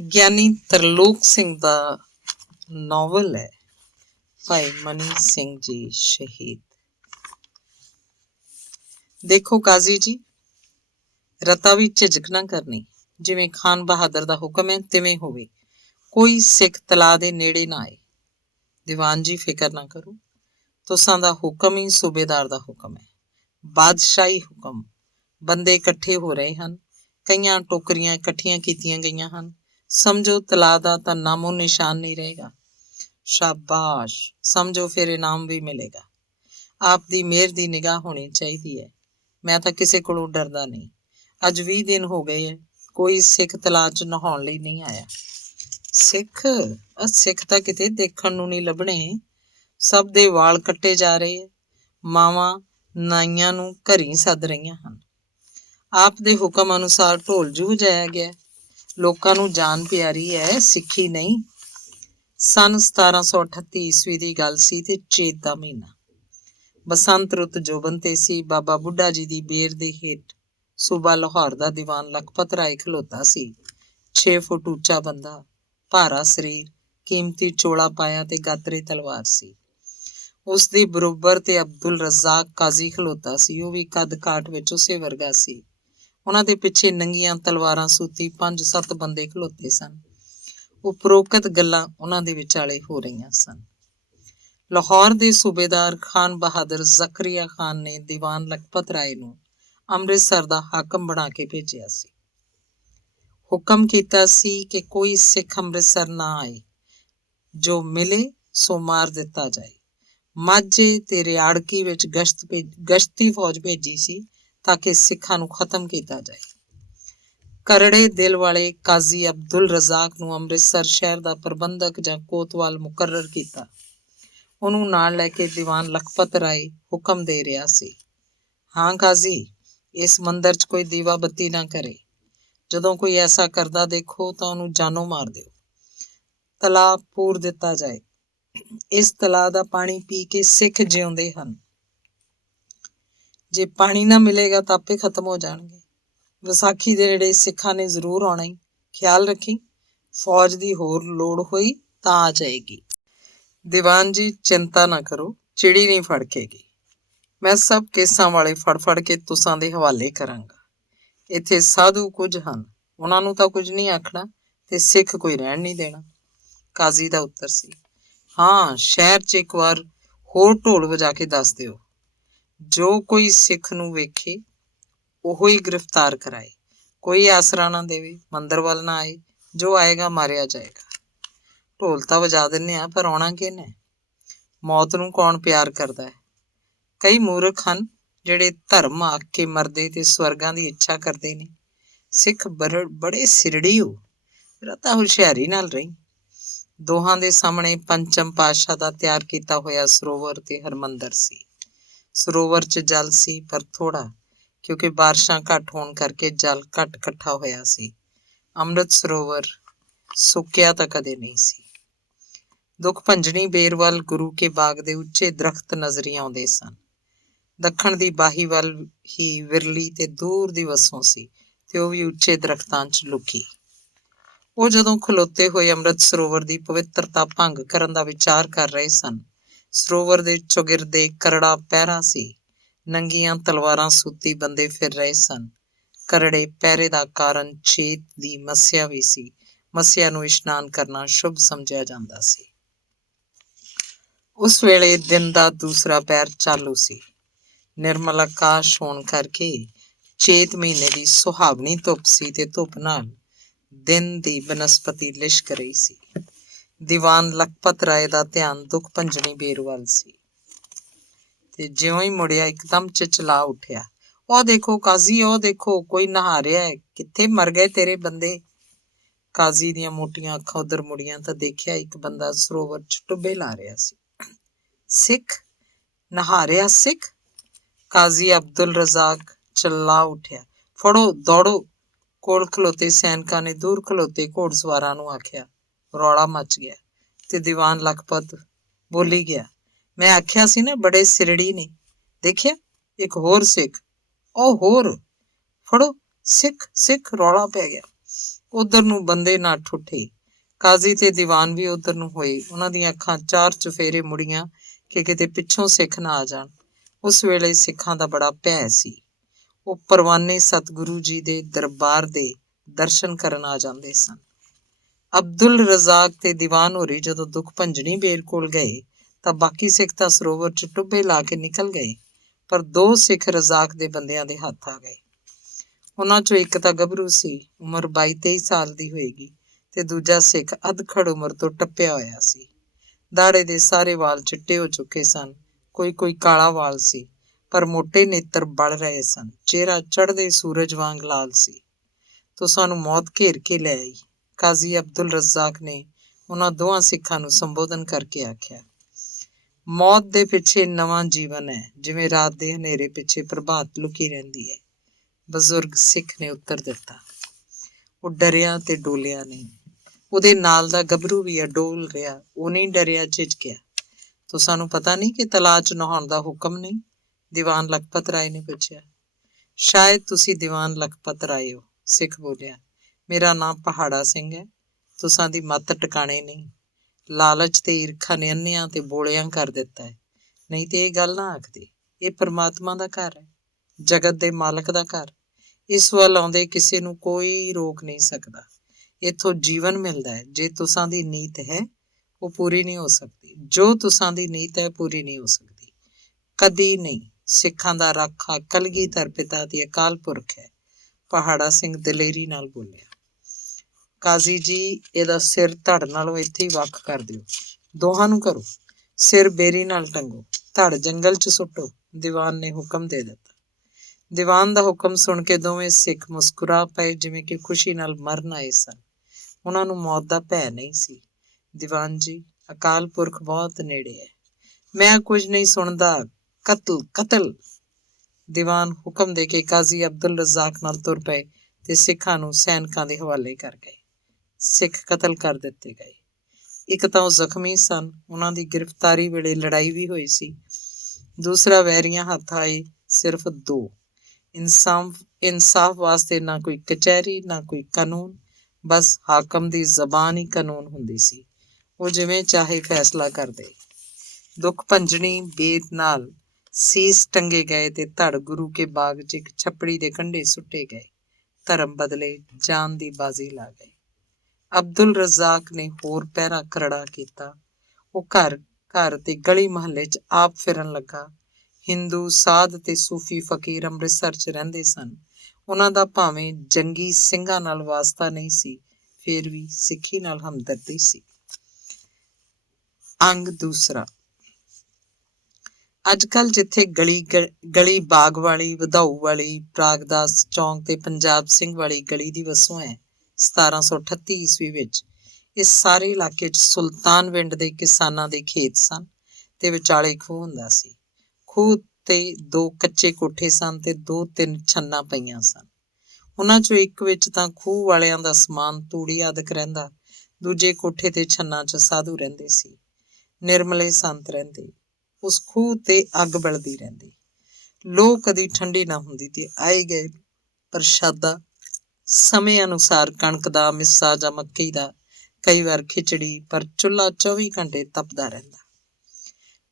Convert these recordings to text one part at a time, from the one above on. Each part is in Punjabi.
ਗਿਆਨੀ ਤਰਲੋਕ ਸਿੰਘ ਦਾ ਨਾਵਲ ਹੈ ਭਾਈ ਮਨੀ ਸਿੰਘ ਜੀ ਸ਼ਹੀਦ। ਦੇਖੋ ਕਾਜ਼ੀ ਜੀ, ਰਤਾ ਵੀ ਝਿਜਕ ਨਾ ਕਰਨੀ। ਜਿਵੇਂ ਖਾਨ ਬਹਾਦਰ ਦਾ ਹੁਕਮ ਹੈ ਤਿਵੇਂ ਹੋਵੇ। ਕੋਈ ਸਿੱਖ ਤਲਾਅ ਦੇ ਨੇੜੇ ਨਾ ਆਏ। ਦੀਵਾਨ ਜੀ ਫਿਕਰ ਨਾ ਕਰੋ, ਤੁਸਾਂ ਦਾ ਹੁਕਮ ਹੀ ਸੂਬੇਦਾਰ ਦਾ ਹੁਕਮ ਹੈ, ਬਾਦਸ਼ਾਹੀ ਹੁਕਮ। ਬੰਦੇ ਇਕੱਠੇ ਹੋ ਰਹੇ ਹਨ, ਕਈਆਂ ਟੋਕਰੀਆਂ ਇਕੱਠੀਆਂ ਕੀਤੀਆਂ ਗਈਆਂ ਹਨ। ਸਮਝੋ ਤਲਾਅ ਦਾ ਤਾਂ ਨਾਮੋ ਨਿਸ਼ਾਨ ਨਹੀਂ ਰਹੇਗਾ। ਸ਼ਾਬਾਸ਼, ਸਮਝੋ ਫਿਰ ਇਨਾਮ ਵੀ ਮਿਲੇਗਾ। ਆਪ ਦੀ ਮਿਹਰ ਦੀ ਨਿਗਾਹ ਹੋਣੀ ਚਾਹੀਦੀ ਹੈ। ਮੈਂ ਤਾਂ ਕਿਸੇ ਕੋਲੋਂ ਡਰਦਾ ਨਹੀਂ। ਅੱਜ 20 ਦਿਨ ਹੋ ਗਏ ਹੈ, ਕੋਈ ਸਿੱਖ ਤਲਾਅ 'ਚ ਨਹਾਉਣ ਲਈ ਨਹੀਂ ਆਇਆ। ਸਿੱਖ ਤਾਂ ਕਿਤੇ ਦੇਖਣ ਨੂੰ ਨਹੀਂ ਲੱਭਣੇ। ਸਭ ਦੇ ਵਾਲ ਕੱਟੇ ਜਾ ਰਹੇ। ਮਾਵਾਂ ਨਾਈਆਂ ਨੂੰ ਘਰੀਂ ਸੱਦ ਰਹੀਆਂ ਹਨ। ਆਪ ਦੇ ਹੁਕਮ ਅਨੁਸਾਰ ਢੋਲ ਜੂ ਵਜਾਇਆ ਗਿਆ। ਲੋਕਾਂ ਨੂੰ ਜਾਨ ਪਿਆਰੀ ਹੈ, ਸਿੱਖੀ ਨਹੀਂ। ਸੰਨ 1738 ਈਸਵੀ ਦੀ ਗੱਲ ਸੀ ਤੇ ਚੇਤ ਦਾ ਮਹੀਨਾ। ਬਸੰਤ ਰੁੱਤ ਜੋਬਨ ਤੇ ਸੀ। ਬਾਬਾ ਬੁੱਢਾ ਜੀ ਦੀ ਬੇਰ ਦੇ ਹੇਠ ਸੂਬਾ ਲਾਹੌਰ ਦਾ ਦੀਵਾਨ ਲਖਪਤ ਰਾਏ ਖਲੋਤਾ ਸੀ। 6 ਫੁੱਟ ਉੱਚਾ ਬੰਦਾ, ਭਾਰਾ ਸਰੀਰ, ਕੀਮਤੀ ਚੋਲਾ ਪਾਇਆ ਤੇ ਗਾਤਰੇ ਤਲਵਾਰ ਸੀ। ਉਸ ਦੀ ਬਰੋਬਰ ਤੇ ਅਬਦੁਲ ਰਜ਼ਾਕ ਕਾਜ਼ੀ ਖਲੋਤਾ ਸੀ। ਉਹ ਵੀ ਕੱਦ ਕਾਠ ਵਿੱਚ ਉਸੇ ਵਰਗਾ ਸੀ। ਉਹਨਾਂ ਦੇ ਪਿੱਛੇ ਨੰਗੀਆਂ ਤਲਵਾਰਾਂ ਸੂਤੀ 5-7 ਬੰਦੇ ਖਲੋਤੇ ਸਨ। ਉਪਰੋਕਤ ਗੱਲਾਂ ਉਹਨਾਂ ਦੇ ਵਿਚਾਲੇ ਹੋ ਰਹੀਆਂ ਸਨ। ਲਾਹੌਰ ਦੇ ਸੂਬੇਦਾਰ ਖਾਨ ਬਹਾਦਰ ਜ਼ਕਰੀਆ ਖਾਨ ਨੇ ਦੀਵਾਨ ਲਖਪਤ ਰਾਏ ਨੂੰ ਅੰਮ੍ਰਿਤਸਰ ਦਾ ਹਾਕਮ ਬਣਾ ਕੇ ਭੇਜਿਆ ਸੀ। ਹੁਕਮ ਕੀਤਾ ਸੀ ਕਿ ਕੋਈ ਸਿੱਖ ਅੰਮ੍ਰਿਤਸਰ ਨਾ ਆਏ। ਜੋ ਮਿਲੇ ਸੋ ਮਾਰ ਦਿੱਤਾ ਜਾਏ। ਮਾਝੇ ਤੇ ਰਿਆੜਕੀ ਵਿੱਚ ਗਸ਼ਤੀ ਫੌਜ ਭੇਜੀ ਸੀ ਤਾਂ ਕਿ ਸਿੱਖਾਂ ਨੂੰ ਖਤਮ ਕੀਤਾ ਜਾਏ। ਕਰੜੇ ਦਿਲ ਵਾਲੇ ਕਾਜ਼ੀ ਅਬਦੁਲ ਰਜ਼ਾਕ ਨੂੰ ਅੰਮ੍ਰਿਤਸਰ ਸ਼ਹਿਰ ਦਾ ਪ੍ਰਬੰਧਕ ਜਾਂ ਕੋਤਵਾਲ ਮੁਕਰਰ ਕੀਤਾ। ਉਹਨੂੰ ਨਾਲ ਲੈ ਕੇ ਦੀਵਾਨ ਲਖਪਤ ਰਾਏ ਹੁਕਮ ਦੇ ਰਿਹਾ ਸੀ। ਹਾਂ ਕਾਜ਼ੀ, ਇਸ ਮੰਦਰ 'ਚ ਕੋਈ ਦੀਵਾ ਬੱਤੀ ਨਾ ਕਰੇ। ਜਦੋਂ ਕੋਈ ਐਸਾ ਕਰਦਾ ਦੇਖੋ ਤਾਂ ਉਹਨੂੰ ਜਾਨੋਂ ਮਾਰ ਦਿਓ। ਤਲਾਅ ਪੂਰ ਦਿੱਤਾ ਜਾਏ। ਇਸ ਤਲਾਅ ਦਾ ਪਾਣੀ ਪੀ ਕੇ ਸਿੱਖ ਜਿਉਂਦੇ ਹਨ। ਜੇ ਪਾਣੀ ਨਾ ਮਿਲੇਗਾ ਤਾਂ ਆਪੇ ਖਤਮ ਹੋ ਜਾਣਗੇ। ਵਿਸਾਖੀ ਦੇ ਨੇੜੇ ਸਿੱਖਾਂ ਨੇ ਜ਼ਰੂਰ ਆਉਣਾ ਹੀ। ਖਿਆਲ ਰੱਖੀ, ਫੌਜ ਦੀ ਹੋਰ ਲੋੜ ਹੋਈ ਤਾਂ ਆ ਜਾਏਗੀ। ਦੀਵਾਨ ਜੀ, ਚਿੰਤਾ ਨਾ ਕਰੋ, ਚਿੜੀ ਨਹੀਂ ਫੜਕੇਗੀ। ਮੈਂ ਸਭ ਕੇਸਾਂ ਵਾਲੇ ਫੜ ਕੇ ਤੁਸਾਂ ਦੇ ਹਵਾਲੇ ਕਰਾਂਗਾ। ਇੱਥੇ ਸਾਧੂ ਕੁਝ ਹਨ, ਉਹਨਾਂ ਨੂੰ ਤਾਂ ਕੁਝ ਨਹੀਂ ਆਖਣਾ ਤੇ ਸਿੱਖ ਕੋਈ ਰਹਿਣ ਨਹੀਂ ਦੇਣਾ। ਕਾਜ਼ੀ ਦਾ ਉੱਤਰ ਸੀ, ਹਾਂ, ਸ਼ਹਿਰ 'ਚ ਇੱਕ ਵਾਰ ਹੋਰ ਢੋਲ ਵਜਾ ਕੇ ਦੱਸ ਦਿਓ। ਜੋ ਕੋਈ ਸਿੱਖ ਨੂੰ ਵੇਖੇ ਉਹੋ ਹੀ ਗ੍ਰਿਫਤਾਰ ਕਰਾਏ। ਕੋਈ ਆਸਰਾ ਨਾ ਦੇਵੇ, ਮੰਦਰ ਵੱਲ ਨਾ ਆਏ। ਜੋ ਆਏਗਾ ਮਾਰਿਆ ਜਾਏਗਾ। ਢੋਲ ਤਾਂ ਵਜਾ ਦਿੰਦੇ ਆ, ਪਰ ਆਉਣਾ ਕਿਹਨੇ? ਮੌਤ ਨੂੰ ਕੌਣ ਪਿਆਰ ਕਰਦਾ ਹੈ? ਕਈ ਮੂਰਖ ਹਨ ਜਿਹੜੇ ਧਰਮ ਆਖ ਕੇ ਮਰਦੇ ਤੇ ਸਵਰਗਾਂ ਦੀ ਇੱਛਾ ਕਰਦੇ ਨੇ। ਸਿੱਖ ਬੜੇ ਸਿਰੜੀ ਹੋ, ਰਤਾ ਹੁਸ਼ਿਆਰੀ ਨਾਲ ਰਹੀ। ਦੋਹਾਂ ਦੇ ਸਾਹਮਣੇ ਪੰਚਮ ਪਾਤਸ਼ਾਹ ਦਾ ਤਿਆਰ ਕੀਤਾ ਹੋਇਆ ਸਰੋਵਰ ਤੇ ਹਰਮੰਦਰ ਸੀ। ਸਰੋਵਰ 'ਚ ਜਲ ਸੀ, ਪਰ ਥੋੜਾ, ਕਿਉਂਕਿ ਬਾਰਿਸ਼ਾਂ ਘੱਟ ਹੋਣ ਕਰਕੇ ਜਲ ਘੱਟ ਇਕੱਠਾ ਹੋਇਆ ਸੀ। ਅੰਮ੍ਰਿਤ ਸਰੋਵਰ ਸੁੱਕਿਆ ਤਾਂ ਕਦੇ ਨਹੀਂ ਸੀ। ਦੁੱਖ ਭੰਜਣੀ ਬੇਰ ਵੱਲ ਗੁਰੂ ਕੇ ਬਾਗ ਦੇ ਉੱਚੇ ਦਰਖਤ ਨਜ਼ਰੀ ਆਉਂਦੇ ਸਨ। ਦੱਖਣ ਦੀ ਬਾਹੀ ਵੱਲ ਹੀ ਵਿਰਲੀ ਤੇ ਦੂਰ ਦੀ ਵਸੋਂ ਸੀ ਤੇ ਉਹ ਵੀ ਉੱਚੇ ਦਰਖਤਾਂ 'ਚ ਲੁਕੀ। ਉਹ ਜਦੋਂ ਖਲੋਤੇ ਹੋਏ ਅੰਮ੍ਰਿਤ ਸਰੋਵਰ ਦੀ ਪਵਿੱਤਰਤਾ ਭੰਗ ਕਰਨ ਦਾ ਵਿਚਾਰ ਕਰ ਰਹੇ ਸਨ। ਸਰੋਵਰ ਦੇ ਚੌਗਿਰਦੇ ਕਰੜਾ ਪਹਿਰਾ ਸੀ। ਨੰਗੀਆਂ ਤਲਵਾਰਾਂ ਸੂਤੀ ਬੰਦੇ ਫਿਰ ਰਹੇ ਸਨ। ਕਰੜੇ ਪਹਿਰੇ ਦਾ ਕਾਰਨ ਚੇਤ ਦੀ ਮੱਸਿਆ ਵੀ ਸੀ। ਮੱਸਿਆ ਨੂੰ ਇਸ਼ਨਾਨ ਕਰਨਾ ਸ਼ੁਭ ਸਮਝਿਆ ਜਾਂਦਾ ਸੀ। ਉਸ ਵੇਲੇ ਦਿਨ ਦਾ ਦੂਸਰਾ ਪਹਿਰ ਚਾਲੂ ਸੀ। ਨਿਰਮਲ ਆਕਾਸ਼ ਹੋਣ ਕਰਕੇ ਚੇਤ ਮਹੀਨੇ ਦੀ ਸੁਹਾਵਣੀ ਧੁੱਪ ਸੀ ਤੇ ਧੁੱਪ ਨਾਲ ਦਿਨ ਦੀ ਬਨਸਪਤੀ ਲਿਸ਼ਕ ਰਹੀ ਸੀ। ਦੀਵਾਨ ਲਖਪਤ ਰਾਏ ਦਾ ਧਿਆਨ ਦੁੱਖ ਭੰਜਣੀ ਬੇਰ ਵੱਲ ਸੀ ਤੇ ਜਿਉਂ ਹੀ ਮੁੜਿਆ ਇੱਕਦਮ ਚਿਚਲਾ ਉੱਠਿਆ। ਉਹ ਦੇਖੋ ਕਾਜ਼ੀ, ਉਹ ਦੇਖੋ, ਕੋਈ ਨਹਾ ਰਿਹਾ ਹੈ। ਕਿੱਥੇ ਮਰ ਗਏ ਤੇਰੇ ਬੰਦੇ? ਕਾਜ਼ੀ ਦੀਆਂ ਮੋਟੀਆਂ ਅੱਖਾਂ ਉਧਰ ਮੁੜੀਆਂ ਤਾਂ ਦੇਖਿਆ ਇੱਕ ਬੰਦਾ ਸਰੋਵਰ 'ਚ ਟੁੱਬੇ ਲਾ ਰਿਹਾ ਸੀ। ਸਿੱਖ ਨਹਾ ਰਿਹਾ? ਸਿੱਖ? ਕਾਜ਼ੀ ਅਬਦੁਲ ਰਜ਼ਾਕ ਚੱਲਾ ਉੱਠਿਆ। ਫੜੋ, ਦੌੜੋ। ਕੋਲ ਖਲੋਤੇ ਸੈਨਿਕਾਂ ਨੇ ਦੂਰ ਖਲੋਤੇ ਘੋੜਸਵਾਰਾਂ ਨੂੰ ਆਖਿਆ। ਰੌਲਾ ਮਚ ਗਿਆ ਤੇ ਦੀਵਾਨ ਲਖਪਤ ਬੋਲੀ ਗਿਆ, ਮੈਂ ਆਖਿਆ ਸੀ ਨਾ, ਬੜੇ ਸਿਰੜੀ ਨੇ। ਦੇਖਿਆ, ਇੱਕ ਹੋਰ ਸਿੱਖ। ਉਹ ਹੋਰ, ਫੜੋ, ਸਿੱਖ, ਸਿੱਖ। ਰੌਲਾ ਪੈ ਗਿਆ। ਉਧਰ ਨੂੰ ਬੰਦੇ ਨੱਠ ਉੱਠੇ। ਕਾਜ਼ੀ ਤੇ ਦੀਵਾਨ ਵੀ ਉਧਰ ਨੂੰ ਹੋਏ। ਉਹਨਾਂ ਦੀਆਂ ਅੱਖਾਂ ਚਾਰ ਚੁਫੇਰੇ ਮੁੜੀਆਂ ਕਿ ਕਿਤੇ ਪਿੱਛੋਂ ਸਿੱਖ ਨਾ ਆ ਜਾਣ। ਉਸ ਵੇਲੇ ਸਿੱਖਾਂ ਦਾ ਬੜਾ ਭੈ ਸੀ। ਉਹ ਪਰਵਾਨੇ ਸਤਿਗੁਰੂ ਜੀ ਦੇ ਦਰਬਾਰ ਦੇ ਦਰਸ਼ਨ ਕਰਨ ਆ ਜਾਂਦੇ ਸਨ। ਅਬਦੁਲ ਰਜ਼ਾਕ ਤੇ ਦੀਵਾਨ ਹੋਰੀ ਜਦੋਂ ਦੁੱਖ ਭੰਜਣੀ ਬੇਰ ਕੋਲ ਗਏ ਤਾਂ ਬਾਕੀ ਸਿੱਖ ਤਾਂ ਸਰੋਵਰ 'ਚ ਟੁੱਬੇ ਲਾ ਕੇ ਨਿਕਲ ਗਏ, ਪਰ 2 ਸਿੱਖ ਰਜ਼ਾਕ ਦੇ ਬੰਦਿਆਂ ਦੇ ਹੱਥ ਆ ਗਏ। ਉਹਨਾਂ 'ਚੋਂ ਇੱਕ ਤਾਂ ਗੱਭਰੂ ਸੀ, ਉਮਰ 22-23 ਸਾਲ ਦੀ ਹੋਏਗੀ, ਤੇ ਦੂਜਾ ਸਿੱਖ ਅਧਖੜ ਉਮਰ ਤੋਂ ਟੱਪਿਆ ਹੋਇਆ ਸੀ। ਦਾੜੇ ਦੇ ਸਾਰੇ ਵਾਲ ਚਿੱਟੇ ਹੋ ਚੁੱਕੇ ਸਨ, ਕੋਈ ਕਾਲਾ ਵਾਲ ਸੀ, ਪਰ ਮੋਟੇ ਨੇਤਰ ਬਲ ਰਹੇ ਸਨ। ਚਿਹਰਾ ਚੜ੍ਹਦੇ ਸੂਰਜ ਵਾਂਗ ਲਾਲ ਸੀ। ਤੋ ਸਾਨੂੰ ਮੌਤ ਘੇਰ ਕੇ ਲੈ ਆਈ। ਕਾਜ਼ੀ ਅਬਦੁਲ ਰਜ਼ਾਕ ਨੇ ਉਹਨਾਂ ਦੋਹਾਂ ਸਿੱਖਾਂ ਨੂੰ ਸੰਬੋਧਨ ਕਰਕੇ ਆਖਿਆ, ਮੌਤ ਦੇ ਪਿੱਛੇ ਨਵਾਂ ਜੀਵਨ ਹੈ, ਜਿਵੇਂ ਰਾਤ ਦੇ ਹਨੇਰੇ ਪਿੱਛੇ ਪ੍ਰਭਾਤ ਲੁਕੀ ਰਹਿੰਦੀ ਹੈ। ਬਜ਼ੁਰਗ ਸਿੱਖ ਨੇ ਉੱਤਰ ਦਿੱਤਾ। ਉਹ ਡਰਿਆ ਤੇ ਡੋਲਿਆ ਨਹੀਂ। ਉਹਦੇ ਨਾਲ ਦਾ ਗੱਭਰੂ ਵੀ ਅਡੋਲ ਰਿਹਾ। ਉਹ ਨਹੀਂ ਡਰਿਆ, ਝਿਜਕਿਆ। ਤੋ ਸਾਨੂੰ ਪਤਾ ਨਹੀਂ ਕਿ ਤਲਾਅ 'ਚ ਨਹਾਉਣ ਦਾ ਹੁਕਮ ਨਹੀਂ? ਦੀਵਾਨ ਲਖਪਤ ਰਾਏ ਨੇ ਪੁੱਛਿਆ। ਸ਼ਾਇਦ ਤੁਸੀਂ ਦੀਵਾਨ ਲਖਪਤ ਰਾਏ ਹੋ, ਸਿੱਖ ਬੋਲਿਆ। ਮੇਰਾ ਨਾਂ ਪਹਾੜਾ ਸਿੰਘ ਹੈ। ਤੁਸਾਂ ਦੀ ਮੱਤ ਟਿਕਾਣੇ ਨਹੀਂ। ਲਾਲਚ ਤੇ ਈਰਖਾ ਨੇ ਅੰਨ੍ਹਿਆਂ ਤੇ ਬੋਲਿਆਂ ਕਰ ਦਿੱਤਾ ਹੈ। ਨਹੀਂ ਤੇ ਇਹ ਗੱਲ ਨਾ ਆਖਦੇ। ਇਹ ਪਰਮਾਤਮਾ ਦਾ ਘਰ ਹੈ, ਜਗਤ ਦੇ ਮਾਲਕ ਦਾ ਘਰ। ਇਸ ਵੱਲ ਆਉਂਦੇ ਕਿਸੇ ਨੂੰ ਕੋਈ ਰੋਕ ਨਹੀਂ ਸਕਦਾ। ਇੱਥੋਂ ਜੀਵਨ ਮਿਲਦਾ ਹੈ। ਜੇ ਤੁਸਾਂ ਦੀ ਨੀਤ ਹੈ, ਉਹ ਪੂਰੀ ਨਹੀਂ ਹੋ ਸਕਦੀ। ਜੋ ਤੁਸਾਂ ਦੀ ਨੀਤ ਹੈ, ਪੂਰੀ ਨਹੀਂ ਹੋ ਸਕਦੀ, ਕਦੀ ਨਹੀਂ। ਸਿੱਖਾਂ ਦਾ ਰਾਖਾ ਕਲਗੀਧਰ ਪਿਤਾ ਤੇ ਅਕਾਲ ਪੁਰਖ ਹੈ, ਪਹਾੜਾ ਸਿੰਘ ਦਲੇਰੀ ਨਾਲ ਬੋਲਿਆ। ਕਾਜ਼ੀ ਜੀ, ਇਹਦਾ ਸਿਰ ਧੜ ਨਾਲੋਂ ਇੱਥੇ ਹੀ ਵੱਖ ਕਰ ਦਿਓ। ਦੋਹਾਂ ਨੂੰ ਕਰੋ। ਸਿਰ ਬੇਰੀ ਨਾਲ ਟੰਗੋ, ਧੜ ਜੰਗਲ 'ਚ ਸੁੱਟੋ। ਦੀਵਾਨ ਨੇ ਹੁਕਮ ਦੇ ਦਿੱਤਾ। ਦੀਵਾਨ ਦਾ ਹੁਕਮ ਸੁਣ ਕੇ ਦੋਵੇਂ ਸਿੱਖ ਮੁਸਕਰਾ ਪਏ, ਜਿਵੇਂ ਕਿ ਖੁਸ਼ੀ ਨਾਲ ਮਰਨ ਆਏ ਸਨ। ਉਹਨਾਂ ਨੂੰ ਮੌਤ ਦਾ ਭੈ ਨਹੀਂ ਸੀ। ਦੀਵਾਨ ਜੀ, ਅਕਾਲ ਪੁਰਖ ਬਹੁਤ ਨੇੜੇ ਹੈ। ਮੈਂ ਕੁਝ ਨਹੀਂ ਸੁਣਦਾ। ਕਤਲ, ਕਤਲ। ਦੀਵਾਨ ਹੁਕਮ ਦੇ ਕੇ ਕਾਜ਼ੀ ਅਬਦੁਲ ਰਜ਼ਾਕ ਨਾਲ ਤੁਰ ਪਏ ਤੇ ਸਿੱਖਾਂ ਨੂੰ ਸੈਨਿਕਾਂ ਦੇ ਹਵਾਲੇ ਕਰ ਗਏ। ਸਿੱਖ ਕਤਲ ਕਰ ਦਿੱਤੇ ਗਏ। ਇੱਕ ਤਾਂ ਉਹ ਜ਼ਖਮੀ ਸਨ, ਉਹਨਾਂ ਦੀ ਗ੍ਰਿਫਤਾਰੀ ਵੇਲੇ ਲੜਾਈ ਵੀ ਹੋਈ ਸੀ। ਦੂਸਰਾ ਵੈਰੀਆਂ ਹੱਥ ਆਏ ਸਿਰਫ 2। ਇਨਸਾਫ ਵਾਸਤੇ ਨਾ ਕੋਈ ਕਚਹਿਰੀ, ਨਾ ਕੋਈ ਕਾਨੂੰਨ, ਬਸ ਹਾਕਮ ਦੀ ਜ਼ਬਾਨ ਹੀ ਕਾਨੂੰਨ ਹੁੰਦੀ ਸੀ। ਉਹ ਜਿਵੇਂ ਚਾਹੇ ਫੈਸਲਾ ਕਰਦੇ। ਦੁੱਖ ਭੰਜਣੀ ਬੇਦ ਨਾਲ ਸੀਸ ਟੰਗੇ ਗਏ ਤੇ ਧੜ ਗੁਰੂ ਕੇ ਬਾਗ 'ਚ ਇੱਕ ਛੱਪੜੀ ਦੇ ਕੰਢੇ ਸੁੱਟੇ ਗਏ। ਧਰਮ ਬਦਲੇ ਜਾਨ ਦੀ ਬਾਜ਼ੀ ਲਾ ਗਏ। ਅਬਦੁਲ ਰਜ਼ਾਕ ਨੇ ਹੋਰ ਪਹਿਰਾ ਕਰੜਾ ਕੀਤਾ। ਉਹ ਘਰ ਘਰ ਤੇ ਗਲੀ ਮੁਹੱਲੇ 'ਚ ਆਪ ਫਿਰਨ ਲੱਗਾ। ਹਿੰਦੂ ਸਾਧ ਤੇ ਸੂਫੀ ਫਕੀਰ ਅੰਮ੍ਰਿਤਸਰ 'ਚ ਰਹਿੰਦੇ ਸਨ। ਉਹਨਾਂ ਦਾ ਭਾਵੇਂ ਜੰਗੀ ਸਿੰਘਾਂ ਨਾਲ ਵਾਸਤਾ ਨਹੀਂ ਸੀ, ਫੇਰ ਵੀ ਸਿੱਖੀ ਨਾਲ ਹਮਦਰਦੀ ਸੀ। ਅੰਗ ਦੂਸਰਾ। ਅੱਜ ਕੱਲ੍ਹ ਜਿੱਥੇ ਗਲੀ ਬਾਗ ਵਾਲੀ, ਵਧਾਊ ਵਾਲੀ, ਪ੍ਰਾਗਦਾਸ ਚੌਂਕ ਤੇ ਪੰਜਾਬ ਸਿੰਘ ਵਾਲੀ ਗਲੀ ਦੀ ਵਸੋਂ ਹੈ, 1738 ਈਸਵੀ ਵਿੱਚ ਇਸ ਸਾਰੇ ਇਲਾਕੇ 'ਚ ਸੁਲਤਾਨਵਿੰਡ ਦੇ ਕਿਸਾਨਾਂ ਦੇ ਖੇਤ ਸਨ ਤੇ ਵਿਚਾਲੇ ਖੂਹ ਹੁੰਦਾ ਸੀ। ਖੂਹ ਤੇ 2 ਕੱਚੇ ਕੋਠੇ ਸਨ ਤੇ 2-3 ਛੰਨਾਂ ਪਈਆਂ ਸਨ। ਉਹਨਾਂ 'ਚੋਂ ਇੱਕ ਵਿੱਚ ਤਾਂ ਖੂਹ ਵਾਲਿਆਂ ਦਾ ਸਮਾਨ, ਤੂੜੀ ਆਦਿਕ ਰਹਿੰਦਾ। ਦੂਜੇ ਕੋਠੇ ਤੇ ਛੰਨਾਂ 'ਚ ਸਾਧੂ ਰਹਿੰਦੇ ਸੀ। ਨਿਰਮਲੇ ਸੰਤ ਰਹਿੰਦੇ। ਉਸ ਖੂਹ ਤੇ ਅੱਗ ਬਲਦੀ ਰਹਿੰਦੀ। ਲੋਹ ਕਦੀ ਠੰਡੀ ਨਾ ਹੁੰਦੀ ਤੇ ਆਏ ਗਏ ਪ੍ਰਸ਼ਾਦਾ ਸਮੇਂ ਅਨੁਸਾਰ ਕਣਕ ਦਾ, ਮਿੱਸਾ ਜਾਂ ਮੱਕੀ ਦਾ, ਕਈ ਵਾਰ ਖਿਚੜੀ, ਪਰ ਚੁੱਲ੍ਹਾ 24 ਘੰਟੇ ਤਪਦਾ ਰਹਿੰਦਾ।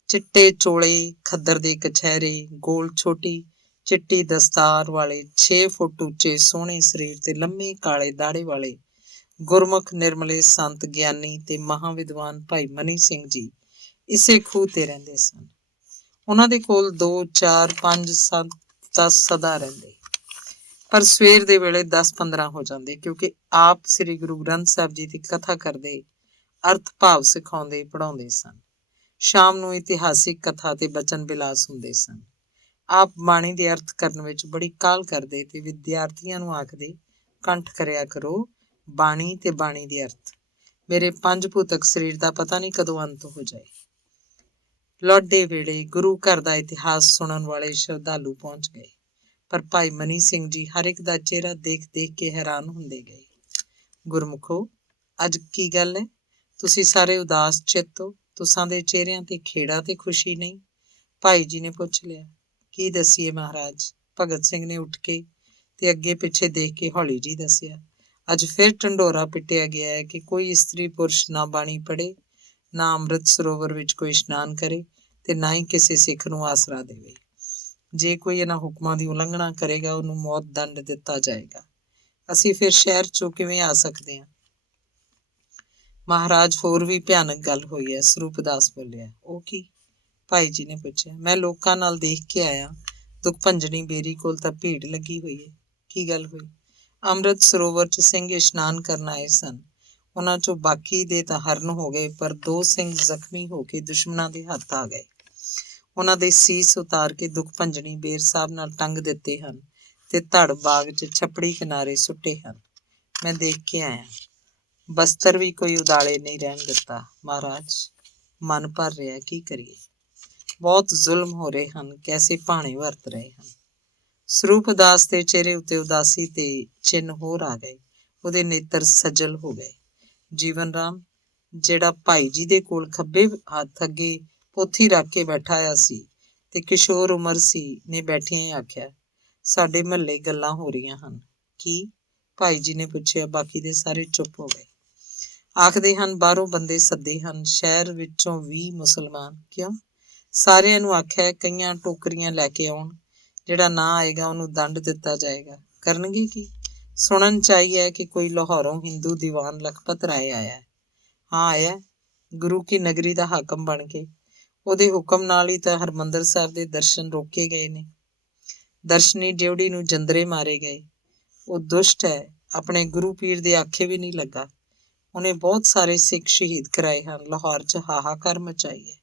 ਚਿੱਟੇ ਚੋਲੇ, ਖੱਦਰ ਦੇ ਕਛਹਿਰੇ, ਗੋਲ ਛੋਟੀ ਚਿੱਟੀ ਦਸਤਾਰ ਵਾਲੇ, 6 ਫੁੱਟ ਉੱਚੇ ਸੋਹਣੇ ਸਰੀਰ ਤੇ ਲੰਮੇ ਕਾਲੇ ਦਾੜੇ ਵਾਲੇ ਗੁਰਮੁਖ ਨਿਰਮਲੇ ਸੰਤ ਗਿਆਨੀ ਤੇ ਮਹਾਂਵਿਦਵਾਨ ਭਾਈ ਮਨੀ ਸਿੰਘ ਜੀ ਇਸੇ ਖੂਹ ਤੇ ਰਹਿੰਦੇ ਸਨ। ਉਹਨਾਂ ਦੇ ਕੋਲ 2, 4, 5, 7, 10 ਸਦਾ ਰਹਿੰਦੇ, ਪਰ ਸਵੇਰ ਦੇ ਵੇਲੇ 10-15 ਹੋ ਜਾਂਦੇ, ਕਿਉਂਕਿ ਆਪ ਸ੍ਰੀ ਗੁਰੂ ਗ੍ਰੰਥ ਸਾਹਿਬ ਜੀ ਦੀ ਕਥਾ ਕਰਦੇ, ਅਰਥ ਭਾਵ ਸਿਖਾਉਂਦੇ, ਪੜ੍ਹਾਉਂਦੇ ਸਨ। ਸ਼ਾਮ ਨੂੰ ਇਤਿਹਾਸਿਕ ਕਥਾ ਤੇ ਬਚਨ ਬਿਲਾਸ ਹੁੰਦੇ ਸਨ। ਆਪ ਬਾਣੀ ਦੇ ਅਰਥ ਕਰਨ ਵਿੱਚ ਬੜੀ ਕਾਹਲ ਕਰਦੇ ਤੇ ਵਿਦਿਆਰਥੀਆਂ ਨੂੰ ਆਖਦੇ, ਕੰਠ ਕਰਿਆ ਕਰੋ ਬਾਣੀ ਤੇ ਬਾਣੀ ਦੇ ਅਰਥ। ਮੇਰੇ 5 ਭੂਤਕ ਸਰੀਰ ਦਾ ਪਤਾ ਨਹੀਂ ਕਦੋਂ ਅੰਤ ਹੋ ਜਾਏ। ਲੌਡੇ ਵੇਲੇ ਗੁਰੂ ਘਰ ਦਾ ਇਤਿਹਾਸ ਸੁਣਨ ਵਾਲੇ ਸ਼ਰਧਾਲੂ ਪਹੁੰਚ ਗਏ, ਪਰ ਭਾਈ ਮਨੀ ਸਿੰਘ ਜੀ ਹਰ ਇੱਕ ਦਾ ਚਿਹਰਾ ਦੇਖ ਕੇ ਹੈਰਾਨ ਹੁੰਦੇ ਗਏ। ਗੁਰਮੁਖੋ, ਅੱਜ ਕੀ ਗੱਲ ਹੈ? ਤੁਸੀਂ ਸਾਰੇ ਉਦਾਸ ਚਿੱਤ ਹੋ। ਤੁਸਾਂ ਦੇ ਚਿਹਰਿਆਂ ਤੇ ਖੇੜਾ ਤੇ ਖੁਸ਼ੀ ਨਹੀਂ। ਭਾਈ ਜੀ ਨੇ ਪੁੱਛ ਲਿਆ। ਕੀ ਦੱਸੀਏ ਮਹਾਰਾਜ? ਭਗਤ ਸਿੰਘ ਨੇ ਉੱਠ ਕੇ ਤੇ ਅੱਗੇ ਪਿੱਛੇ ਦੇਖ ਕੇ ਹੌਲੀ ਜੀ ਦੱਸਿਆ। ਅੱਜ ਫਿਰ ਢੰਡੋਰਾ ਪਿੱਟਿਆ ਗਿਆ ਹੈ ਕਿ ਕੋਈ ਇਸਤਰੀ ਪੁਰਸ਼ ਨਾ ਬਾਣੀ ਪੜ੍ਹੇ, ਨਾ ਅੰਮ੍ਰਿਤ ਸਰੋਵਰ ਵਿੱਚ ਕੋਈ ਇਸ਼ਨਾਨ ਕਰੇ ਤੇ ਨਾ ਹੀ ਕਿਸੇ ਸਿੱਖ ਨੂੰ ਆਸਰਾ ਦੇਵੇ। ਜੇ ਕੋਈ ਇਹਨਾਂ ਹੁਕਮਾਂ ਦੀ ਉਲੰਘਣਾ ਕਰੇਗਾ ਉਹਨੂੰ ਮੌਤ ਦੰਡ ਦਿੱਤਾ ਜਾਏਗਾ। ਅਸੀਂ ਫਿਰ ਸ਼ਹਿਰ ਚੋਂ ਕਿਵੇਂ ਆ ਸਕਦੇ ਹਾਂ? ਮਹਾਰਾਜ, ਹੋਰ ਵੀ ਭਿਆਨਕ ਗੱਲ ਹੋਈ ਹੈ, ਸਰੂਪ ਦਾਸ ਬੋਲਿਆ। ਉਹ ਕੀ? ਭਾਈ ਜੀ ਨੇ ਪੁੱਛਿਆ। ਮੈਂ ਲੋਕਾਂ ਨਾਲ ਦੇਖ ਕੇ ਆਇਆ, ਦੁੱਖ ਭੰਜਣੀ ਬੇਰੀ ਕੋਲ ਤਾਂ ਭੀੜ ਲੱਗੀ ਹੋਈ ਹੈ। ਕੀ ਗੱਲ ਹੋਈ? ਅੰਮ੍ਰਿਤ ਸਰੋਵਰ 'ਚ ਸਿੰਘ ਇਸ਼ਨਾਨ ਕਰਨ ਆਏ ਸਨ। ਉਹਨਾਂ 'ਚੋਂ ਬਾਕੀ ਦੇ ਤਾਂ ਹਰਨ ਹੋ ਗਏ, ਪਰ 2 ਸਿੰਘ ਜ਼ਖਮੀ ਹੋ ਕੇ ਦੁਸ਼ਮਣਾਂ ਦੇ ਹੱਥ ਆ ਗਏ। ਉਹਨਾਂ ਦੇ ਸੀਸ ਉਤਾਰ ਕੇ ਦੁੱਖ ਭੰਜਣੀ ਬੇਰ ਸਾਹਿਬ ਨਾਲ ਟੰਗ ਦਿੱਤੇ ਹਨ ਤੇ ਧੜ ਬਾਗ 'ਚ ਛੱਪੜੀ ਕਿਨਾਰੇ ਸੁੱਟੇ ਹਨ। ਮੈਂ ਦੇਖ ਕੇ ਆਇਆ। ਬਸਤਰ ਵੀ ਕੋਈ ਉਦਾਲੇ ਨਹੀਂ ਰਹਿਣ ਦਿੱਤਾ। ਮਹਾਰਾਜ, ਮਨ ਭਰ ਰਿਹਾ, ਕੀ ਕਰੀਏ? ਬਹੁਤ ਜ਼ੁਲਮ ਹੋ ਰਹੇ ਹਨ, ਕੈਸੇ ਭਾਣੇ ਵਰਤ ਰਹੇ ਹਨ। ਸਰੂਪ ਦਾਸ ਦੇ ਚਿਹਰੇ ਉੱਤੇ ਉਦਾਸੀ ਤੇ ਚਿੰਨ੍ਹ ਹੋਰ ਆ ਗਏ। ਉਹਦੇ ਨੇਤਰ ਸੱਜਲ ਹੋ ਗਏ। ਜੀਵਨ ਰਾਮ, ਜਿਹੜਾ ਭਾਈ ਜੀ ਦੇ ਕੋਲ ਖੱਬੇ ਹੱਥ ਅੱਗੇ ਪੋਥੀ ਰੱਖ ਕੇ ਬੈਠਾ ਹੋਇਆ ਸੀ ਤੇ ਕਿਸ਼ੋਰ ਉਮਰ ਸੀ, ਨੇ ਬੈਠਿਆਂ ਹੀ ਆਖਿਆ, ਸਾਡੇ ਮਹੱਲੇ ਗੱਲਾਂ ਹੋ ਰਹੀਆਂ ਹਨ। ਕੀ? ਭਾਈ ਜੀ ਨੇ ਪੁੱਛਿਆ। ਬਾਕੀ ਦੇ ਸਾਰੇ ਚੁੱਪ ਹੋ ਗਏ। ਆਖਦੇ ਹਨ ਬਾਹਰੋਂ ਬੰਦੇ ਸੱਦੇ ਹਨ, ਸ਼ਹਿਰ ਵਿੱਚੋਂ 20 ਮੁਸਲਮਾਨ। ਕਿਉਂ? ਸਾਰਿਆਂ ਨੂੰ ਆਖਿਆ ਕਈਆਂ ਟੋਕਰੀਆਂ ਲੈ ਕੇ ਆਉਣ, ਜਿਹੜਾ ਨਾ ਆਏਗਾ ਉਹਨੂੰ ਦੰਡ ਦਿੱਤਾ ਜਾਏਗਾ। ਕਰਨਗੇ ਕੀ? ਸੁਣਨ ਚ ਆਈ ਹੈ ਕਿ ਕੋਈ ਲਾਹੌਰੋਂ ਹਿੰਦੂ ਦੀਵਾਨ ਲਖਪਤ ਰਾਏ ਆਇਆ। ਹਾਂ, ਆਇਆ, ਗੁਰੂ ਕੀ ਨਗਰੀ ਦਾ ਹਾਕਮ ਬਣ ਕੇ। ਉਹਦੇ ਹੁਕਮ ਨਾਲ ਹੀ ਤਾਂ ਹਰਿਮੰਦਰ ਸਾਹਿਬ ਦੇ ਦਰਸ਼ਨ ਰੋਕੇ ਗਏ ਨੇ। ਦਰਸ਼ਨੀ ਡਿਉੜੀ ਨੂੰ ਜੰਦਰੇ ਮਾਰੇ ਗਏ। ਉਹ ਦੁਸ਼ਟ ਹੈ, ਆਪਣੇ ਗੁਰੂ ਪੀਰ ਦੇ ਆਖੇ ਵੀ ਨਹੀਂ ਲੱਗਾ। ਉਹਨੇ ਬਹੁਤ ਸਾਰੇ ਸਿੱਖ ਸ਼ਹੀਦ ਕਰਾਏ ਹਨ। ਲਾਹੌਰ 'ਚ ਹਾਹਾਕਾਰ ਮਚਾਈ ਹੈ।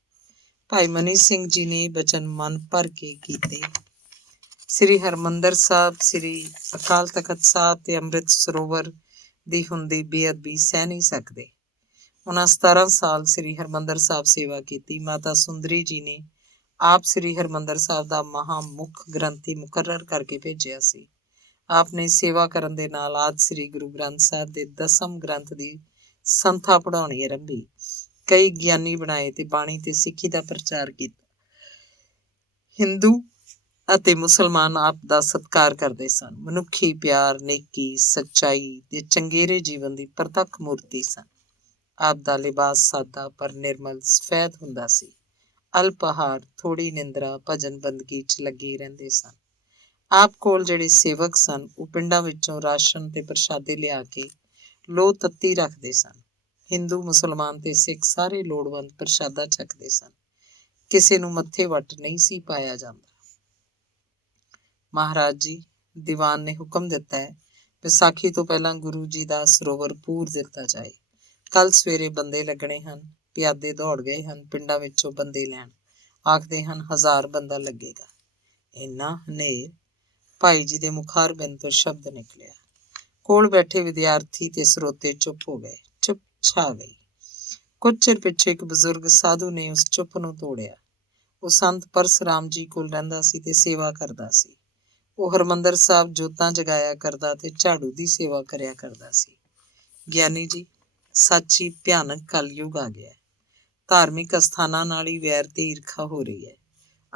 ਭਾਈ ਮਨੀ ਸਿੰਘ ਜੀ ਨੇ ਬਚਨ ਮਨ ਭਰ ਕੇ ਕੀਤੇ। ਸ੍ਰੀ ਹਰਿਮੰਦਰ ਸਾਹਿਬ, ਸ੍ਰੀ ਅਕਾਲ ਤਖਤ ਸਾਹਿਬ ਤੇ ਅੰਮ੍ਰਿਤ ਸਰੋਵਰ ਦੀ ਹੁੰਦੀ ਬੇਅਦਬੀ ਸਹਿ ਨਹੀਂ ਸਕਦੇ। ਉਹਨਾਂ 17 ਸਾਲ ਸ੍ਰੀ ਹਰਿਮੰਦਰ ਸਾਹਿਬ ਸੇਵਾ ਕੀਤੀ। ਮਾਤਾ ਸੁੰਦਰੀ ਜੀ ਨੇ ਆਪ ਸ੍ਰੀ ਹਰਿਮੰਦਰ ਸਾਹਿਬ ਦਾ ਮਹਾਂਮੁੱਖ ਗ੍ਰੰਥੀ ਮੁਕਰਰ ਕਰਕੇ ਭੇਜਿਆ ਸੀ। ਆਪ ਨੇ ਸੇਵਾ ਕਰਨ ਦੇ ਨਾਲ ਆਦਿ ਸ੍ਰੀ ਗੁਰੂ ਗ੍ਰੰਥ ਸਾਹਿਬ ਦੇ 10ਮ ਗ੍ਰੰਥ ਦੀ ਸੰਥਾ ਪੜ੍ਹਾਉਣੀ ਆਰੰਭੀ। ਕਈ ਗਿਆਨੀ ਬਣਾਏ ਤੇ ਬਾਣੀ ਤੇ ਸਿੱਖੀ ਦਾ ਪ੍ਰਚਾਰ ਕੀਤਾ। ਹਿੰਦੂ ਅਤੇ ਮੁਸਲਮਾਨ ਆਪ ਦਾ ਸਤਿਕਾਰ ਕਰਦੇ ਸਨ। ਮਨੁੱਖੀ ਪਿਆਰ, ਨੇਕੀ, ਸੱਚਾਈ ਤੇ ਚੰਗੇਰੇ ਜੀਵਨ ਦੀ ਪ੍ਰਤੱਖ ਮੂਰਤੀ ਸਨ। ਆਪ ਦਾ ਲਿਬਾਸ ਸਾਦਾ ਪਰ ਨਿਰਮਲ ਸਫੈਦ ਹੁੰਦਾ ਸੀ। ਅਲਪਹਾਰ, ਥੋੜੀ ਨਿੰਦਰਾ, ਭਜਨ ਬੰਦਗੀ 'ਚ ਲੱਗੇ ਰਹਿੰਦੇ ਸਨ। ਆਪ ਕੋਲ ਜਿਹੜੇ ਸੇਵਕ ਸਨ, ਉਹ ਪਿੰਡਾਂ ਵਿੱਚੋਂ ਰਾਸ਼ਨ ਤੇ ਪ੍ਰਸ਼ਾਦੇ ਲਿਆ ਕੇ ਲੋਹ ਤੱਤੀ ਰੱਖਦੇ ਸਨ। ਹਿੰਦੂ, ਮੁਸਲਮਾਨ ਤੇ ਸਿੱਖ ਸਾਰੇ ਲੋੜਵੰਦ ਪ੍ਰਸ਼ਾਦਾ ਛਕਦੇ ਸਨ। ਕਿਸੇ ਨੂੰ ਮੱਥੇ ਵੱਟ ਨਹੀਂ ਸੀ ਪਾਇਆ ਜਾਂਦਾ। ਮਹਾਰਾਜ ਜੀ, ਦੀਵਾਨ ਨੇ ਹੁਕਮ ਦਿੱਤਾ ਹੈ, ਵਿਸਾਖੀ ਤੋਂ ਪਹਿਲਾਂ ਗੁਰੂ ਜੀ ਦਾ ਸਰੋਵਰ ਪੂਰ ਦਿੱਤਾ ਜਾਏ। ਕੱਲ ਸਵੇਰੇ ਬੰਦੇ ਲੱਗਣੇ ਹਨ। ਪਿਆਦੇ ਦੌੜ ਗਏ ਹਨ ਪਿੰਡਾਂ ਵਿੱਚੋਂ ਬੰਦੇ ਲੈਣ। ਆਖਦੇ ਹਨ 1000 ਬੰਦਾ ਲੱਗੇਗਾ। ਇੰਨਾ ਹਨੇਰ? ਭਾਈ ਜੀ ਦੇ ਮੁਖਾਰਬਿੰਦ ਤੋਂ ਸ਼ਬਦ ਨਿਕਲਿਆ। ਕੋਲ ਬੈਠੇ ਵਿਦਿਆਰਥੀ ਤੇ ਸਰੋਤੇ ਚੁੱਪ ਹੋ ਗਏ। ਚੁੱਪ ਛਾ ਗਈ। ਕੁਝ ਚਿਰ ਪਿੱਛੇ ਇੱਕ ਬਜ਼ੁਰਗ ਸਾਧੂ ਨੇ ਉਸ ਚੁੱਪ ਨੂੰ ਤੋੜਿਆ। ਉਹ ਸੰਤ ਪਰਸਰਾਮ ਜੀ ਕੋਲ ਰਹਿੰਦਾ ਸੀ ਤੇ ਸੇਵਾ ਕਰਦਾ ਸੀ। ਉਹ ਹਰਿਮੰਦਰ ਸਾਹਿਬ ਜੋਤਾਂ ਜਗਾਇਆ ਕਰਦਾ ਤੇ ਝਾੜੂ ਦੀ ਸੇਵਾ ਕਰਿਆ ਕਰਦਾ ਸੀ। ਗਿਆਨੀ ਜੀ, ਸੱਚੀ ਭਿਆਨਕ ਕਲਯੁਗ ਆ ਗਿਆ। ਧਾਰਮਿਕ ਅਸਥਾਨਾਂ ਨਾਲ ਹੀ ਵੈਰ ਤੇ ਈਰਖਾ ਹੋ ਰਹੀ ਹੈ।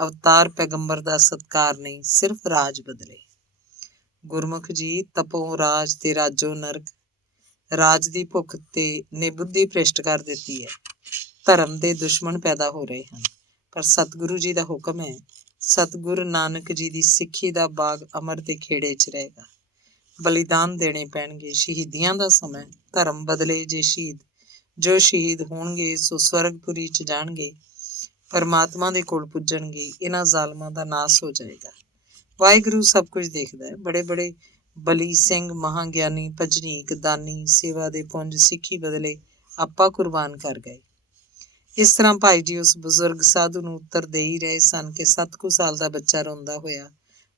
ਅਵਤਾਰ ਪੈਗੰਬਰ ਦਾ ਸਤਿਕਾਰ ਨਹੀਂ, ਸਿਰਫ ਰਾਜ ਬਦਲੇ। ਗੁਰਮੁਖ ਜੀ, ਤਪੋ ਰਾਜ ਤੇ ਰਾਜੋ ਨਰਕ। ਰਾਜ ਦੀ ਭੁੱਖ ਤੇ ਨੇ ਬੁੱਧੀ ਭ੍ਰਿਸ਼ਟ ਕਰ ਦਿੱਤੀ ਹੈ। ਧਰਮ ਦੇ ਦੁਸ਼ਮਣ ਪੈਦਾ ਹੋ ਰਹੇ ਹਨ। ਪਰ ਸਤਿਗੁਰੂ ਜੀ ਦਾ ਹੁਕਮ ਹੈ, ਸਤਿਗੁਰੂ ਨਾਨਕ ਜੀ ਦੀ ਸਿੱਖੀ ਦਾ ਬਾਗ ਅਮਰ ਤੇ ਖੇੜੇ 'ਚ ਰਹੇਗਾ। ਬਲੀਦਾਨ ਦੇਣੇ ਪੈਣਗੇ। ਸ਼ਹੀਦੀਆਂ ਦਾ ਸਮਾਂ। ਧਰਮ ਬਦਲੇ ਜੇ ਸ਼ਹੀਦ ਜੋ ਸ਼ਹੀਦ ਹੋਣਗੇ ਸੋ ਸਵਰਗਪੁਰੀ 'ਚ ਜਾਣਗੇ, ਪਰਮਾਤਮਾ ਦੇ ਕੋਲ ਪੁੱਜਣਗੇ। ਇਹਨਾਂ ਜ਼ਾਲਮਾਂ ਦਾ ਨਾਸ ਹੋ ਜਾਏਗਾ। ਵਾਹਿਗੁਰੂ ਸਭ ਕੁਝ ਦੇਖਦਾ ਹੈ। ਬੜੇ ਬੜੇ ਬਲੀ ਸਿੰਘ, ਮਹਾਂਗਿਆਨੀ, ਭਜਨੀਕ, ਦਾਨੀ, ਸੇਵਾ ਦੇ ਪੁੰਜ ਸਿੱਖੀ ਬਦਲੇ ਆਪਾ ਕੁਰਬਾਨ ਕਰ ਗਏ। ਇਸ ਤਰ੍ਹਾਂ ਭਾਈ ਜੀ ਉਸ ਬਜ਼ੁਰਗ ਸਾਧੂ ਨੂੰ ਉੱਤਰ ਦੇ ਹੀ ਰਹੇ ਸਨ ਕਿ 7 ਕੁ ਸਾਲ ਦਾ ਬੱਚਾ ਰੋਂਦਾ ਹੋਇਆ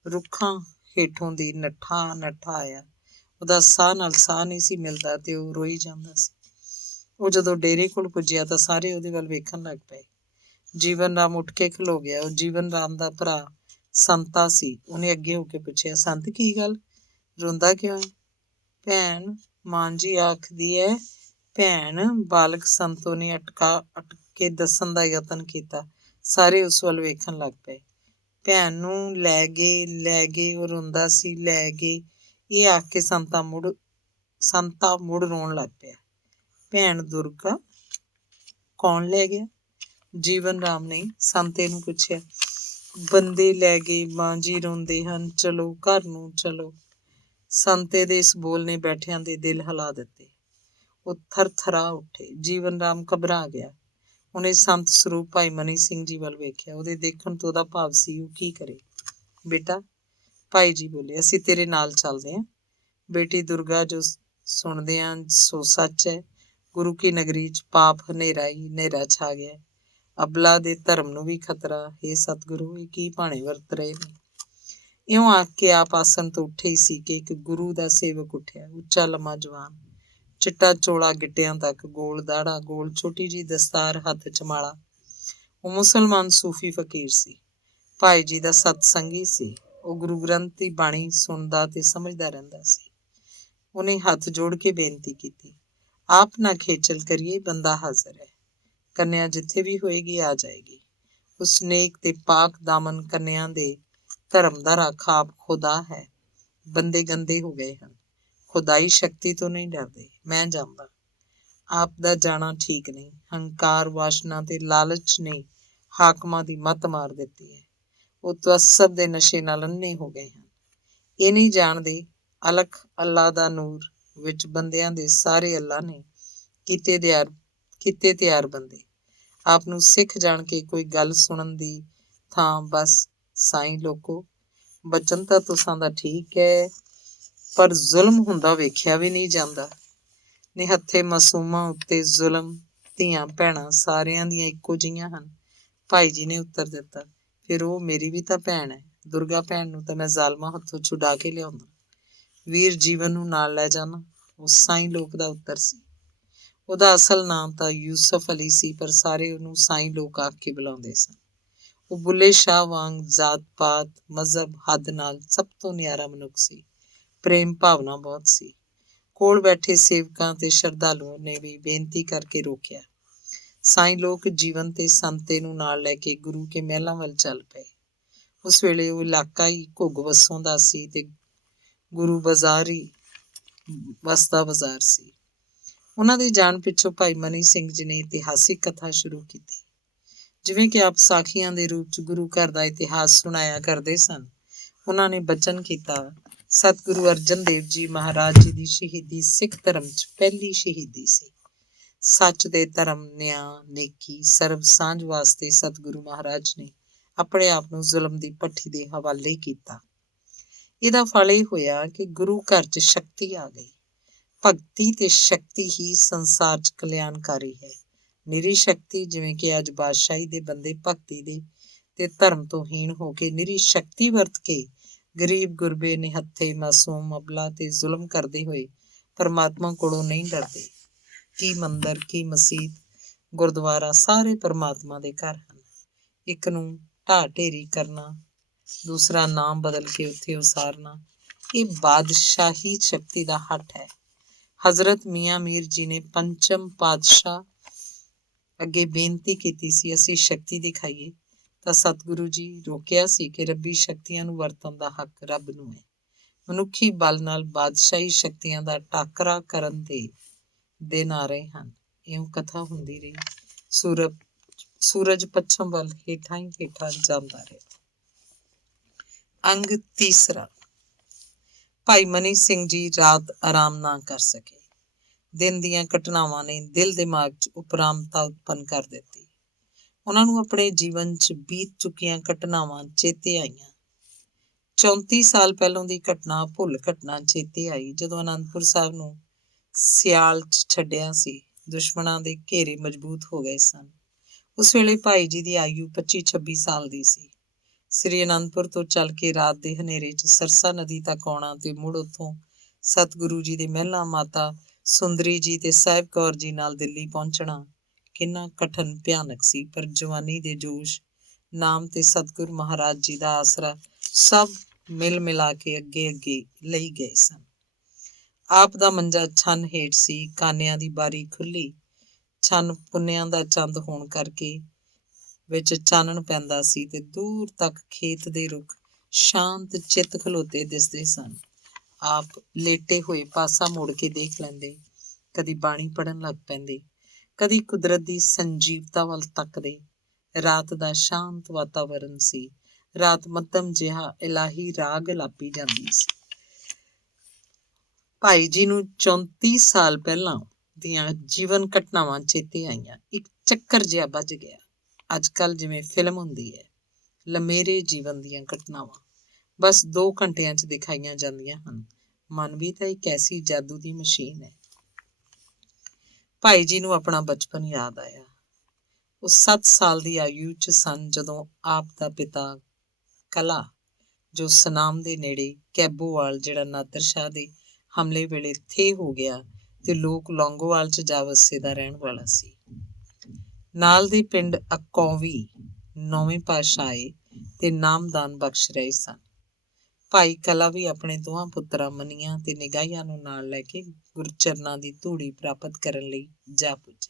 ਰੁੱਖਾਂ ਹੇਠੋਂ ਦੀ ਨੱਠਾ ਨੱਠਾ ਆਇਆ। ਉਹਦਾ ਸਾਹ ਨਾਲ ਸਾਹ ਨਹੀਂ ਸੀ ਮਿਲਦਾ ਤੇ ਉਹ ਰੋਈ ਜਾਂਦਾ ਸੀ। ਉਹ ਜਦੋਂ ਡੇਰੇ ਕੋਲ ਪੁੱਜਿਆ ਤਾਂ ਸਾਰੇ ਉਹਦੇ ਵੱਲ ਵੇਖਣ ਲੱਗ ਪਏ। ਜੀਵਨ ਰਾਮ ਉੱਠ ਕੇ ਖਲੋ ਗਿਆ। ਉਹ ਜੀਵਨ ਰਾਮ ਦਾ ਭਰਾ ਸੰਤਾ ਸੀ। ਉਹਨੇ ਅੱਗੇ ਹੋ ਕੇ ਪੁੱਛਿਆ, ਸੰਤ ਕੀ ਗੱਲ, ਰੋਂਦਾ ਕਿਉਂ ਹੈ? ਭੈਣ, ਮਾਂ ਜੀ ਆਖਦੀ ਹੈ। ਭੈਣ? ਬਾਲਕ ਸੰਤੋ ਨੇ ਅਟਕ ਕੇ ਦੱਸਣ ਦਾ ਯਤਨ ਕੀਤਾ। ਸਾਰੇ ਉਸ ਵੱਲ ਵੇਖਣ ਲੱਗ ਪਏ। ਭੈਣ ਨੂੰ ਲੈ ਗਏ, ਉਹ ਰੋਂਦਾ ਸੀ, ਲੈ ਗਏ। ਇਹ ਆਖ ਕੇ ਸੰਤਾ ਮੁੜ ਸੰਤਾ ਮੁੜ ਰੋਣ ਲੱਗ ਪਿਆ। ਭੈਣ ਦੁਰਗਾ ਕੌਣ ਲੈ ਗਿਆ? ਜੀਵਨ ਰਾਮ ਨੇ ਸੰਤੇ ਨੂੰ ਪੁੱਛਿਆ। ਬੰਦੇ ਲੈ ਗਏ, ਮਾਂ ਜੀ ਰੋਂਦੇ ਹਨ, ਚਲੋ ਘਰ ਨੂੰ ਚਲੋ। ਸੰਤੇ ਦੇ ਇਸ ਬੋਲ ਨੇ ਬੈਠਿਆਂ ਦੇ ਦਿਲ ਹਿਲਾ ਦਿੱਤੇ। ਉਹ ਥਰਥਰਾ ਉੱਠੇ। ਜੀਵਨ ਰਾਮ ਘਬਰਾ ਗਿਆ। ਉਹਨੇ ਸੰਤ ਸਰੂਪ ਭਾਈ ਮਨੀ ਸਿੰਘ ਜੀ ਵੱਲ ਵੇਖਿਆ। ਉਹਦੇ ਦੇਖਣ ਤੋਂ ਉਹਦਾ ਭਾਵ ਸੀ ਉਹ ਕੀ ਕਰੇ। ਬੇਟਾ, ਭਾਈ ਜੀ ਬੋਲੇ, ਅਸੀਂ ਤੇਰੇ ਨਾਲ ਚੱਲਦੇ ਹਾਂ। ਬੇਟੀ ਦੁਰਗਾ, ਜੋ ਸੁਣਦੇ ਹਾਂ ਸੋ ਸੱਚ ਹੈ। ਗੁਰੂ ਕੀ ਨਗਰੀ 'ਚ ਪਾਪ ਹਨੇਰਾ ਹੀ ਹਨੇਰਾ ਛਾ ਗਿਆ। ਅਬਲਾ ਦੇ ਧਰਮ ਨੂੰ ਵੀ ਖਤਰਾ। ਹੇ ਸਤਿਗੁਰੂ, ਇਹ ਕੀ ਭਾਣੇ ਵਰਤ ਰਹੇ ਨੇ। ਇਉਂ ਆਖ ਕੇ ਆਪ ਆਸਣ ਤੋਂ ਉੱਠੇ ਹੀ ਸੀ ਕਿ ਇੱਕ ਗੁਰੂ ਦਾ ਸੇਵਕ ਉੱਠਿਆ। ਉੱਚਾ ਲੰਮਾ ਜਵਾਨ, ਚਿੱਟਾ ਚੋਲਾ ਗਿੱਟਿਆਂ ਤੱਕ, ਗੋਲ ਦਾੜਾ, ਗੋਲ ਛੋਟੀ ਜਿਹੀ ਦਸਤਾਰ, ਹੱਥ 'ਚ ਮਾਲਾ। ਉਹ ਮੁਸਲਮਾਨ ਸੂਫੀ ਫਕੀਰ ਸੀ। ਭਾਈ ਜੀ ਦਾ ਸਤਸੰਗੀ ਸੀ। ਉਹ ਗੁਰੂ ਗ੍ਰੰਥ ਦੀ ਬਾਣੀ ਸੁਣਦਾ ਤੇ ਸਮਝਦਾ ਰਹਿੰਦਾ ਸੀ। ਉਹਨੇ ਹੱਥ ਜੋੜ ਕੇ ਬੇਨਤੀ ਕੀਤੀ, ਆਪ ਨਾ ਖੇਚਲ ਕਰੀਏ, ਬੰਦਾ ਹਾਜ਼ਰ ਹੈ। ਕੰਨਿਆ ਜਿੱਥੇ ਵੀ ਹੋਏਗੀ ਆ ਜਾਏਗੀ। ਉਸ ਨੇਕ ਤੇ ਪਾਕ ਦਾਮਨ ਕੰਨਿਆ ਦੇ ਧਰਮ ਦਾ ਰਾਖਾ ਆਪ ਖੁਦਾ ਹੈ। ਬੰਦੇ ਗੰਦੇ ਹੋ ਗਏ ਹਨ, ਖੁਦਾਈ ਸ਼ਕਤੀ ਤੋਂ ਨਹੀਂ ਡਰਦੇ। ਮੈਂ ਜਾਂਦਾ, ਆਪ ਦਾ ਜਾਣਾ ਠੀਕ ਨਹੀਂ। ਹੰਕਾਰ, ਵਾਸ਼ਨਾ ਤੇ ਲਾਲਚ ਨੇ ਹਾਕਮਾਂ ਦੀ ਮੱਤ ਮਾਰ ਦਿੱਤੀ ਹੈ। ਉਹ ਤਵੱਸਬ ਦੇ ਨਸ਼ੇ ਨਾਲ ਅੰਨੇ ਹੋ ਗਏ ਹਨ। ਇਹ ਨਹੀਂ ਜਾਣਦੇ ਅਲਖ ਅੱਲਾ ਦਾ ਨੂਰ ਵਿੱਚ ਬੰਦਿਆਂ ਦੇ ਸਾਰੇ ਅੱਲਾ ਨੇ ਕੀਤੇ ਤਿਆਰ ਬੰਦੇ। ਆਪ ਨੂੰ ਸਿੱਖ ਜਾਣ ਕੇ ਕੋਈ ਗੱਲ ਸੁਣਨ ਦੀ ਥਾਂ ਬਸ ਸਾਈਂ ਲੋਕੋ, ਬਚਨ ਤਾਂ ਤੁਸਾਂ ਦਾ ਠੀਕ ਹੈ, ਪਰ ਜ਼ੁਲਮ ਹੁੰਦਾ ਵੇਖਿਆ ਵੀ ਨਹੀਂ ਜਾਂਦਾ। ਨਿਹੱਥੇ ਮਾਸੂਮਾਂ ਉੱਤੇ ਜ਼ੁਲਮ। ਧੀਆਂ ਭੈਣਾਂ ਸਾਰਿਆਂ ਦੀਆਂ ਇੱਕੋ ਜਿਹੀਆਂ ਹਨ। ਭਾਈ ਜੀ ਨੇ ਉੱਤਰ ਦਿੱਤਾ, ਫਿਰ ਉਹ ਮੇਰੀ ਵੀ ਤਾਂ ਭੈਣ ਹੈ। ਦੁਰਗਾ ਭੈਣ ਨੂੰ ਤਾਂ ਮੈਂ ਜ਼ਾਲਮਾਂ ਹੱਥੋਂ ਛੁਡਾ ਕੇ ਲਿਆਉਂਦਾ। ਵੀਰ ਜੀਵਨ ਨੂੰ ਨਾਲ ਲੈ ਜਾਣਾ। ਉਹ ਸਾਈਂ ਲੋਕ ਦਾ ਉੱਤਰ ਸੀ। ਉਹਦਾ ਅਸਲ ਨਾਂ ਤਾਂ ਯੂਸਫ ਅਲੀ ਸੀ, ਪਰ ਸਾਰੇ ਉਹਨੂੰ ਸਾਈਂ ਲੋਕ ਆਖ ਕੇ ਬੁਲਾਉਂਦੇ ਸਨ। ਉਹ ਬੁੱਲੇ ਸ਼ਾਹ ਵਾਂਗ ਜ਼ਾਤ ਪਾਤ, ਮਜ਼ਹਬ, ਹੱਦ ਨਾਲ ਸਭ ਤੋਂ ਨਿਆਰਾ ਮਨੁੱਖ ਸੀ। ਪ੍ਰੇਮ ਭਾਵਨਾ ਬਹੁਤ ਸੀ। ਕੋਲ ਬੈਠੇ ਸੇਵਕਾਂ ਤੇ ਸ਼ਰਧਾਲੂਆਂ ਨੇ ਵੀ ਬੇਨਤੀ ਕਰਕੇ ਰੋਕਿਆ। ਸਾਈਂ ਲੋਕ ਜੀਵਨ ਤੇ ਸੰਤੇ ਨੂੰ ਨਾਲ ਲੈ ਕੇ ਗੁਰੂ ਕੇ ਮਹਿਲਾਂ ਵੱਲ ਚੱਲ ਪਏ। ਉਸ ਵੇਲੇ ਉਹ ਇਲਾਕਾ ਹੀ ਘੁੱਗ ਵਸੋਂ ਦਾ ਸੀ ਤੇ ਗੁਰੂ ਬਾਜ਼ਾਰ ਹੀ ਵਸਦਾ ਬਾਜ਼ਾਰ ਸੀ। ਉਹਨਾਂ ਦੇ ਜਾਣ ਪਿੱਛੋਂ ਭਾਈ ਮਨੀ ਸਿੰਘ ਜੀ ਨੇ ਇਤਿਹਾਸਿਕ ਕਥਾ ਸ਼ੁਰੂ ਕੀਤੀ। ਜਿਵੇਂ ਕਿ ਆਪ ਸਾਖੀਆਂ ਦੇ ਰੂਪ 'ਚ ਗੁਰੂ ਘਰ ਦਾ ਇਤਿਹਾਸ ਸੁਣਾਇਆ ਕਰਦੇ ਸਨ। ਉਹਨਾਂ ਨੇ ਬਚਨ ਕੀਤਾ, ਸਤਿਗੁਰੂ ਅਰਜਨ ਦੇਵ ਜੀ ਮਹਾਰਾਜ ਜੀ ਦੀ ਸ਼ਹੀਦੀ ਸਿੱਖ ਧਰਮ 'ਚ ਪਹਿਲੀ ਸ਼ਹੀਦੀ ਸੀ। ਸੱਚ ਦੇ ਧਰਮ, ਨਿਆਂ, ਨੇਕੀ, ਸਰਬ ਸਾਂਝ ਵਾਸਤੇ ਸਤਿਗੁਰੂ ਮਹਾਰਾਜ ਨੇ ਆਪਣੇ ਆਪ ਨੂੰ ਜ਼ੁਲਮ ਦੀ ਭੱਠੀ ਦੇ ਹਵਾਲੇ ਕੀਤਾ। ਇਹਦਾ ਫਲ ਇਹ ਹੋਇਆ ਕਿ ਗੁਰੂ ਘਰ 'ਚ ਸ਼ਕਤੀ ਆ ਗਈ। ਭਗਤੀ ਤੇ ਸ਼ਕਤੀ ਹੀ ਸੰਸਾਰ 'ਚ ਕਲਿਆਣਕਾਰੀ ਹੈ। ਨਿਰੀ ਸ਼ਕਤੀ, ਜਿਵੇਂ ਕਿ ਅੱਜ ਬਾਦਸ਼ਾਹੀ ਦੇ ਬੰਦੇ ਭਗਤੀ ਦੇ ਤੇ ਧਰਮ ਤੋਂ ਹੀਣ ਹੋ ਕੇ ਨਿਰੀ ਸ਼ਕਤੀ ਵਰਤ ਕੇ ਗਰੀਬ ਗੁਰਬੇ, ਨਿਹੱਥੇ, ਮਾਸੂਮ, ਅਬਲਾ ਤੇ ਜ਼ੁਲਮ ਕਰਦੇ ਹੋਏ ਪਰਮਾਤਮਾ ਕੋਲੋਂ ਨਹੀਂ ਡਰਦੇ। ਕੀ ਮੰਦਰ, ਕੀ ਮਸੀਤ, ਗੁਰਦੁਆਰਾ ਸਾਰੇ ਪਰਮਾਤਮਾ ਦੇ ਘਰ ਹਨ। ਇੱਕ ਨੂੰ ਢਾਹ ਢੇਰੀ ਕਰਨਾ, ਦੂਸਰਾ ਨਾਮ ਬਦਲ ਕੇ ਉੱਥੇ ਉਸਾਰਨਾ, ਇਹ ਬਾਦਸ਼ਾਹੀ ਸ਼ਕਤੀ ਦਾ ਹੱਟ ਹੈ। ਹਜ਼ਰਤ ਮੀਆਂ ਮੀਰ ਜੀ ਨੇ ਪੰਚਮ ਪਾਤਸ਼ਾਹ ਅੱਗੇ ਬੇਨਤੀ ਕੀਤੀ ਸੀ, ਅਸੀਂ ਸ਼ਕਤੀ ਦਿਖਾਈਏ, ਤਾਂ ਸਤਿਗੁਰੂ ਜੀ ਰੋਕਿਆ ਸੀ ਕਿ ਰੱਬੀ ਸ਼ਕਤੀਆਂ ਨੂੰ ਵਰਤਣ ਦਾ ਹੱਕ ਰੱਬ ਨੂੰ ਹੈ। ਮਨੁੱਖੀ ਬਲ ਨਾਲ ਬਾਦਸ਼ਾਹੀ ਸ਼ਕਤੀਆਂ ਦਾ ਟਾਕਰਾ ਕਰਨ ਦੇ ਦਿਨ ਆ ਰਹੇ ਹਨ। ਇਉਂ ਕਥਾ ਹੁੰਦੀ ਰਹੀ। ਸੂਰਜ ਪੱਛਮ ਵੱਲ ਹੇਠਾਂ ਹੀ ਹੇਠਾਂ ਜਾਂਦਾ ਰਿਹਾ। ਅੰਗ ਤੀਸਰਾ। ਭਾਈ ਮਨੀ ਸਿੰਘ ਜੀ ਰਾਤ ਆਰਾਮ ਨਾ ਕਰ ਸਕੇ। ਦਿਨ ਦੀਆਂ ਘਟਨਾਵਾਂ ਨੇ ਦਿਲ ਦਿਮਾਗ 'ਚ ਉਪਰਾਮਤਾ ਉਤਪੰਨ ਕਰ ਦਿੱਤੀ। ਉਹਨਾਂ ਨੂੰ ਆਪਣੇ ਜੀਵਨ 'ਚ ਬੀਤ ਚੁੱਕੀਆਂ ਘਟਨਾਵਾਂ ਚੇਤੇ ਆਈਆਂ। 34 ਸਾਲ ਪਹਿਲੋਂ ਦੀ ਘਟਨਾ ਭੁੱਲ ਘਟਨਾ ਚੇਤੇ ਆਈ, ਜਦੋਂ ਅਨੰਦਪੁਰ ਸਾਹਿਬ ਨੂੰ ਸਿਆਲ 'ਚ ਛੱਡਿਆ ਸੀ। ਦੁਸ਼ਮਣਾਂ ਦੇ ਘੇਰੇ ਮਜ਼ਬੂਤ ਹੋ ਗਏ ਸਨ। ਉਸ ਵੇਲੇ ਭਾਈ ਜੀ ਦੀ ਆਯੂ 25-26 ਸਾਲ ਦੀ ਸੀ। ਸ੍ਰੀ ਅਨੰਦਪੁਰ ਤੋਂ ਚੱਲ ਕੇ ਰਾਤ ਦੇ ਹਨੇਰੇ 'ਚ ਸਰਸਾ ਨਦੀ ਤੱਕ ਆਉਣਾ ਤੇ ਮੁੜ ਉੱਥੋਂ ਸਤਿਗੁਰੂ ਜੀ ਦੇ ਮਹਿਲਾਂ ਮਾਤਾ ਸੁੰਦਰੀ ਜੀ ਤੇ ਸਾਹਿਬ ਕੌਰ ਜੀ ਨਾਲ ਦਿੱਲੀ ਪਹੁੰਚਣਾ ਕਿੰਨਾ ਕਠਨ ਭਿਆਨਕ ਸੀ। ਪਰ ਜਵਾਨੀ ਦੇ ਜੋਸ਼, ਨਾਮ ਤੇ ਸਤਿਗੁਰੂ ਮਹਾਰਾਜ ਜੀ ਦਾ ਆਸਰਾ ਸਭ ਮਿਲ ਮਿਲਾ ਕੇ ਅੱਗੇ ਅੱਗੇ ਲਈ ਗਏ ਸਨ। ਆਪ ਦਾ ਮੰਜਾ ਛੰਨ ਹੇਠ ਸੀ। ਕਾਨਿਆਂ ਦੀ ਬਾਰੀ ਖੁੱਲੀ। ਛੰਨ ਪੁੰਨਿਆਂ ਦਾ ਚੰਦ ਹੋਣ ਕਰਕੇ ਵਿੱਚ ਚਾਨਣ ਪੈਂਦਾ ਸੀ ਤੇ ਦੂਰ ਤੱਕ ਖੇਤ ਦੇ ਰੁੱਖ ਸ਼ਾਂਤ ਚਿੱਤ ਖਲੋਤੇ ਦਿਸਦੇ ਸਨ। ਆਪ ਲੇਟੇ ਹੋਏ ਪਾਸਾ ਮੋੜ ਕੇ ਦੇਖ ਲੈਂਦੇ, ਕਦੀ ਬਾਣੀ ਪੜ੍ਹਨ ਲੱਗ ਪੈਂਦੇ, ਕਦੀ ਕੁਦਰਤ ਦੀ ਸੰਜੀਵਤਾ ਵੱਲ ਤੱਕਦੇ। ਰਾਤ ਦਾ ਸ਼ਾਂਤ ਵਾਤਾਵਰਨ ਸੀ। ਰਾਤ ਮੱਧਮ ਜਿਹਾ ਇਲਾਹੀ ਰਾਗ ਲਾਪੀ ਜਾਂਦੀ ਸੀ। ਭਾਈ ਜੀ ਨੂੰ 34 ਸਾਲ ਪਹਿਲਾਂ ਦੀਆਂ ਜੀਵਨ ਘਟਨਾਵਾਂ ਚੇਤੇ ਆਈਆਂ। ਇੱਕ ਚੱਕਰ ਜਿਹਾ ਵੱਜ ਗਿਆ। ਅੱਜ ਕੱਲ੍ਹ ਜਿਵੇਂ ਫਿਲਮ ਹੁੰਦੀ ਹੈ, ਲੰਮੇਰੇ ਜੀਵਨ ਦੀਆਂ ਘਟਨਾਵਾਂ ਬਸ 2 ਘੰਟਿਆਂ 'ਚ ਦਿਖਾਈਆਂ ਜਾਂਦੀਆਂ ਹਨ। ਮਨ ਵੀ ਤਾਂ ਇੱਕ ਐਸੀ ਜਾਦੂ ਦੀ ਮਸ਼ੀਨ ਹੈ। ਭਾਈ ਜੀ ਨੂੰ ਆਪਣਾ ਬਚਪਨ ਯਾਦ ਆਇਆ। ਉਹ 7 ਸਾਲ ਦੀ ਆਯੂ 'ਚ ਸਨ ਜਦੋਂ ਆਪ ਦਾ ਪਿਤਾ ਕਲਾ, ਜੋ ਸਨਾਮ ਦੇ ਨੇੜੇ ਕੈਬੋਵਾਲ, ਜਿਹੜਾ ਨਾਦਰ ਸ਼ਾਹ ਦੇ ਹਮਲੇ ਵੇਲੇ ਥੇ ਹੋ ਗਿਆ ਤੇ ਲੋਕ ਲੌਂਗੋਵਾਲ 'ਚ ਜਾ ਵਸੇ ਦਾ ਰਹਿਣ ਵਾਲਾ ਸੀ। ਨਾਲ ਦੇ ਪਿੰਡ ਅਕੌਵੀ 9ਵੇਂ ਪਾਤਸ਼ਾਹ ਆਏ ਤੇ ਨਾਮਦਾਨ ਬਖਸ਼ ਰਹੇ ਸਨ। ਭਾਈ ਕਲਾ ਵੀ ਆਪਣੇ ਦੋਹਾਂ ਪੁੱਤਰਾਂ ਮਨੀਆਂ ਤੇ ਨਿਗਾਹੀਆਂ ਨੂੰ ਨਾਲ ਲੈ ਕੇ ਗੁਰਚਰਨਾਂ ਦੀ ਧੂੜੀ ਪ੍ਰਾਪਤ ਕਰਨ ਲਈ ਜਾ ਪੁੱਜੇ।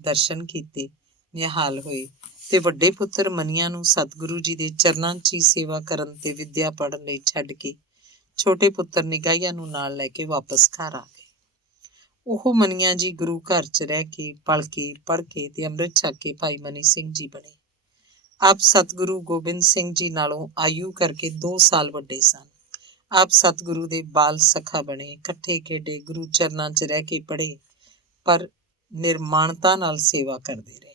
ਦਰਸ਼ਨ ਕੀਤੇ, ਨਿਹਾਲ ਹੋਏ ਤੇ ਵੱਡੇ ਪੁੱਤਰ ਮਨੀਆਂ ਨੂੰ ਸਤਿਗੁਰੂ ਜੀ ਦੇ ਚਰਨਾਂ 'ਚ ਹੀ ਸੇਵਾ ਕਰਨ ਤੇ ਵਿੱਦਿਆ ਪੜ੍ਹਨ ਲਈ ਛੱਡ ਕੇ ਛੋਟੇ ਪੁੱਤਰ ਨਿਗਾਹੀਆਂ ਨੂੰ ਨਾਲ ਲੈ ਕੇ ਵਾਪਸ ਘਰ ਆ ਗਏ। ਉਹ ਮਨੀਆਂ ਜੀ ਗੁਰੂ ਘਰ 'ਚ ਰਹਿ ਕੇ, ਪਲ ਕੇ, ਪੜ੍ਹ ਕੇ ਤੇ ਅੰਮ੍ਰਿਤ ਛਕ ਕੇ ਭਾਈ ਮਨੀ ਸਿੰਘ ਜੀ ਬਣੇ। ਆਪ ਸਤਿਗੁਰੂ ਗੋਬਿੰਦ ਸਿੰਘ ਜੀ ਨਾਲੋਂ ਆਯੂ ਕਰਕੇ 2 ਸਾਲ ਵੱਡੇ ਸਨ। ਆਪ ਸਤਿਗੁਰੂ ਦੇ ਬਾਲ ਸਖਾ ਬਣੇ, ਇਕੱਠੇ ਖੇਡੇ, ਗੁਰੂ ਚਰਨਾਂ 'ਚ ਰਹਿ ਕੇ ਪੜ੍ਹੇ, ਪਰ ਨਿਰਮਾਣਤਾ ਨਾਲ ਸੇਵਾ ਕਰਦੇ ਰਹੇ।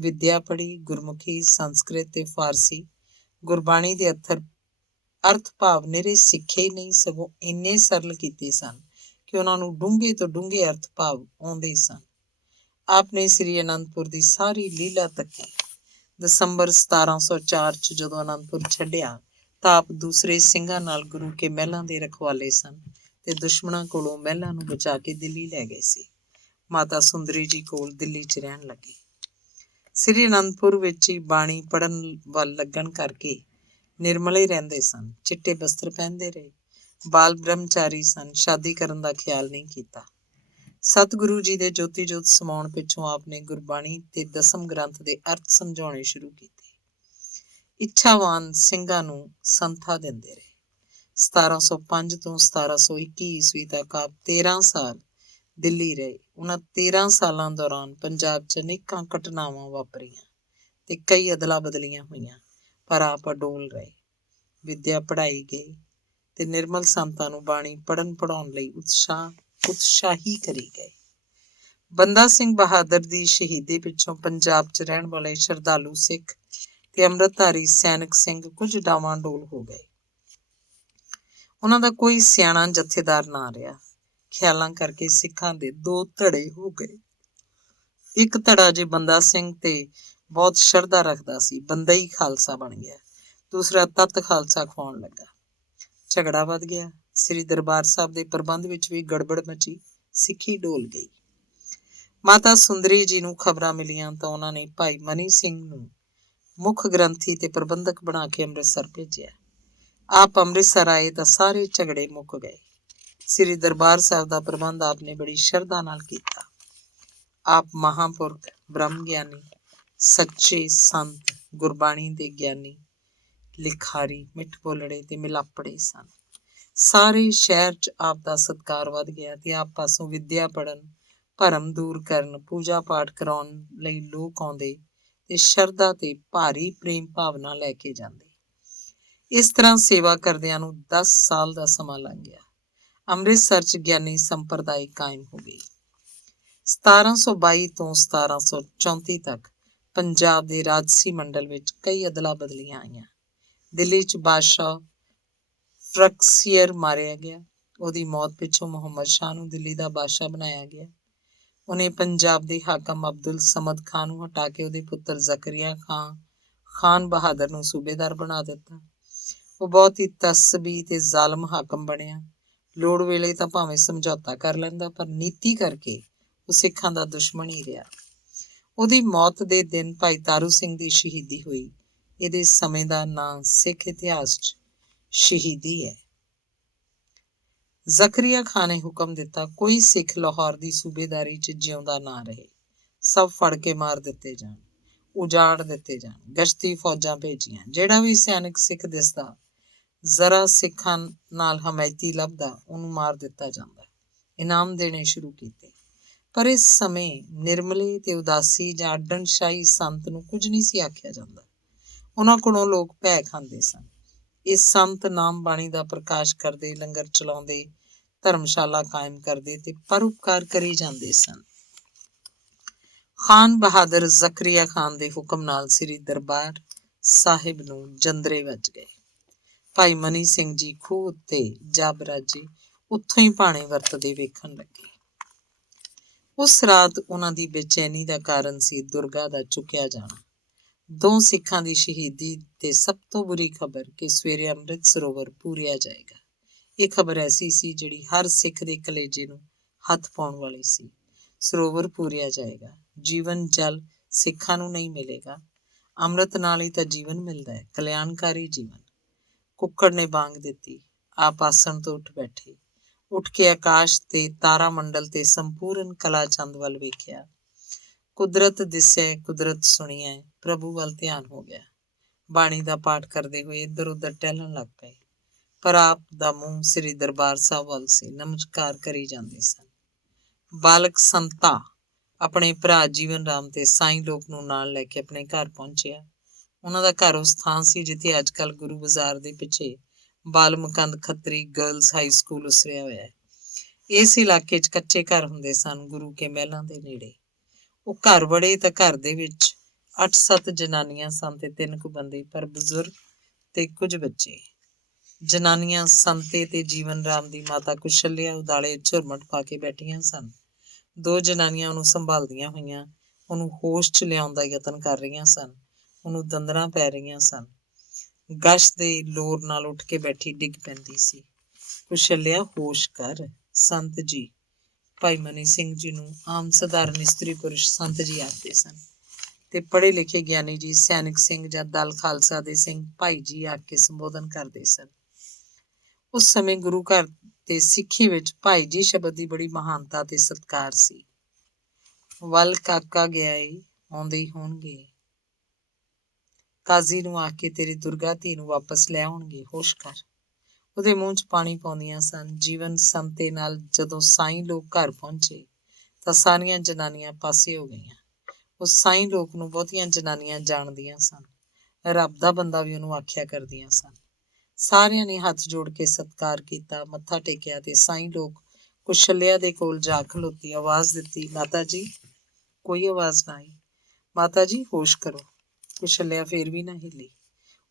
ਵਿੱਦਿਆ ਪੜ੍ਹੀ, ਗੁਰਮੁਖੀ, ਸੰਸਕ੍ਰਿਤ ਤੇ ਫਾਰਸੀ, ਗੁਰਬਾਣੀ ਦੇ ਅਰਥ ਭਾਵ ਨਿਰੇ ਸਿੱਖੇ ਹੀ ਨਹੀਂ, ਸਗੋਂ ਇੰਨੇ ਸਰਲ ਕੀਤੇ ਸਨ ਕਿ ਉਹਨਾਂ ਨੂੰ ਡੂੰਘੇ ਤੋਂ ਡੂੰਘੇ ਅਰਥ ਭਾਵ ਆਉਂਦੇ ਸਨ। ਆਪ ਨੇ ਸ੍ਰੀ ਅਨੰਦਪੁਰ ਦੀ ਸਾਰੀ ਲੀਲਾ ਤੱਕੀ। ਦਸੰਬਰ 1704 'ਚ ਜਦੋਂ ਅਨੰਦਪੁਰ ਛੱਡਿਆ ਤਾਂ ਆਪ ਦੂਸਰੇ ਸਿੰਘਾਂ ਨਾਲ ਗੁਰੂ ਕੇ ਮਹਿਲਾਂ ਦੇ ਰਖਵਾਲੇ ਸਨ ਤੇ ਦੁਸ਼ਮਣਾਂ ਕੋਲੋਂ ਮਹਿਲਾਂ ਨੂੰ ਬਚਾ ਕੇ ਦਿੱਲੀ ਲੈ ਗਏ ਸੀ। ਮਾਤਾ ਸੁੰਦਰੀ ਜੀ ਕੋਲ ਦਿੱਲੀ 'ਚ ਰਹਿਣ ਲੱਗੇ। ਸ੍ਰੀ ਅਨੰਦਪੁਰ ਵਿੱਚ ਹੀ ਬਾਣੀ ਪੜ੍ਹਨ ਵੱਲ ਲੱਗਣ ਕਰਕੇ ਨਿਰਮਲੇ ਰਹਿੰਦੇ ਸਨ। ਚਿੱਟੇ ਬਸਤਰ ਪਹਿਨਦੇ ਰਹੇ। ਬਾਲ ਬ੍ਰਹਮਚਾਰੀ ਸਨ। ਸ਼ਾਦੀ ਕਰਨ ਦਾ ਖਿਆਲ ਨਹੀਂ ਕੀਤਾ। ਸਤਿਗੁਰੂ ਜੀ ਦੇ ਜੋਤੀ ਜੋਤ ਸਮਾਉਣ ਪਿੱਛੋਂ ਆਪ ਨੇ ਗੁਰਬਾਣੀ ਤੇ ਦਸਮ ਗ੍ਰੰਥ ਦੇ ਅਰਥ ਸਮਝਾਉਣੇ ਸ਼ੁਰੂ ਕੀਤੇ। ਇੱਛਾਵਾਨ ਸਿੰਘਾਂ ਨੂੰ ਸੰਥਾ ਦਿੰਦੇ ਰਹੇ। 1705 ਤੋਂ 1721 ਈਸਵੀ ਤੱਕ ਆਪ 13 ਸਾਲ ਦਿੱਲੀ ਰਹੇ। ਉਹਨਾਂ 13 ਸਾਲਾਂ ਦੌਰਾਨ ਪੰਜਾਬ 'ਚ ਅਨੇਕਾਂ ਘਟਨਾਵਾਂ ਵਾਪਰੀਆਂ ਤੇ ਕਈ ਅਦਲਾ ਬਦਲੀਆਂ ਹੋਈਆਂ, ਪਰ ਆਪ ਅਡੋਲ ਰਹੇ। ਵਿੱਦਿਆ ਪੜ੍ਹਾਈ ਗਈ ਤੇ ਨਿਰਮਲ ਸੰਤਾਂ ਨੂੰ ਬਾਣੀ ਪੜ੍ਹਨ ਪੜ੍ਹਾਉਣ ਲਈ ਉਤਸ਼ਾਹੀ ਕਰੀ ਗਏ। ਬੰਦਾ ਸਿੰਘ ਬਹਾਦਰ ਦੀ ਸ਼ਹੀਦੀ ਪਿੱਛੋਂ ਪੰਜਾਬ 'ਚ ਰਹਿਣ ਵਾਲੇ ਸ਼ਰਧਾਲੂ ਸਿੱਖ ਤੇ ਅੰਮ੍ਰਿਤਧਾਰੀ ਸੈਨਿਕ ਸਿੰਘ ਕੁਝ ਡਾਵਾਂਡੋਲ ਹੋ ਗਏ। ਉਹਨਾਂ ਦਾ ਕੋਈ ਸਿਆਣਾ ਜਥੇਦਾਰ ਨਾ ਰਿਹਾ। ਖਿਆਲਾਂ ਕਰਕੇ ਸਿੱਖਾਂ ਦੇ 2 ਧੜੇ ਹੋ ਗਏ। ਇੱਕ ਧੜਾ ਜੇ ਬੰਦਾ ਸਿੰਘ ਤੇ ਬਹੁਤ ਸ਼ਰਧਾ ਰੱਖਦਾ ਸੀ, ਬੰਦਾ ਹੀ ਖਾਲਸਾ ਬਣ ਗਿਆ। ਦੂਸਰਾ ਤੱਤ ਖਾਲਸਾ ਖਵਾਉਣ ਲੱਗਾ। ਝਗੜਾ ਵੱਧ ਗਿਆ। ਸ੍ਰੀ ਦਰਬਾਰ ਸਾਹਿਬ ਦੇ ਪ੍ਰਬੰਧ ਵਿੱਚ ਵੀ ਗੜਬੜ ਮਚੀ। ਸਿੱਖੀ ਡੋਲ ਗਈ। ਮਾਤਾ ਸੁੰਦਰੀ ਜੀ ਨੂੰ ਖਬਰਾਂ ਮਿਲੀਆਂ ਤਾਂ ਉਹਨਾਂ ਨੇ ਭਾਈ ਮਨੀ ਸਿੰਘ ਨੂੰ ਮੁੱਖ ਗ੍ਰੰਥੀ ਤੇ ਪ੍ਰਬੰਧਕ ਬਣਾ ਕੇ ਅੰਮ੍ਰਿਤਸਰ ਭੇਜਿਆ। ਆਪ ਅੰਮ੍ਰਿਤਸਰ ਆਏ ਤਾਂ ਸਾਰੇ ਝਗੜੇ ਮੁੱਕ ਗਏ। ਸ੍ਰੀ ਦਰਬਾਰ ਸਾਹਿਬ ਦਾ ਪ੍ਰਬੰਧ ਆਪ ਨੇ ਬੜੀ ਸ਼ਰਧਾ ਨਾਲ ਕੀਤਾ। ਆਪ ਮਹਾਂਪੁਰਖ, ਬ੍ਰਹਮ ਗਿਆਨੀ, ਸੱਚੇ ਸੰਤ, ਗੁਰਬਾਣੀ ਦੇ ਗਿਆਨੀ, ਲਿਖਾਰੀ, ਮਿੱਠ ਬੋਲੜੇ ਤੇ ਮਿਲਾਪੜੇ ਸਨ। ਸਾਰੇ ਸ਼ਹਿਰ 'ਚ ਆਪ ਦਾ ਸਤਿਕਾਰ ਵੱਧ ਗਿਆ ਤੇ ਆਪ ਪਾਸੋਂ ਵਿੱਦਿਆ ਪੜ੍ਹਨ, ਭਰਮ ਦੂਰ ਕਰਨ, ਪੂਜਾ ਪਾਠ ਕਰਾਉਣ ਲਈ ਲੋਕ ਆਉਂਦੇ ਤੇ ਸ਼ਰਧਾ ਤੇ ਭਾਰੀ ਪ੍ਰੇਮ ਭਾਵਨਾ ਲੈ ਕੇ ਜਾਂਦੇ। ਇਸ ਤਰ੍ਹਾਂ ਸੇਵਾ ਕਰਦਿਆਂ ਨੂੰ 10 ਸਾਲ ਦਾ ਸਮਾਂ ਲੰਘ ਗਿਆ। ਅੰਮ੍ਰਿਤਸਰ 'ਚ ਗਿਆਨੀ ਸੰਪਰਦਾਇ ਕਾਇਮ ਹੋ ਗਈ। 1722 ਤੋਂ 1734 ਤੱਕ ਪੰਜਾਬ ਦੇ ਰਾਜਸੀ ਮੰਡਲ ਵਿੱਚ ਕਈ ਅਦਲਾ ਬਦਲੀਆਂ ਆਈਆਂ। ਦਿੱਲੀ 'ਚ ਬਾਦਸ਼ਾਹ ਫਰੱਕਸੀਅਰ ਮਾਰਿਆ ਗਿਆ। ਉਹਦੀ ਮੌਤ ਪਿੱਛੋਂ ਮੁਹੰਮਦ ਸ਼ਾਹ ਨੂੰ ਦਿੱਲੀ ਦਾ ਬਾਦਸ਼ਾਹ ਬਣਾਇਆ ਗਿਆ। ਉਹਨੇ ਪੰਜਾਬ ਦੇ ਹਾਕਮ ਅਬਦੁਲ ਸਮਦ ਖਾਨ ਨੂੰ ਹਟਾ ਕੇ ਉਹਦੇ ਪੁੱਤਰ ਜ਼ਕਰੀਆ ਖਾਨ ਬਹਾਦਰ ਨੂੰ ਸੂਬੇਦਾਰ ਬਣਾ ਦਿੱਤਾ। ਉਹ ਬਹੁਤ ਹੀ ਤਸਬੀ ਤੇ ਜ਼ਾਲਮ ਹਾਕਮ ਬਣਿਆ। ਲੋੜ ਵੇਲੇ ਤਾਂ ਭਾਵੇਂ ਸਮਝੌਤਾ ਕਰ ਲੈਂਦਾ, ਪਰ ਨੀਤੀ ਕਰਕੇ ਉਹ ਸਿੱਖਾਂ ਦਾ ਦੁਸ਼ਮਣ ਹੀ ਰਿਹਾ। ਉਹਦੀ ਮੌਤ ਦੇ ਦਿਨ ਭਾਈ ਤਾਰੂ ਸਿੰਘ ਦੀ ਸ਼ਹੀਦੀ ਹੋਈ। ਇਹਦੇ ਸਮੇਂ ਦਾ ਨਾਂ ਸਿੱਖ ਇਤਿਹਾਸ 'ਚ ਸ਼ਹੀਦੀ ਹੈ। ਜ਼ਕਰੀਆ ਖਾਨ ਨੇ ਹੁਕਮ ਦਿੱਤਾ, ਕੋਈ ਸਿੱਖ ਲਾਹੌਰ ਦੀ ਸੂਬੇਦਾਰੀ 'ਚ ਜਿਉਂਦਾ ਨਾ ਰਹੇ। ਸਭ ਫੜ ਕੇ ਮਾਰ ਦਿੱਤੇ ਜਾਣ, ਉਜਾੜ ਦਿੱਤੇ ਜਾਣ। ਗਸ਼ਤੀ ਫੌਜਾਂ ਭੇਜੀਆਂ। ਜਿਹੜਾ ਵੀ ਸੈਨਿਕ ਸਿੱਖ ਦਿਸਦਾ ਜ਼ਰਾ ਸਿੱਖਾਂ ਨਾਲ ਹਮਾਇਤੀ ਲੱਭਦਾ ਉਹਨੂੰ ਮਾਰ ਦਿੱਤਾ ਜਾਂਦਾ। ਇਨਾਮ ਦੇਣੇ ਸ਼ੁਰੂ ਕੀਤੇ। ਪਰ ਇਸ ਸਮੇਂ ਨਿਰਮਲੇ ਤੇ ਉਦਾਸੀ ਜਾਂ ਅੱਡਣਸ਼ਾਹੀ ਸੰਤ ਨੂੰ ਕੁਝ ਨਹੀਂ ਸੀ ਆਖਿਆ ਜਾਂਦਾ। ਉਹਨਾਂ ਕੋਲੋਂ ਲੋਕ ਭੈ ਖਾਂਦੇ ਸਨ। ਇਸ ਸੰਤ ਨਾਮ ਬਾਣੀ ਦਾ ਪ੍ਰਕਾਸ਼ ਕਰਦੇ, ਲੰਗਰ ਚਲਾਉਂਦੇ, ਧਰਮਸ਼ਾਲਾ ਕਾਇਮ ਕਰਦੇ ਤੇ ਪਰਉਪਕਾਰ ਕਰੀ ਜਾਂਦੇ ਸਨ। ਖਾਨ ਬਹਾਦਰ ਜ਼ਕਰੀਆ ਖਾਨ ਦੇ ਹੁਕਮ ਨਾਲ ਸ੍ਰੀ ਦਰਬਾਰ ਸਾਹਿਬ ਨੂੰ ਜੰਦਰੇ ਵੱਜ ਗਏ। ਭਾਈ ਮਨੀ ਸਿੰਘ ਜੀ ਖੂਹ ਉੱਤੇ ਜਾ ਬਰਾਜੇ, ਉੱਥੋਂ ਹੀ ਭਾਣੇ ਵਰਤਦੇ ਵੇਖਣ ਲੱਗੇ। ਉਸ ਰਾਤ ਉਹਨਾਂ ਦੀ ਬੇਚੈਨੀ ਦਾ ਕਾਰਨ ਸੀ ਦੁਰਗਾ ਦਾ ਚੁੱਕਿਆ ਜਾਣਾ। ਦੋ ਸਿੱਖਾਂ ਦੀ ਸ਼ਹੀਦੀ ਤੇ ਸਭ ਤੋਂ ਬੁਰੀ ਖਬਰ ਕਿ ਸਵੇਰੇ ਅੰਮ੍ਰਿਤ ਸਰੋਵਰ ਪੂਰਿਆ ਜਾਏਗਾ। ਇਹ ਖਬਰ ਐਸੀ ਸੀ ਜਿਹੜੀ ਹਰ ਸਿੱਖ ਦੇ ਕਲੇਜੇ ਨੂੰ ਹੱਥ ਪਾਉਣ ਵਾਲੀ ਸੀ। ਸਰੋਵਰ ਪੂਰਿਆ ਜਾਏਗਾ। ਜੀਵਨ ਜਲ ਸਿੱਖਾਂ ਨੂੰ ਨਹੀਂ ਮਿਲੇਗਾ। ਅੰਮ੍ਰਿਤ ਨਾਲ ਹੀ ਤਾਂ ਜੀਵਨ ਮਿਲਦਾ ਹੈ, ਕਲਿਆਣਕਾਰੀ ਜੀਵਨ। ਕੁੱਕੜ ਨੇ ਬਾਂਗ ਦਿੱਤੀ। ਆਪ ਆਸਣ ਤੋਂ ਉੱਠ ਬੈਠੇ। ਉੱਠ ਕੇ ਆਕਾਸ਼ ਤੇ ਤਾਰਾ ਮੰਡਲ ਤੇ ਸੰਪੂਰਨ ਕਲਾ ਚੰਦ ਵੱਲ ਵੇਖਿਆ। ਕੁਦਰਤ ਦਿਸਿਆ, ਕੁਦਰਤ ਸੁਣੀਐ, ਪ੍ਰਭੂ ਵੱਲ ਧਿਆਨ ਹੋ ਗਿਆ। ਬਾਣੀ ਦਾ ਪਾਠ ਕਰਦੇ ਹੋਏ ਇੱਧਰ ਉੱਧਰ ਟਹਿਲਣ ਲੱਗ ਪਏ। ਪਰ ਆਪ ਦਾ ਮੂੰਹ ਸ੍ਰੀ ਦਰਬਾਰ ਸਾਹਿਬ ਵੱਲ ਸੀ। ਨਮਸਕਾਰ ਕਰੀ ਜਾਂਦੇ ਸਨ। ਬਾਲਕ ਸੰਤਾ ਆਪਣੇ ਭਰਾ ਜੀਵਨ ਰਾਮ ਤੇ ਸਾਈਂ ਲੋਕ ਨੂੰ ਨਾਲ ਲੈ ਕੇ ਆਪਣੇ ਘਰ ਪਹੁੰਚਿਆ। ਉਹਨਾਂ ਦਾ ਘਰ ਉਸ ਥਾਂ ਸੀ ਜਿੱਥੇ ਅੱਜ ਕੱਲ੍ਹ ਗੁਰੂ ਬਾਜ਼ਾਰ ਦੇ ਪਿੱਛੇ ਬਾਲ ਮੁਕੰਦ ਖੱਤਰੀ ਗਰਲਜ਼ ਹਾਈ ਸਕੂਲ ਉਸਰਿਆ ਹੋਇਆ ਹੈ। ਇਸ ਇਲਾਕੇ 'ਚ ਕੱਚੇ ਘਰ ਹੁੰਦੇ ਸਨ, ਗੁਰੂ ਕੇ ਮਹਿਲਾਂ ਦੇ ਨੇੜੇ। ਉਹ ਘਰ ਵੜੇ ਤਾਂ ਘਰ ਦੇ ਵਿੱਚ 8-7 ਜਨਾਨੀਆਂ ਸਨ ਤੇ 3 ਕੁ ਬੰਦੇ, ਪਰ ਬਜ਼ੁਰਗ ਤੇ ਕੁਝ ਬੱਚੇ। ਜਨਾਨੀਆਂ ਸੰਤੇ ਤੇ ਜੀਵਨ ਰਾਮ ਦੀ ਮਾਤਾ ਕੁਸ਼ਲਿਆ ਉਦਾਲੇ ਝੁਰਮਟ ਪਾ ਕੇ ਬੈਠੀਆਂ ਸਨ। 2 ਜਨਾਨੀਆਂ ਉਹਨੂੰ ਸੰਭਾਲਦੀਆਂ ਹੋਈਆਂ ਉਹਨੂੰ ਹੋਸ਼ 'ਚ ਲਿਆਉਣ ਦਾ ਯਤਨ ਕਰ ਰਹੀਆਂ ਸਨ। ਉਹਨੂੰ ਦੰਦਰਾਂ ਪੈ ਰਹੀਆਂ ਸਨ। ਗਸ਼ ਦੇ ਲੋਰ ਨਾਲ ਉੱਠ ਕੇ ਬੈਠੀ ਡਿੱਗ ਪੈਂਦੀ ਸੀ। ਕੁਸ਼ਲਿਆ, ਹੋਸ਼ ਕਰ। ਸੰਤ ਜੀ। ਭਾਈ ਮਨੀ ਸਿੰਘ ਜੀ ਨੂੰ ਆਮ ਸਧਾਰਨ ਇਸਤਰੀ ਪੁਰਸ਼ ਸੰਤ ਜੀ ਆਖਦੇ ਸਨ ਤੇ ਪੜ੍ਹੇ ਲਿਖੇ ਗਿਆਨੀ ਜੀ ਸੈਨਿਕ ਸਿੰਘ ਜਾਂ ਦਲ ਖਾਲਸਾ ਦੇ ਸਿੰਘ ਭਾਈ ਜੀ ਆਖ ਕੇ ਸੰਬੋਧਨ ਕਰਦੇ ਸਨ। ਉਸ ਸਮੇਂ ਗੁਰੂ ਘਰ ਤੇ ਸਿੱਖੀ ਵਿੱਚ ਭਾਈ ਜੀ ਸ਼ਬਦ ਦੀ ਬੜੀ ਮਹਾਨਤਾ ਤੇ ਸਤਿਕਾਰ ਸੀ। ਵੱਲ ਕਾਕਾ ਗਿਆ ਏ, ਆਉਂਦੇ ਹੀ ਹੋਣਗੇ। ਕਾਜ਼ੀ ਨੂੰ ਆਖ ਕੇ ਤੇਰੀ ਦੁਰਗਾ ਧੀ ਨੂੰ ਵਾਪਸ ਲੈ ਆਉਣਗੇ, ਹੋਸ਼ ਕਰ। ਉਹਦੇ ਮੂੰਹ 'ਚ ਪਾਣੀ ਪਾਉਂਦੀਆਂ ਸਨ। ਜੀਵਨ ਸੰਤੇ ਨਾਲ ਜਦੋਂ ਸਾਈਂ ਲੋਕ ਘਰ ਪਹੁੰਚੇ ਤਾਂ ਸਾਰੀਆਂ ਜਨਾਨੀਆਂ ਪਾਸੇ ਹੋ ਗਈਆਂ। ਉਸ ਸਾਈਂ ਲੋਕ ਨੂੰ ਬਹੁਤੀਆਂ ਜਨਾਨੀਆਂ ਜਾਣਦੀਆਂ ਸਨ। ਰੱਬ ਦਾ ਬੰਦਾ ਵੀ ਉਹਨੂੰ ਆਖਿਆ ਕਰਦੀਆਂ ਸਨ। ਸਾਰਿਆਂ ਨੇ ਹੱਥ ਜੋੜ ਕੇ ਸਤਿਕਾਰ ਕੀਤਾ, ਮੱਥਾ ਟੇਕਿਆ ਤੇ ਸਾਈਂ ਲੋਕ ਕੁਸ਼ਲਿਆ ਦੇ ਕੋਲ ਜਾ ਖਲੋਤੀ। ਆਵਾਜ਼ ਦਿੱਤੀ, ਮਾਤਾ ਜੀ। ਕੋਈ ਆਵਾਜ਼ ਨਾ ਆਈ। ਮਾਤਾ ਜੀ, ਹੋਸ਼ ਕਰੋ। ਕੁਸ਼ਲਿਆ ਫੇਰ ਵੀ ਨਾ ਹਿੱਲੀ।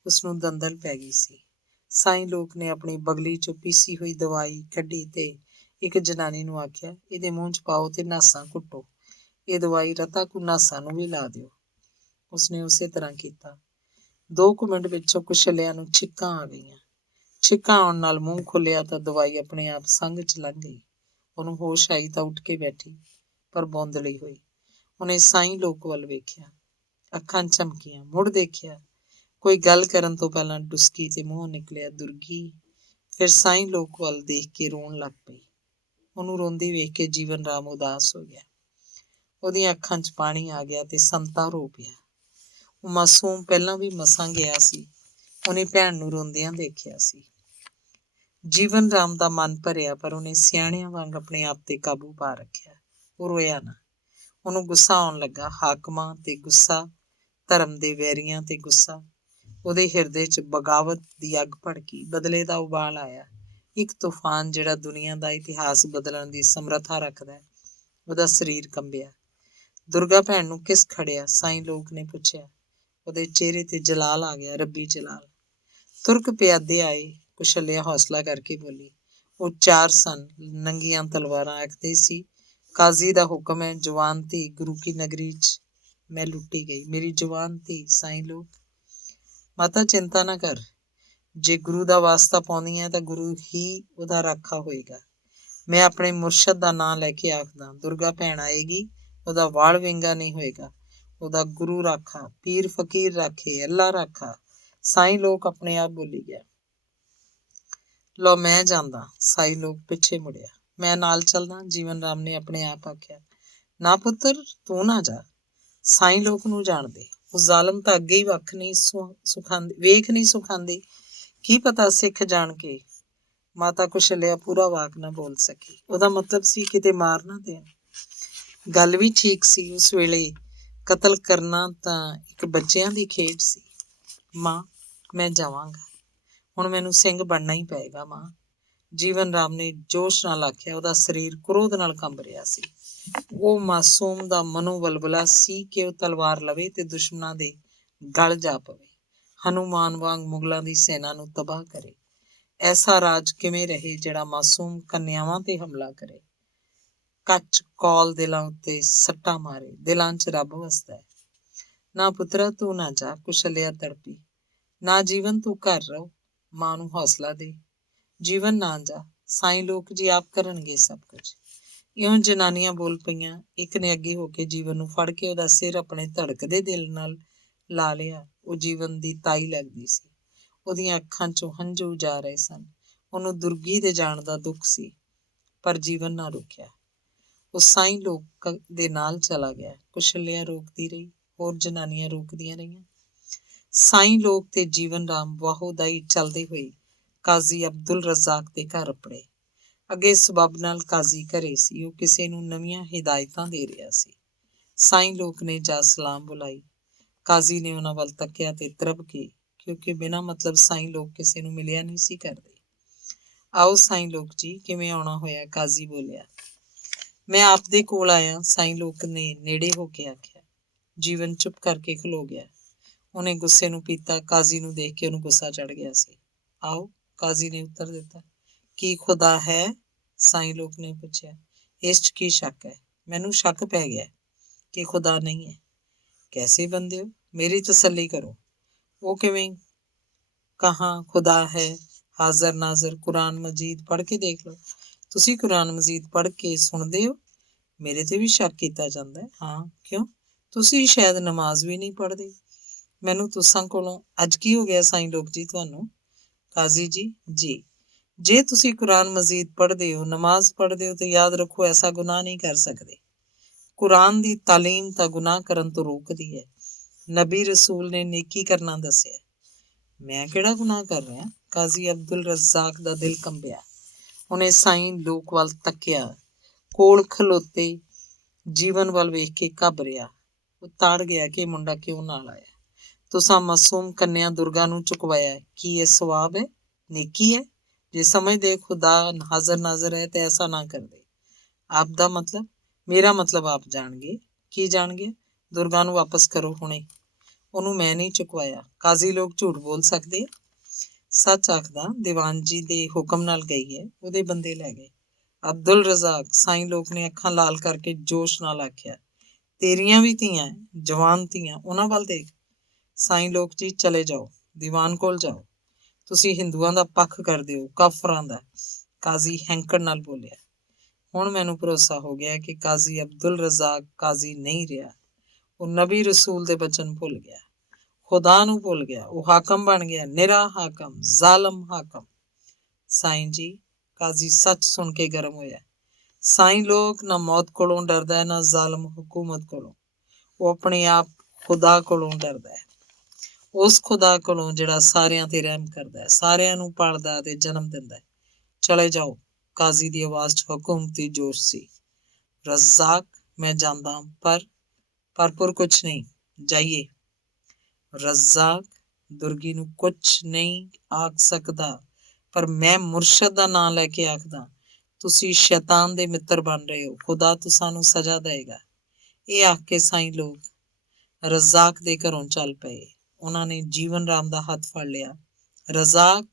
ਉਸਨੂੰ ਦੰਦਲ ਪੈ ਗਈ ਸੀ। ਸਾਈਂ ਲੋਕ ਨੇ ਆਪਣੀ ਬਗਲੀ 'ਚੋਂ ਪੀਸੀ ਹੋਈ ਦਵਾਈ ਕੱਢੀ ਤੇ ਇੱਕ ਜਨਾਨੀ ਨੂੰ ਆਖਿਆ, ਇਹਦੇ ਮੂੰਹ 'ਚ ਪਾਓ ਤੇ ਨਾਸਾਂ ਘੁੱਟੋ। ਇਹ ਦਵਾਈ ਰਤਾ ਕੁ ਨਾਸਾਂ ਨੂੰ ਵੀ ਲਾ ਦਿਓ। ਉਸਨੇ ਉਸੇ ਤਰ੍ਹਾਂ ਕੀਤਾ। 2 ਕੁ ਮਿੰਟ ਵਿੱਚੋਂ ਕੁਸ਼ਲਿਆ ਨੂੰ ਛਿੱਕਾਂ ਆ ਗਈਆਂ। ਛਿੱਕਾਂ ਆਉਣ ਨਾਲ ਮੂੰਹ ਖੁੱਲਿਆ ਤਾਂ ਦਵਾਈ ਆਪਣੇ ਆਪ ਸੰਘ 'ਚ ਲੰਘ ਗਈ। ਉਹਨੂੰ ਹੋਸ਼ ਆਈ ਤਾਂ ਉੱਠ ਕੇ ਬੈਠੀ, ਪਰ ਬੌਂਦਲੀ ਹੋਈ। ਉਹਨੇ ਸਾਈਂ ਲੋਕ ਵੱਲ ਵੇਖਿਆ। ਅੱਖਾਂ ਝਮਕੀਆਂ। ਮੁੜ ਦੇਖਿਆ। ਕੋਈ ਗੱਲ ਕਰਨ ਤੋਂ ਪਹਿਲਾਂ ਡੁਸਕੀ ਤੇ ਮੂੰਹੋਂ ਨਿਕਲਿਆ, ਦੁਰਗੀ। ਫਿਰ ਸਾਈਂ ਲੋਕ ਵੱਲ ਦੇਖ ਕੇ ਰੋਣ ਲੱਗ ਪਈ। ਉਹਨੂੰ ਰੋਂਦੀ ਵੇਖ ਕੇ ਜੀਵਨ ਰਾਮ ਉਦਾਸ ਹੋ ਗਿਆ। ਉਹਦੀਆਂ ਅੱਖਾਂ 'ਚ ਪਾਣੀ ਆ ਗਿਆ ਤੇ ਸੰਤਾ ਰੋ ਪਿਆ। ਉਹ ਮਾਸੂਮ ਪਹਿਲਾਂ ਵੀ ਮਸਾਂ ਗਿਆ ਸੀ। ਉਹਨੇ ਭੈਣ ਨੂੰ ਰੋਂਦਿਆਂ ਦੇਖਿਆ ਸੀ। ਜੀਵਨ ਰਾਮ ਦਾ ਮਨ ਭਰਿਆ, ਪਰ ਉਹਨੇ ਸਿਆਣਿਆਂ ਵਾਂਗ ਆਪਣੇ ਆਪ ਤੇ ਕਾਬੂ ਪਾ ਰੱਖਿਆ। ਉਹ ਰੋਇਆ ਨਾ। ਉਹਨੂੰ ਗੁੱਸਾ ਆਉਣ ਲੱਗਾ। ਹਾਕਮਾਂ ਤੇ ਗੁੱਸਾ, ਧਰਮ ਦੇ ਵੈਰੀਆਂ ਤੇ ਗੁੱਸਾ। ਉਹਦੇ ਹਿਰਦੇ 'ਚ ਬਗਾਵਤ ਦੀ ਅੱਗ ਭੜਕੀ। ਬਦਲੇ ਦਾ ਉਬਾਲ ਆਇਆ। ਇੱਕ ਤੂਫਾਨ ਜਿਹੜਾ ਦੁਨੀਆ ਦਾ ਇਤਿਹਾਸ ਬਦਲਣ ਦੀ ਸਮਰੱਥਾ ਰੱਖਦਾ ਹੈ। ਉਹਦਾ ਸਰੀਰ ਕੰਬਿਆ। ਦੁਰਗਾ ਭੈਣ ਨੂੰ ਕਿਸ ਖੜਿਆ? ਸਾਈਂ ਲੋਕ ਨੇ ਪੁੱਛਿਆ। ਉਹਦੇ ਚਿਹਰੇ ਤੇ ਜਲਾਲ ਆ ਗਿਆ, ਰੱਬੀ ਜਲਾਲ। ਤੁਰਕ ਪਿਆਦੇ ਆਏ। ਕੁਸ਼ਲਿਆ ਹੌਸਲਾ ਕਰਕੇ ਬੋਲੀ। ਉਹ 4 ਸਨ, ਨੰਗੀਆਂ ਤਲਵਾਰਾਂ। ਆਖਦੇ ਸੀ, ਕਾਜ਼ੀ ਦਾ ਹੁਕਮ ਹੈ, ਜਵਾਨ ਧੀ ਗੁਰੂ ਕੀ ਨਗਰੀ 'ਚ ਮੈਂ ਲੁੱਟੀ ਗਈ। ਮੇਰੀ ਜਵਾਨ ਧੀ। ਸਾਈਂ ਲੋਕ। ਮਾਤਾ ਚਿੰਤਾ ਨਾ ਕਰ। ਜੇ ਗੁਰੂ ਦਾ ਵਾਸਤਾ ਪਾਉਂਦੀ ਹੈ ਤਾਂ ਗੁਰੂ ਹੀ ਉਹਦਾ ਰਾਖਾ ਹੋਏਗਾ। ਮੈਂ ਆਪਣੇ ਮੁਰਸ਼ਦ ਦਾ ਨਾਂ ਲੈ ਕੇ ਆਖਦਾ, ਦੁਰਗਾ ਭੈਣ ਆਏਗੀ, ਉਹਦਾ ਵਾਲ ਵਿੰਗਾ ਨਹੀਂ ਹੋਏਗਾ। ਉਹਦਾ ਗੁਰੂ ਰਾਖਾ, ਪੀਰ ਫਕੀਰ ਰਾਖੇ, ਅੱਲਾ ਰਾਖਾ। ਸਾਈਂ ਲੋਕ ਆਪਣੇ ਆਪ ਬੋਲੀ ਗਿਆ। ਲਓ ਮੈਂ ਜਾਂਦਾ। ਸਾਈਂ ਲੋਕ ਪਿੱਛੇ ਮੁੜਿਆ। ਮੈਂ ਨਾਲ ਚੱਲਦਾ, ਜੀਵਨ ਰਾਮ ਨੇ ਆਪਣੇ ਆਪ ਆਖਿਆ। ਨਾ ਪੁੱਤਰ, ਤੂੰ ਨਾ ਜਾ। ਸਾਈਂ ਲੋਕ ਨੂੰ ਜਾਣਦੇ। ਉਹ ਜ਼ਾਲਮ ਤਾਂ ਅੱਗੇ ਹੀ ਵੇਖ ਨਹੀਂ ਸੁਖਾਂਦੇ। ਕੀ ਪਤਾ ਸਿੱਖ ਜਾਣ ਕੇ ਮਾਤਾ ਕੁਸ਼ਲਿਆ ਪੂਰਾ ਵਾਕ ਨਾ ਬੋਲ ਸਕੀ। ਉਹਦਾ ਮਤਲਬ ਸੀ ਕਿਤੇ ਮਾਰ ਨਾ ਦੇਣ। ਗੱਲ ਵੀ ਠੀਕ ਸੀ। ਉਸ ਵੇਲੇ ਕਤਲ ਕਰਨਾ ਤਾਂ ਇੱਕ ਬੱਚਿਆਂ ਦੀ ਖੇਡ ਸੀ। ਮਾਂ, ਮੈਂ ਜਾਵਾਂਗਾ, ਹੁਣ ਮੈਨੂੰ ਸਿੰਘ ਬਣਨਾ ਹੀ ਪਏਗਾ ਮਾਂ। ਜੀਵਨ ਰਾਮ ਨੇ ਜੋਸ਼ ਨਾਲ ਆਖਿਆ। ਉਹਦਾ ਸਰੀਰ ਕ੍ਰੋਧ ਨਾਲ ਕੰਬ ਰਿਹਾ ਸੀ। ਉਹ ਮਾਸੂਮ ਦਾ ਮਨੋਵਲਵਲਾ ਸੀ ਕਿ ਉਹ ਤਲਵਾਰ ਲਵੇ ਤੇ ਦੁਸ਼ਮਣਾਂ ਦੇ ਗਲ ਜਾ ਪਵੇ, ਹਨੂਮਾਨ ਵਾਂਗ ਮੁਗਲਾਂ ਦੀ ਸੈਨਾ ਨੂੰ ਤਬਾਹ ਕਰੇ। ਐਸਾ ਰਾਜ ਕਿਵੇਂ ਰਹੇ ਜਿਹੜਾ ਮਾਸੂਮ ਕੰਨਿਆਵਾਂ ਤੇ ਹਮਲਾ ਕਰੇ, ਕੱਚ ਕੌਲ ਦਿਲਾਂ ਉੱਤੇ ਸੱਟਾਂ ਮਾਰੇ। ਦਿਲਾਂ 'ਚ ਰੱਬ ਵਸਦਾ ਹੈ। ਨਾ ਪੁੱਤਰਾ ਤੂੰ ਨਾ ਜਾ, ਕੁਸ਼ਲਿਆ ਤੜਪੀ। ਨਾ ਜੀਵਨ ਤੂੰ ਘਰ ਰਹੋ, ਮਾਂ ਨੂੰ ਹੌਸਲਾ ਦੇ। ਜੀਵਨ ਨਾ ਜਾ, ਸਾਈਂ ਲੋਕ ਜੀ ਆਪ ਕਰਨਗੇ ਸਭ ਕੁਝ। ਇਉਂ ਜਨਾਨੀਆਂ ਬੋਲ ਪਈਆਂ। ਇੱਕ ਨੇ ਅੱਗੇ ਹੋ ਕੇ ਜੀਵਨ ਨੂੰ ਫੜ ਕੇ ਉਹਦਾ ਸਿਰ ਆਪਣੇ ਧੜਕਦੇ ਦਿਲ ਨਾਲ ਲਾ ਲਿਆ। ਉਹ ਜੀਵਨ ਦੀ ਤਾਈ ਲੱਗਦੀ ਸੀ। ਉਹਦੀਆਂ ਅੱਖਾਂ 'ਚੋਂ ਹੰਝੂ ਜਾ ਰਹੇ ਸਨ। ਉਹਨੂੰ ਦੁਰਗੀ ਦੇ ਜਾਣ ਦਾ ਦੁੱਖ ਸੀ, ਪਰ ਜੀਵਨ ਨਾ ਰੁਕਿਆ। ਉਹ ਸਾਈਂ ਲੋਕ ਦੇ ਨਾਲ ਚਲਾ ਗਿਆ। ਕੁਸ਼ਲਿਆ ਰੋਕਦੀ ਰਹੀ, ਹੋਰ ਜਨਾਨੀਆਂ ਰੋਕਦੀਆਂ ਰਹੀਆਂ। ਸਾਈਂ ਲੋਕ ਤੇ ਜੀਵਨ ਰਾਮ ਵਾਹੋਦਾਈ ਚੱਲਦੇ ਹੋਏ ਕਾਜ਼ੀ ਅਬਦੁਲ ਰਜ਼ਾਕ ਦੇ ਘਰ ਅੱਪੜੇ। ਅੱਗੇ ਸਬੱਬ ਨਾਲ ਕਾਜ਼ੀ ਘਰੇ ਸੀ। ਉਹ ਕਿਸੇ ਨੂੰ ਨਵੀਆਂ ਹਿਦਾਇਤਾਂ ਦੇ ਰਿਹਾ ਸੀ। ਸਾਈਂ ਲੋਕ ਨੇ ਜਾ ਸਲਾਮ ਬੁਲਾਈ। ਕਾਜ਼ੀ ਨੇ ਉਹਨਾਂ ਵੱਲ ਤੱਕਿਆ ਤੇ ਤਰਬ ਕੇ, ਕਿਉਂਕਿ ਬਿਨਾਂ ਮਤਲਬ ਸਾਈਂ ਲੋਕ ਕਿਸੇ ਨੂੰ ਮਿਲਿਆ ਨਹੀਂ ਸੀ ਕਰਦੇ। ਆਓ ਸਾਈਂ ਲੋਕ ਜੀ, ਕਿਵੇਂ ਆਉਣਾ ਹੋਇਆ? ਕਾਜ਼ੀ ਬੋਲਿਆ। ਮੈਂ ਆਪ ਦੇ ਕੋਲ ਆਇਆ, ਸਾਈਂ ਲੋਕ ਨੇ ਨੇੜੇ ਹੋ ਕੇ ਆਖਿਆ। ਜੀਵਨ ਚੁੱਪ ਕਰਕੇ ਖਲੋ ਗਿਆ। ਉਹਨੇ ਗੁੱਸੇ ਨੂੰ ਪੀਤਾ। ਕਾਜ਼ੀ ਨੂੰ ਦੇਖ ਕੇ ਉਹਨੂੰ ਗੁੱਸਾ ਚੜ ਗਿਆ ਸੀ। ਆਓ, ਕਾਜ਼ੀ ਨੇ ਉੱਤਰ ਦਿੱਤਾ। ਕੀ ਖੁਦਾ ਹੈ? ਸਾਈਂ ਲੋਕ ਨੇ ਪੁੱਛਿਆ। ਇਸ 'ਚ ਕੀ ਸ਼ੱਕ ਹੈ? ਮੈਨੂੰ ਸ਼ੱਕ ਪੈ ਗਿਆ ਕਿ ਖੁਦਾ ਨਹੀਂ ਹੈ। ਕੈਸੇ ਬੰਦੇ ਹੋ? ਮੇਰੀ ਤਸੱਲੀ ਕਰੋ। ਉਹ ਕਿਵੇਂ? ਕਹਾਂ ਖੁਦਾ ਹੈ, ਹਾਜ਼ਰ ਨਾਜ਼ਰ। ਕੁਰਾਨ ਮਜੀਦ ਪੜ੍ਹ ਕੇ ਦੇਖ ਲਓ। ਤੁਸੀਂ ਕੁਰਾਨ ਮਜੀਦ ਪੜ੍ਹ ਕੇ ਸੁਣਦੇ ਹੋ? ਮੇਰੇ ਤੇ ਵੀ ਸ਼ੱਕ ਕੀਤਾ ਜਾਂਦਾ ਹੈ। ਹਾਂ, ਕਿਉਂ? ਤੁਸੀਂ ਸ਼ਾਇਦ ਨਮਾਜ਼ ਵੀ ਨਹੀਂ ਪੜ੍ਹਦੇ। ਮੈਨੂੰ ਤੁਸਾਂ ਕੋਲੋਂ ਅੱਜ ਕੀ ਹੋ ਗਿਆ ਸਾਈਂ ਲੋਕ ਜੀ ਤੁਹਾਨੂੰ? ਕਾਜ਼ੀ ਜੀ, ਜੀ, ਜੇ ਤੁਸੀਂ ਕੁਰਾਨ ਮਜੀਦ ਪੜ੍ਹਦੇ ਹੋ, ਨਮਾਜ਼ ਪੜ੍ਹਦੇ ਹੋ, ਤੇ ਯਾਦ ਰੱਖੋ ਐਸਾ ਗੁਨਾਹ ਨਹੀਂ ਕਰ ਸਕਦੇ। ਕੁਰਾਨ ਦੀ ਤਾਲੀਮ ਤਾਂ ਗੁਨਾਹ ਕਰਨ ਤੋਂ ਰੋਕਦੀ ਹੈ। ਨਬੀ ਰਸੂਲ ਨੇ ਨੇਕੀ ਕਰਨਾ ਦੱਸਿਆ। ਮੈਂ ਕਿਹੜਾ ਗੁਨਾਹ ਕਰ ਰਿਹਾ? ਕਾਜ਼ੀ ਅਬਦੁਲ ਰਜ਼ਾਕ ਦਾ ਦਿਲ ਕੰਬਿਆ। ਉਹਨੇ ਸਾਈਂ ਲੋਕ ਵੱਲ ਤੱਕਿਆ। ਕੋਲ ਖਲੋਤੇ ਜੀਵਨ ਵੱਲ ਵੇਖ ਕੇ ਘਬਰਿਆ। ਉਹ ਤਾੜ ਗਿਆ ਕਿ ਮੁੰਡਾ ਕਿਉਂ ਨਾਲ ਆਇਆ। ਤੁਸਾਂ ਮਾਸੂਮ ਕੰਨਿਆ ਦੁਰਗਾ ਨੂੰ ਚੁਕਵਾਇਆ। ਕੀ ਇਹ ਸਵਾਬ ਹੈ? ਨੇਕੀ ਹੈ? ਜੇ ਸਮਝਦੇ ਖੁਦਾ ਹਾਜ਼ਰ ਨਾਜ਼ਰ ਹੈ ਤੇ ਐਸਾ ਨਾ ਕਰਦੇ। ਆਪ ਦਾ ਮਤਲਬ? ਮੇਰਾ ਮਤਲਬ ਆਪ ਜਾਣਗੇ। ਕੀ ਜਾਣਗੇ? ਦੁਰਗਾ ਨੂੰ ਵਾਪਸ ਕਰੋ ਹੁਣੇ। ਉਹਨੂੰ ਮੈਂ ਨਹੀਂ ਚੁਕਵਾਇਆ। ਕਾਜ਼ੀ ਲੋਕ ਝੂਠ ਬੋਲ ਸਕਦੇ? ਸੱਚ ਆਖਦਾ, ਦੀਵਾਨ ਜੀ ਦੇ ਹੁਕਮ ਨਾਲ ਗਈ ਹੈ। ਉਹਦੇ ਬੰਦੇ ਲੈ ਗਏ। ਅਬਦੁਲ ਰਜ਼ਾਕ, ਸਾਈਂ ਲੋਕ ਨੇ ਅੱਖਾਂ ਲਾਲ ਕਰਕੇ ਜੋਸ਼ ਨਾਲ ਆਖਿਆ। ਤੇਰੀਆਂ ਵੀ ਧੀਆਂ, ਜਵਾਨ ਧੀਆਂ, ਉਹਨਾਂ ਵੱਲ ਦੇਖ। ਸਾਈਂ ਲੋਕ ਜੀ ਚਲੇ ਜਾਓ, ਦੀਵਾਨ ਕੋਲ ਜਾਓ। ਤੁਸੀਂ ਹਿੰਦੂਆਂ ਦਾ ਪੱਖ ਕਰਦੇ ਹੋ, ਕਾਫਰਾਂ ਦਾ। ਕਾਜ਼ੀ ਹੈਂਕੜ ਨਾਲ ਬੋਲਿਆ। ਹੁਣ ਮੈਨੂੰ ਭਰੋਸਾ ਹੋ ਗਿਆ ਕਿ ਕਾਜ਼ੀ ਅਬਦੁਲ ਰਜ਼ਾਕ ਕਾਜ਼ੀ ਨਹੀਂ ਰਿਹਾ। ਉਹ ਨਬੀ ਰਸੂਲ ਦੇ ਬਚਨ ਭੁੱਲ ਗਿਆ, ਖੁਦਾ ਨੂੰ ਭੁੱਲ ਗਿਆ। ਉਹ ਹਾਕਮ ਬਣ ਗਿਆ, ਨਿਰਾ ਹਾਕਮ, ਜ਼ਾਲਮ ਹਾਕਮ। ਸਾਈਂ ਜੀ, ਕਾਜ਼ੀ ਸੱਚ ਸੁਣ ਕੇ ਗਰਮ ਹੋਇਆ। ਸਾਈਂ ਲੋਕ ਨਾ ਮੌਤ ਕੋਲੋਂ ਡਰਦਾ ਹੈ, ਨਾ ਜ਼ਾਲਮ ਹਕੂਮਤ ਕੋਲੋਂ। ਉਹ ਆਪਣੇ ਆਪ ਖੁਦਾ ਕੋਲੋਂ ਡਰਦਾ ਹੈ। ਉਸ ਖੁਦਾ ਕੋਲੋਂ ਜਿਹੜਾ ਸਾਰਿਆਂ ਤੇ ਰਹਿਮ ਕਰਦਾ ਹੈ, ਸਾਰਿਆਂ ਨੂੰ ਪਾਲਦਾ ਤੇ ਜਨਮ ਦਿੰਦਾ ਹੈ। ਚਲੇ ਜਾਓ। ਕਾਜ਼ੀ ਦੀ ਆਵਾਜ਼ 'ਚ ਹਕੂਮਤੀ ਜੋਸ਼ ਸੀ। ਰਜ਼ਾਕ, ਮੈਂ ਜਾਂਦਾ, ਪਰ ਕੁਛ ਨਹੀਂ। ਜਾਈਏ। ਰਜ਼ਾਕ ਦੁਰਗੀ ਨੂੰ ਕੁਛ ਨਹੀਂ ਆਖ ਸਕਦਾ, ਪਰ ਮੈਂ ਮੁਰਸ਼ਦ ਦਾ ਨਾਂ ਲੈ ਕੇ ਆਖਦਾ, ਤੁਸੀਂ ਸ਼ੈਤਾਨ ਦੇ ਮਿੱਤਰ ਬਣ ਰਹੇ ਹੋ। ਖੁਦਾ ਤੁਸਾਂ ਨੂੰ ਸਜ਼ਾ ਦੇਏਗਾ। ਇਹ ਆਖ ਕੇ ਸਾਈਂ ਲੋਕ ਰਜ਼ਾਕ ਦੇ ਘਰੋਂ ਚੱਲ ਪਏ। ਉਹਨਾਂ ਨੇ ਜੀਵਨ ਰਾਮ ਦਾ ਹੱਥ ਫੜ ਲਿਆ। ਰਜ਼ਾਕ,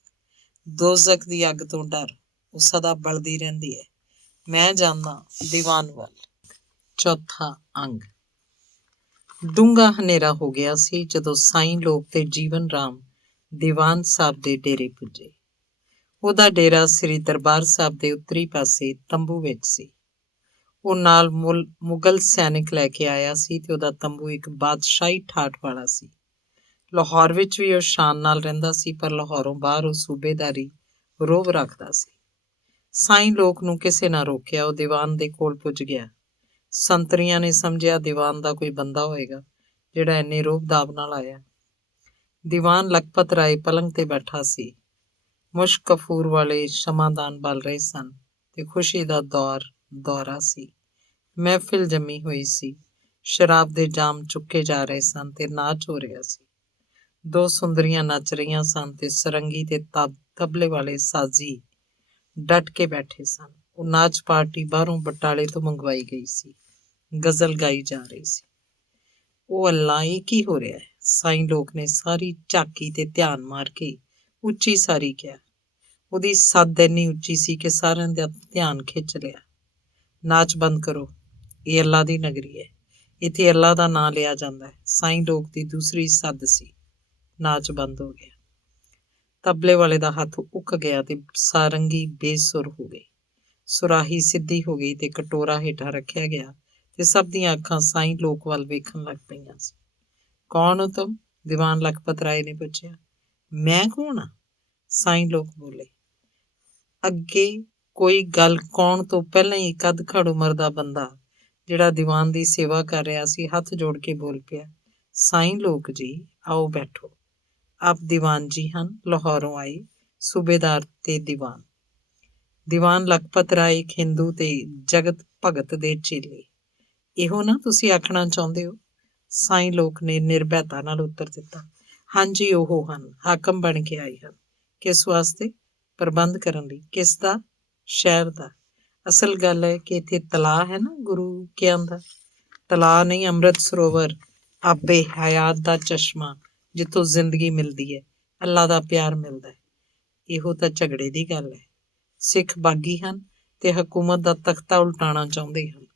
ਦੋਜ਼ਖ ਦੀ ਅੱਗ ਤੋਂ ਡਰ, ਉਹ ਸਦਾ ਬਲਦੀ ਰਹਿੰਦੀ ਹੈ। ਮੈਂ ਜਾਂਦਾ, ਦੀਵਾਨ ਵੱਲ। ਚੌਥਾ ਅੰਗ। ਡੂੰਘਾ ਹਨੇਰਾ ਹੋ ਗਿਆ ਸੀ ਜਦੋਂ ਸਾਈਂ ਲੋਕ ਤੇ ਜੀਵਨ ਰਾਮ ਦੀਵਾਨ ਸਾਹਿਬ ਦੇ ਡੇਰੇ ਪੁੱਜੇ। ਉਹਦਾ ਡੇਰਾ ਸ੍ਰੀ ਦਰਬਾਰ ਸਾਹਿਬ ਦੇ ਉੱਤਰੀ ਪਾਸੇ ਤੰਬੂ ਵਿੱਚ ਸੀ। ਉਹ ਨਾਲ ਮੁਗਲ ਸੈਨਿਕ ਲੈ ਕੇ ਆਇਆ ਸੀ ਤੇ ਉਹਦਾ ਤੰਬੂ ਇੱਕ ਬਾਦਸ਼ਾਹੀ ਠਾਠ ਵਾਲਾ ਸੀ। ਲਾਹੌਰ ਵਿੱਚ ਵੀ ਉਹ ਸ਼ਾਨ ਨਾਲ ਰਹਿੰਦਾ ਸੀ, ਪਰ ਲਾਹੌਰੋਂ ਬਾਹਰ ਉਹ ਸੂਬੇਦਾਰੀ ਰੋਹਬ ਰੱਖਦਾ ਸੀ। ਸਾਈਂ ਲੋਕ ਨੂੰ ਕਿਸੇ ਨਾ ਰੋਕਿਆ। ਉਹ ਦੀਵਾਨ ਦੇ ਕੋਲ ਪੁੱਜ ਗਿਆ। ਸੰਤਰੀਆਂ ਨੇ ਸਮਝਿਆ ਦੀਵਾਨ ਦਾ ਕੋਈ ਬੰਦਾ ਹੋਏਗਾ ਜਿਹੜਾ ਇੰਨੇ ਰੋਹਬ ਦਾਬ ਨਾਲ ਆਇਆ। ਦੀਵਾਨ ਲਖਪਤ ਰਾਏ ਪਲੰਗ ਤੇ ਬੈਠਾ ਸੀ। ਮੁਸ਼ਕ ਕਫੂਰ ਵਾਲੇ ਸ਼ਮਾਦਾਨ ਬਲ ਰਹੇ ਸਨ ਤੇ ਖੁਸ਼ੀ ਦਾ ਦੌਰਾ ਸੀ। ਮਹਿਫਿਲ ਜੰਮੀ ਹੋਈ ਸੀ। ਸ਼ਰਾਬ ਦੇ ਜਾਮ ਚੁੱਕੇ ਜਾ ਰਹੇ ਸਨ ਤੇ ਨਾਚ ਹੋ ਰਿਹਾ ਸੀ। ਦੋ ਸੁੰਦਰੀਆਂ ਨੱਚ ਰਹੀਆਂ ਸਨ ਤੇ ਸਰੰਗੀ ਤੇ ਤਬਲੇ ਵਾਲੇ ਸਾਜ਼ੀ ਡਟ ਕੇ ਬੈਠੇ ਸਨ। ਉਹ ਨਾਚ ਪਾਰਟੀ ਬਾਹਰੋਂ ਬਟਾਲੇ ਤੋਂ ਮੰਗਵਾਈ ਗਈ ਸੀ। ਗਜ਼ਲ ਗਾਈ ਜਾ ਰਹੀ ਸੀ। ਉਹ ਅੱਲਾ, ਇਹ ਕੀ ਹੋ ਰਿਹਾ ਹੈ? ਸਾਈਂ ਲੋਕ ਨੇ ਸਾਰੀ ਝਾਕੀ ਤੇ ਧਿਆਨ ਮਾਰ ਕੇ ਉੱਚੀ ਸਾਰੀ ਕਿਹਾ। ਉਹਦੀ ਸੱਦ ਇੰਨੀ ਉੱਚੀ ਸੀ ਕਿ ਸਾਰਿਆਂ ਦਾ ਧਿਆਨ ਖਿੱਚ ਲਿਆ। ਨਾਚ ਬੰਦ ਕਰੋ, ਇਹ ਅੱਲਾ ਦੀ ਨਗਰੀ ਹੈ, ਇੱਥੇ ਅੱਲਾ ਦਾ ਨਾਂ ਲਿਆ ਜਾਂਦਾ ਹੈ। ਸਾਈਂ ਲੋਕ ਦੀ ਦੂਸਰੀ ਸੱਦ ਸੀ। ਨਾਚ ਬੰਦ ਹੋ ਗਿਆ। ਤਬਲੇ ਵਾਲੇ ਦਾ ਹੱਥ ਉੱਕ ਗਿਆ ਤੇ ਸਾਰੰਗੀ ਬੇਸੁਰ ਹੋ ਗਈ। ਸੁਰਾਹੀ ਸਿੱਧੀ ਹੋ ਗਈ ਤੇ ਕਟੋਰਾ ਹੇਠਾਂ ਰੱਖਿਆ ਗਿਆ ਤੇ ਸਭ ਦੀਆਂ ਅੱਖਾਂ ਸਾਈਂ ਲੋਕ ਵੱਲ ਵੇਖਣ ਲੱਗ ਪਈਆਂ ਸੀ। ਕੌਣ ਹੋ ਤੁਮ? ਦੀਵਾਨ ਲਖਪਤ ਰਾਏ ਨੇ ਪੁੱਛਿਆ। ਮੈਂ ਕੌਣ ਆ? ਸਾਈਂ ਲੋਕ ਬੋਲੇ। ਅੱਗੇ ਕੋਈ ਗੱਲ ਕੌਣ ਤੋਂ ਪਹਿਲਾਂ ਹੀ ਕੱਦ ਘੜ ਉਮਰ ਦਾ ਬੰਦਾ ਜਿਹੜਾ ਦੀਵਾਨ ਦੀ ਸੇਵਾ ਕਰ ਰਿਹਾ ਸੀ ਹੱਥ ਜੋੜ ਕੇ ਬੋਲ ਪਿਆ, ਸਾਈਂ ਲੋਕ ਜੀ, ਆਓ ਬੈਠੋ। ਆਪ ਦੀਵਾਨ ਜੀ ਹਨ, ਲਾਹੌਰੋਂ ਆਏ, ਸੂਬੇਦਾਰ ਤੇ ਦੀਵਾਨ। ਦੀਵਾਨ ਲਖਪਤ ਰਾਏ ਇੱਕ ਹਿੰਦੂ ਤੇ ਜਗਤ ਭਗਤ ਦੇ ਚੇਲੇ। ਇਹੋ ਨਾ ਤੁਸੀਂ ਆਖਣਾ ਚਾਹੁੰਦੇ ਹੋ? ਸਾਈਂ ਲੋਕ ਨੇ ਨਿਰਭੈਤਾ ਨਾਲ ਉੱਤਰ ਦਿੱਤਾ। ਹਾਂਜੀ, ਉਹ ਹਨ। ਹਾਕਮ ਬਣ ਕੇ ਆਏ ਹਨ। ਕਿਸ ਵਾਸਤੇ? ਪ੍ਰਬੰਧ ਕਰਨ ਲਈ। ਕਿਸ ਦਾ? ਸ਼ਹਿਰ ਦਾ। ਅਸਲ ਗੱਲ ਹੈ ਕਿ ਇੱਥੇ ਤਲਾਅ ਹੈ ਨਾ, ਗੁਰੂ ਕਿਆਂ ਦਾ ਤਲਾਅ ਨਹੀਂ, ਅੰਮ੍ਰਿਤ ਸਰੋਵਰ, ਆਬੇ ਹਯਾਤ ਦਾ ਚਸ਼ਮਾ, ਜਿੱਥੋਂ ਜ਼ਿੰਦਗੀ ਮਿਲਦੀ ਹੈ, ਅੱਲਾ ਦਾ ਪਿਆਰ ਮਿਲਦਾ ਹੈ। ਇਹੋ ਤਾਂ ਝਗੜੇ ਦੀ ਗੱਲ ਹੈ। ਸਿੱਖ ਬਾਗੀ ਹਨ ਤੇ ਹਕੂਮਤ ਦਾ ਤਖਤਾ ਉਲਟਾਉਣਾ ਚਾਹੁੰਦੇ ਹਨ।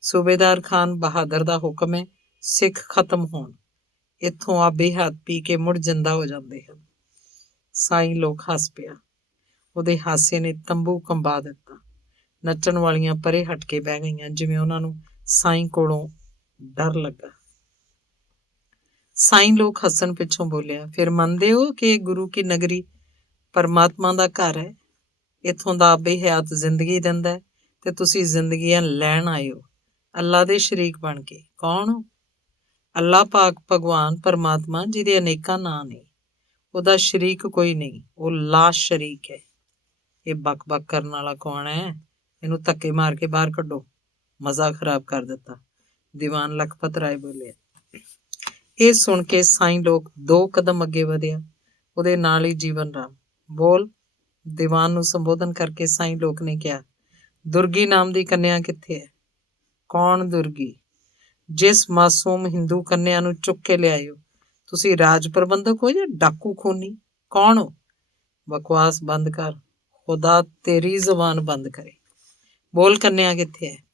ਸੂਬੇਦਾਰ ਖਾਨ ਬਹਾਦਰ ਦਾ ਹੁਕਮ ਹੈ, ਸਿੱਖ ਖਤਮ ਹੋਣ। ਇੱਥੋਂ ਆਬੇ ਹੱਥ ਪੀ ਕੇ ਮੁੜ ਜਿੰਦਾ ਹੋ ਜਾਂਦੇ ਹਨ। ਸਾਈਂ ਲੋਕ ਹੱਸ ਪਿਆ। ਉਹਦੇ ਹਾਸੇ ਨੇ ਤੰਬੂ ਕੰਬਾ ਦਿੱਤਾ। ਨੱਚਣ ਵਾਲੀਆਂ ਪਰੇ ਹਟ ਕੇ ਬਹਿ ਗਈਆਂ, ਜਿਵੇਂ ਉਹਨਾਂ ਨੂੰ ਸਾਈਂ ਕੋਲੋਂ ਡਰ ਲੱਗਾ। ਸਾਈਂ ਲੋਕ ਹੱਸਣ ਪਿੱਛੋਂ ਬੋਲਿਆ, ਫਿਰ ਮੰਨਦੇ ਹੋ ਕਿ ਗੁਰੂ ਕੀ ਨਗਰੀ ਪਰਮਾਤਮਾ ਦਾ ਘਰ ਹੈ? ਇੱਥੋਂ ਦਾ ਆਬੇ ਹਯਾਤ ਜ਼ਿੰਦਗੀ ਦਿੰਦਾ ਹੈ ਤੇ ਤੁਸੀਂ ਜ਼ਿੰਦਗੀਆਂ ਲੈਣ ਆਏ ਹੋ ਅੱਲਾ ਦੇ ਸ਼ਰੀਕ ਬਣ ਕੇ। ਕੌਣ ਹੋ? ਅੱਲਾ ਪਾਕ, ਭਗਵਾਨ ਪਰਮਾਤਮਾ, ਜਿਹਦੇ ਅਨੇਕਾਂ ਨਾਂ ਨੇ। ਉਹਦਾ ਸ਼ਰੀਕ ਕੋਈ ਨਹੀਂ, ਉਹ ਲਾ ਸ਼ਰੀਕ ਹੈ। ਇਹ ਬਕ ਕਰਨ ਵਾਲਾ ਕੌਣ ਹੈ? ਇਹਨੂੰ ਧੱਕੇ ਮਾਰ ਕੇ ਬਾਹਰ ਕੱਢੋ। ਮਜ਼ਾ ਖਰਾਬ ਕਰ ਦਿੱਤਾ। ਦੀਵਾਨ ਲਖਪਤ ਰਾਏ ਬੋਲਿਆ। ਇਹ ਸੁਣ ਕੇ ਸਾਈਂ ਲੋਕ 2 ਕਦਮ ਅੱਗੇ ਵਧਿਆ। ਉਹਦੇ ਨਾਲ ਹੀ ਜੀਵਨ ਰਾਮ। ਬੋਲ। ਦੀਵਾਨ ਨੂੰ ਸੰਬੋਧਨ ਕਰਕੇ ਸਾਈਂ ਲੋਕ ਨੇ ਕਿਹਾ, ਦੁਰਗੀ ਨਾਮ ਦੀ ਕੰਨਿਆ ਕਿੱਥੇ ਹੈ? ਕੌਣ ਦੁਰਗੀ? ਜਿਸ ਮਾਸੂਮ ਹਿੰਦੂ ਕੰਨਿਆ ਨੂੰ ਚੁੱਕ ਕੇ ਲਿਆਏ ਹੋ। ਤੁਸੀਂ ਰਾਜ ਪ੍ਰਬੰਧਕ ਹੋ ਜਾਂ ਡਾਕੂ ਖੂਨੀ? ਕੌਣ ਹੋ? ਬਕਵਾਸ ਬੰਦ ਕਰ। ਖੁਦਾ ਤੇਰੀ ਜ਼ੁਬਾਨ ਬੰਦ ਕਰੇ। ਬੋਲ, ਕੰਨਿਆ ਕਿੱਥੇ ਹੈ?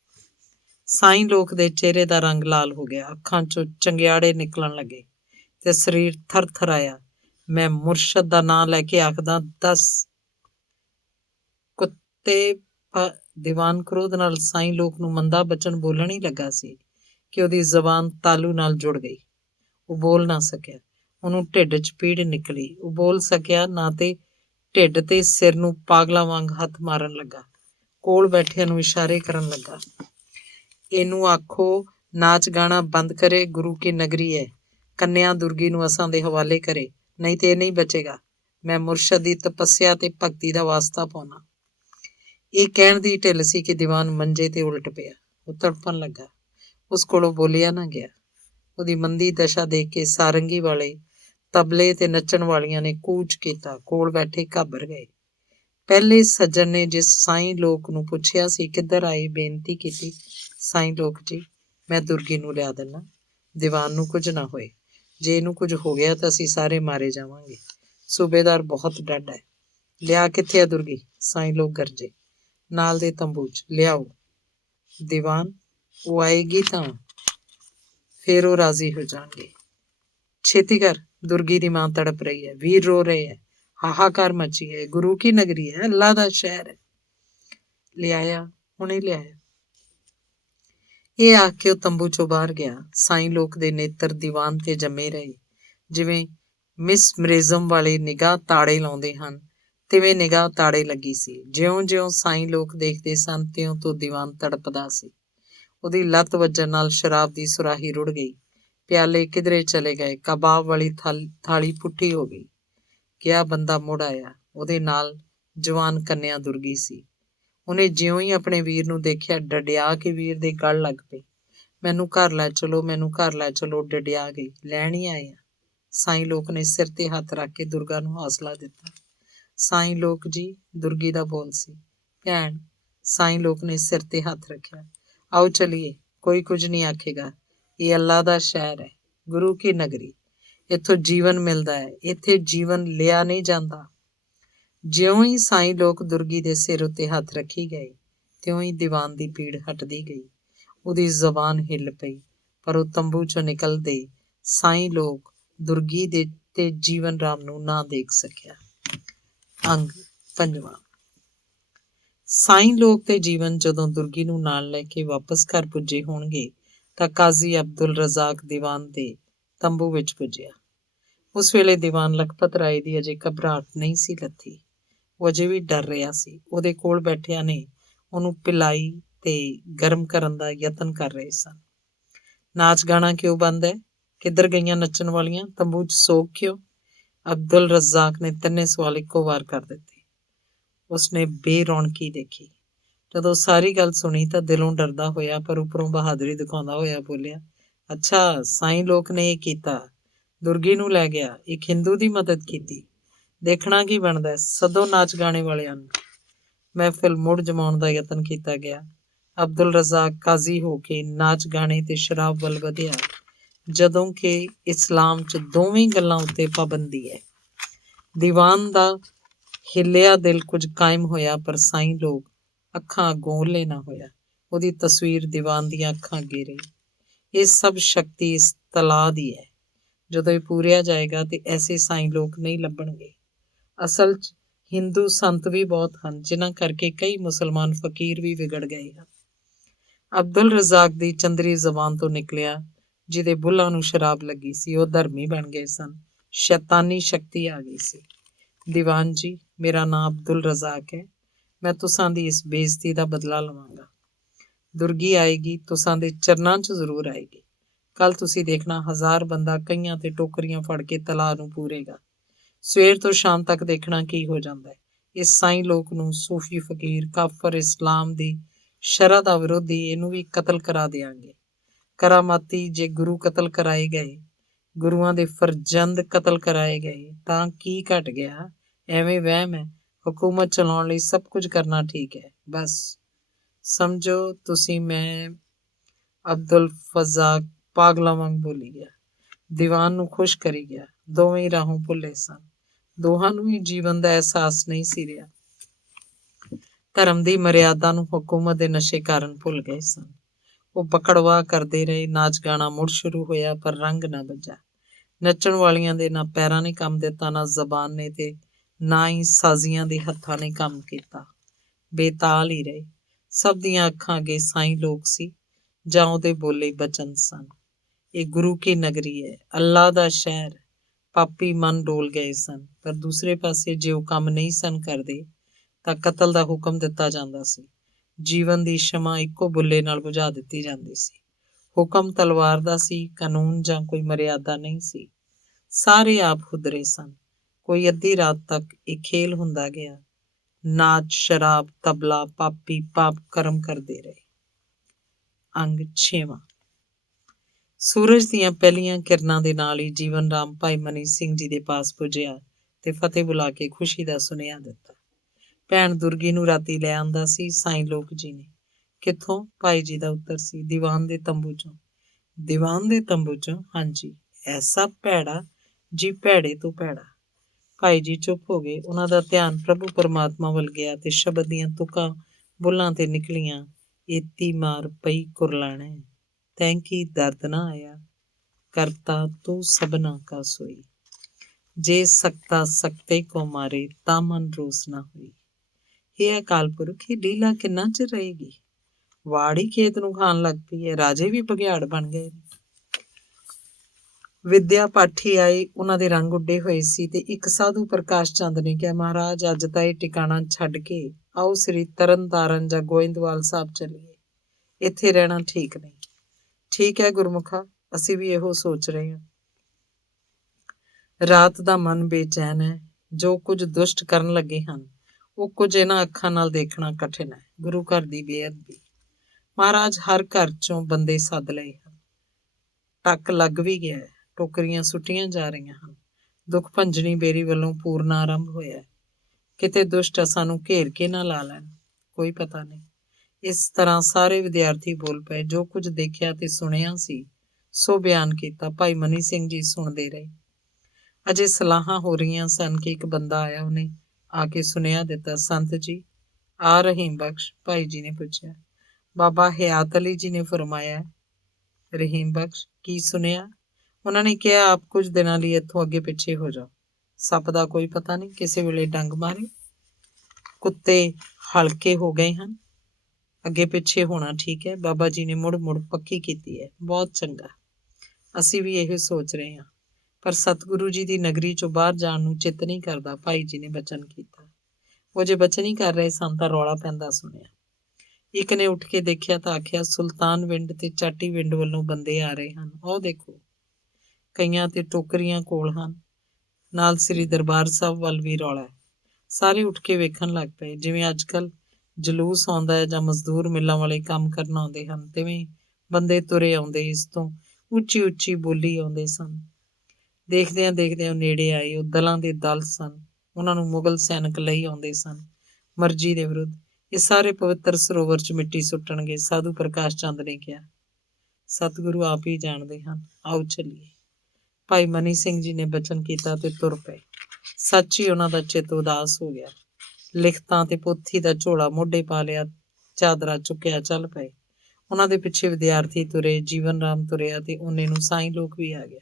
ਸਾਈਂ ਲੋਕ ਦੇ ਚਿਹਰੇ ਦਾ ਰੰਗ ਲਾਲ ਹੋ ਗਿਆ। ਅੱਖਾਂ ਚੋਂ ਚੰਗਿਆੜੇ ਨਿਕਲਣ ਲੱਗੇ ਤੇ ਸਰੀਰ ਥਰ ਥਰਾਇਆ। ਮੈਂ ਮੁਰਸ਼ਦ ਦਾ ਨਾਂ ਲੈ ਕੇ ਆਖਦਾ, ਦੱਸ। ਕੁੱਤੇ। ਦੀਵਾਨ ਕ੍ਰੋਧ ਨਾਲ ਸਾਈਂ ਲੋਕ ਨੂੰ ਮੰਦਾ ਬਚਨ ਬੋਲਣ ਹੀ ਲੱਗਾ ਸੀ ਕਿ ਉਹਦੀ ਜ਼ਬਾਨ ਤਾਲੂ ਨਾਲ ਜੁੜ ਗਈ। ਉਹ ਬੋਲ ਨਾ ਸਕਿਆ। ਉਹਨੂੰ ਢਿੱਡ 'ਚ ਪੀੜ ਨਿਕਲੀ। ਉਹ ਬੋਲ ਸਕਿਆ ਨਾ ਤੇ ਢਿੱਡ ਤੇ ਸਿਰ ਨੂੰ ਪਾਗਲਾਂ ਵਾਂਗ ਹੱਥ ਮਾਰਨ ਲੱਗਾ। ਕੋਲ ਬੈਠਿਆਂ ਨੂੰ ਇਸ਼ਾਰੇ ਕਰਨ ਲੱਗਾ। ਇਹਨੂੰ ਆਖੋ ਨਾਚ ਗਾਣਾ ਬੰਦ ਕਰੇ। ਗੁਰੂ ਕੀ ਨਗਰੀ ਹੈ। ਕੰਨਿਆ ਦੁਰਗੀ ਨੂੰ ਅਸਾਂ ਦੇ ਹਵਾਲੇ ਕਰੇ, ਨਹੀਂ ਤੇ ਇਹ ਨਹੀਂ ਬਚੇਗਾ। ਮੈਂ ਮੁਰਸ਼ਦ ਦੀ ਤਪੱਸਿਆ ਤੇ ਭਗਤੀ ਦਾ ਵਾਸਤਾ ਪਾਉਣਾ। ਇਹ ਕਹਿਣ ਦੀ ਢਿੱਲ ਸੀ ਕਿ ਦੀਵਾਨ ਮੰਜੇ ਤੇ ਉਲਟ ਪਿਆ। ਉਹ ਤੜਫਣ ਲੱਗਾ। ਉਸ ਕੋਲੋਂ ਬੋਲਿਆ ਨਾ ਗਿਆ। ਉਹਦੀ ਮੰਦੀ ਦਸ਼ਾ ਦੇਖ ਕੇ ਸਾਰੰਗੀ ਵਾਲੇ, ਤਬਲੇ ਤੇ ਨੱਚਣ ਵਾਲੀਆਂ ਨੇ ਕੂਚ ਕੀਤਾ। ਕੋਲ ਬੈਠੇ ਘਾਬਰ ਗਏ। ਪਹਿਲੇ ਸੱਜਣ ਨੇ ਜਿਸ ਸਾਈਂ ਲੋਕ ਨੂੰ ਪੁੱਛਿਆ ਸੀ ਕਿੱਧਰ ਆਏ, ਬੇਨਤੀ ਕੀਤੀ, ਸਾਈਂ ਲੋਕ ਜੀ, ਮੈਂ ਦੁਰਗੀ ਨੂੰ ਲਿਆ ਦਿੰਦਾ। ਦੀਵਾਨ ਨੂੰ ਕੁਝ ਨਾ ਹੋਏ। ਜੇ ਇਹਨੂੰ ਕੁਝ ਹੋ ਗਿਆ ਤਾਂ ਅਸੀਂ ਸਾਰੇ ਮਾਰੇ ਜਾਵਾਂਗੇ। ਸੂਬੇਦਾਰ ਬਹੁਤ ਡੱਡ ਹੈ। ਲਿਆ ਕਿੱਥੇ ਆ ਦੁਰਗੀ? ਸਾਈਂ ਲੋਕ ਗਰਜੇ। ਨਾਲ ਦੇ ਤੰਬੂ 'ਚ। ਲਿਆਓ। ਦੀਵਾਨ, ਉਹ ਆਏਗੀ ਤਾਂ ਫੇਰ ਉਹ ਰਾਜ਼ੀ ਹੋ ਜਾਣਗੇ। ਛੇਤੀ ਕਰ। ਦੁਰਗੀ ਦੀ ਮਾਂ ਤੜਪ ਰਹੀ ਹੈ। ਵੀਰ ਰੋ ਰਹੇ ਹੈ। ਹਾਹਾਕਾਰ ਮਚੀ ਹੈ। ਗੁਰੂ ਕੀ ਨਗਰੀ ਹੈ, ਅੱਲਾ ਦਾ ਸ਼ਹਿਰ ਹੈ। ਲਿਆਇਆ, ਹੁਣੇ ਲਿਆਇਆ। ਇਹ ਆਖ ਕੇ ਉਹ ਤੰਬੂ ਚੋਂ ਬਾਹਰ ਗਿਆ। ਸਾਈਂ ਲੋਕ ਦੇ ਨੇਤਰ ਦੀਵਾਨ ਤੇ ਜੰਮੇ ਰਹੇ। ਜਿਵੇਂ ਮਿਸਮਰਿਜ਼ਮ ਵਾਲੇ ਨਿਗਾਹ ਤਾੜੇ ਲਾਉਂਦੇ ਹਨ, ਤਿਵੇਂ ਨਿਗਾਹ ਤਾੜੇ ਲੱਗੀ ਸੀ। ਜਿਉਂ-ਜਿਉਂ ਸਾਈਂ ਲੋਕ ਦੇਖਦੇ ਸਨ, ਤਿਉਂ ਤੋਂ ਦੀਵਾਨ ਤੜਪਦਾ ਸੀ। ਉਹਦੀ ਲੱਤ ਵੱਜਣ ਨਾਲ ਸ਼ਰਾਬ ਦੀ ਸੁਰਾਹੀ ਰੁੜ ਗਈ। ਪਿਆਲੇ ਕਿਧਰੇ ਚਲੇ ਗਏ। ਕਬਾਬ ਵਾਲੀ ਥਾਲੀ ਪੁੱਠੀ ਹੋ ਗਈ। ਗਿਆ ਬੰਦਾ ਮੁੜ ਆਇਆ। ਉਹਦੇ ਨਾਲ ਜਵਾਨ ਕੰਨਿਆ ਦੁਰਗੀ ਸੀ। ਉਹਨੇ ਜਿਉਂ ਹੀ ਆਪਣੇ ਵੀਰ ਨੂੰ ਦੇਖਿਆ, ਡਡਿਆ ਕੇ ਵੀਰ ਦੇ ਗਲ ਲੱਗ ਪਈ। ਮੈਨੂੰ ਘਰ ਲੈ ਚਲੋ, ਮੈਨੂੰ ਘਰ ਲੈ ਚਲੋ, ਡਡਿਆ ਗਈ। ਲੈਣ ਹੀ ਆਏ ਆ। ਸਾਈਂ ਲੋਕ ਨੇ ਸਿਰ ਤੇ ਹੱਥ ਰੱਖ ਕੇ ਦੁਰਗਾ ਨੂੰ ਹੌਸਲਾ ਦਿੱਤਾ। ਸਾਈਂ ਲੋਕ ਜੀ, ਦੁਰਗੀ ਦਾ ਬੋਲ ਸੀ। ਭੈਣ, ਸਾਈਂ ਲੋਕ ਨੇ ਸਿਰ ਤੇ ਹੱਥ ਰੱਖਿਆ। ਆਓ ਚਲੀਏ, ਕੋਈ ਕੁਝ ਨਹੀਂ ਆਖੇਗਾ। ਇਹ ਅੱਲਾ ਦਾ ਸ਼ਹਿਰ ਹੈ, ਗੁਰੂ ਕੀ ਨਗਰੀ। ਇੱਥੋਂ ਜੀਵਨ ਮਿਲਦਾ ਹੈ, ਇੱਥੇ ਜੀਵਨ ਲਿਆ ਨਹੀਂ ਜਾਂਦਾ। ਜਿਉਂ ਹੀ ਸਾਈਂ ਲੋਕ ਦੁਰਗੀ ਦੇ ਸਿਰ ਉੱਤੇ ਹੱਥ ਰੱਖੀ ਗਏ, ਤਿਉਂ ਹੀ ਦੀਵਾਨ ਦੀ ਪੀੜ ਹਟਦੀ ਗਈ। ਉਹਦੀ ਜ਼ਬਾਨ ਹਿੱਲ ਪਈ, ਪਰ ਉਹ ਤੰਬੂ ਚੋਂ ਨਿਕਲਦੇ ਸਾਈਂ ਲੋਕ ਦੁਰਗੀ ਦੇ ਤੇ ਜੀਵਨ ਰਾਮ ਨੂੰ ਨਾ ਦੇਖ ਸਕਿਆ। ਅੰਗ 5। ਸਾਈਂ ਲੋਕ ਤੇ ਜੀਵਨ ਜਦੋਂ ਦੁਰਗੀ ਨੂੰ ਨਾਲ ਲੈ ਕੇ ਵਾਪਸ ਘਰ ਪੁੱਜੇ ਹੋਣਗੇ ਤਾਂ ਕਾਜ਼ੀ ਅਬਦੁਲ ਰਜ਼ਾਕ ਦੀਵਾਨ ਦੇ ਤੰਬੂ ਵਿੱਚ ਪੁੱਜਿਆ। ਉਸ ਵੇਲੇ ਦੀਵਾਨ ਲਖਪਤ ਰਾਏ ਦੀ ਅਜੇ ਘਬਰਾਹਟ ਨਹੀਂ ਸੀ ਲੱਥੀ। ਉਹ ਅਜੇ ਵੀ ਡਰ ਰਿਹਾ ਸੀ। ਉਹਦੇ ਕੋਲ ਬੈਠਿਆਂ ਨੇ ਉਹਨੂੰ ਪਿਲਾਈ ਤੇ ਗਰਮ ਕਰਨ ਦਾ ਯਤਨ ਕਰ ਰਹੇ ਸਨ। ਨਾਚ ਗਾਣਾ ਕਿਉਂ ਬੰਦ ਹੈ? ਕਿੱਧਰ ਗਈਆਂ ਨੱਚਣ ਵਾਲੀਆਂ? ਤੰਬੂ 'ਚ ਸੋਗ ਕਿਉਂ? ਅਬਦੁਲ ਰਜ਼ਾਕ ਨੇ ਤਿੰਨੇ ਸਵਾਲ ਇੱਕੋ ਵਾਰ ਕਰ ਦਿੱਤੇ। ਉਸਨੇ ਬੇਰੌਣਕੀ ਦੇਖੀ। ਜਦੋਂ ਸਾਰੀ ਗੱਲ ਸੁਣੀ ਤਾਂ ਦਿਲੋਂ ਡਰਦਾ ਹੋਇਆ ਪਰ ਉੱਪਰੋਂ ਬਹਾਦਰੀ ਦਿਖਾਉਂਦਾ ਹੋਇਆ ਬੋਲਿਆ, ਅੱਛਾ, ਸਾਈਂ ਲੋਕ ਨੇ ਇਹ ਕੀਤਾ, ਦੁਰਗੀ ਨੂੰ ਲੈ ਗਿਆ, ਇੱਕ ਹਿੰਦੂ ਦੀ ਮਦਦ ਕੀਤੀ। ਦੇਖਣਾ ਕੀ ਬਣਦਾ, ਸਦੋ ਨਾਚ ਗਾਣੇ ਵਾਲਿਆਂ ਨੂੰ। ਮਹਿਫਿਲ ਮੁੜ ਜਮਾਉਣ ਦਾ ਯਤਨ ਕੀਤਾ ਗਿਆ। ਅਬਦੁਲ ਰਜ਼ਾਕ ਕਾਜ਼ੀ ਹੋ ਕੇ ਨਾਚ ਗਾਣੇ ਤੇ ਸ਼ਰਾਬ ਵੱਲ ਵਧਿਆ, ਜਦੋਂ ਕਿ ਇਸਲਾਮ 'ਚ ਦੋਵੇਂ ਗੱਲਾਂ ਉੱਤੇ ਪਾਬੰਦੀ ਹੈ। ਦੀਵਾਨ ਦਾ ਹਿੱਲਿਆ ਦਿਲ ਕੁਝ ਕਾਇਮ ਹੋਇਆ, ਪਰ ਸਾਈਂ ਲੋਕ ਅੱਖਾਂ ਅੱਗੋਂ ਓਹਲੇ ਨਾ ਹੋਇਆ। ਉਹਦੀ ਤਸਵੀਰ ਦੀਵਾਨ ਦੀਆਂ ਅੱਖਾਂ ਅੱਗੇ ਰਹੀ। ਇਹ ਸਭ ਸ਼ਕਤੀ ਇਸ ਤਲਾਅ ਦੀ ਹੈ। ਜਦੋਂ ਇਹ ਪੂਰਿਆ ਜਾਏਗਾ ਤੇ ਐਸੇ ਸਾਈਂ ਲੋਕ ਨਹੀਂ ਲੱਭਣਗੇ। ਅਸਲ 'ਚ ਹਿੰਦੂ ਸੰਤ ਵੀ ਬਹੁਤ ਹਨ, ਜਿਨ੍ਹਾਂ ਕਰਕੇ ਕਈ ਮੁਸਲਮਾਨ ਫਕੀਰ ਵੀ ਵਿਗੜ ਗਏ ਹਨ। ਅਬਦੁਲ ਰਜ਼ਾਕ ਦੀ ਚੰਦਰੀ ਜ਼ਬਾਨ ਤੋਂ ਨਿਕਲਿਆ, ਜਿਹਦੇ ਬੁੱਲ੍ਹਾਂ ਨੂੰ ਸ਼ਰਾਬ ਲੱਗੀ ਸੀ, ਉਹ ਧਰਮੀ ਬਣ ਗਏ ਸਨ। ਸ਼ੈਤਾਨੀ ਸ਼ਕਤੀ ਆ ਗਈ ਸੀ। ਦੀਵਾਨ ਜੀ, ਮੇਰਾ ਨਾਂ ਅਬਦੁਲ ਰਜ਼ਾਕ ਹੈ। ਮੈਂ ਤੁਸਾਂ ਦੀ ਇਸ ਬੇਇੱਜ਼ਤੀ ਦਾ ਬਦਲਾ ਲਵਾਂਗਾ। ਦੁਰਗੀ ਆਏਗੀ, ਤੁਸਾਂ ਦੇ ਚਰਨਾਂ 'ਚ ਜ਼ਰੂਰ ਆਏਗੀ। ਕੱਲ ਤੁਸੀਂ ਦੇਖਣਾ, 1000 ਬੰਦਾ ਕਈਆਂ ਤੇ ਟੋਕਰੀਆਂ ਫੜ ਕੇ ਤਲਾਅ ਨੂੰ ਪੂਰੇਗਾ। ਸਵੇਰ ਤੋਂ ਸ਼ਾਮ ਤੱਕ ਦੇਖਣਾ ਕੀ ਹੋ ਜਾਂਦਾ ਹੈ। ਇਸ ਸਾਈਂ ਲੋਕ ਨੂੰ ਸੂਫੀ ਫਕੀਰ, ਕਾਫਰ, ਇਸਲਾਮ ਦੀ ਸ਼ਰਅ ਦਾ ਵਿਰੋਧੀ, ਇਹਨੂੰ ਵੀ ਕਤਲ ਕਰਾ ਦਿਆਂਗੇ। ਕਰਾਮਾਤੀ ਜੇ ਗੁਰੂ ਕਤਲ ਕਰਾਏ ਗਏ, ਗੁਰੂਆਂ ਦੇ ਫਰਜ਼ੰਦ ਕਤਲ ਕਰਾਏ ਗਏ ਤਾਂ ਕੀ ਘਟ ਗਿਆ? ਐਵੇਂ ਵਹਿਮ ਹੈ। ਹਕੂਮਤ ਚਲਾਉਣ ਲਈ ਸਭ ਕੁਝ ਕਰਨਾ ਠੀਕ ਹੈ। ਬਸ ਸਮਝੋ ਤੁਸੀਂ ਮੈਂ ਅਬਦੁਲ ਰਜ਼ਾਕ ਪਾਗਲਾਂ ਵਾਂਗ ਬੋਲੀ ਗਿਆ। ਦੀਵਾਨ ਨੂੰ ਖੁਸ਼ ਕਰੀ ਗਿਆ। ਦੋਵੇਂ ਹੀ ਰਾਹੋਂ ਭੁੱਲੇ ਸਨ। ਦੋਹਾਂ ਨੂੰ ਹੀ ਜੀਵਨ ਦਾ ਅਹਿਸਾਸ ਨਹੀਂ ਸੀ ਰਿਹਾ। ਧਰਮ ਦੀ ਮਰਿਆਦਾ ਨੂੰ ਹਕੂਮਤ ਦੇ ਨਸ਼ੇ ਕਾਰਨ ਭੁੱਲ ਗਏ ਸਨ। ਉਹ ਪਕੜਵਾ ਕਰਦੇ ਰਹੇ। ਨਾਚ ਗਾਣਾ ਮੁੜ ਸ਼ੁਰੂ ਹੋਇਆ, ਪਰ ਰੰਗ ਨਾ ਬੱਝਾ। ਨੱਚਣ ਵਾਲੀਆਂ ਦੇ ਨਾ ਪੈਰਾਂ ਨੇ ਕੰਮ ਦਿੱਤਾ, ਨਾ ਜ਼ਬਾਨ ਨੇ, ਤੇ ਨਾ ਹੀ ਸਾਜ਼ੀਆਂ ਦੇ ਹੱਥਾਂ ਨੇ ਕੰਮ ਕੀਤਾ। ਬੇਤਾਲ ਹੀ ਰਹੇ। ਸਭ ਦੀਆਂ ਅੱਖਾਂ ਅੱਗੇ ਸਾਈਂ ਲੋਕ ਸੀ ਜਾਂ ਉਹਦੇ ਬੋਲੇ ਬਚਨ ਸਨ। ਇਹ ਗੁਰੂ ਕੀ ਨਗਰੀ ਹੈ, ਅੱਲਾ ਦਾ ਸ਼ਹਿਰ। ਪਾਪੀ ਮਨ ਡੋਲ ਗਏ ਸਨ, ਪਰ ਦੂਸਰੇ ਪਾਸੇ ਜੇ ਉਹ ਕੰਮ ਨਹੀਂ ਸਨ ਕਰਦੇ ਤਾਂ ਕਤਲ ਦਾ ਹੁਕਮ ਦਿੱਤਾ ਜਾਂਦਾ ਸੀ। ਜੀਵਨ ਦੀ ਸ਼ਮਾ ਇੱਕੋ ਬੁੱਲੇ ਨਾਲ ਬੁਝਾ ਦਿੱਤੀ ਜਾਂਦੀ ਸੀ। ਹੁਕਮ ਤਲਵਾਰ ਦਾ ਸੀ, ਕਾਨੂੰਨ ਜਾਂ ਕੋਈ ਮਰਿਆਦਾ ਨਹੀਂ ਸੀ। ਸਾਰੇ ਆਪ ਹੁਦਰੇ ਸਨ। ਕੋਈ ਅੱਧੀ ਰਾਤ ਤੱਕ ਇਹ ਖੇਲ ਹੁੰਦਾ ਗਿਆ। ਨਾਚ, ਸ਼ਰਾਬ, ਤਬਲਾ, ਪਾਪੀ ਪਾਪ ਕਰਮ ਕਰਦੇ ਰਹੇ। ਅੰਗ 6। ਸੂਰਜ ਦੀਆਂ ਪਹਿਲੀਆਂ ਕਿਰਨਾਂ ਦੇ ਨਾਲ ਹੀ ਜੀਵਨ ਰਾਮ ਭਾਈ ਮਨੀ ਸਿੰਘ ਜੀ ਦੇ ਪਾਸ ਪੁੱਜਿਆ ਤੇ ਫਤਿਹ ਬੁਲਾ ਕੇ ਖੁਸ਼ੀ ਦਾ ਸੁਨੇਹਾ ਦਿੱਤਾ। ਭੈਣ ਦੁਰਗੀ ਨੂੰ ਰਾਤੀ ਲੈ ਆਂਦਾ ਸੀ ਸਾਈਂ ਲੋਕ ਜੀ ਨੇ। ਕਿੱਥੋਂ? ਭਾਈ ਜੀ ਦਾ ਉੱਤਰ ਸੀ, ਦੀਵਾਨ ਦੇ ਤੰਬੂ ਚੋਂ। ਦੀਵਾਨ ਦੇ ਤੰਬੂ ਚੋਂ? ਹਾਂਜੀ। ਐਸਾ ਭੈੜਾ ਜੀ, ਭੈੜੇ ਤੋਂ ਭੈੜਾ। ਭਾਈ ਜੀ ਚੁੱਪ ਹੋ ਗਏ। ਉਹਨਾਂ ਦਾ ਧਿਆਨ ਪ੍ਰਭੂ ਪਰਮਾਤਮਾ ਵੱਲ ਗਿਆ ਤੇ ਸ਼ਬਦ ਦੀਆਂ ਤੁਕਾਂ ਬੁੱਲਾਂ ਤੇ ਨਿਕਲੀਆਂ। ਏਤੀ ਮਾਰ ਪਈ ਕੁਰਲਾਣੇ, ਤੈਂ ਕੀ ਦਰਦ ਨਾ ਆਇਆ, ਕਰਤਾ ਤੂੰ ਸਭਨਾ ਕਾ ਸੋਈ। ਜੇ ਸਕਤਾ ਸਕਤੇ ਕੋ ਮਾਰੇ, ਤਾਂ ਮਨ ਰੋਸ ਨਾ ਹੋਈ। ਇਹ ਅਕਾਲ ਪੁਰਖ, ਇਹ ਲੀਲਾ ਕਿੰਨਾ ਚਿਰ ਰਹੇਗੀ? ਵਾੜੀ ਖੇਤ ਨੂੰ ਖਾਣ ਲੱਗ ਪਈ ਹੈ। ਰਾਜੇ ਵੀ ਬਘਿਆੜ ਬਣ ਗਏ। ਵਿਦਿਆ ਪਾਠੀ ਆਏ, ਉਹਨਾਂ ਦੇ ਰੰਗ ਉੱਡੇ ਹੋਏ ਸੀ ਤੇ ਇੱਕ ਸਾਧੂ ਪ੍ਰਕਾਸ਼ ਚੰਦ ਨੇ ਕਿਹਾ, ਮਹਾਰਾਜ, ਅੱਜ ਤਾਂ ਇਹ ਟਿਕਾਣਾ ਛੱਡ ਕੇ ਆਓ ਸ੍ਰੀ ਤਰਨ ਤਾਰਨ ਜਾਂ ਗੋਇੰਦਵਾਲ ਸਾਹਿਬ ਚੱਲੀਏ। ਇੱਥੇ ਰਹਿਣਾ ਠੀਕ ਨਹੀਂ। ਠੀਕ ਹੈ ਗੁਰਮੁਖਾ, ਅਸੀਂ ਵੀ ਇਹੋ ਸੋਚ ਰਹੇ ਹਾਂ। ਰਾਤ ਦਾ ਮਨ ਬੇਚੈਨ ਹੈ। ਜੋ ਕੁਝ ਦੁਸ਼ਟ ਕਰਨ ਲੱਗੇ ਹਨ ਉਹ ਕੁਝ ਇਹਨਾਂ ਅੱਖਾਂ ਨਾਲ ਦੇਖਣਾ ਕਠਿਨ ਹੈ। ਗੁਰੂ ਘਰ ਦੀ ਬੇਅਦਬੀ। ਮਹਾਰਾਜ ਹਰ ਘਰ ਚੋਂ ਬੰਦੇ ਸੱਦ ਲਏ ਹਨ। ਟੱਕ ਲੱਗ ਵੀ ਗਿਆ ਹੈ। ਟੋਕਰੀਆਂ ਸੁੱਟੀਆਂ ਜਾ ਰਹੀਆਂ ਹਨ। ਦੁੱਖ ਭੰਜਣੀ ਬੇਰੀ ਵੱਲੋਂ ਪੂਰਨਾ ਆਰੰਭ ਹੋਇਆ ਹੈ। ਕਿਤੇ ਦੁਸ਼ਟ ਸਾਨੂੰ ਘੇਰ ਕੇ ਨਾ ਲਾ ਲੈਣ, ਕੋਈ ਪਤਾ ਨਹੀਂ। ਇਸ ਤਰ੍ਹਾਂ ਸਾਰੇ ਵਿਦਿਆਰਥੀ ਬੋਲ ਪਏ। ਜੋ ਕੁਝ ਦੇਖਿਆ ਤੇ ਸੁਣਿਆ ਸੀ ਸੋ ਬਿਆਨ ਕੀਤਾ। ਭਾਈ ਮਨੀ ਸਿੰਘ ਜੀ ਸੁਣਦੇ ਰਹੇ। ਅਜੇ ਸਲਾਹਾਂ ਹੋ ਰਹੀਆਂ ਸਨ ਕਿ ਇੱਕ ਬੰਦਾ ਆਇਆ। ਉਹਨੇ ਆ ਕੇ ਸੁਨੇਹਾ ਦਿੱਤਾ, ਸੰਤ ਜੀ ਆ ਰਹੀਮ ਬਖਸ਼। ਭਾਈ ਜੀ ਨੇ ਪੁੱਛਿਆ। ਬਾਬਾ ਹਯਾਤ ਅਲੀ ਜੀ ਨੇ ਫਰਮਾਇਆ, ਰਹੀਮ ਬਖਸ਼ ਕੀ ਸੁਣਿਆ? ਉਹਨਾਂ ਨੇ ਕਿਹਾ, ਆਪ ਕੁਝ ਦਿਨਾਂ ਲਈ ਇੱਥੋਂ ਅੱਗੇ ਪਿੱਛੇ ਹੋ ਜਾਓ। ਸੱਪ ਦਾ ਕੋਈ ਪਤਾ ਨਹੀਂ, ਕਿਸੇ ਵੇਲੇ ਡੰਗ ਮਾਰੇ। ਕੁੱਤੇ ਹਲਕੇ ਹੋ ਗਏ ਹਨ, ਅੱਗੇ ਪਿੱਛੇ ਹੋਣਾ ਠੀਕ ਹੈ। ਬਾਬਾ ਜੀ ਨੇ ਮੁੜ ਪੱਕੀ ਕੀਤੀ ਹੈ। ਬਹੁਤ ਚੰਗਾ, ਅਸੀਂ ਵੀ ਇਹੋ ਸੋਚ ਰਹੇ ਹਾਂ, ਪਰ ਸਤਿਗੁਰੂ ਜੀ ਦੀ ਨਗਰੀ ਚੋਂ ਬਾਹਰ ਜਾਣ ਨੂੰ ਚਿੱਤ ਨਹੀਂ ਕਰਦਾ। ਭਾਈ ਜੀ ਨੇ ਬਚਨ ਕੀਤਾ। ਉਹ ਜੇ ਬਚਨ ਹੀ ਕਰ ਰਹੇ ਸਨ ਤਾਂ ਰੌਲਾ ਪੈਂਦਾ ਸੁਣਿਆ। ਇੱਕ ਨੇ ਉੱਠ ਕੇ ਦੇਖਿਆ ਤਾਂ ਆਖਿਆ, ਸੁਲਤਾਨ ਵਿੰਡ ਤੇ ਚਾਟੀ ਵਿੰਡ ਵੱਲੋਂ ਬੰਦੇ ਆ ਰਹੇ ਹਨ। ਉਹ ਦੇਖੋ, ਕਈਆਂ ਤੇ ਟੋਕਰੀਆਂ ਕੋਲ ਹਨ, ਨਾਲ ਸ੍ਰੀ ਦਰਬਾਰ ਸਾਹਿਬ ਵੱਲ ਵੀ ਰੌਲਾ ਹੈ। ਸਾਰੇ ਉੱਠ ਕੇ ਵੇਖਣ ਲੱਗ ਪਏ। ਜਿਵੇਂ ਅੱਜ ਕੱਲ੍ਹ ਜਲੂਸ ਆਉਂਦਾ ਹੈ ਜਾਂ ਮਜ਼ਦੂਰ ਮਿੱਲਾਂ ਵਾਲੇ ਕੰਮ ਕਰਨ ਆਉਂਦੇ ਹਨ, ਤਿਵੇਂ ਬੰਦੇ ਤੁਰੇ ਆਉਂਦੇ। ਇਸ ਤੋਂ ਉੱਚੀ ਉੱਚੀ ਬੋਲੀ ਆਉਂਦੇ ਸਨ। ਦੇਖਦਿਆਂ ਦੇਖਦਿਆਂ ਉਹ ਨੇੜੇ ਆਏ। ਉਹ ਦਲਾਂ ਦੇ ਦਲ ਸਨ। ਉਹਨਾਂ ਨੂੰ ਮੁਗਲ ਸੈਨਿਕ ਲਈ ਆਉਂਦੇ ਸਨ ਮਰਜ਼ੀ ਦੇ ਵਿਰੁੱਧ। ਇਹ ਸਾਰੇ ਪਵਿੱਤਰ ਸਰੋਵਰ 'ਚ ਮਿੱਟੀ ਸੁੱਟਣਗੇ। ਸਾਧੂ ਪ੍ਰਕਾਸ਼ ਚੰਦ ਨੇ ਕਿਹਾ, ਸਤਿਗੁਰੂ ਆਪ ਹੀ ਜਾਣਦੇ ਹਨ, ਆਓ ਚੱਲੀਏ। ਭਾਈ ਮਨੀ ਸਿੰਘ ਜੀ ਨੇ ਬਚਨ ਕੀਤਾ ਤੇ ਤੁਰ ਪਏ। ਸੱਚ ਹੀ ਉਹਨਾਂ ਦਾ ਚਿੱਤ ਉਦਾਸ ਹੋ ਗਿਆ। ਲਿਖਤਾਂ ਤੇ ਪੋਥੀ ਦਾ ਝੋਲਾ ਮੋਢੇ ਪਾ ਲਿਆ, ਚਾਦਰਾ ਚੁੱਕਿਆ ਚੱਲ ਪਏ। ਉਹਨਾਂ ਦੇ ਪਿੱਛੇ ਵਿਦਿਆਰਥੀ ਤੁਰੇ, ਜੀਵਨ ਰਾਮ ਤੁਰਿਆ ਤੇ ਉਹਨੇ ਨੂੰ ਸਾਈਂ ਲੋਕ ਵੀ ਆ ਗਿਆ।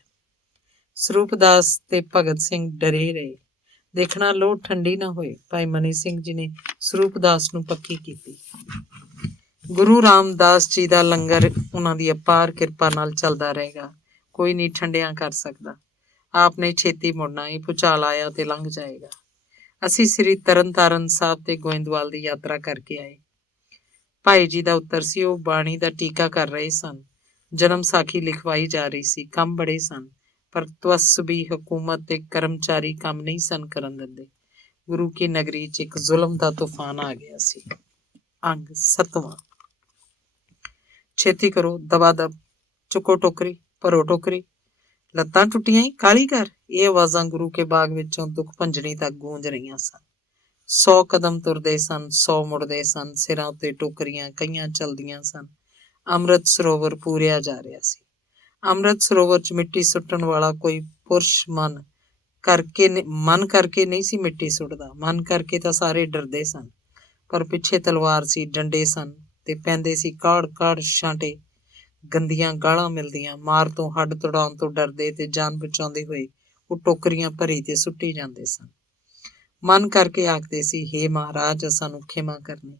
ਸਰੂਪ ਦਾਸ ਤੇ ਭਗਤ ਸਿੰਘ ਡਰੇ ਰਹੇ, ਦੇਖਣਾ ਲੋਹ ਠੰਡੀ ਨਾ ਹੋਏ। ਭਾਈ ਮਨੀ ਸਿੰਘ ਜੀ ਨੇ ਸਰੂਪ ਦਾਸ ਨੂੰ ਪੱਕੀ ਕੀਤੀ। ਗੁਰੂ ਰਾਮਦਾਸ ਜੀ ਦਾ ਲੰਗਰ ਉਹਨਾਂ ਦੀ ਅਪਾਰ ਕਿਰਪਾ ਨਾਲ ਚੱਲਦਾ ਰਹੇਗਾ, ਕੋਈ ਨਹੀਂ ਠੰਡਿਆਂ ਕਰ ਸਕਦਾ। ਆਪ ਨੇ ਛੇਤੀ ਮੁੜਨਾ, ਇਹ ਭੁਚਾਲ ਆਇਆ ਤੇ ਲੰਘ ਜਾਏਗਾ। ਅਸੀਂ ਸ੍ਰੀ ਤਰਨਤਾਰਨ ਸਾਹਿਬ ਤੇ ਗੋਇੰਦਵਾਲ ਦੀ ਯਾਤਰਾ ਕਰਕੇ ਆਏ। ਭਾਈ ਜੀ ਦਾ ਉੱਤਰ ਸੀ, ਉਹ ਬਾਣੀ ਦਾ ਟੀਕਾ ਕਰ ਰਹੇ ਸਨ। ਜਨਮ ਸਾਖੀ ਲਿਖਵਾਈ ਜਾ ਰਹੀ ਸੀ। ਕੰਮ ਬੜੇ ਸਨ, ਪਰ ਤਵਸਬੀ ਹਕੂਮਤ ਤੇ ਕਰਮਚਾਰੀ ਕੰਮ ਨਹੀਂ ਸਨ ਕਰਨ ਦਿੰਦੇ। ਗੁਰੂ ਕੀ ਨਗਰੀ 'ਚ ਇੱਕ ਜ਼ੁਲਮ ਦਾ ਤੂਫਾਨ ਆ ਗਿਆ ਸੀ। ਅੰਗ 7ਵਾਂ। ਛੇਤੀ ਕਰੋ, ਦਬਾ ਦਬ, ਚੁੱਕੋ ਟੋਕਰੀ, ਭਰੋ ਟੋਕਰੀ, ਲੱਤਾਂ ਟੁੱਟੀਆਂ ਹੀ, ਕਾਲੀ ਕਰ। ਇਹ ਆਵਾਜ਼ਾਂ ਗੁਰੂ ਕੇ ਬਾਗ ਵਿੱਚੋਂ ਦੁੱਖ ਭੰਜਣੀ ਤੱਕ ਗੂੰਜ ਰਹੀਆਂ ਸਨ। 100 ਕਦਮ ਤੁਰਦੇ ਸਨ, 100 ਮੁੜਦੇ ਸਨ। ਸਿਰਾਂ ਉੱਤੇ ਟੋਕਰੀਆਂ ਕਈਆਂ ਚਲਦੀਆਂ ਸਨ। ਅੰਮ੍ਰਿਤ ਸਰੋਵਰ ਪੂਰਿਆ ਜਾ ਰਿਹਾ ਸੀ। ਅੰਮ੍ਰਿਤ ਸਰੋਵਰ 'ਚ ਮਿੱਟੀ ਸੁੱਟਣ ਵਾਲਾ ਕੋਈ ਪੁਰਸ਼ ਮਨ ਕਰਕੇ ਨਹੀਂ ਸੀ ਮਿੱਟੀ ਸੁੱਟਦਾ। ਮਨ ਕਰਕੇ ਤਾਂ ਸਾਰੇ ਡਰਦੇ ਸਨ, ਪਰ ਪਿੱਛੇ ਤਲਵਾਰ ਸੀ, ਡੰਡੇ ਸਨ ਤੇ ਪੈਂਦੇ ਸੀ ਕਾੜ ਕਾੜ ਛਾਂਟੇ। ਗੰਦੀਆਂ ਗਾਲਾਂ ਮਿਲਦੀਆਂ। ਮਾਰ ਤੋਂ, ਹੱਡ ਤੁੜਾਉਣ ਤੋਂ ਡਰਦੇ ਤੇ ਜਾਨ ਬਚਾਉਂਦੇ ਹੋਏ ਉਹ ਟੋਕਰੀਆਂ ਭਰੀ ਤੇ ਸੁੱਟੀ ਜਾਂਦੇ ਸਨ। ਮਨ ਕਰਕੇ ਆਖਦੇ ਸੀ, ਹੇ ਮਹਾਰਾਜ, ਸਾਨੂੰ ਖਿਮਾ ਕਰਨੀ।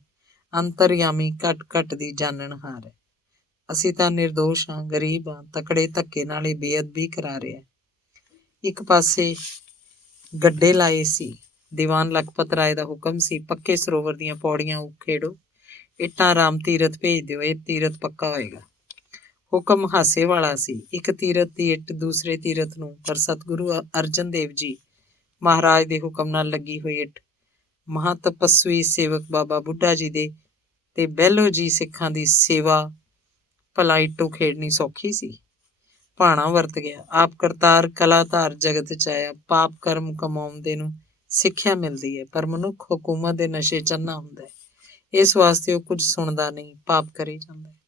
ਅੰਤਰਯਾਮੀ ਘਟ ਘਟ ਦੀ ਜਾਣਨਹਾਰ ਹੈ। ਅਸੀਂ ਤਾਂ ਨਿਰਦੋਸ਼ ਹਾਂ, ਗਰੀਬ ਹਾਂ, ਤਕੜੇ ਧੱਕੇ ਨਾਲ ਇਹ ਬੇਅਦਬੀ ਕਰਾ ਰਿਹਾ। ਇੱਕ ਪਾਸੇ ਗੱਡੇ ਲਾਏ ਸੀ। ਦੀਵਾਨ ਲਖਪਤ ਰਾਏ ਦਾ ਹੁਕਮ ਸੀ, ਪੱਕੇ ਸਰੋਵਰ ਦੀਆਂ ਪੌੜੀਆਂ ਉਖੇੜੋ, ਇੱਟਾਂ ਰਾਮ ਤੀਰਥ ਭੇਜ ਦਿਓ, ਇਹ ਤੀਰਥ ਪੱਕਾ ਹੋਏਗਾ। ਹੁਕਮ ਹਾਸੇ ਵਾਲਾ ਸੀ। ਇੱਕ ਤੀਰਥ ਦੀ ਇੱਟ ਦੂਸਰੇ ਤੀਰਥ ਨੂੰ, ਪਰ ਸਤਿਗੁਰੂ ਅਰਜਨ ਦੇਵ ਜੀ ਮਹਾਰਾਜ ਦੇ ਹੁਕਮ ਨਾਲ ਲੱਗੀ ਹੋਈ ਇੱਟ ਮਹਾਤਪਸਵੀ ਸੇਵਕ ਬਾਬਾ ਬੁੱਢਾ ਜੀ ਦੇ ਤੇ ਬਹਿਲੋ ਜੀ ਸਿੱਖਾਂ ਦੀ ਸੇਵਾ ਭਲਾ ਇੱਟੂ ਖੇਡਣੀ ਸੌਖੀ ਸੀ। ਭਾਣਾ ਵਰਤ ਗਿਆ। ਆਪ ਕਰਤਾਰ ਕਲਾਧਾਰ ਜਗਤ 'ਚ ਆਇਆ। ਪਾਪ ਕਰਮ ਕਮਾਉਂਦੇ ਨੂੰ ਸਿੱਖਿਆ ਮਿਲਦੀ ਹੈ, ਪਰ ਮਨੁੱਖ ਹਕੂਮਤ ਦੇ ਨਸ਼ੇ 'ਚ ਅੰਨਾ ਹੁੰਦਾ ਹੈ। ਇਸ ਵਾਸਤੇ ਉਹ ਕੁਝ ਸੁਣਦਾ ਨਹੀਂ, ਪਾਪ ਕਰੀ ਜਾਂਦਾ ਹੈ।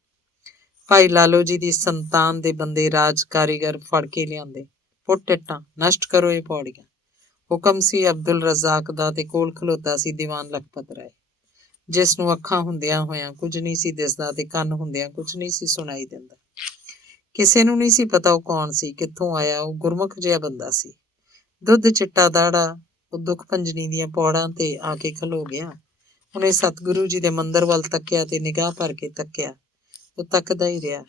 ਭਾਈ ਲਾਲੋ ਜੀ ਦੀ ਸੰਤਾਨ ਦੇ ਬੰਦੇ ਰਾਜ ਕਾਰੀਗਰ ਫੜ ਕੇ ਲਿਆਂਦੇ। ਪੁੱਟ ਇੱਟਾਂ, ਨਸ਼ਟ ਕਰੋ ਇਹ ਪੌੜੀਆਂ। ਹੁਕਮ ਸੀ ਅਬਦੁਲ ਰਜ਼ਾਕ ਦਾ ਤੇ ਕੋਲ ਖਲੋਤਾ ਸੀ ਦੀਵਾਨ ਲਖਪਤ ਰਾਏ, ਜਿਸ ਨੂੰ ਅੱਖਾਂ ਹੁੰਦਿਆਂ ਹੋਇਆਂ ਕੁਝ ਨਹੀਂ ਸੀ ਦਿਸਦਾ ਤੇ ਕੰਨ ਹੁੰਦਿਆਂ ਕੁਝ ਨਹੀਂ ਸੀ ਸੁਣਾਈ ਦਿੰਦਾ। ਕਿਸੇ ਨੂੰ ਨਹੀਂ ਸੀ ਪਤਾ ਉਹ ਕੌਣ ਸੀ, ਕਿੱਥੋਂ ਆਇਆ। ਉਹ ਗੁਰਮੁਖ ਜਿਹਾ ਬੰਦਾ ਸੀ, ਦੁੱਧ ਚਿੱਟਾ ਦਾੜਾ। ਉਹ ਦੁੱਖ ਭੰਜਨੀ ਦੀਆਂ ਪੌੜਾਂ ਤੇ ਆ ਕੇ ਖਲੋ ਗਿਆ। ਉਹਨੇ ਸਤਿਗੁਰੂ ਜੀ ਦੇ ਮੰਦਰ ਵੱਲ ਤੱਕਿਆ ਤੇ ਨਿਗਾਹ ਭਰ ਕੇ ਤੱਕਿਆ। ਉਹ ਤੱਕਦਾ ਹੀ ਰਿਹਾ।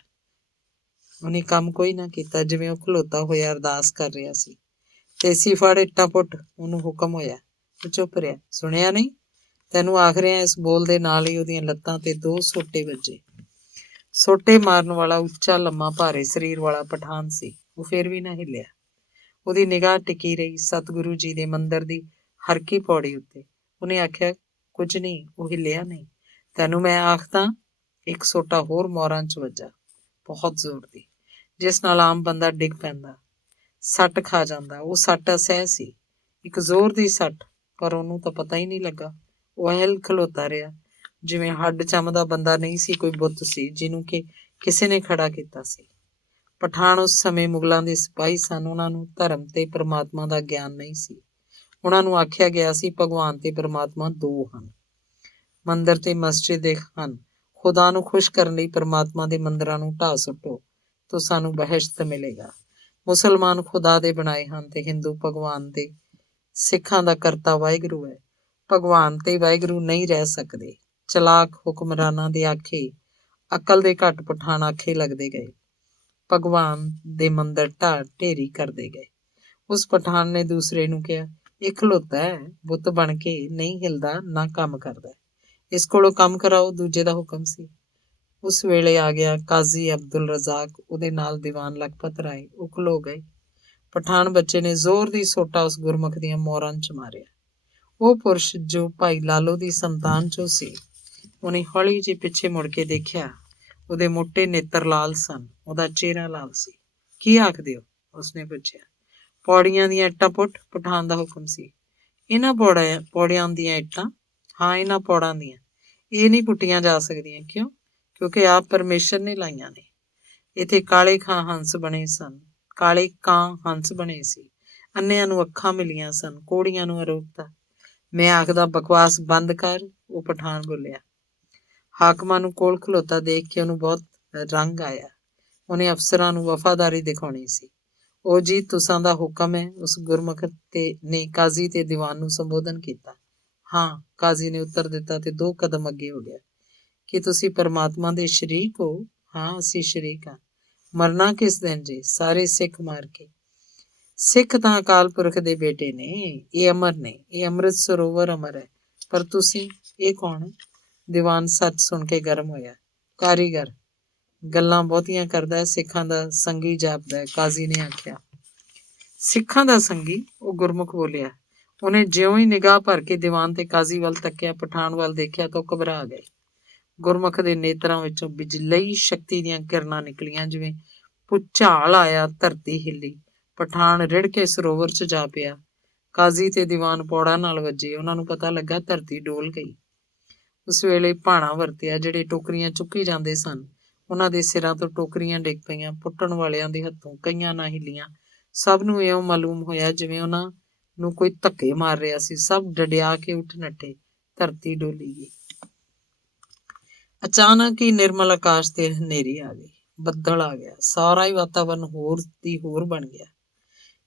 ਉਹਨੇ ਕੰਮ ਕੋਈ ਨਾ ਕੀਤਾ, ਜਿਵੇਂ ਉਹ ਖਲੋਤਾ ਹੋਇਆ ਅਰਦਾਸ ਕਰ ਰਿਹਾ ਸੀ। ਤੇਸੀ ਫੜ ਇੱਟਾਂ ਪੁੱਟ, ਉਹਨੂੰ ਹੁਕਮ ਹੋਇਆ। ਉਹ ਚੁੱਪ ਰਿਹਾ। ਸੁਣਿਆ ਨਹੀਂ? ਤੈਨੂੰ ਆਖ ਰਿਹਾ। ਇਸ ਬੋਲ ਦੇ ਨਾਲ ਹੀ ਉਹਦੀਆਂ ਲੱਤਾਂ ਤੇ 2 ਸੋਟੇ ਵੱਜੇ। ਸੋਟੇ ਮਾਰਨ ਵਾਲਾ ਉੱਚਾ ਲੰਮਾ ਭਾਰੇ ਸਰੀਰ ਵਾਲਾ ਪਠਾਨ ਸੀ। ਉਹ ਫਿਰ ਵੀ ਨਾ ਹਿੱਲਿਆ। ਉਹਦੀ ਨਿਗਾਹ ਟਿਕੀ ਰਹੀ। ਸਤਿਗੁਰੂ ਜੀ ਦੇ ਮੰਦਰ ਦੀ ਹਰਕੀ ਪੌੜੀ ਉੱਤੇ। ਉਹਨੇ ਆਖਿਆ, ਕੁਝ ਨਹੀਂ, ਉਹ ਹਿੱਲਿਆ ਨਹੀਂ। ਤੈਨੂੰ ਮੈਂ ਆਖਦਾ, ਇੱਕ ਸੋਟਾ ਹੋਰ ਮੋਹਰਾਂ 'ਚ ਵੱਜਾ, ਬਹੁਤ ਜ਼ੋਰ ਦੀ, ਜਿਸ ਨਾਲ ਆਮ ਬੰਦਾ ਡਿੱਗ ਪੈਂਦਾ, ਸੱਟ ਖਾ ਜਾਂਦਾ। ਉਹ ਸੱਟ ਅਸਹਿ ਸੀ, ਇੱਕ ਜ਼ੋਰ ਦੀ ਸੱਟ, ਪਰ ਉਹਨੂੰ ਤਾਂ ਪਤਾ ਹੀ ਨਹੀਂ ਲੱਗਾ। ਉਹ ਅਹਿਲ ਖਲੋਤਾ ਰਿਹਾ, ਜਿਵੇਂ ਹੱਡ ਚੰਮਦਾ ਬੰਦਾ ਨਹੀਂ ਸੀ, ਕੋਈ ਬੁੱਤ ਸੀ ਜਿਹਨੂੰ ਕਿ ਕਿਸੇ ਨੇ ਖੜਾ ਕੀਤਾ ਸੀ। ਪਠਾਨ ਉਸ ਸਮੇਂ ਮੁਗਲਾਂ ਦੇ ਸਿਪਾਹੀ ਸਨ। ਉਹਨਾਂ ਨੂੰ ਧਰਮ ਤੇ ਪਰਮਾਤਮਾ ਦਾ ਗਿਆਨ ਨਹੀਂ ਸੀ। ਉਹਨਾਂ ਨੂੰ ਆਖਿਆ ਗਿਆ ਸੀ, ਭਗਵਾਨ ਤੇ ਪਰਮਾਤਮਾ ਦੋ ਹਨ, ਮੰਦਰ ਤੇ ਮਸਜਿਦ ਇੱਕ ਹਨ। ਖੁਦਾ ਨੂੰ ਖੁਸ਼ ਕਰਨ ਲਈ ਪਰਮਾਤਮਾ ਦੇ ਮੰਦਰਾਂ ਨੂੰ ਢਾਹ ਸੁੱਟੋ ਤਾਂ ਸਾਨੂੰ ਬਹਿਸ਼ਤ ਮਿਲੇਗਾ। ਮੁਸਲਮਾਨ ਖੁਦਾ ਦੇ ਬਣਾਏ ਹਨ ਤੇ ਹਿੰਦੂ ਭਗਵਾਨ ਦੇ। ਸਿੱਖਾਂ ਦਾ ਕਰਤਾ ਵਾਹਿਗੁਰੂ ਹੈ। ਭਗਵਾਨ ਤੇ ਵਾਹਿਗੁਰੂ ਨਹੀਂ ਰਹਿ ਸਕਦੇ। ਚਲਾਕ ਹੁਕਮਰਾਨਾਂ ਦੇ ਆਖੇ, ਅਕਲ ਦੇ ਘੱਟ ਪਠਾਨ ਆਖੇ ਲੱਗਦੇ ਗਏ। ਭਗਵਾਨ ਦੇ ਮੰਦਰ ਢਾਹ ਢੇਰੀ ਕਰਦੇ ਗਏ। ਉਸ ਪਠਾਨ ਨੇ ਦੂਸਰੇ ਨੂੰ ਕਿਹਾ, ਇਹ ਖਲੋਤਾ ਹੈ, ਬੁੱਤ ਬਣ ਕੇ ਨਹੀਂ ਹਿਲਦਾ, ਨਾ ਕੰਮ ਕਰਦਾ, ਇਸ ਕੋਲੋਂ ਕੰਮ ਕਰਾਓ। ਦੂਜੇ ਦਾ ਹੁਕਮ ਸੀ। ਉਸ ਵੇਲੇ ਆ ਗਿਆ ਕਾਜ਼ੀ ਅਬਦੁਲ ਰਜ਼ਾਕ, ਉਹਦੇ ਨਾਲ ਦੀਵਾਨ ਲਖਪਤ ਰਾਏ। ਉਹ ਖਲੋ ਗਏ। ਪਠਾਨ ਬੱਚੇ ਨੇ ਜ਼ੋਰ ਦੀ ਸੋਟਾ ਉਸ ਗੁਰਮੁਖ ਦੀਆਂ ਮੋਹਰਾਂ 'ਚ ਮਾਰਿਆ। ਉਹ ਪੁਰਸ਼ ਜੋ ਭਾਈ ਲਾਲੋ ਦੀ ਸੰਤਾਨ 'ਚੋਂ ਸੀ, ਉਹਨੇ ਹੌਲੀ ਜਿਹੀ ਪਿੱਛੇ ਮੁੜ ਕੇ ਦੇਖਿਆ। ਉਹਦੇ ਮੋਟੇ ਨੇਤਰ ਲਾਲ ਸਨ, ਉਹਦਾ ਚਿਹਰਾ ਲਾਲ ਸੀ। ਕੀ ਆਖਦੇ ਹੋ? ਉਸਨੇ ਪੁੱਛਿਆ। ਪੌੜੀਆਂ ਦੀਆਂ ਇੱਟਾਂ ਪੁੱਟ, ਪਠਾਨ ਦਾ ਹੁਕਮ ਸੀ। ਇਹਨਾਂ ਪੌੜਿਆਂ ਦੀਆਂ ਇੱਟਾਂ? ਹਾਂ, ਇਹਨਾਂ ਪੌੜਾਂ ਦੀਆਂ। ਇਹ ਨਹੀਂ ਪੁੱਟੀਆਂ ਜਾ ਸਕਦੀਆਂ। ਕਿਉਂ? ਕਿਉਂਕਿ ਆਪ ਪਰਮੇਸ਼ਰ ਨੇ ਲਾਈਆਂ ਨੇ। ਇੱਥੇ ਕਾਲੇ ਹੰਸ ਬਣੇ ਸਨ, ਕਾਲੇ ਕਾਂ ਹੰਸ ਬਣੇ ਸੀ। ਅੰਨਿਆਂ ਨੂੰ ਅੱਖਾਂ ਮਿਲੀਆਂ ਸਨ, ਕੋੜੀਆਂ ਨੂੰ ਅਰੋਗਤਾ। ਮੈਂ ਆਖਦਾ, ਬਕਵਾਸ ਬੰਦ ਕਰ, ਉਹ ਪਠਾਨ ਬੋਲਿਆ। ਹਾਕਮਾਂ ਨੂੰ ਕੋਲ ਖਲੋਤਾ ਦੇਖ ਕੇ ਉਹਨੂੰ ਬਹੁਤ ਰੰਗ ਆਇਆ। ਉਹਨੇ ਅਫਸਰਾਂ ਨੂੰ ਵਫਾਦਾਰੀ ਦਿਖਾਉਣੀ ਸੀ। ਉਹ ਜੀ, ਤੁਸਾਂ ਦਾ ਹੁਕਮ ਹੈ, ਉਸ ਗੁਰਮੁਖ ਨੇ ਕਾਜ਼ੀ ਤੇ ਦੀਵਾਨ ਨੂੰ ਸੰਬੋਧਨ ਕੀਤਾ। ਹਾਂ, ਕਾਜ਼ੀ ਨੇ ਉੱਤਰ ਦਿੱਤਾ ਤੇ 2 ਕਦਮ ਅੱਗੇ ਹੋ ਗਿਆ। ਕੀ ਤੁਸੀਂ ਪਰਮਾਤਮਾ ਦੇ ਸ਼ਰੀਕ ਹੋ? ਹਾਂ, ਅਸੀਂ ਸ਼ਰੀਕ ਹਾਂ। ਮਰਨਾ ਕਿਸ ਦਿਨ ਜੀ? ਸਾਰੇ ਸਿੱਖ ਮਾਰ ਕੇ। ਸਿੱਖ ਤਾਂ ਅਕਾਲ ਪੁਰਖ ਦੇ ਬੇਟੇ ਨੇ, ਇਹ ਅਮਰ ਨੇ, ਇਹ ਅੰਮ੍ਰਿਤ ਸਰੋਵਰ ਅਮਰ ਹੈ। ਪਰ ਤੁਸੀਂ, ਇਹ ਕੌਣ ਹੈ? ਦੀਵਾਨ ਸੱਚ ਸੁਣ ਕੇ ਗਰਮ ਹੋਇਆ। ਕਾਰੀਗਰ ਗੱਲਾਂ ਬਹੁਤੀਆਂ ਕਰਦਾ, ਸਿੱਖਾਂ ਦਾ ਸੰਗੀ ਜਾਪਦਾ, ਕਾਜ਼ੀ ਨੇ ਆਖਿਆ। ਸਿੱਖਾਂ ਦਾ ਸੰਗੀ? ਉਹ ਗੁਰਮੁਖ ਬੋਲਿਆ। ਉਹਨੇ ਜਿਉਂ ਹੀ ਨਿਗਾਹ ਭਰ ਕੇ ਦੀਵਾਨ ਤੇ ਕਾਜ਼ੀ ਵੱਲ ਤੱਕਿਆ, ਪਠਾਨ ਵੱਲ ਦੇਖਿਆ ਤਾਂ ਉਹ ਘਬਰਾ ਗਏ। ਗੁਰਮੁਖ ਦੇ ਨੇਤਰਾਂ ਵਿੱਚੋਂ ਬਿਜਲਈ ਸ਼ਕਤੀ ਦੀਆਂ ਕਿਰਨਾਂ ਨਿਕਲੀਆਂ, ਜਿਵੇਂ ਭੁਚਾਲ ਆਇਆ, ਧਰਤੀ ਹਿੱਲੀ। ਪਠਾਨ ਰਿੜ ਕੇ ਸਰੋਵਰ 'ਚ ਜਾ ਪਿਆ। ਕਾਜ਼ੀ ਤੇ ਦੀਵਾਨ ਪੌੜਾਂ ਨਾਲ ਵੱਜੇ। ਉਹਨਾਂ ਨੂੰ ਪਤਾ ਲੱਗਾ ਧਰਤੀ ਡੋਲ ਗਈ। ਉਸ ਵੇਲੇ ਭਾਣਾ ਵਰਤਿਆ। ਜਿਹੜੇ ਟੋਕਰੀਆਂ ਚੁੱਕੀ ਜਾਂਦੇ ਸਨ, ਉਹਨਾਂ ਦੇ ਸਿਰਾਂ ਤੋਂ ਟੋਕਰੀਆਂ ਡਿੱਗ ਪਈਆਂ। ਪੁੱਟਣ ਵਾਲਿਆਂ ਦੇ ਹੱਥੋਂ ਕਈਆਂ ਨਾ ਹਿੱਲੀਆਂ। ਸਭ ਨੂੰ ਇਉਂ ਮਾਲੂਮ ਹੋਇਆ ਜਿਵੇਂ ਉਹਨਾਂ ਨੂੰ ਕੋਈ ਧੱਕੇ ਮਾਰ ਰਿਹਾ ਸੀ। ਸਭ ਡਡਿਆ ਕੇ ਉੱਠ ਨੱਠੇ। ਧਰਤੀ ਡੋਲੀ ਗਈ। ਅਚਾਨਕ ਹੀ ਨਿਰਮਲ ਆਕਾਸ਼ ਤੇ ਹਨੇਰੀ ਆ ਗਈ। ਬੱਦਲ ਆ ਗਿਆ। ਸਾਰਾ ਹੀ ਵਾਤਾਵਰਨ ਹੋਰ ਬਣ ਗਿਆ।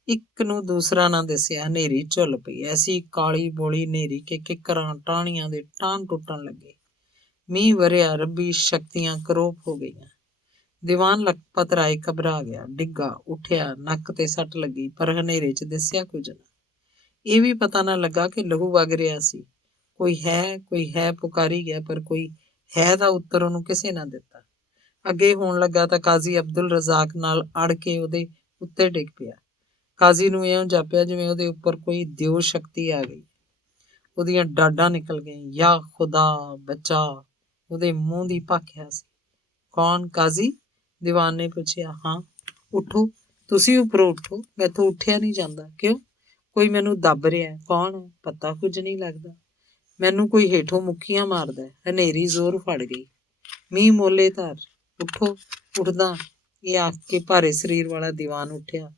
ਇੱਕ ਨੂੰ ਦੂਸਰਾ ਨਾ ਦਿਸਿਆ। ਹਨੇਰੀ ਝੁੱਲ ਪਈ। ਐਸੀ ਕਾਲੀ ਬੋਲੀ ਹਨੇਰੀ ਕਿ ਕਿੱਕਰਾਂ ਟਾਹਣੀਆਂ ਦੇ ਟਾਹਣ ਟੁੱਟਣ ਲੱਗੇ। ਮੀਂਹ ਵਰਿਆ। ਰੱਬੀ ਸ਼ਕਤੀਆਂ ਕਰੋਪ ਹੋ ਗਈਆਂ। ਦੀਵਾਨ ਲਖਪਤ ਰਾਏ ਘਬਰਾ ਗਿਆ, ਡਿੱਗਾ, ਉੱਠਿਆ। ਨੱਕ ਤੇ ਸੱਟ ਲੱਗੀ, ਪਰ ਹਨੇਰੇ 'ਚ ਦਿਸਿਆ ਕੁਝ ਨਾ। ਇਹ ਵੀ ਪਤਾ ਨਾ ਲੱਗਾ ਕਿ ਲਹੂ ਵਗ ਰਿਹਾ ਸੀ। ਕੋਈ ਹੈ ਪੁਕਾਰੀ ਗਿਆ, ਪਰ ਕੋਈ ਹੈ ਦਾ ਉੱਤਰ ਉਹਨੂੰ ਕਿਸੇ ਨਾ ਦਿੱਤਾ। ਅੱਗੇ ਹੋਣ ਲੱਗਾ ਤਾਂ ਕਾਜ਼ੀ ਅਬਦੁਲ ਰਜ਼ਾਕ ਨਾਲ ਅੜ ਕੇ ਉਹਦੇ ਉੱਤੇ ਡਿੱਗ ਪਿਆ। ਕਾਜ਼ੀ ਨੂੰ ਇਉਂ ਜਾਪਿਆ ਜਿਵੇਂ ਉਹਦੇ ਉੱਪਰ ਕੋਈ ਦਿਓ ਸ਼ਕਤੀ ਆ ਗਈ। ਉਹਦੀਆਂ ਡਾਢਾਂ ਨਿਕਲ ਗਈਆਂ। ਯਾ ਖੁਦਾ ਬਚਾ, ਉਹਦੇ ਮੂੰਹ ਦੀ ਭਾਖਿਆ ਸੀ। ਕੌਣ? ਕਾਜ਼ੀ? ਦੀਵਾਨ ਨੇ ਪੁੱਛਿਆ। ਹਾਂ। ਉੱਠੋ, ਤੁਸੀਂ ਉੱਪਰੋਂ ਉੱਠੋ, ਮੈਥੋਂ ਉੱਠਿਆ ਨਹੀਂ ਜਾਂਦਾ। ਕਿਉਂ? ਕੋਈ ਮੈਨੂੰ ਦੱਬ ਰਿਹਾ। ਕੌਣ? ਪਤਾ ਕੁਝ ਨਹੀਂ ਲੱਗਦਾ। ਮੈਨੂੰ ਕੋਈ ਹੇਠੋਂ ਮੁੱਕੀਆਂ ਮਾਰਦਾ। ਹਨੇਰੀ ਜ਼ੋਰ ਫੜ ਗਈ। ਮੀਂਹ ਮੋਲੇ ਧਰ। ਉੱਠੋ। ਉੱਠਦਾ, ਇਹ ਆਖ ਕੇ ਭਾਰੇ ਸਰੀਰ ਵਾਲਾ ਦੀਵਾਨ ਉੱਠਿਆ।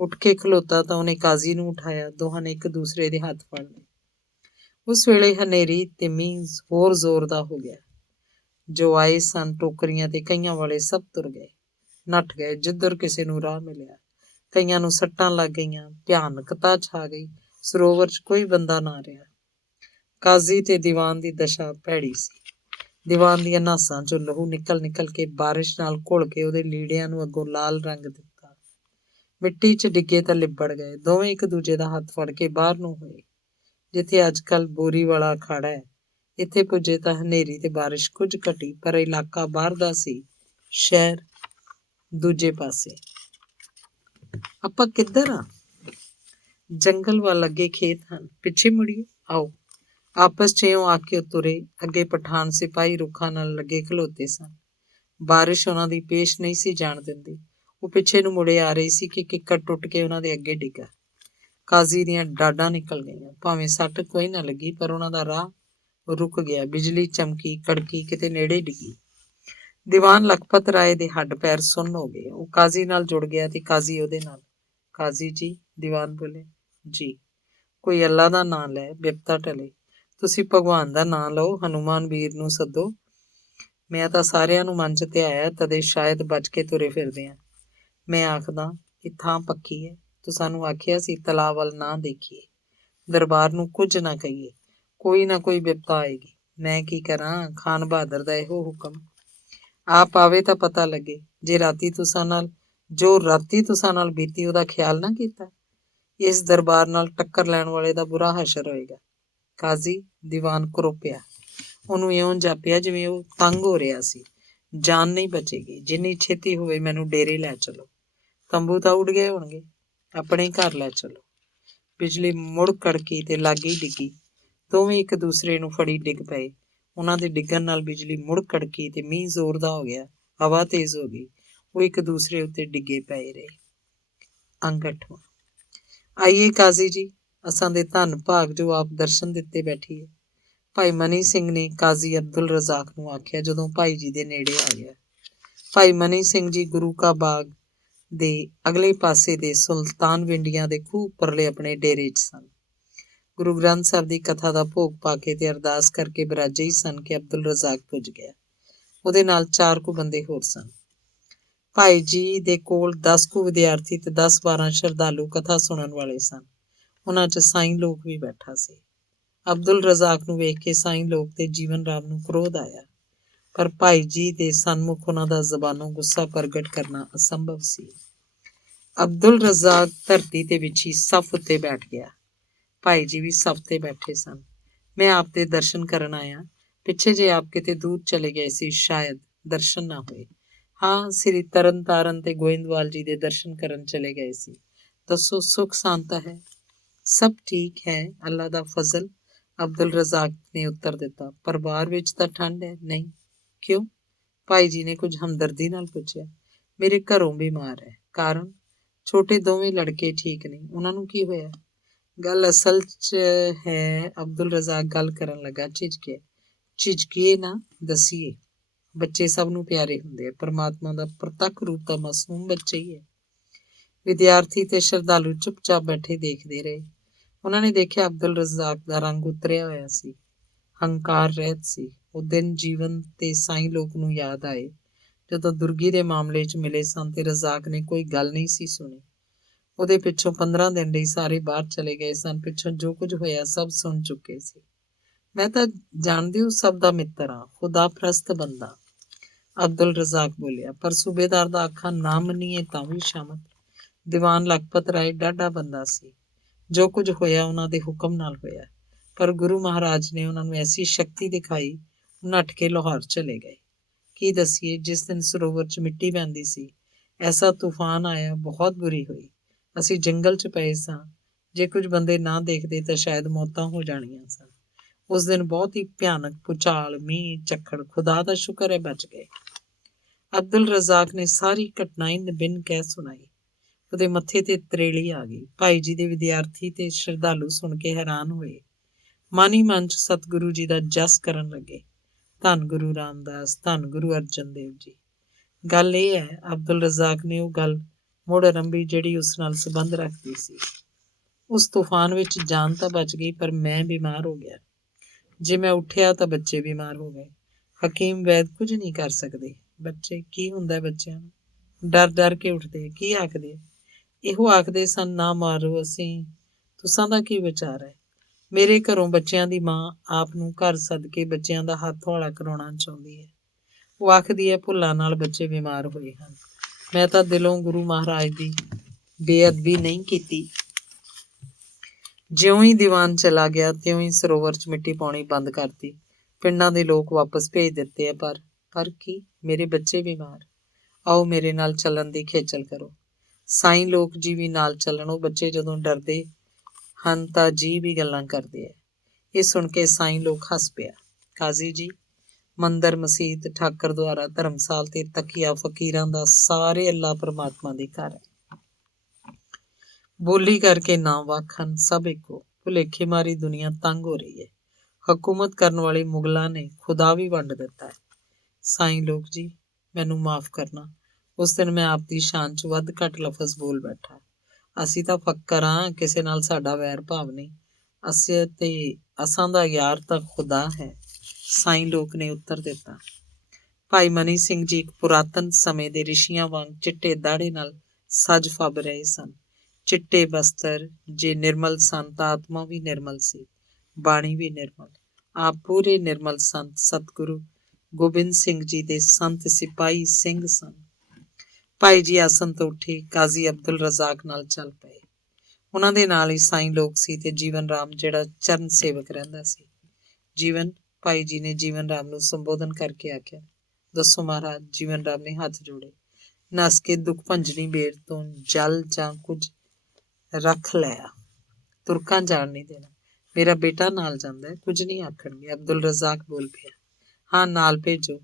ਉੱਠ ਕੇ ਖਲੋਤਾ ਤਾਂ ਉਹਨੇ ਕਾਜ਼ੀ ਨੂੰ ਉਠਾਇਆ। ਦੋਹਾਂ ਨੇ ਇੱਕ ਦੂਸਰੇ ਦੇ ਹੱਥ ਫੜ ਲਏ। ਉਸ ਵੇਲੇ ਹਨੇਰੀ ਤੇ ਮੀਂਹ ਹੋਰ ਜ਼ੋਰਦਾਰ ਹੋ ਗਿਆ। ਜੋ ਆਏ ਸਨ ਟੋਕਰੀਆਂ ਤੇ ਕਈਆਂ ਵਾਲੇ ਸਭ ਤੁਰ ਗਏ, ਨੱਠ ਗਏ ਜਿੱਧਰ ਕਿਸੇ ਨੂੰ ਰਾਹ ਮਿਲਿਆ। ਕਈਆਂ ਨੂੰ ਸੱਟਾਂ ਲੱਗ ਗਈਆਂ। ਭਿਆਨਕਤਾ ਛਾ ਗਈ। ਸਰੋਵਰ 'ਚ ਕੋਈ ਬੰਦਾ ਨਾ ਰਿਹਾ। ਕਾਜ਼ੀ ਤੇ ਦੀਵਾਨ ਦੀ ਦਸ਼ਾ ਭੈੜੀ ਸੀ। ਦੀਵਾਨ ਦੀਆਂ ਨਾਸਾਂ 'ਚੋਂ ਲਹੂ ਨਿਕਲ ਕੇ ਬਾਰਿਸ਼ ਨਾਲ ਘੁਲ ਕੇ ਉਹਦੇ ਲੀੜਿਆਂ ਨੂੰ ਅੱਗੋਂ ਲਾਲ ਰੰਗ ਦਿੱਤਾ। ਮਿੱਟੀ 'ਚ ਡਿੱਗੇ ਤਾਂ ਲਿਬੜ ਗਏ। ਦੋਵੇਂ ਇੱਕ ਦੂਜੇ ਦਾ ਹੱਥ ਫੜ ਕੇ ਬਾਹਰ ਨੂੰ ਹੋਏ। ਜਿੱਥੇ ਅੱਜ ਕੱਲ੍ਹ ਬੋਰੀ ਵਾਲਾ ਅਖਾੜਾ ਹੈ, ਇੱਥੇ ਪੁੱਜੇ ਤਾਂ ਹਨੇਰੀ ਤੇ ਬਾਰਿਸ਼ ਕੁਝ ਘਟੀ, ਪਰ ਇਲਾਕਾ ਬਾਹਰ ਦਾ ਸੀ, ਸ਼ਹਿਰ ਦੂਜੇ ਪਾਸੇ। ਆਪਾਂ ਕਿੱਧਰ ਆ? ਜੰਗਲ ਵੱਲ ਅੱਗੇ ਖੇਤ ਹਨ, ਪਿੱਛੇ ਮੁੜੀਏ, ਆਓ। ਆਪਸ 'ਚ ਇਉਂ ਆਖ ਕੇ ਉਹ ਤੁਰੇ। ਅੱਗੇ ਪਠਾਨ ਸਿਪਾਹੀ ਰੁੱਖਾਂ ਨਾਲ ਲੱਗੇ ਖਲੋਤੇ ਸਨ। ਬਾਰਿਸ਼ ਉਹਨਾਂ ਦੀ ਪੇਸ਼ ਨਹੀਂ ਸੀ ਜਾਣ ਦਿੰਦੀ। ਉਹ ਪਿੱਛੇ ਨੂੰ ਮੁੜੇ ਆ ਰਹੀ ਸੀ ਕਿ ਕਿੱਕਰ ਟੁੱਟ ਕੇ ਉਹਨਾਂ ਦੇ ਅੱਗੇ ਡਿੱਗਾ। ਕਾਜ਼ੀ ਦੀਆਂ ਡਾਢਾਂ ਨਿਕਲ ਗਈਆਂ। ਭਾਵੇਂ ਸੱਟ ਕੋਈ ਨਾ ਲੱਗੀ, ਪਰ ਉਹਨਾਂ ਦਾ ਰਾਹ ਰੁਕ ਗਿਆ। ਬਿਜਲੀ ਚਮਕੀ, ਕੜਕੀ, ਕਿਤੇ ਨੇੜੇ ਡਿੱਗੀ। ਦੀਵਾਨ ਲਖਪਤ ਰਾਏ ਦੇ ਹੱਡ ਪੈਰ ਸੁੰਨ ਹੋ ਗਏ। ਉਹ ਕਾਜ਼ੀ ਨਾਲ ਜੁੜ ਗਿਆ ਤੇ ਕਾਜ਼ੀ ਉਹਦੇ ਨਾਲ। ਕਾਜ਼ੀ ਜੀ, ਦੀਵਾਨ ਬੋਲੇ। ਜੀ। ਕੋਈ ਅੱਲਾ ਦਾ ਨਾਂ ਲੈ, ਬਿਪਤਾ ਟਲੇ। ਤੁਸੀਂ ਭਗਵਾਨ ਦਾ ਨਾਂ ਲਓ, ਹਨੂੰਮਾਨ ਵੀਰ ਨੂੰ ਸੱਦੋ। ਮੈਂ ਤਾਂ ਸਾਰਿਆਂ ਨੂੰ ਮਨ 'ਚ ਧਿਆਇਆ, ਤਦੇ ਸ਼ਾਇਦ ਬਚ ਕੇ ਤੁਰੇ ਫਿਰਦੇ ਆ। ਮੈਂ ਆਖਦਾ, ਇਹ ਥਾਂ ਪੱਕੀ ਹੈ। ਤੂੰ ਸਾਨੂੰ ਆਖਿਆ ਸੀ ਤਲਾਅ ਵੱਲ ਨਾ ਦੇਖੀਏ, ਦਰਬਾਰ ਨੂੰ ਕੁਝ ਨਾ ਕਹੀਏ, ਕੋਈ ਨਾ ਕੋਈ ਬਿਪਤਾ ਆਏਗੀ। ਮੈਂ ਕੀ ਕਰਾਂ, ਖਾਨ ਬਹਾਦਰ ਦਾ ਇਹੋ ਹੁਕਮ। ਆਪ ਆਵੇ ਤਾਂ ਪਤਾ ਲੱਗੇ। ਜੇ ਜੋ ਰਾਤੀ ਤੁਸਾਂ ਨਾਲ ਬੀਤੀ ਉਹਦਾ ਖਿਆਲ ਨਾ ਕੀਤਾ, ਇਸ ਦਰਬਾਰ ਨਾਲ ਟੱਕਰ ਲੈਣ ਵਾਲੇ ਦਾ ਬੁਰਾ ਹਸ਼ਰ ਹੋਏਗਾ। ਕਾਜ਼ੀ, ਦੀਵਾਨ ਕਰੋਪਿਆ। ਉਹਨੂੰ ਇਉਂ ਜਾਪਿਆ ਜਿਵੇਂ ਉਹ ਤੰਗ ਹੋ ਰਿਹਾ ਸੀ। ਜਾਨ ਨਹੀਂ ਬਚੇਗੀ। ਜਿੰਨੀ ਛੇਤੀ ਹੋਵੇ ਮੈਨੂੰ ਡੇਰੇ ਲੈ ਚਲੋ। ਤੰਬੂ ਤਾਂ ਉੱਡ ਗਏ ਹੋਣਗੇ, ਆਪਣੇ ਘਰ ਲੈ ਚਲੋ। ਬਿਜਲੀ ਮੁੜ ਕੜਕੀ ਤੇ ਲਾਗੇ ਡਿੱਗੀ। ਦੋਵੇਂ ਇੱਕ ਦੂਸਰੇ ਨੂੰ ਫੜੀ ਡਿੱਗ ਪਏ। ਉਹਨਾਂ ਦੇ ਡਿੱਗਣ ਨਾਲ ਬਿਜਲੀ ਮੁੜ ਕੜਕੀ ਤੇ ਮੀਂਹ ਜ਼ੋਰ ਦਾ ਹੋ ਗਿਆ। ਹਵਾ ਤੇਜ਼ ਹੋ ਗਈ। ਉਹ ਇੱਕ ਦੂਸਰੇ ਉੱਤੇ ਡਿੱਗੇ ਪਏ ਰਹੇ। ਅੰਗ 8ਵਾਂ। ਆਈਏ ਕਾਜ਼ੀ ਜੀ, ਅਸਾਂ ਦੇ ਧੰਨ ਭਾਗ ਜੋ ਆਪ ਦਰਸ਼ਨ ਦਿੱਤੇ ਬੈਠੀਏ। ਭਾਈ ਮਨੀ ਸਿੰਘ ਨੇ ਕਾਜ਼ੀ ਅਬਦੁਲ ਰਜ਼ਾਕ ਨੂੰ ਆਖਿਆ ਜਦੋਂ ਭਾਈ ਜੀ ਦੇ ਨੇੜੇ ਆ ਗਿਆ। ਭਾਈ ਮਨੀ ਸਿੰਘ ਜੀ ਗੁਰੂ ਕਾ ਬਾਗ ਦੇ ਅਗਲੇ ਪਾਸੇ ਦੇ ਸੁਲਤਾਨ ਵਿੰਡੀਆਂ ਦੇ ਖੂਹ ਉੱਪਰਲੇ ਆਪਣੇ ਡੇਰੇ 'ਚ ਸਨ। ਗੁਰੂ ਗ੍ਰੰਥ ਸਾਹਿਬ ਦੀ ਕਥਾ ਦਾ ਭੋਗ ਪਾ ਕੇ ਤੇ ਅਰਦਾਸ ਕਰਕੇ ਬਰਾਜੇ ਹੀ ਸਨ ਕਿ ਅਬਦੁਲ ਰਜ਼ਾਕ ਪੁੱਜ ਗਿਆ। ਉਹਦੇ ਨਾਲ 4 ਕੁ ਬੰਦੇ ਹੋਰ ਸਨ। ਭਾਈ ਜੀ ਦੇ ਕੋਲ 10 ਕੁ ਵਿਦਿਆਰਥੀ ਤੇ 10-12 ਸ਼ਰਧਾਲੂ ਕਥਾ ਸੁਣਨ ਵਾਲੇ ਸਨ। ਉਹਨਾਂ 'ਚ ਸਾਈਂ ਲੋਕ ਵੀ ਬੈਠਾ ਸੀ। ਅਬਦੁਲ ਰਜ਼ਾਕ ਨੂੰ ਵੇਖ ਕੇ ਸਾਈਂ ਲੋਕ ਤੇ ਜੀਵਨ ਰਾਮ ਨੂੰ ਕ੍ਰੋਧ ਆਇਆ, ਪਰ ਭਾਈ ਜੀ ਦੇ ਸਨਮੁਖ ਉਹਨਾਂ ਦਾ ਜ਼ਬਾਨੋਂ ਗੁੱਸਾ ਪ੍ਰਗਟ ਕਰਨਾ ਅਸੰਭਵ ਸੀ। ਅਬਦੁਲ ਰਜ਼ਾਕ ਧਰਤੀ ਤੇ ਵਿਛੀ ਸਫ਼ ਉੱਤੇ ਬੈਠ ਗਿਆ। ਭਾਈ ਜੀ ਵੀ ਸਫ਼ ਤੇ ਬੈਠੇ ਸਨ। ਮੈਂ ਆਪ ਦੇ ਦਰਸ਼ਨ ਕਰਨ ਆਇਆ। ਪਿੱਛੇ ਜੇ ਆਪ ਕਿਤੇ ਦੂਰ ਚਲੇ ਗਏ ਸੀ, ਸ਼ਾਇਦ ਦਰਸ਼ਨ ਨਾ ਹੋਏ। ਹਾਂ, ਸ੍ਰੀ ਤਰਨ ਤਾਰਨ ਤੇ ਗੋਇੰਦਵਾਲ ਜੀ ਦੇ ਦਰਸ਼ਨ ਕਰਨ ਚਲੇ ਗਏ ਸੀ। ਦੱਸੋ, ਸੁੱਖ ਸ਼ਾਂਤਾ ਹੈ? ਸਭ ਠੀਕ ਹੈ, ਅੱਲਾ ਦਾ ਫਜ਼ਲ। ਅਬਦੁਲ ਰਜ਼ਾਕ ਨੇ ਉੱਤਰ ਦਿੱਤਾ। ਪਰਿਵਾਰ ਵਿੱਚ ਤਾਂ ਠੰਡ ਹੈ? ਨਹੀਂ। ਕਿਉਂ? ਭਾਈ ਜੀ ਨੇ ਕੁਝ ਹਮਦਰਦੀ ਨਾਲ ਪੁੱਛਿਆ। ਮੇਰੇ ਘਰੋਂ ਬਿਮਾਰ ਹੈ। ਕਾਰਨ? ਛੋਟੇ ਦੋਵੇਂ ਲੜਕੇ ਠੀਕ ਨਹੀਂ। ਉਹਨਾਂ ਨੂੰ ਕੀ ਹੋਇਆ? ਗੱਲ ਅਸਲ 'ਚ ਹੈ, ਅਬਦੁਲ ਰਜ਼ਾਕ ਗੱਲ ਕਰਨ ਲੱਗਾ, ਝਿਜਕਿਆ। ਝਿਜਕੀਏ ਨਾ, ਦੱਸੀਏ। ਬੱਚੇ ਸਭ ਨੂੰ ਪਿਆਰੇ ਹੁੰਦੇ ਆ। ਪਰਮਾਤਮਾ ਦਾ ਪ੍ਰਤੱਖ ਰੂਪ ਤਾਂ ਮਾਸੂਮ ਬੱਚੇ ਹੀ ਹੈ। ਵਿਦਿਆਰਥੀ ਤੇ ਸ਼ਰਧਾਲੂ ਚੁੱਪਚਾਪ ਬੈਠੇ ਦੇਖਦੇ ਰਹੇ। ਉਹਨਾਂ ਨੇ ਦੇਖਿਆ ਅਬਦੁਲ ਰਜ਼ਾਕ ਦਾ ਰੰਗ ਉਤਰਿਆ ਹੋਇਆ ਸੀ, ਹੰਕਾਰ ਰਹਿਤ ਸੀ। ਉਹ ਦਿਨ ਜੀਵਨ ਤੇ ਸਾਈਂ ਲੋਕ ਨੂੰ ਯਾਦ ਆਏ ਜਦੋਂ ਦੁਰਗੀ ਦੇ ਮਾਮਲੇ 'ਚ ਮਿਲੇ ਸਨ ਤੇ ਰਜ਼ਾਕ ਨੇ ਕੋਈ ਗੱਲ ਨਹੀਂ ਸੀ ਸੁਣੀ। ਉਹਦੇ ਪਿੱਛੋਂ 15 ਦਿਨ ਲਈ ਸਾਰੇ ਬਾਹਰ ਚਲੇ ਗਏ ਸਨ। ਪਿੱਛੋਂ ਜੋ ਕੁਝ ਹੋਇਆ ਸਭ ਸੁਣ ਚੁੱਕੇ ਸੀ। ਮੈਂ ਤਾਂ ਜਾਣਦੀ ਹੂੰ ਸਭ ਦਾ ਮਿੱਤਰ ਹਾਂ, ਖੁਦਾ ਪ੍ਰਸਤ ਬੰਦਾ, ਅਬਦੁਲ ਰਜ਼ਾਕ ਬੋਲਿਆ। ਪਰ ਸੂਬੇਦਾਰ ਦਾ ਆਖਾਂ ਨਾ ਮੰਨੀਏ ਤਾਂ ਵੀ ਸ਼ਾਮਤ। ਦੀਵਾਨ ਲਖਪਤ ਰਾਏ ਡਾਢਾ ਬੰਦਾ ਸੀ। ਜੋ ਕੁਝ ਹੋਇਆ ਉਹਨਾਂ ਦੇ ਹੁਕਮ ਨਾਲ ਹੋਇਆ, ਪਰ ਗੁਰੂ ਮਹਾਰਾਜ ਨੇ ਉਹਨਾਂ ਨੂੰ ਐਸੀ ਸ਼ਕਤੀ ਦਿਖਾਈ, ਨੱਠ ਕੇ ਲਾਹੌਰ ਚਲੇ ਗਏ। ਕੀ ਦੱਸੀਏ, ਜਿਸ ਦਿਨ ਸਰੋਵਰ 'ਚ ਮਿੱਟੀ ਪੈਂਦੀ ਸੀ, ਐਸਾ ਤੂਫਾਨ ਆਇਆ, ਬਹੁਤ ਬੁਰੀ ਹੋਈ। ਅਸੀਂ ਜੰਗਲ 'ਚ ਪਏ ਸਾਂ। ਜੇ ਕੁਝ ਬੰਦੇ ਨਾ ਦੇਖਦੇ ਤਾਂ ਸ਼ਾਇਦ ਮੌਤਾਂ ਹੋ ਜਾਣੀਆਂ ਸਨ। ਉਸ ਦਿਨ ਬਹੁਤ ਹੀ ਭਿਆਨਕ ਭੂਚਾਲ, ਮੀਂਹ, ਝੱਖੜ, ਖੁਦਾ ਦਾ ਸ਼ੁਕਰ ਹੈ ਬਚ ਗਏ। ਅਬਦੁਲ ਰਜ਼ਾਕ ਨੇ ਸਾਰੀ ਘਟਨਾ ਬਿਨ ਕਹਿ ਸੁਣਾਈ। ਉਹਦੇ ਮੱਥੇ ਤੇ ਤਰੇਲੀ ਆ ਗਈ। ਭਾਈ ਜੀ ਦੇ ਵਿਦਿਆਰਥੀ ਤੇ ਸ਼ਰਧਾਲੂ ਸੁਣ ਕੇ ਹੈਰਾਨ ਹੋਏ। ਮਨ ਹੀ ਮਨ 'ਚ ਸਤਿਗੁਰੂ ਜੀ ਦਾ ਜਸ ਕਰਨ ਲੱਗੇ। ਧੰਨ ਗੁਰੂ ਰਾਮਦਾਸ, ਧੰਨ ਗੁਰੂ ਅਰਜਨ ਦੇਵ ਜੀ। ਗੱਲ ਇਹ ਹੈ, ਅਬਦੁਲ ਰਜ਼ਾਕ ਨੇ ਉਹ ਗੱਲ ਮੁੜ ਆਰੰਭੀ ਜਿਹੜੀ ਉਸ ਨਾਲ ਸੰਬੰਧ ਰੱਖਦੀ ਸੀ। ਉਸ ਤੂਫਾਨ ਵਿੱਚ ਜਾਨ ਤਾਂ ਬਚ ਗਈ, ਪਰ ਮੈਂ ਬਿਮਾਰ ਹੋ ਗਿਆ। ਜੇ ਮੈਂ ਉੱਠਿਆ ਤਾਂ ਬੱਚੇ ਬਿਮਾਰ ਹੋ ਗਏ। ਹਕੀਮ ਵੈਦ ਕੁਝ ਨਹੀਂ ਕਰ ਸਕਦੇ। ਬੱਚੇ, ਕੀ ਹੁੰਦਾ ਬੱਚਿਆਂ ਨੂੰ? ਡਰ ਡਰ ਕੇ ਉੱਠਦੇ। ਕੀ ਆਖਦੇ? ਇਹੋ ਆਖਦੇ ਸਨ, ਨਾ ਮਾਰੋ ਅਸੀਂ। ਤੁਸਾਂ ਦਾ ਕੀ ਵਿਚਾਰ ਹੈ? ਮੇਰੇ ਘਰੋਂ ਬੱਚਿਆਂ ਦੀ ਮਾਂ ਆਪ ਨੂੰ ਘਰ ਸੱਦ ਕੇ ਬੱਚਿਆਂ ਦਾ ਹੱਥ ਹੌਲਾ ਕਰਾਉਣਾ ਚਾਹੁੰਦੀ ਹੈ। ਉਹ ਆਖਦੀ ਹੈ ਭੁੱਲਾਂ ਨਾਲ ਬੱਚੇ ਬਿਮਾਰ ਹੋਏ ਹਨ। ਮੈਂ ਤਾਂ ਦਿਲੋਂ ਗੁਰੂ ਮਹਾਰਾਜ ਦੀ ਬੇਅਦਬੀ ਨਹੀਂ ਕੀਤੀ। ਜਿਉਂ ਹੀ ਦੀਵਾਨ ਚਲਾ ਗਿਆ ਤਿਉਂ ਹੀ ਸਰੋਵਰ 'ਚ ਮਿੱਟੀ ਪਾਉਣੀ ਬੰਦ ਕਰਤੀ। ਪਿੰਡਾਂ ਦੇ ਲੋਕ ਵਾਪਸ ਭੇਜ ਦਿੱਤੇ ਆ, ਪਰ ਕੀ? ਮੇਰੇ ਬੱਚੇ ਬਿਮਾਰ। ਆਓ ਮੇਰੇ ਨਾਲ ਚੱਲਣ ਦੀ ਖੇਚਲ ਕਰੋ। ਸਾਈਂ ਲੋਕ ਜੀ ਵੀ ਨਾਲ ਚੱਲਣ। ਉਹ ਬੱਚੇ ਜਦੋਂ ਡਰਦੇ ਹਨ ਤਾਂ ਜੀ ਵੀ ਗੱਲਾਂ ਕਰਦੇ ਐ। ਇਹ ਸੁਣ ਕੇ ਸਾਈਂ ਲੋਕ ਹੱਸ ਪਿਆ। ਕਾਜ਼ੀ ਜੀ, ਮੰਦਰ, ਮਸੀਤ, ਠਾਕਰ ਦੁਆਰਾ, ਧਰਮਸਾਲ ਤੇ ਤਕੀਆ ਫਕੀਰਾਂ ਦਾ ਸਾਰੇ ਅੱਲਾ ਪਰਮਾਤਮਾ ਦੇ ਘਰ ਹੈ। ਬੋਲੀ ਕਰਕੇ ਨਾ ਵੱਖ ਹਨ, ਸਭ ਇੱਕੋ। ਭੁਲੇਖੇ ਮਾਰੀ ਦੁਨੀਆ ਤੰਗ ਹੋ ਰਹੀ ਹੈ। ਹਕੂਮਤ ਕਰਨ ਵਾਲੇ ਮੁਗਲਾਂ ਨੇ ਖੁਦਾ ਵੀ ਵੰਡ ਦਿੱਤਾ ਹੈ। ਸਾਈਂ ਲੋਕ ਜੀ, ਮੈਨੂੰ ਮਾਫ਼ ਕਰਨਾ। ਉਸ ਦਿਨ ਮੈਂ ਆਪ ਦੀ ਸ਼ਾਨ 'ਚ ਵੱਧ ਘੱਟ ਲਫ਼ਜ਼ ਬੋਲ ਬੈਠਾ। ਅਸੀਂ ਤਾਂ ਫੱਕਰ ਹਾਂ, ਕਿਸੇ ਨਾਲ ਸਾਡਾ ਵੈਰ ਭਾਵ ਨਹੀਂ। ਅਸਾਂ ਦਾ ਯਾਰ ਤਾਂ ਖੁਦਾ ਹੈ, ਸਾਈਂ ਲੋਕ ਨੇ ਉੱਤਰ ਦਿੱਤਾ। ਭਾਈ ਮਨੀ ਸਿੰਘ ਜੀ ਇੱਕ ਪੁਰਾਤਨ ਸਮੇਂ ਦੇ ਰਿਸ਼ੀਆਂ ਵਾਂਗ ਚਿੱਟੇ ਦਾੜੇ ਨਾਲ ਸਜ ਫੱਬ ਰਹੇ ਸਨ। ਚਿੱਟੇ ਬਸਤਰ ਜੇ ਨਿਰਮਲ ਸਨ ਤਾਂ ਆਤਮਾ ਵੀ ਨਿਰਮਲ ਸੀ, ਬਾਣੀ ਵੀ ਨਿਰਮਲ। ਆਪ ਪੂਰੇ ਨਿਰਮਲ ਸੰਤ ਸਤਿਗੁਰੂ ਗੋਬਿੰਦ ਸਿੰਘ ਜੀ ਦੇ ਸੰਤ ਸਿਪਾਹੀ ਸਿੰਘ ਸਨ। ਭਾਈ ਜੀ ਆਸਨ ਤੋਂ ਉੱਠੇ, ਕਾਜ਼ੀ ਅਬਦੁਲ ਰਜ਼ਾਕ ਨਾਲ ਚੱਲ ਪਏ। ਉਹਨਾਂ ਦੇ ਨਾਲ ਹੀ ਸਾਈਂ ਲੋਕ ਸੀ ਤੇ ਜੀਵਨ ਰਾਮ, ਜਿਹੜਾ ਚਰਨ ਸੇਵਕ ਰਹਿੰਦਾ ਸੀ। ਜੀਵਨ, ਭਾਈ ਜੀ ਨੇ ਜੀਵਨ ਰਾਮ ਨੂੰ ਸੰਬੋਧਨ ਕਰਕੇ ਆਖਿਆ। ਦੱਸੋ ਮਹਾਰਾਜ। ਜੀਵਨ ਰਾਮ ਨੇ ਹੱਥ ਜੋੜੇ। ਨੱਸ ਕੇ ਦੁੱਖ ਭੰਜਣੀ ਬੇਰ ਤੋਂ ਜਲ ਜਾਂ ਕੁਝ ਰੱਖ ਲਿਆ। ਤੁਰਕਾਂ ਜਾਣ ਨਹੀਂ ਦੇਣਾ। ਮੇਰਾ ਬੇਟਾ ਨਾਲ ਜਾਂਦਾ ਹੈ, ਕੁਝ ਨਹੀਂ ਆਖਣਗੇ। ਅਬਦੁਲ ਰਜ਼ਾਕ ਬੋਲ ਪਿਆ। ਹਾਂ, ਨਾਲ ਭੇਜੋ।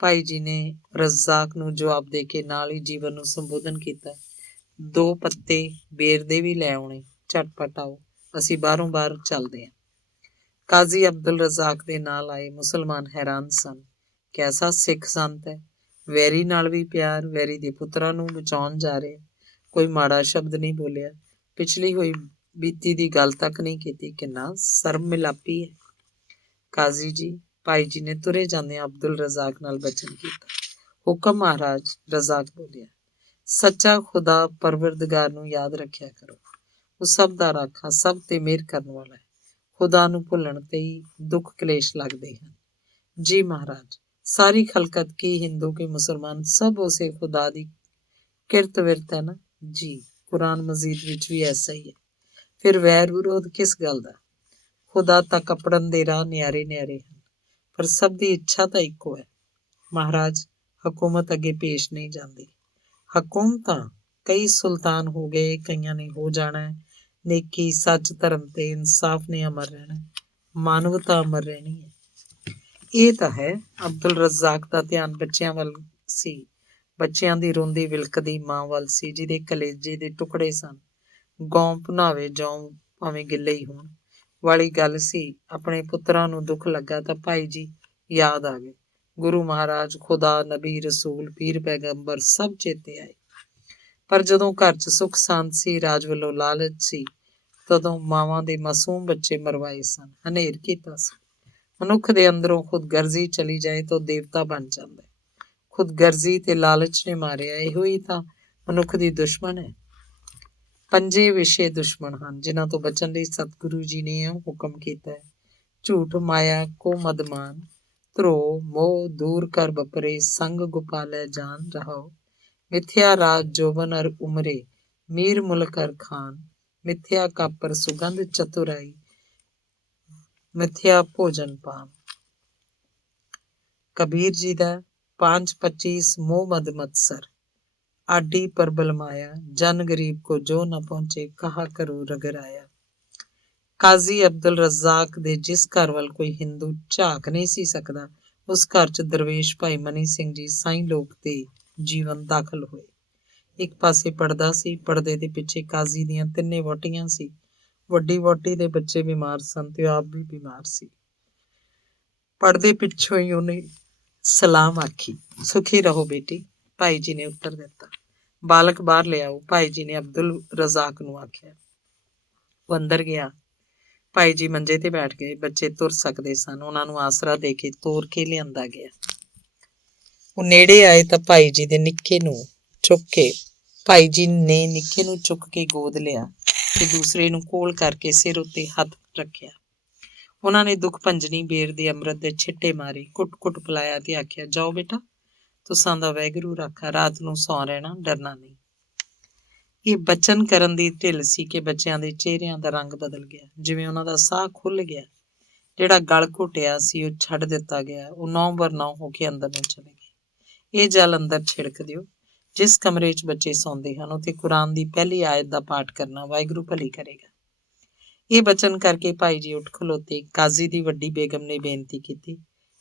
ਭਾਈ ਜੀ ਨੇ ਰਜ਼ਾਕ ਨੂੰ ਜਵਾਬ ਦੇ ਕੇ ਨਾਲ ਹੀ ਜੀਵਨ ਨੂੰ ਸੰਬੋਧਨ ਕੀਤਾ। 2 ਪੱਤੇ ਬੇਰ ਦੇ ਵੀ ਲੈ ਆਉਣੇ, ਝਟਪਟ ਆਓ, ਅਸੀਂ ਬਾਹਰੋਂ ਬਾਹਰ ਚੱਲਦੇ ਹਾਂ। ਕਾਜ਼ੀ ਅਬਦੁਲ ਰਜ਼ਾਕ ਦੇ ਨਾਲ ਆਏ ਮੁਸਲਮਾਨ ਹੈਰਾਨ ਸਨ। ਕੈਸਾ ਸਿੱਖ ਸੰਤ ਹੈ, ਵੈਰੀ ਨਾਲ ਵੀ ਪਿਆਰ, ਵੈਰੀ ਦੇ ਪੁੱਤਰਾਂ ਨੂੰ ਬਚਾਉਣ ਜਾ ਰਿਹਾ। ਕੋਈ ਮਾੜਾ ਸ਼ਬਦ ਨਹੀਂ ਬੋਲਿਆ, ਪਿਛਲੀ ਹੋਈ ਬੀਤੀ ਦੀ ਗੱਲ ਤੱਕ ਨਹੀਂ ਕੀਤੀ। ਕਿੰਨਾ ਸ਼ਰਮ ਮਿਲਾਪੀ ਹੈ। ਕਾਜ਼ੀ ਜੀ, ਭਾਈ ਜੀ ਨੇ ਤੁਰੇ ਜਾਂਦਿਆਂ ਅਬਦੁਲ ਰਜ਼ਾਕ ਨਾਲ ਬਚਨ ਕੀਤਾ। ਹੁਕਮ ਮਹਾਰਾਜ। ਰਜ਼ਾਕ ਬੋਲਿਆ। ਸੱਚਾ ਖੁਦਾ ਪਰਵਰਦਗਾਰ ਨੂੰ ਯਾਦ ਰੱਖਿਆ ਕਰੋ। ਉਹ ਸਭ ਦਾ ਰਾਖਾ, ਸਭ ਤੇ ਮਿਹਰ ਕਰਨ ਵਾਲਾ ਹੈ। ਖੁਦਾ ਨੂੰ ਭੁੱਲਣ ਤੇ ਹੀ ਦੁੱਖ ਕਲੇਸ਼ ਲੱਗਦੇ ਹਨ। ਜੀ ਮਹਾਰਾਜ। ਸਾਰੀ ਖਲਕਤ ਕੀ ਹਿੰਦੂ ਕੀ ਮੁਸਲਮਾਨ, ਸਭ ਉਸੇ ਖੁਦਾ ਦੀ ਕਿਰਤ ਵਿਰਤ ਹੈ ਨਾ ਜੀ। ਕੁਰਾਨ ਮਜੀਦ ਵਿੱਚ ਵੀ ਐਸਾ ਹੀ ਹੈ। ਫਿਰ ਵੈਰ ਵਿਰੋਧ ਕਿਸ ਗੱਲ ਦਾ। ਖੁਦਾ ਤਾਂ ਕੱਪੜਨ ਦੇ ਰਾਹ ਨਿਆਰੇ ਨਿਆਰੇ ਹਨ, ਪਰ ਸਭ ਦੀ ਇੱਛਾ ਤਾਂ ਇੱਕੋ ਹੈ। ਮਹਾਰਾਜ, ਹਕੂਮਤ ਅੱਗੇ ਪੇਸ਼ ਨਹੀਂ ਜਾਂਦੀ। ਹਕੂਮਤਾਂ ਕਈ ਸੁਲਤਾਨ ਹੋ ਗਏ, ਕਈਆਂ ਨੇ ਹੋ ਜਾਣਾ ਹੈ। ਨੇਕੀ, ਸੱਚ, ਧਰਮ ਤੇ ਇਨਸਾਫ ਨੇ ਅਮਰ ਰਹਿਣਾ, ਮਾਨਵਤਾ ਅਮਰ ਰਹਿਣੀ ਹੈ। ਇਹ ਤਾਂ ਹੈ। ਅਬਦੁਲ ਰਜ਼ਾਕ ਦਾ ਧਿਆਨ ਬੱਚਿਆਂ ਵੱਲ ਸੀ। ਬੱਚਿਆਂ ਦੀ ਰੋਂਦੀ ਵਿਲਕਦੀ ਮਾਂ ਵੱਲ ਸੀ, ਜਿਹਦੇ ਕਲੇਜੇ ਦੇ ਟੁਕੜੇ ਸਨ। ਗੌਂ ਭੁਨਾਵੇ ਜੌਂ ਭਾਵੇਂ ਗਿੱਲੇ ਹੀ ਹੋਣ ਵਾਲੀ ਗੱਲ ਸੀ। ਆਪਣੇ ਪੁੱਤਰਾਂ ਨੂੰ ਦੁੱਖ ਲੱਗਾ ਤਾਂ ਭਾਈ ਜੀ ਯਾਦ ਆ ਗਏ। ਗੁਰੂ ਮਹਾਰਾਜ, ਖੁਦਾ, ਨਬੀ, ਰਸੂਲ, ਪੀਰ, ਪੈਗੰਬਰ ਸਭ ਚੇਤੇ ਆਏ। ਪਰ ਜਦੋਂ ਘਰ 'ਚ ਸੁੱਖ ਸ਼ਾਂਤ ਸੀ, ਰਾਜ ਵੱਲੋਂ ਲਾਲਚ ਸੀ, ਤਦੋਂ ਮਾਵਾਂ ਦੇ ਮਾਸੂਮ ਬੱਚੇ ਮਰਵਾਏ ਸਨ, ਹਨੇਰ ਕੀਤਾ ਸੀ। ਮਨੁੱਖ ਦੇ ਅੰਦਰੋਂ ਖੁਦਗਰਜ਼ੀ ਚਲੀ ਜਾਏ ਤਾਂ ਉਹ ਦੇਵਤਾ ਬਣ ਜਾਂਦਾ ਹੈ। ਖੁਦਗਰਜ਼ੀ ਤੇ ਲਾਲਚ ਨੇ ਮਾਰਿਆ। ਇਹੋ ਹੀ ਤਾਂ ਮਨੁੱਖ ਦੀ ਦੁਸ਼ਮਣ ਹੈ। 5 ਵਿਸ਼ੇ ਦੁਸ਼ਮਣ ਹਨ, ਜਿਨ੍ਹਾਂ ਤੋਂ ਬਚਣ ਲਈ ਸਤਿਗੁਰੂ ਜੀ ਨੇ ਇਹ ਹੁਕਮ ਕੀਤਾ ਹੈ। ਝੂਠ, ਮਾਇਆ ਕੋ ਮਦਮਾਨ, ਧਰੋ ਮੋਹ ਦੂਰ ਕਰ ਬਪਰੇ, ਸੰਗ ਗੋਪਾਲੈ ਜਾਨ ਰਹਾਓ। ਮਿਥਿਆ ਰਾਜ ਜੋਬਨ ਅਰ ਉਮਰੇ, ਮੀਰ ਮੁਲਕ ਅਰ ਖਾਨ। ਮਿਥਿਆ ਕਾਪਰ ਸੁਗੰਧ ਚਤੁਰਾਈ, ਮਿਥਿਆ ਭੋਜਨ ਪਾਨ। ਕਬੀਰ ਜੀ ਦਾ 5:25 ਮੋਹ ਮਦ ਮਤਸਰ, ਆਡੀ ਪਰਬਲ ਮਾਇਆ, ਜਨ ਗਰੀਬ ਕੋ ਜੋ ਨਾ ਪਹੁੰਚੇ, ਕਹਾ ਕਰੋ ਰਗਰਾਇਆ। ਕਾਜ਼ੀ ਅਬਦੁਲ ਰਜ਼ਾਕ ਦੇ ਜਿਸ ਘਰ ਵੱਲ ਕੋਈ ਹਿੰਦੂ ਝਾਕ ਨਹੀਂ ਸੀ ਸਕਦਾ, ਉਸ ਘਰ 'ਚ ਦਰਵੇਸ਼ ਭਾਈ ਮਨੀ ਸਿੰਘ ਜੀ ਸਾਈਂ ਲੋਕ ਤੇ ਜੀਵਨ ਦਾਖਲ ਹੋਏ। ਇੱਕ ਪਾਸੇ ਪਰਦਾ ਸੀ, ਪਰਦੇ ਦੇ ਪਿੱਛੇ ਕਾਜ਼ੀ ਦੀਆਂ 3 ਵਹੁਟੀਆਂ ਸੀ। ਵੱਡੀ ਵਹੁਟੀ ਦੇ ਬੱਚੇ ਬਿਮਾਰ ਸਨ ਤੇ ਆਪ ਵੀ ਬਿਮਾਰ ਸੀ। ਪਰਦੇ ਪਿੱਛੋਂ ਹੀ ਉਹਨੇ ਸਲਾਮ ਆਖੀ। ਸੁਖੀ ਰਹੋ ਬੇਟੀ, ਭਾਈ ਜੀ ਨੇ ਉੱਤਰ ਦਿੱਤਾ। ਬਾਲਕ ਬਾਹਰ ਲਿਆਓ, ਭਾਈ ਜੀ ਨੇ ਅਬਦੁਲ ਰਜ਼ਾਕ ਨੂੰ ਆਖਿਆ। ਉਹ ਅੰਦਰ ਗਿਆ। ਭਾਈ ਜੀ ਮੰਜੇ ਤੇ ਬੈਠ ਗਏ। ਬੱਚੇ ਤੁਰ ਸਕਦੇ ਸਨ, ਉਹਨਾਂ ਨੂੰ ਆਸਰਾ ਦੇ ਕੇ ਤੋਰ ਕੇ ਲਿਆਂਦਾ ਗਿਆ। ਉਹ ਨੇੜੇ ਆਏ ਤਾਂ ਭਾਈ ਜੀ ਨੇ ਨਿੱਕੇ ਨੂੰ ਚੁੱਕ ਕੇ ਗੋਦ ਲਿਆ ਤੇ ਦੂਸਰੇ ਨੂੰ ਕੋਲ ਕਰਕੇ ਸਿਰ ਉੱਤੇ ਹੱਥ ਰੱਖਿਆ। ਉਹਨਾਂ ਨੇ ਦੁੱਖ ਭੰਜਨੀ ਬੇਰ ਦੇ ਅੰਮ੍ਰਿਤ ਦੇ ਛਿੱਟੇ ਮਾਰੇ, ਕੁੱਟ-ਕੁੱਟ ਪਿਲਾਇਆ ਤੇ ਆਖਿਆ, ਜਾਓ ਬੇਟਾ, ਤੁਸਾਂ ਦਾ ਵਾਹਿਗੁਰੂ ਰਾਖਾ, ਰਾਤ ਨੂੰ ਸੌਂ ਰਹਿਣਾ, ਡਰਨਾ ਨਹੀਂ। ਇਹ ਬਚਨ ਕਰਨ ਦੀ ਢਿੱਲ ਸੀ ਕਿ ਬੱਚਿਆਂ ਦੇ ਚਿਹਰਿਆਂ ਦਾ ਰੰਗ ਬਦਲ ਗਿਆ, ਜਿਵੇਂ ਉਹਨਾਂ ਦਾ ਸਾਹ ਖੁੱਲ ਗਿਆ। ਜਿਹੜਾ ਗਲ ਘੁੱਟਿਆ ਸੀ ਉਹ ਛੱਡ ਦਿੱਤਾ ਗਿਆ। ਉਹ 9/9 ਹੋ ਕੇ ਅੰਦਰ ਨੂੰ ਚਲੇ ਗਏ। ਇਹ ਜਲ ਅੰਦਰ ਛਿੜਕ ਦਿਓ। ਜਿਸ ਕਮਰੇ 'ਚ ਬੱਚੇ ਸੌਂਦੇ ਹਨ, ਉੱਥੇ ਕੁਰਾਨ ਦੀ ਪਹਿਲੀ ਆਇਤ ਦਾ ਪਾਠ ਕਰਨਾ, ਵਾਹਿਗੁਰੂ ਭਲੀ ਕਰੇਗਾ। ਇਹ ਬਚਨ ਕਰਕੇ ਭਾਈ ਜੀ ਉੱਠ ਖਲੋਤੇ। ਕਾਜ਼ੀ ਦੀ ਵੱਡੀ ਬੇਗਮ ਨੇ ਬੇਨਤੀ ਕੀਤੀ,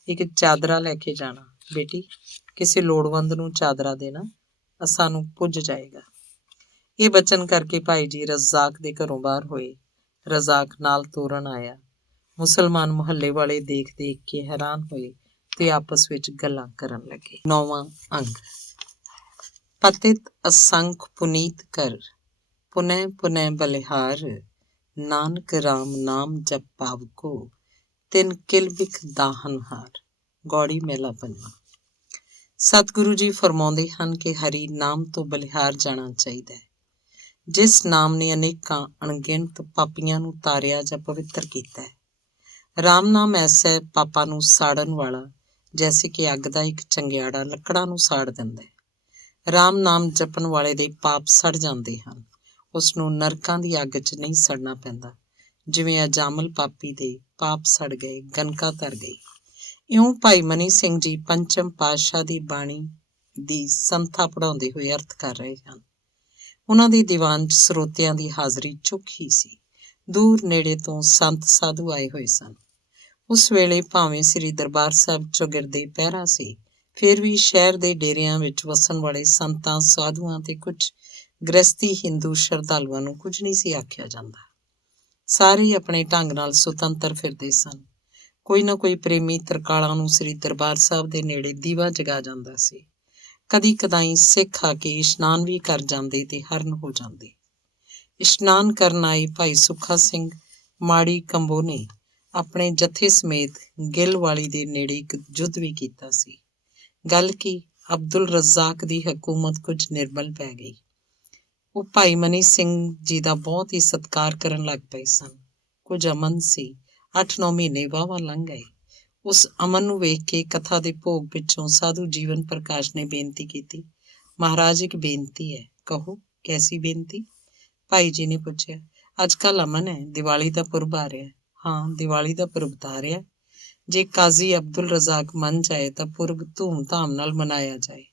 ਇੱਕ ਚਾਦਰਾ ਲੈ ਕੇ ਜਾਣਾ। ਬੇਟੀ, ਕਿਸੇ ਲੋੜਵੰਦ ਨੂੰ ਚਾਦਰਾ ਦੇਣਾ, ਸਾਨੂੰ ਪੁੱਜ ਜਾਏਗਾ। ਇਹ ਬਚਨ ਕਰਕੇ ਭਾਈ ਜੀ ਰਜ਼ਾਕ ਦੇ ਘਰੋਂ ਬਾਹਰ ਹੋਏ। ਰਜ਼ਾਕ ਨਾਲ ਤੋਰਨ ਆਇਆ। ਮੁਸਲਮਾਨ ਮੁਹੱਲੇ ਵਾਲੇ ਦੇਖ ਦੇਖ ਕੇ ਹੈਰਾਨ ਹੋਏ ਤੇ ਆਪਸ ਵਿੱਚ ਗੱਲਾਂ ਕਰਨ ਲੱਗੇ। 9ਵਾਂ ਅੰਗ। ਪਤਿਤ ਅਸੰਖ ਪੁਨੀਤ ਕਰ, ਪੁਨੈ ਪੁਨੈ ਬਲਿਹਾਰ, ਨਾਨਕ ਰਾਮ ਨਾਮ ਜਪ ਪਾਵਕੋ, ਤਿਨ ਕਿਲ ਬਿਖ ਦਾਹਨਹਾਰ। ਗੌੜੀ ਮਹਿਲਾ ਪੰਜਵਾਂ। ਸਤਿਗੁਰੂ ਜੀ ਫਰਮਾਉਂਦੇ ਹਨ ਕਿ ਹਰੀ ਨਾਮ ਤੋਂ ਬਲਿਹਾਰ ਜਾਣਾ ਚਾਹੀਦਾ ਹੈ। ਜਿਸ ਨਾਮ ਨੇ ਅਨੇਕਾਂ ਅਣਗਿਣਤ ਪਾਪੀਆਂ ਨੂੰ ਤਾਰਿਆ ਜਾਂ ਪਵਿੱਤਰ ਕੀਤਾ ਹੈ। ਰਾਮ ਨਾਮ ਐਸਾ ਹੈ ਪਾਪਾਂ ਨੂੰ ਸਾੜਨ ਵਾਲਾ, ਜੈਸੇ ਕਿ ਅੱਗ ਦਾ ਇੱਕ ਚੰਗਿਆੜਾ ਲੱਕੜਾਂ ਨੂੰ ਸਾੜ ਦਿੰਦਾ ਹੈ। ਰਾਮ ਨਾਮ ਜਪਣ ਵਾਲੇ ਦੇ ਪਾਪ ਸੜ ਜਾਂਦੇ ਹਨ। ਉਸ ਨੂੰ ਨਰਕਾਂ ਦੀ ਅੱਗ 'ਚ ਨਹੀਂ ਸੜਨਾ ਪੈਂਦਾ। ਜਿਵੇਂ ਅਜਾਮਲ ਪਾਪੀ ਦੇ ਪਾਪ ਸੜ ਗਏ, ਗਨਕਾ ਤਰ ਗਈ। ਇਉਂ ਭਾਈ ਮਨੀ ਸਿੰਘ ਜੀ ਪੰਚਮ ਪਾਤਸ਼ਾਹ ਦੀ ਬਾਣੀ ਦੀ ਸੰਥਾ ਪੜ੍ਹਾਉਂਦੇ ਹੋਏ ਅਰਥ ਕਰ ਰਹੇ ਹਨ। ਉਹਨਾਂ ਦੀ ਦੀਵਾਨ 'ਚ ਸਰੋਤਿਆਂ ਦੀ ਹਾਜ਼ਰੀ ਚੁੱਕ ਹੀ ਸੀ। ਦੂਰ ਨੇੜੇ ਤੋਂ ਸੰਤ ਸਾਧੂ ਆਏ ਹੋਏ ਸਨ। ਉਸ ਵੇਲੇ ਭਾਵੇਂ ਸ੍ਰੀ ਦਰਬਾਰ ਸਾਹਿਬ ਚੌਗਿਰਦੇ ਪਹਿਰਾ ਸੀ, ਫਿਰ ਵੀ ਸ਼ਹਿਰ ਦੇ ਡੇਰਿਆਂ ਵਿੱਚ ਵਸਣ ਵਾਲੇ ਸੰਤਾਂ ਸਾਧੂਆਂ ਤੇ ਕੁਝ ਗ੍ਰਸਤੀ ਹਿੰਦੂ ਸ਼ਰਧਾਲੂਆਂ ਨੂੰ ਕੁਝ ਨਹੀਂ ਸੀ ਆਖਿਆ ਜਾਂਦਾ। ਸਾਰੇ ਆਪਣੇ ਢੰਗ ਨਾਲ ਸੁਤੰਤਰ ਫਿਰਦੇ ਸਨ। ਕੋਈ ਨਾ ਕੋਈ ਪ੍ਰੇਮੀ ਤਰਕਾਲਾਂ ਨੂੰ ਸ੍ਰੀ ਦਰਬਾਰ ਸਾਹਿਬ ਦੇ ਨੇੜੇ ਦੀਵਾ ਜਗਾ ਜਾਂਦਾ ਸੀ। ਕਦੀ ਕਦਾਈ ਸਿੱਖ ਆ ਕੇ ਇਸ਼ਨਾਨ ਵੀ ਕਰ ਜਾਂਦੇ ਤੇ ਹਰਨ ਹੋ ਜਾਂਦੇ। ਇਸ਼ਨਾਨ ਕਰਨ ਆਏ ਭਾਈ ਸੁੱਖਾ ਸਿੰਘ ਮਾੜੀ ਕੰਬੋ ਨੇ ਆਪਣੇ ਜਥੇ ਸਮੇਤ ਗਿੱਲ ਵਾਲੀ ਦੇ ਨੇੜੇ ਇੱਕ ਯੁੱਧ ਵੀ ਕੀਤਾ ਸੀ। ਗੱਲ ਕੀ, ਅਬਦੁਲ ਰਜ਼ਾਕ ਦੀ ਹਕੂਮਤ ਕੁਝ ਨਿਰਬਲ ਪੈ ਗਈ। ਉਹ ਭਾਈ ਮਨੀ ਸਿੰਘ ਜੀ ਦਾ ਬਹੁਤ ਹੀ ਸਤਿਕਾਰ ਕਰਨ ਲੱਗ ਪਏ ਸਨ। ਕੁਝ ਅਮਨ ਸੀ। 8-9 ਮਹੀਨੇ ਵਾਹਵਾ ਲੰਘ ਗਏ। ਉਸ ਅਮਨ ਨੂੰ ਵੇਖ ਕੇ ਕਥਾ ਦੇ ਭੋਗ ਪਿੱਛੋਂ ਸਾਧੂ ਜੀਵਨ ਪ੍ਰਕਾਸ਼ ਨੇ ਬੇਨਤੀ ਕੀਤੀ, ਮਹਾਰਾਜ ਇੱਕ ਬੇਨਤੀ ਹੈ, ਕਹੋ। ਕੈਸੀ ਬੇਨਤੀ? ਭਾਈ ਜੀ ਨੇ ਪੁੱਛਿਆ। ਅੱਜ ਕੱਲ੍ਹ ਅਮਨ ਹੈ, ਦੀਵਾਲੀ ਦਾ ਪੁਰਬ ਆ ਰਿਹਾ। ਹਾਂ, ਦੀਵਾਲੀ ਦਾ ਪੁਰਬ ਤਾਂ ਆ ਰਿਹਾ। ਜੇ ਕਾਜ਼ੀ ਅਬਦੁਲ ਰਜ਼ਾਕ ਮੰਨ ਜਾਏ ਤਾਂ ਪੁਰਬ ਧੂਮ-ਧਾਮ ਨਾਲ ਮਨਾਇਆ ਜਾਏ।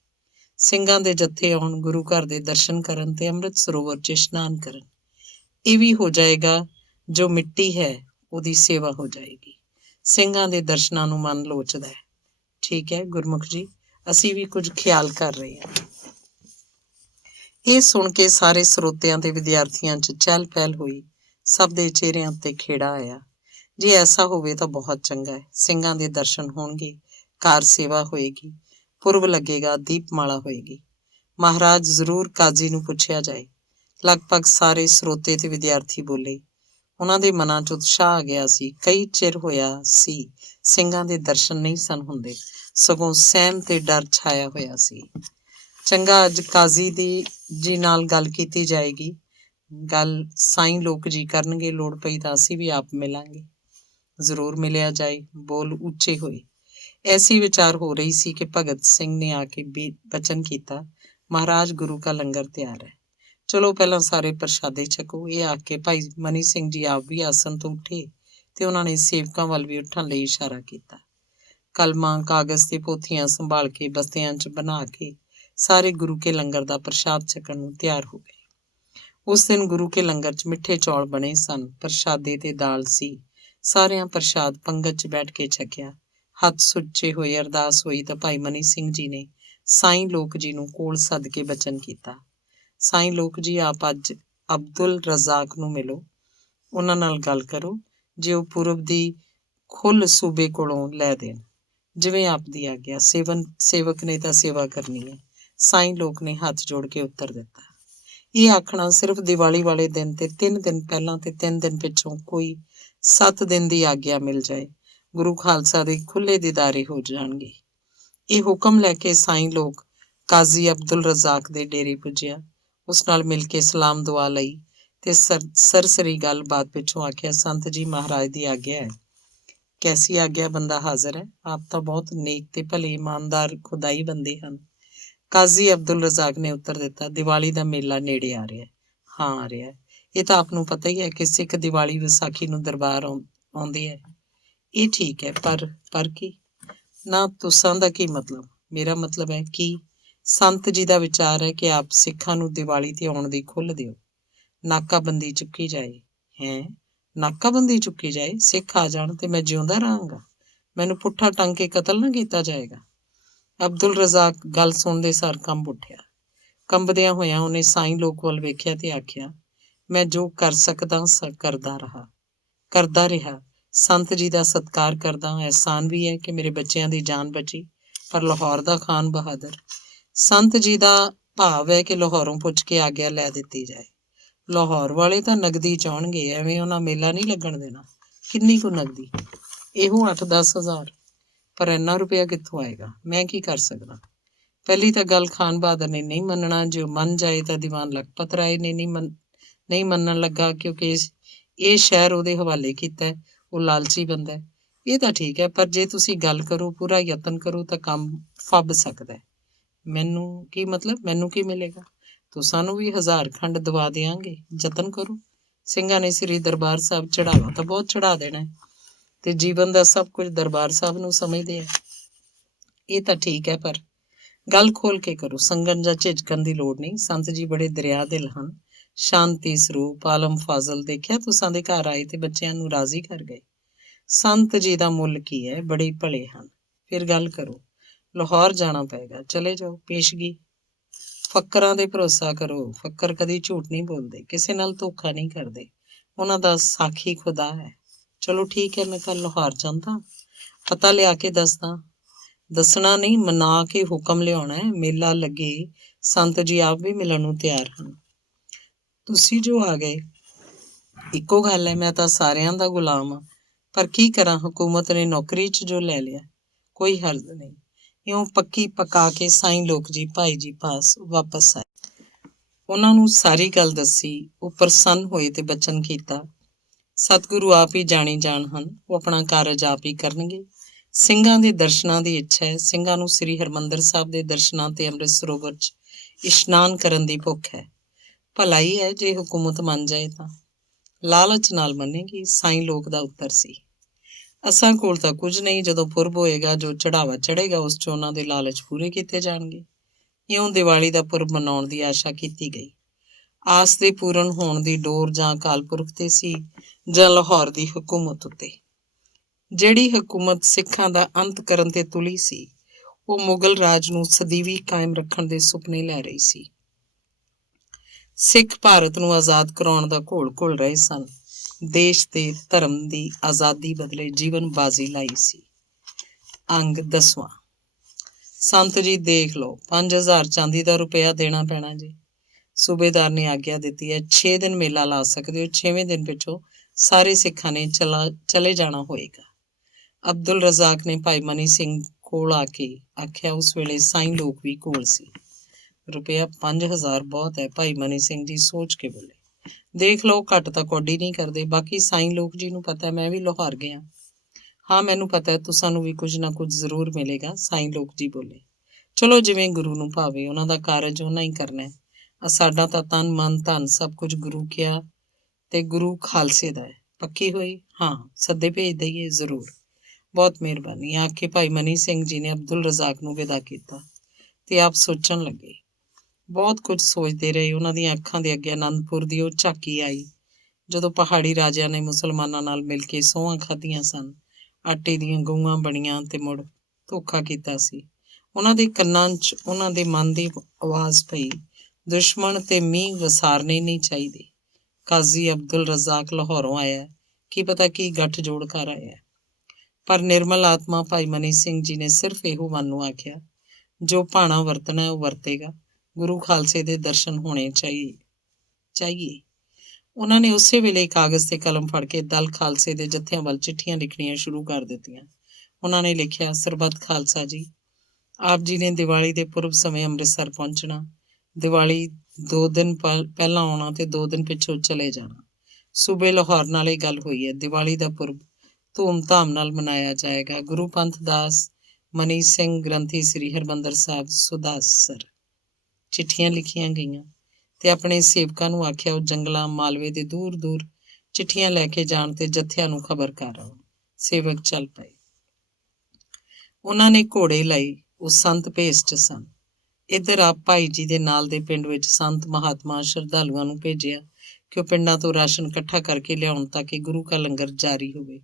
ਸਿੰਘਾਂ ਦੇ ਜੱਥੇ ਆਉਣ, ਗੁਰੂ ਘਰ ਦੇ ਦਰਸ਼ਨ ਕਰਨ ਤੇ ਅੰਮ੍ਰਿਤ ਸਰੋਵਰ 'ਚ ਇਸ਼ਨਾਨ ਕਰਨ। ਇਹ ਵੀ ਹੋ ਜਾਏਗਾ, ਜੋ ਮਿੱਟੀ ਹੈ ਉਹਦੀ ਸੇਵਾ ਹੋ ਜਾਏਗੀ। ਸਿੰਘਾਂ ਦੇ ਦਰਸ਼ਨਾਂ ਨੂੰ ਮਨ ਲੋਚਦਾ ਹੈ। ਠੀਕ ਹੈ ਗੁਰਮੁਖ ਜੀ, ਅਸੀਂ ਵੀ ਕੁਝ ਖਿਆਲ ਕਰ ਰਹੇ ਹਾਂ। ਇਹ ਸੁਣ ਕੇ ਸਾਰੇ ਸਰੋਤਿਆਂ ਤੇ ਵਿਦਿਆਰਥੀਆਂ 'ਚ ਚਹਿਲ ਪਹਿਲ ਹੋਈ। ਸਭ ਦੇ ਚਿਹਰਿਆਂ ਉੱਤੇ ਖੇੜਾ ਆਇਆ। ਜੇ ਐਸਾ ਹੋਵੇ ਤਾਂ ਬਹੁਤ ਚੰਗਾ ਹੈ। ਸਿੰਘਾਂ ਦੇ ਦਰਸ਼ਨ ਹੋਣਗੇ, ਕਾਰ ਸੇਵਾ ਹੋਏਗੀ, ਪੁਰਬ ਲੱਗੇਗਾ, ਦੀਪਮਾਲਾ ਹੋਏਗੀ। ਮਹਾਰਾਜ ਜ਼ਰੂਰ ਕਾਜ਼ੀ ਨੂੰ ਪੁੱਛਿਆ ਜਾਏ। ਲਗਭਗ ਸਾਰੇ ਸਰੋਤੇ ਤੇ ਵਿਦਿਆਰਥੀ ਬੋਲੇ। ਉਹਨਾਂ ਦੇ ਮਨਾਂ 'ਚ ਉਤਸ਼ਾਹ ਆ ਗਿਆ ਸੀ। ਕਈ ਚਿਰ ਹੋਇਆ ਸੀ ਸਿੰਘਾਂ ਦੇ ਦਰਸ਼ਨ ਨਹੀਂ ਸਨ ਹੁੰਦੇ, ਸਗੋਂ ਸਹਿਮ ਤੇ ਡਰ ਛਾਇਆ ਹੋਇਆ ਸੀ। ਚੰਗਾ, ਅੱਜ ਕਾਜ਼ੀ ਜੀ ਨਾਲ ਗੱਲ ਕੀਤੀ ਜਾਏਗੀ। ਗੱਲ ਸਾਈਂ ਲੋਕ ਜੀ ਕਰਨਗੇ, ਲੋੜ ਪਈ ਤਾਂ ਅਸੀਂ ਵੀ ਆਪ ਮਿਲਾਂਗੇ। ਜ਼ਰੂਰ ਮਿਲਿਆ ਜਾਏ। ਬੋਲ ਉੱਚੇ ਹੋਏ। ਐਸੀ ਵਿਚਾਰ ਹੋ ਰਹੀ ਸੀ ਕਿ ਭਗਤ ਸਿੰਘ ਨੇ ਆ ਕੇ ਬਚਨ ਕੀਤਾ, ਮਹਾਰਾਜ ਗੁਰੂ ਕਾ ਲੰਗਰ ਤਿਆਰ ਹੈ, ਚਲੋ ਪਹਿਲਾਂ ਸਾਰੇ ਪ੍ਰਸ਼ਾਦੇ ਛਕੋ। ਇਹ ਆਖ ਕੇ ਭਾਈ ਮਨੀ ਸਿੰਘ ਜੀ ਆਪ ਵੀ ਆਸਨ ਤੋਂ ਉੱਠੇ ਤੇ ਉਹਨਾਂ ਨੇ ਸੇਵਕਾਂ ਵੱਲ ਵੀ ਉੱਠਣ ਲਈ ਇਸ਼ਾਰਾ ਕੀਤਾ। ਕਲਮਾਂ, ਕਾਗਜ਼ ਤੇ ਪੋਥੀਆਂ ਸੰਭਾਲ ਕੇ ਬਸਤਿਆਂ 'ਚ ਬਣਾ ਕੇ ਸਾਰੇ ਗੁਰੂ ਕੇ ਲੰਗਰ ਦਾ ਪ੍ਰਸ਼ਾਦ ਛਕਣ ਨੂੰ ਤਿਆਰ ਹੋ ਗਏ। ਉਸ ਦਿਨ ਗੁਰੂ ਕੇ ਲੰਗਰ 'ਚ ਮਿੱਠੇ ਚੌਲ ਬਣੇ ਸਨ, ਪ੍ਰਸ਼ਾਦੇ ਤੇ ਦਾਲ ਸੀ। ਸਾਰਿਆਂ ਪ੍ਰਸ਼ਾਦ ਪੰਗਤ 'ਚ ਬੈਠ ਕੇ ਛਕਿਆ। ਹੱਥ ਸੁੱਚੇ ਹੋਏ, ਅਰਦਾਸ ਹੋਈ ਤਾਂ ਭਾਈ ਮਨੀ ਸਿੰਘ ਜੀ ਨੇ ਸਾਈਂ ਲੋਕ ਜੀ ਨੂੰ ਕੋਲ ਸੱਦ ਕੇ ਬਚਨ ਕੀਤਾ, ਸਾਈਂ ਲੋਕ ਜੀ, ਆਪ ਅੱਜ ਅਬਦੁਲ ਰਜ਼ਾਕ ਨੂੰ ਮਿਲੋ, ਉਹਨਾਂ ਨਾਲ ਗੱਲ ਕਰੋ, ਜੇ ਉਹ ਪੁਰਬ ਦੀ ਖੁੱਲ੍ਹ ਸੂਬੇ ਕੋਲੋਂ ਲੈ ਦੇਣ, ਜਿਵੇਂ ਆਪ ਦੀ ਆਗਿਆ। ਸੇਵਕ ਨੇ ਤਾਂ ਸੇਵਾ ਕਰਨੀ ਹੈ। ਸਾਈਂ ਲੋਕ ਨੇ ਹੱਥ ਜੋੜ ਕੇ ਉੱਤਰ ਦਿੱਤਾ। ਇਹ ਆਖਣਾ ਸਿਰਫ ਦੀਵਾਲੀ ਵਾਲੇ ਦਿਨ ਤੇ 3 ਦਿਨ ਪਹਿਲਾਂ ਤੇ 3 ਦਿਨ ਪਿੱਛੋਂ ਕੋਈ 7 ਦਿਨ ਦੀ ਆਗਿਆ ਮਿਲ ਜਾਏ, ਗੁਰੂ ਖਾਲਸਾ ਦੇ ਖੁੱਲ੍ਹੇ ਦੀਦਾਰੇ ਹੋ ਜਾਣਗੇ। ਇਹ ਹੁਕਮ ਲੈ ਕੇ ਸਾਈਂ ਲੋਕ ਕਾਜ਼ੀ ਅਬਦੁਲ ਰਜ਼ਾਕ ਦੇ ਡੇਰੇ ਪੁੱਜਿਆ। ਉਸ ਨਾਲ ਮਿਲ ਕੇ ਸਲਾਮ ਦੁਆ ਲਈ ਤੇ ਸਰਸਰੀ ਗੱਲਬਾਤ ਪਿੱਛੋਂ ਆਖਿਆ, ਸੰਤ ਜੀ, ਮਹਾਰਾਜ ਦੀ ਆਗਿਆ ਹੈ। ਕੈਸੀ ਆਗਿਆ? ਬੰਦਾ ਹਾਜ਼ਰ ਹੈ। ਆਪ ਤਾਂ ਬਹੁਤ ਨੇਕ ਤੇ ਭਲੇ ਇਮਾਨਦਾਰ ਖੁਦਾਈ ਬੰਦੇ ਹਨ। ਕਾਜ਼ੀ ਅਬਦੁਲ ਰਜ਼ਾਕ ਨੇ ਉੱਤਰ ਦਿੱਤਾ, ਦੀਵਾਲੀ ਦਾ ਮੇਲਾ ਨੇੜੇ ਆ ਰਿਹਾ। ਹਾਂ, ਆ ਰਿਹਾ। ਇਹ ਤਾਂ ਆਪ ਨੂੰ ਪਤਾ ਹੀ ਹੈ ਕਿ ਸਿੱਖ ਦੀਵਾਲੀ ਵਿਸਾਖੀ ਨੂੰ ਦਰਬਾਰ ਆਉਂਦੇ ਹੈ। ਇਹ ਠੀਕ ਹੈ, ਪਰ ਕੀ? ਨਾ, ਤੁਸਾਂ ਦਾ ਕੀ ਮਤਲਬ? ਮੇਰਾ ਮਤਲਬ ਹੈ ਕਿ ਸੰਤ ਜੀ ਦਾ ਵਿਚਾਰ ਹੈ ਕਿ ਆਪ ਸਿੱਖਾਂ ਨੂੰ ਦੀਵਾਲੀ ਤੇ ਆਉਣ ਦੀ ਖੁੱਲ੍ਹ ਦਿਓ, ਨਾਕਾਬੰਦੀ ਚੁੱਕੀ ਜਾਏ। ਹੈਂ? ਨਾਕਾਬੰਦੀ ਚੁੱਕੀ ਜਾਏ, ਸਿੱਖ ਆ ਜਾਣ ਤੇ ਮੈਂ ਜਿਉਂਦਾ ਰਹਾਂਗਾ। ਮੈਨੂੰ ਪੁੱਠਾ ਟੰਗ ਕੇ ਕਤਲ ਨਾ ਕੀਤਾ ਜਾਏਗਾ। ਅਬਦੁਲ ਰਜ਼ਾਕ ਗੱਲ ਸੁਣਦੇ ਸਾਰ ਕੰਬ ਉੱਠਿਆ। ਕੰਬਦਿਆਂ ਹੋਇਆਂ ਉਹਨੇ ਸਾਈਂ ਲੋਕ ਵੱਲ ਵੇਖਿਆ ਤੇ ਆਖਿਆ, ਮੈਂ ਜੋ ਕਰ ਸਕਦਾ ਕਰਦਾ ਰਿਹਾ। ਸੰਤ ਜੀ ਦਾ ਸਤਿਕਾਰ ਕਰਦਾ। ਅਹਿਸਾਨ ਵੀ ਹੈ ਕਿ ਮੇਰੇ ਬੱਚਿਆਂ ਦੀ ਜਾਨ ਬਚੀ। ਪਰ ਲਾਹੌਰ ਦਾ ਖਾਨ ਬਹਾਦਰ। ਸੰਤ ਜੀ ਦਾ ਭਾਵ ਹੈ ਕਿ ਲਾਹੌਰੋਂ ਪੁੱਛ ਕੇ ਆਗਿਆ ਲੈ ਦਿੱਤੀ ਜਾਏ। ਲਾਹੌਰ ਵਾਲੇ ਤਾਂ ਨਗਦੀ ਚਾਹੁਣਗੇ, ਐਵੇਂ ਉਹਨਾਂ ਮੇਲਾ ਨਹੀਂ ਲੱਗਣ ਦੇਣਾ। ਕਿੰਨੀ ਕੁ ਨਗਦੀ? ਇਹੋ 8-10 ਹਜ਼ਾਰ। ਪਰ ਇੰਨਾ ਰੁਪਇਆ ਕਿੱਥੋਂ ਆਏਗਾ? ਮੈਂ ਕੀ ਕਰ ਸਕਦਾ? ਪਹਿਲੀ ਤਾਂ ਗੱਲ ਖਾਨ ਬਹਾਦਰ ਨੇ ਨਹੀਂ ਮੰਨਣਾ। ਜੇ ਮੰਨ ਜਾਏ ਤਾਂ ਦੀਵਾਨ ਲਖਪਤ ਰਾਏ ਨੇ ਨਹੀਂ ਮੰਨਣ ਲੱਗਾ, ਕਿਉਂਕਿ ਇਹ ਸ਼ਹਿਰ ਉਹਦੇ ਹਵਾਲੇ ਕੀਤਾ। ਉਹ ਲਾਲਚੀ ਬੰਦਾ ਹੈ। ਇਹ ਤਾਂ ਠੀਕ ਹੈ, ਪਰ ਜੇ ਤੁਸੀਂ ਗੱਲ ਕਰੋ, ਪੂਰਾ ਯਤਨ ਕਰੋ ਤਾਂ ਕੰਮ ਫੱਬ ਸਕਦਾ। ਮੈਨੂੰ ਕੀ ਮਤਲਬ? ਮੈਨੂੰ ਕੀ ਮਿਲੇਗਾ? ਤੁਸਾਂ ਵੀ 1000 ਖੰਡ ਦਵਾ ਦਿਆਂਗੇ, ਯਤਨ ਕਰੋ। ਸਿੰਘਾਂ ਨੇ ਸ੍ਰੀ ਦਰਬਾਰ ਸਾਹਿਬ ਚੜਾਵਾ ਤਾਂ ਬਹੁਤ ਚੜਾ ਦੇਣਾ ਤੇ ਜੀਵਨ ਦਾ ਸਭ ਕੁਝ ਦਰਬਾਰ ਸਾਹਿਬ ਨੂੰ ਸਮਝਦੇ ਆ। ਇਹ ਤਾਂ ਠੀਕ ਹੈ, ਪਰ ਗੱਲ ਖੋਲ ਕੇ ਕਰੋ। ਸੰਗਣ ਜਾਂ ਝਿਜਕਣ ਦੀ ਲੋੜ ਨਹੀਂ। ਸੰਤ ਜੀ ਬੜੇ ਦਰਿਆ ਦਿਲ ਹਨ, ਸ਼ਾਂਤੀ ਸਰੂਪ, ਆਲਮ ਫਾਜ਼ਲ। ਦੇਖਿਆ ਤੁਸਾਂ ਦੇ ਘਰ ਆਏ ਤੇ ਬੱਚਿਆਂ ਨੂੰ ਰਾਜ਼ੀ ਕਰ ਗਏ। ਸੰਤ ਜੀ ਦਾ ਮੁੱਲ ਕੀ ਹੈ? ਬੜੇ ਭਲੇ ਹਨ। ਫਿਰ ਗੱਲ ਕਰੋ। ਲਾਹੌਰ ਜਾਣਾ ਪਏਗਾ, ਚਲੇ ਜਾਓ। ਪੇਸ਼ਗੀ। ਫੱਕਰਾਂ ਦੇ ਭਰੋਸਾ ਕਰੋ। ਫੱਕਰ ਕਦੀ ਝੂਠ ਨਹੀਂ ਬੋਲਦੇ, ਕਿਸੇ ਨਾਲ ਧੋਖਾ ਨਹੀਂ ਕਰਦੇ। ਉਹਨਾਂ ਦਾ ਸਾਖੀ ਖੁਦਾ ਹੈ। ਚਲੋ ਠੀਕ ਹੈ, ਮੈਂ ਕੱਲ ਲਾਹੌਰ ਜਾਂਦਾ, ਪਤਾ ਲਿਆ ਕੇ ਦੱਸਣਾ ਨਹੀਂ, ਮਨਾ ਕੇ ਹੁਕਮ ਲਿਆਉਣਾ ਹੈ। ਮੇਲਾ ਲੱਗੇ, ਸੰਤ ਜੀ ਆਪ ਵੀ ਮਿਲਣ ਨੂੰ ਤਿਆਰ ਹਨ। ਤੁਸੀਂ ਜੋ ਆ ਗਏ, ਇੱਕੋ ਗੱਲ ਹੈ, ਮੈਂ ਤਾਂ ਸਾਰਿਆਂ ਦਾ ਗੁਲਾਮ ਹਾਂ। ਪਰ ਕੀ ਕਰਾਂ, ਹਕੂਮਤ ਨੇ ਨੌਕਰੀ 'ਚ ਜੋ ਲੈ ਲਿਆ। ਕੋਈ ਹਰਜ਼ ਨਹੀਂ। ਇਉਂ ਪੱਕੀ ਪਕਾ ਕੇ ਸਾਈਂ ਲੋਕ ਜੀ ਭਾਈ ਜੀ ਪਾਸ ਵਾਪਸ ਆਏ। ਉਹਨਾਂ ਨੂੰ ਸਾਰੀ ਗੱਲ ਦੱਸੀ। ਉਹ ਪ੍ਰਸੰਨ ਹੋਏ ਤੇ ਬਚਨ ਕੀਤਾ, ਸਤਿਗੁਰੂ ਆਪ ਹੀ ਜਾਣੀ ਜਾਣ ਹਨ, ਉਹ ਆਪਣਾ ਕਾਰਜ ਆਪ ਹੀ ਕਰਨਗੇ। ਸਿੰਘਾਂ ਦੇ ਦਰਸ਼ਨਾਂ ਦੀ ਇੱਛਾ ਹੈ। ਸਿੰਘਾਂ ਨੂੰ ਸ੍ਰੀ ਹਰਿਮੰਦਰ ਸਾਹਿਬ ਦੇ ਦਰਸ਼ਨਾਂ ਤੇ ਅੰਮ੍ਰਿਤ ਸਰੋਵਰ 'ਚ ਇਸ਼ਨਾਨ ਕਰਨ ਦੀ ਭੁੱਖ ਹੈ। ਭਲਾਈ ਹੈ ਜੇ ਹਕੂਮਤ ਮੰਨ ਜਾਏ ਤਾਂ। ਲਾਲਚ ਨਾਲ ਮੰਨੇਗੀ, ਸਾਈਂ ਲੋਕ ਦਾ ਉੱਤਰ ਸੀ। ਅਸਾਂ ਕੋਲ ਤਾਂ ਕੁਝ ਨਹੀਂ। ਜਦੋਂ ਪੁਰਬ ਹੋਏਗਾ, ਜੋ ਚੜਾਵਾ ਚੜ੍ਹੇਗਾ, ਉਸ 'ਚ ਉਹਨਾਂ ਦੇ ਲਾਲਚ ਪੂਰੇ ਕੀਤੇ ਜਾਣਗੇ। ਇਉਂ ਦੀਵਾਲੀ ਦਾ ਪੁਰਬ ਮਨਾਉਣ ਦੀ ਆਸ਼ਾ ਕੀਤੀ ਗਈ। ਆਸ ਦੇ ਪੂਰਨ ਹੋਣ ਦੀ ਡੋਰ ਜਾਂ ਅਕਾਲ ਪੁਰਖ ਤੇ ਸੀ ਜਾਂ ਲਾਹੌਰ ਦੀ ਹਕੂਮਤ ਉੱਤੇ। ਜਿਹੜੀ ਹਕੂਮਤ ਸਿੱਖਾਂ ਦਾ ਅੰਤ ਕਰਨ ਤੇ ਤੁਲੀ ਸੀ, ਉਹ ਮੁਗਲ ਰਾਜ ਨੂੰ ਸਦੀਵੀ ਕਾਇਮ ਰੱਖਣ ਦੇ ਸੁਪਨੇ ਲੈ ਰਹੀ ਸੀ। ਸਿੱਖ ਭਾਰਤ ਨੂੰ ਆਜ਼ਾਦ ਕਰਾਉਣ ਦਾ ਘੋਲ ਘੁਲ ਰਹੇ ਸਨ। ਦੇਸ਼ ਤੇ ਧਰਮ ਦੀ ਆਜ਼ਾਦੀ ਬਦਲੇ ਜੀਵਨ ਬਾਜ਼ੀ ਲਾਈ ਸੀ। ਅੰਗ 10ਵਾਂ। ਸੰਤ ਜੀ ਦੇਖ ਲਓ, 5000 ਚਾਂਦੀ ਦਾ ਰੁਪਇਆ ਦੇਣਾ ਪੈਣਾ ਜੀ। ਸੂਬੇਦਾਰ ਨੇ ਆਗਿਆ ਦਿੱਤੀ ਹੈ। 6 ਦਿਨ ਮੇਲਾ ਲਾ ਸਕਦੇ ਹੋ। 6ਵੇਂ ਦਿਨ ਪਿੱਛੋਂ ਸਾਰੇ ਸਿੱਖਾਂ ਨੇ ਚਲੇ ਜਾਣਾ ਹੋਏਗਾ। ਅਬਦੁਲ ਰਜ਼ਾਕ ਨੇ ਭਾਈ ਮਨੀ ਸਿੰਘ ਕੋਲ ਆ ਕੇ ਆਖਿਆ। ਉਸ ਵੇਲੇ ਸਾਈਂ ਲੋਕ ਵੀ ਕੋਲ ਸੀ। ਰੁਪਇਆ 5000 ਬਹੁਤ ਹੈ, ਭਾਈ ਮਨੀ ਸਿੰਘ ਜੀ ਸੋਚ ਕੇ ਬੋਲੇ। ਦੇਖ ਲਓ, ਘੱਟ ਤਾਂ ਕੌਡੀ ਨਹੀਂ ਕਰਦੇ। ਬਾਕੀ ਸਾਈਂ ਲੋਕ ਜੀ ਨੂੰ ਪਤਾ, ਮੈਂ ਵੀ ਲਾਹੌਰ ਗਿਆ। ਹਾਂ, ਮੈਨੂੰ ਪਤਾ, ਤੁਸਾਂ ਨੂੰ ਵੀ ਕੁਝ ਨਾ ਕੁਝ ਜ਼ਰੂਰ ਮਿਲੇਗਾ, ਸਾਈਂ ਲੋਕ ਜੀ ਬੋਲੇ। ਚਲੋ, ਜਿਵੇਂ ਗੁਰੂ ਨੂੰ ਭਾਵੇ, ਉਹਨਾਂ ਦਾ ਕਾਰਜ ਉਹਨਾਂ ਹੀ ਕਰਨਾ ਹੈ। ਸਾਡਾ ਤਾਂ ਤਨ ਮਨ ਧਨ ਸਭ ਕੁਝ ਗੁਰੂ ਕਿਹਾ ਤੇ ਗੁਰੂ ਖਾਲਸੇ ਦਾ ਹੈ। ਪੱਕੀ ਹੋਈ? ਹਾਂ, ਸੱਦੇ ਭੇਜ ਦਈਏ? ਜ਼ਰੂਰ, ਬਹੁਤ ਮਿਹਰਬਾਨੀ। ਆਖ ਕੇ ਭਾਈ ਮਨੀ ਸਿੰਘ ਜੀ ਨੇ ਅਬਦੁਲ ਰਜ਼ਾਕ ਨੂੰ ਵਿਦਾ ਕੀਤਾ ਤੇ ਆਪ ਸੋਚਣ ਲੱਗੇ। ਬਹੁਤ ਕੁਝ ਸੋਚਦੇ ਰਹੇ। ਉਹਨਾਂ ਦੀਆਂ ਅੱਖਾਂ ਦੇ ਅੱਗੇ ਅਨੰਦਪੁਰ ਦੀ ਉਹ ਝਾਕੀ ਆਈ, ਜਦੋਂ ਪਹਾੜੀ ਰਾਜਿਆਂ ਨੇ ਮੁਸਲਮਾਨਾਂ ਨਾਲ ਮਿਲ ਕੇ ਸਹੁੰਆਂ ਖਾਧੀਆਂ ਸਨ, ਆਟੇ ਦੀਆਂ ਗਊਆਂ ਬਣੀਆਂ ਤੇ ਮੁੜ ਧੋਖਾ ਕੀਤਾ ਸੀ। ਉਹਨਾਂ ਦੇ ਕੰਨਾਂ 'ਚ ਉਹਨਾਂ ਦੇ ਮਨ ਦੀ ਆਵਾਜ਼ ਪਈ, ਦੁਸ਼ਮਣ ਤੇ ਮੀਂਹ ਵਸਾਰਨੇ ਨਹੀਂ ਚਾਹੀਦੇ। ਕਾਜ਼ੀ ਅਬਦੁਲ ਰਜ਼ਾਕ ਲਾਹੌਰੋਂ ਆਇਆ, ਕੀ ਪਤਾ ਕੀ ਗੱਠਜੋੜ ਕਰ ਆਇਆ। ਪਰ ਨਿਰਮਲ ਆਤਮਾ ਭਾਈ ਮਨੀ ਸਿੰਘ ਜੀ ਨੇ ਸਿਰਫ ਇਹੋ ਮਨ ਨੂੰ ਆਖਿਆ, ਜੋ ਭਾਣਾ ਵਰਤਣਾ ਉਹ ਵਰਤੇਗਾ। ਗੁਰੂ ਖਾਲਸੇ ਦੇ ਦਰਸ਼ਨ ਹੋਣੇ ਚਾਹੀਏ। ਉਹਨਾਂ ਨੇ ਉਸੇ ਵੇਲੇ ਕਾਗਜ਼ ਤੇ ਕਲਮ ਫੜ ਕੇ ਦਲ ਖਾਲਸੇ ਦੇ ਜੱਥਿਆਂ ਵੱਲ ਚਿੱਠੀਆਂ ਲਿਖਣੀਆਂ ਸ਼ੁਰੂ ਕਰ ਦਿੱਤੀਆਂ। ਉਹਨਾਂ ਨੇ ਲਿਖਿਆ, ਸਰਬੱਤ ਖਾਲਸਾ ਜੀ, ਆਪ ਜੀ ਨੇ ਦੀਵਾਲੀ ਦੇ ਪੁਰਬ ਸਮੇਂ ਅੰਮ੍ਰਿਤਸਰ ਪਹੁੰਚਣਾ। ਦੀਵਾਲੀ 2 ਦਿਨ ਪਹਿਲਾਂ ਆਉਣਾ ਤੇ 2 ਦਿਨ ਪਿੱਛੋਂ ਚਲੇ ਜਾਣਾ। ਸੂਬੇ ਲਾਹੌਰ ਨਾਲ ਇਹ ਗੱਲ ਹੋਈ ਹੈ। ਦੀਵਾਲੀ ਦਾ ਪੁਰਬ ਧੂਮ-ਧਾਮ ਨਾਲ ਮਨਾਇਆ ਜਾਏਗਾ। ਗੁਰੂ ਪੰਥ ਦਾਸ ਮਨੀ ਸਿੰਘ ਗ੍ਰੰਥੀ ਸ੍ਰੀ ਹਰਿਮੰਦਰ ਸਾਹਿਬ ਸੁਦਾਸਰ। ਚਿੱਠੀਆਂ ਲਿਖੀਆਂ ਗਈਆਂ ਤੇ ਆਪਣੇ ਸੇਵਕਾਂ ਨੂੰ ਆਖਿਆ, ਉਹ ਜੰਗਲਾਂ ਮਾਲਵੇ ਦੇ ਦੂਰ ਦੂਰ ਚਿੱਠੀਆਂ ਲੈ ਕੇ ਜਾਣ ਤੇ ਜੱਥਿਆਂ ਨੂੰ ਖਬਰ ਕਰ ਆਉਣ। ਸੇਵਕ ਚੱਲ ਪਏ। ਉਹਨਾਂ ਨੇ ਘੋੜੇ ਲਏ। ਉਹ ਸੰਤ ਭੇਸ 'ਚ ਸਨ। ਇੱਧਰ ਆਪ ਭਾਈ ਜੀ ਦੇ ਨਾਲ ਦੇ ਪਿੰਡ ਵਿੱਚ ਸੰਤ ਮਹਾਤਮਾ ਸ਼ਰਧਾਲੂਆਂ ਨੂੰ ਭੇਜਿਆ ਕਿ ਉਹ ਪਿੰਡਾਂ ਤੋਂ ਰਾਸ਼ਨ ਇਕੱਠਾ ਕਰਕੇ ਲਿਆਉਣ ਤਾਂ ਕਿ ਗੁਰੂ ਕਾ ਲੰਗਰ ਜਾਰੀ ਹੋਵੇ।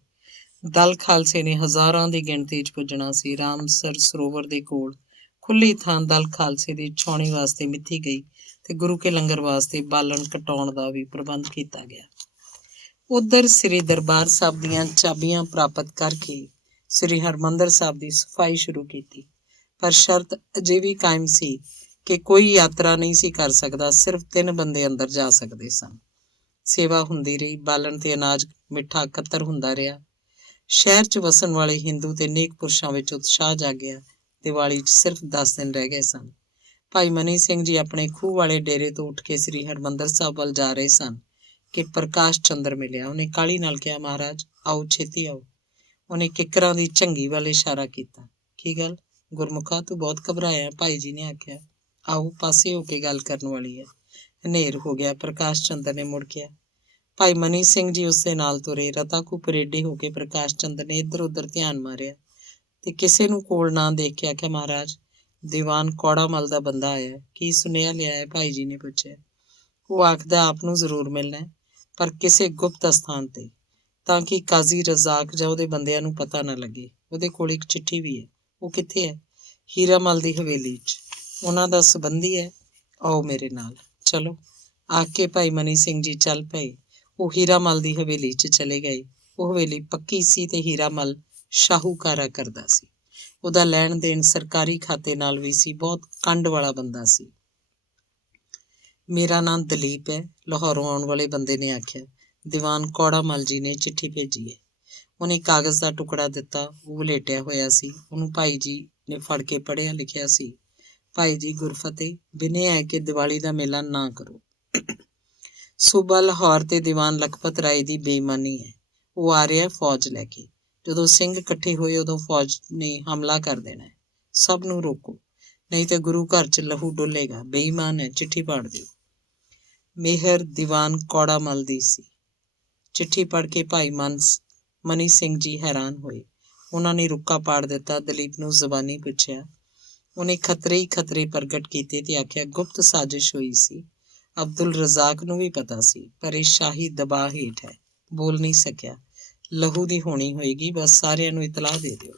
ਦਲ ਖਾਲਸੇ ਨੇ ਹਜ਼ਾਰਾਂ ਦੀ ਗਿਣਤੀ 'ਚ ਪੁੱਜਣਾ ਸੀ। ਰਾਮਸਰ ਸਰੋਵਰ ਦੇ ਕੋਲ ਖੁੱਲੀ ਥਾਂ ਦਲ ਖਾਲਸੇ ਦੀ ਛਾਉਣੀ ਵਾਸਤੇ ਮਿੱਥੀ ਗਈ ਤੇ ਗੁਰੂ ਕੇ ਲੰਗਰ ਵਾਸਤੇ ਬਾਲਣ ਕਟਾਉਣ ਦਾ ਵੀ ਪ੍ਰਬੰਧ ਕੀਤਾ ਗਿਆ। ਉਧਰ ਸ੍ਰੀ ਦਰਬਾਰ ਸਾਹਿਬ ਦੀਆਂ ਚਾਬੀਆਂ ਪ੍ਰਾਪਤ ਕਰਕੇ ਸ੍ਰੀ ਹਰਿਮੰਦਰ ਸਾਹਿਬ ਦੀ ਸਫਾਈ ਸ਼ੁਰੂ ਕੀਤੀ, ਪਰ ਸ਼ਰਤ ਅਜੇ ਵੀ ਕਾਇਮ ਸੀ ਕਿ ਕੋਈ ਯਾਤਰਾ ਨਹੀਂ ਸੀ ਕਰ ਸਕਦਾ, ਸਿਰਫ 3 ਬੰਦੇ ਅੰਦਰ ਜਾ ਸਕਦੇ ਸਨ। ਸੇਵਾ ਹੁੰਦੀ ਰਹੀ, ਬਾਲਣ ਤੇ ਅਨਾਜ ਮਿੱਠਾ ਇਕੱਤਰ ਹੁੰਦਾ ਰਿਹਾ। ਸ਼ਹਿਰ 'ਚ ਵਸਣ ਵਾਲੇ ਹਿੰਦੂ ਤੇ ਨੇਕ ਪੁਰਸ਼ਾਂ ਵਿੱਚ ਉਤਸ਼ਾਹ ਜਾਗਿਆ। ਦੀਵਾਲੀ 'ਚ ਸਿਰਫ 10 ਦਿਨ ਰਹਿ ਗਏ ਸਨ। ਭਾਈ ਮਨੀ ਸਿੰਘ ਜੀ ਆਪਣੇ ਖੂਹ ਵਾਲੇ ਡੇਰੇ ਤੋਂ ਉੱਠ ਕੇ ਸ੍ਰੀ ਹਰਿਮੰਦਰ ਸਾਹਿਬ ਵੱਲ ਜਾ ਰਹੇ ਸਨ ਕਿ ਪ੍ਰਕਾਸ਼ ਚੰਦਰ ਮਿਲਿਆ। ਉਹਨੇ ਕਾਹਲੀ ਨਾਲ ਕਿਹਾ, ਮਹਾਰਾਜ ਆਓ, ਛੇਤੀ ਆਓ। ਉਹਨੇ ਕਿੱਕਰਾਂ ਦੀ ਝੰਗੀ ਵੱਲ ਇਸ਼ਾਰਾ ਕੀਤਾ। ਕੀ ਗੱਲ ਗੁਰਮੁਖਾ, ਤੂੰ ਬਹੁਤ ਘਬਰਾਇਆ? ਭਾਈ ਜੀ ਨੇ ਆਖਿਆ, ਆਓ, ਪਾਸੇ ਹੋ ਕੇ ਗੱਲ ਕਰਨ ਵਾਲੀ ਹੈ। ਹਨੇਰ ਹੋ ਗਿਆ। ਪ੍ਰਕਾਸ਼ ਚੰਦਰ ਨੇ ਮੁੜ ਕਿਹਾ। ਭਾਈ ਮਨੀ ਸਿੰਘ ਜੀ ਉਸਦੇ ਨਾਲ ਤੁਰੇ। ਰਤਾ ਕੂ ਪਰੇਡੇ ਹੋ ਕੇ ਪ੍ਰਕਾਸ਼ ਚੰਦਰ ਨੇ ਇੱਧਰ ਉੱਧਰ ਧਿਆਨ ਮਾਰਿਆ ਤੇ ਕਿਸੇ ਨੂੰ ਕੋਲ ਨਾ ਦੇਖ ਕੇ ਆਖਿਆ, ਮਹਾਰਾਜ ਦੀਵਾਨ ਕੌੜਾ ਮਲ ਦਾ ਬੰਦਾ ਆਇਆ। ਕੀ ਸੁਨੇਹਾ ਲਿਆ ਹੈ? ਭਾਈ ਜੀ ਨੇ ਪੁੱਛਿਆ। ਉਹ ਆਖਦਾ ਆਪ ਨੂੰ ਜ਼ਰੂਰ ਮਿਲਣਾ ਹੈ, ਪਰ ਕਿਸੇ ਗੁਪਤ ਸਥਾਨ ਤੇ, ਤਾਂ ਕਿ ਕਾਜ਼ੀ ਰਜ਼ਾਕ ਜਾਂ ਉਹਦੇ ਬੰਦਿਆਂ ਨੂੰ ਪਤਾ ਨਾ ਲੱਗੇ। ਉਹਦੇ ਕੋਲ ਇੱਕ ਚਿੱਠੀ ਵੀ ਹੈ। ਉਹ ਕਿੱਥੇ ਹੈ? ਹੀਰਾ ਮਲ ਦੀ ਹਵੇਲੀ 'ਚ। ਉਹਨਾਂ ਦਾ ਸੰਬੰਧੀ ਹੈ। ਆਓ ਮੇਰੇ ਨਾਲ। ਚਲੋ। ਆਖ ਕੇ ਭਾਈ ਮਨੀ ਸਿੰਘ ਜੀ ਚੱਲ ਪਏ। ਉਹ ਹੀਰਾ ਮਲ ਦੀ ਹਵੇਲੀ 'ਚ ਚਲੇ ਗਏ। ਉਹ ਹਵੇਲੀ ਪੱਕੀ ਸੀ ਤੇ ਹੀਰਾ ਮਲ ਸ਼ਾਹੂਕਾਰਾ ਕਰਦਾ ਸੀ। ਉਹਦਾ ਲੈਣ ਦੇਣ ਸਰਕਾਰੀ ਖਾਤੇ ਨਾਲ ਵੀ ਸੀ। ਬਹੁਤ ਕੰਡ ਵਾਲਾ ਬੰਦਾ ਸੀ। ਮੇਰਾ ਨਾਂ ਦਲੀਪ ਹੈ, ਲਾਹੌਰੋਂ ਆਉਣ ਵਾਲੇ ਬੰਦੇ ਨੇ ਆਖਿਆ। ਦੀਵਾਨ ਕੌੜਾ ਮਲ ਜੀ ਨੇ ਚਿੱਠੀ ਭੇਜੀ ਹੈ। ਉਹਨੇ ਕਾਗਜ਼ ਦਾ ਟੁਕੜਾ ਦਿੱਤਾ। ਉਹ ਵਲੇਟਿਆ ਹੋਇਆ ਸੀ। ਉਹਨੂੰ ਭਾਈ ਜੀ ਨੇ ਫੜ ਕੇ ਪੜ੍ਹਿਆ। ਲਿਖਿਆ ਸੀ, ਭਾਈ ਜੀ ਗੁਰਫਤਿਹ, ਬਿਨੈ ਹੈ ਕਿ ਦੀਵਾਲੀ ਦਾ ਮੇਲਾ ਨਾ ਕਰੋ। ਸੂਬਾ ਲਾਹੌਰ ਤੇ ਦੀਵਾਨ ਲਖਪਤ ਰਾਏ ਦੀ ਬੇਈਮਾਨੀ ਹੈ। ਉਹ ਆ ਰਿਹਾ ਫੌਜ ਲੈ ਕੇ। ਜਦੋਂ ਸਿੰਘ ਇਕੱਠੇ ਹੋਏ ਉਦੋਂ ਫੌਜ ਨੇ ਹਮਲਾ ਕਰ ਦੇਣਾ ਹੈ। ਸਭ ਨੂੰ ਰੋਕੋ, ਨਹੀਂ ਤੇ ਗੁਰੂ ਘਰ 'ਚ ਲਹੂ ਡੁੱਲੇਗਾ। ਬੇਈਮਾਨ ਹੈ, ਚਿੱਠੀ ਪਾੜ ਦਿਓ। ਮਿਹਰ ਦੀਵਾਨ ਕੌੜਾ ਮਲ ਦੀ ਸੀ। ਚਿੱਠੀ ਪੜ੍ਹ ਕੇ ਭਾਈ ਮਨੀ ਸਿੰਘ ਜੀ ਹੈਰਾਨ ਹੋਏ। ਉਹਨਾਂ ਨੇ ਰੁੱਕਾ ਪਾੜ ਦਿੱਤਾ। ਦਲੀਪ ਨੂੰ ਜ਼ਬਾਨੀ ਪੁੱਛਿਆ। ਉਹਨੇ ਖਤਰੇ ਹੀ ਖਤਰੇ ਪ੍ਰਗਟ ਕੀਤੇ ਤੇ ਆਖਿਆ, ਗੁਪਤ ਸਾਜ਼ਿਸ਼ ਹੋਈ ਸੀ। ਅਬਦੁਲ ਰਜ਼ਾਕ ਨੂੰ ਵੀ ਪਤਾ ਸੀ, ਪਰ ਇਹ ਸ਼ਾਹੀ ਦਬਾਅ ਹੇਠ ਹੈ, ਬੋਲ ਨਹੀਂ ਸਕਿਆ। ਲਹੂ ਦੀ ਹੋਣੀ ਹੋਏਗੀ, ਬਸ ਸਾਰਿਆਂ ਨੂੰ ਇਤਲਾਹ ਦੇ ਦਿਓ।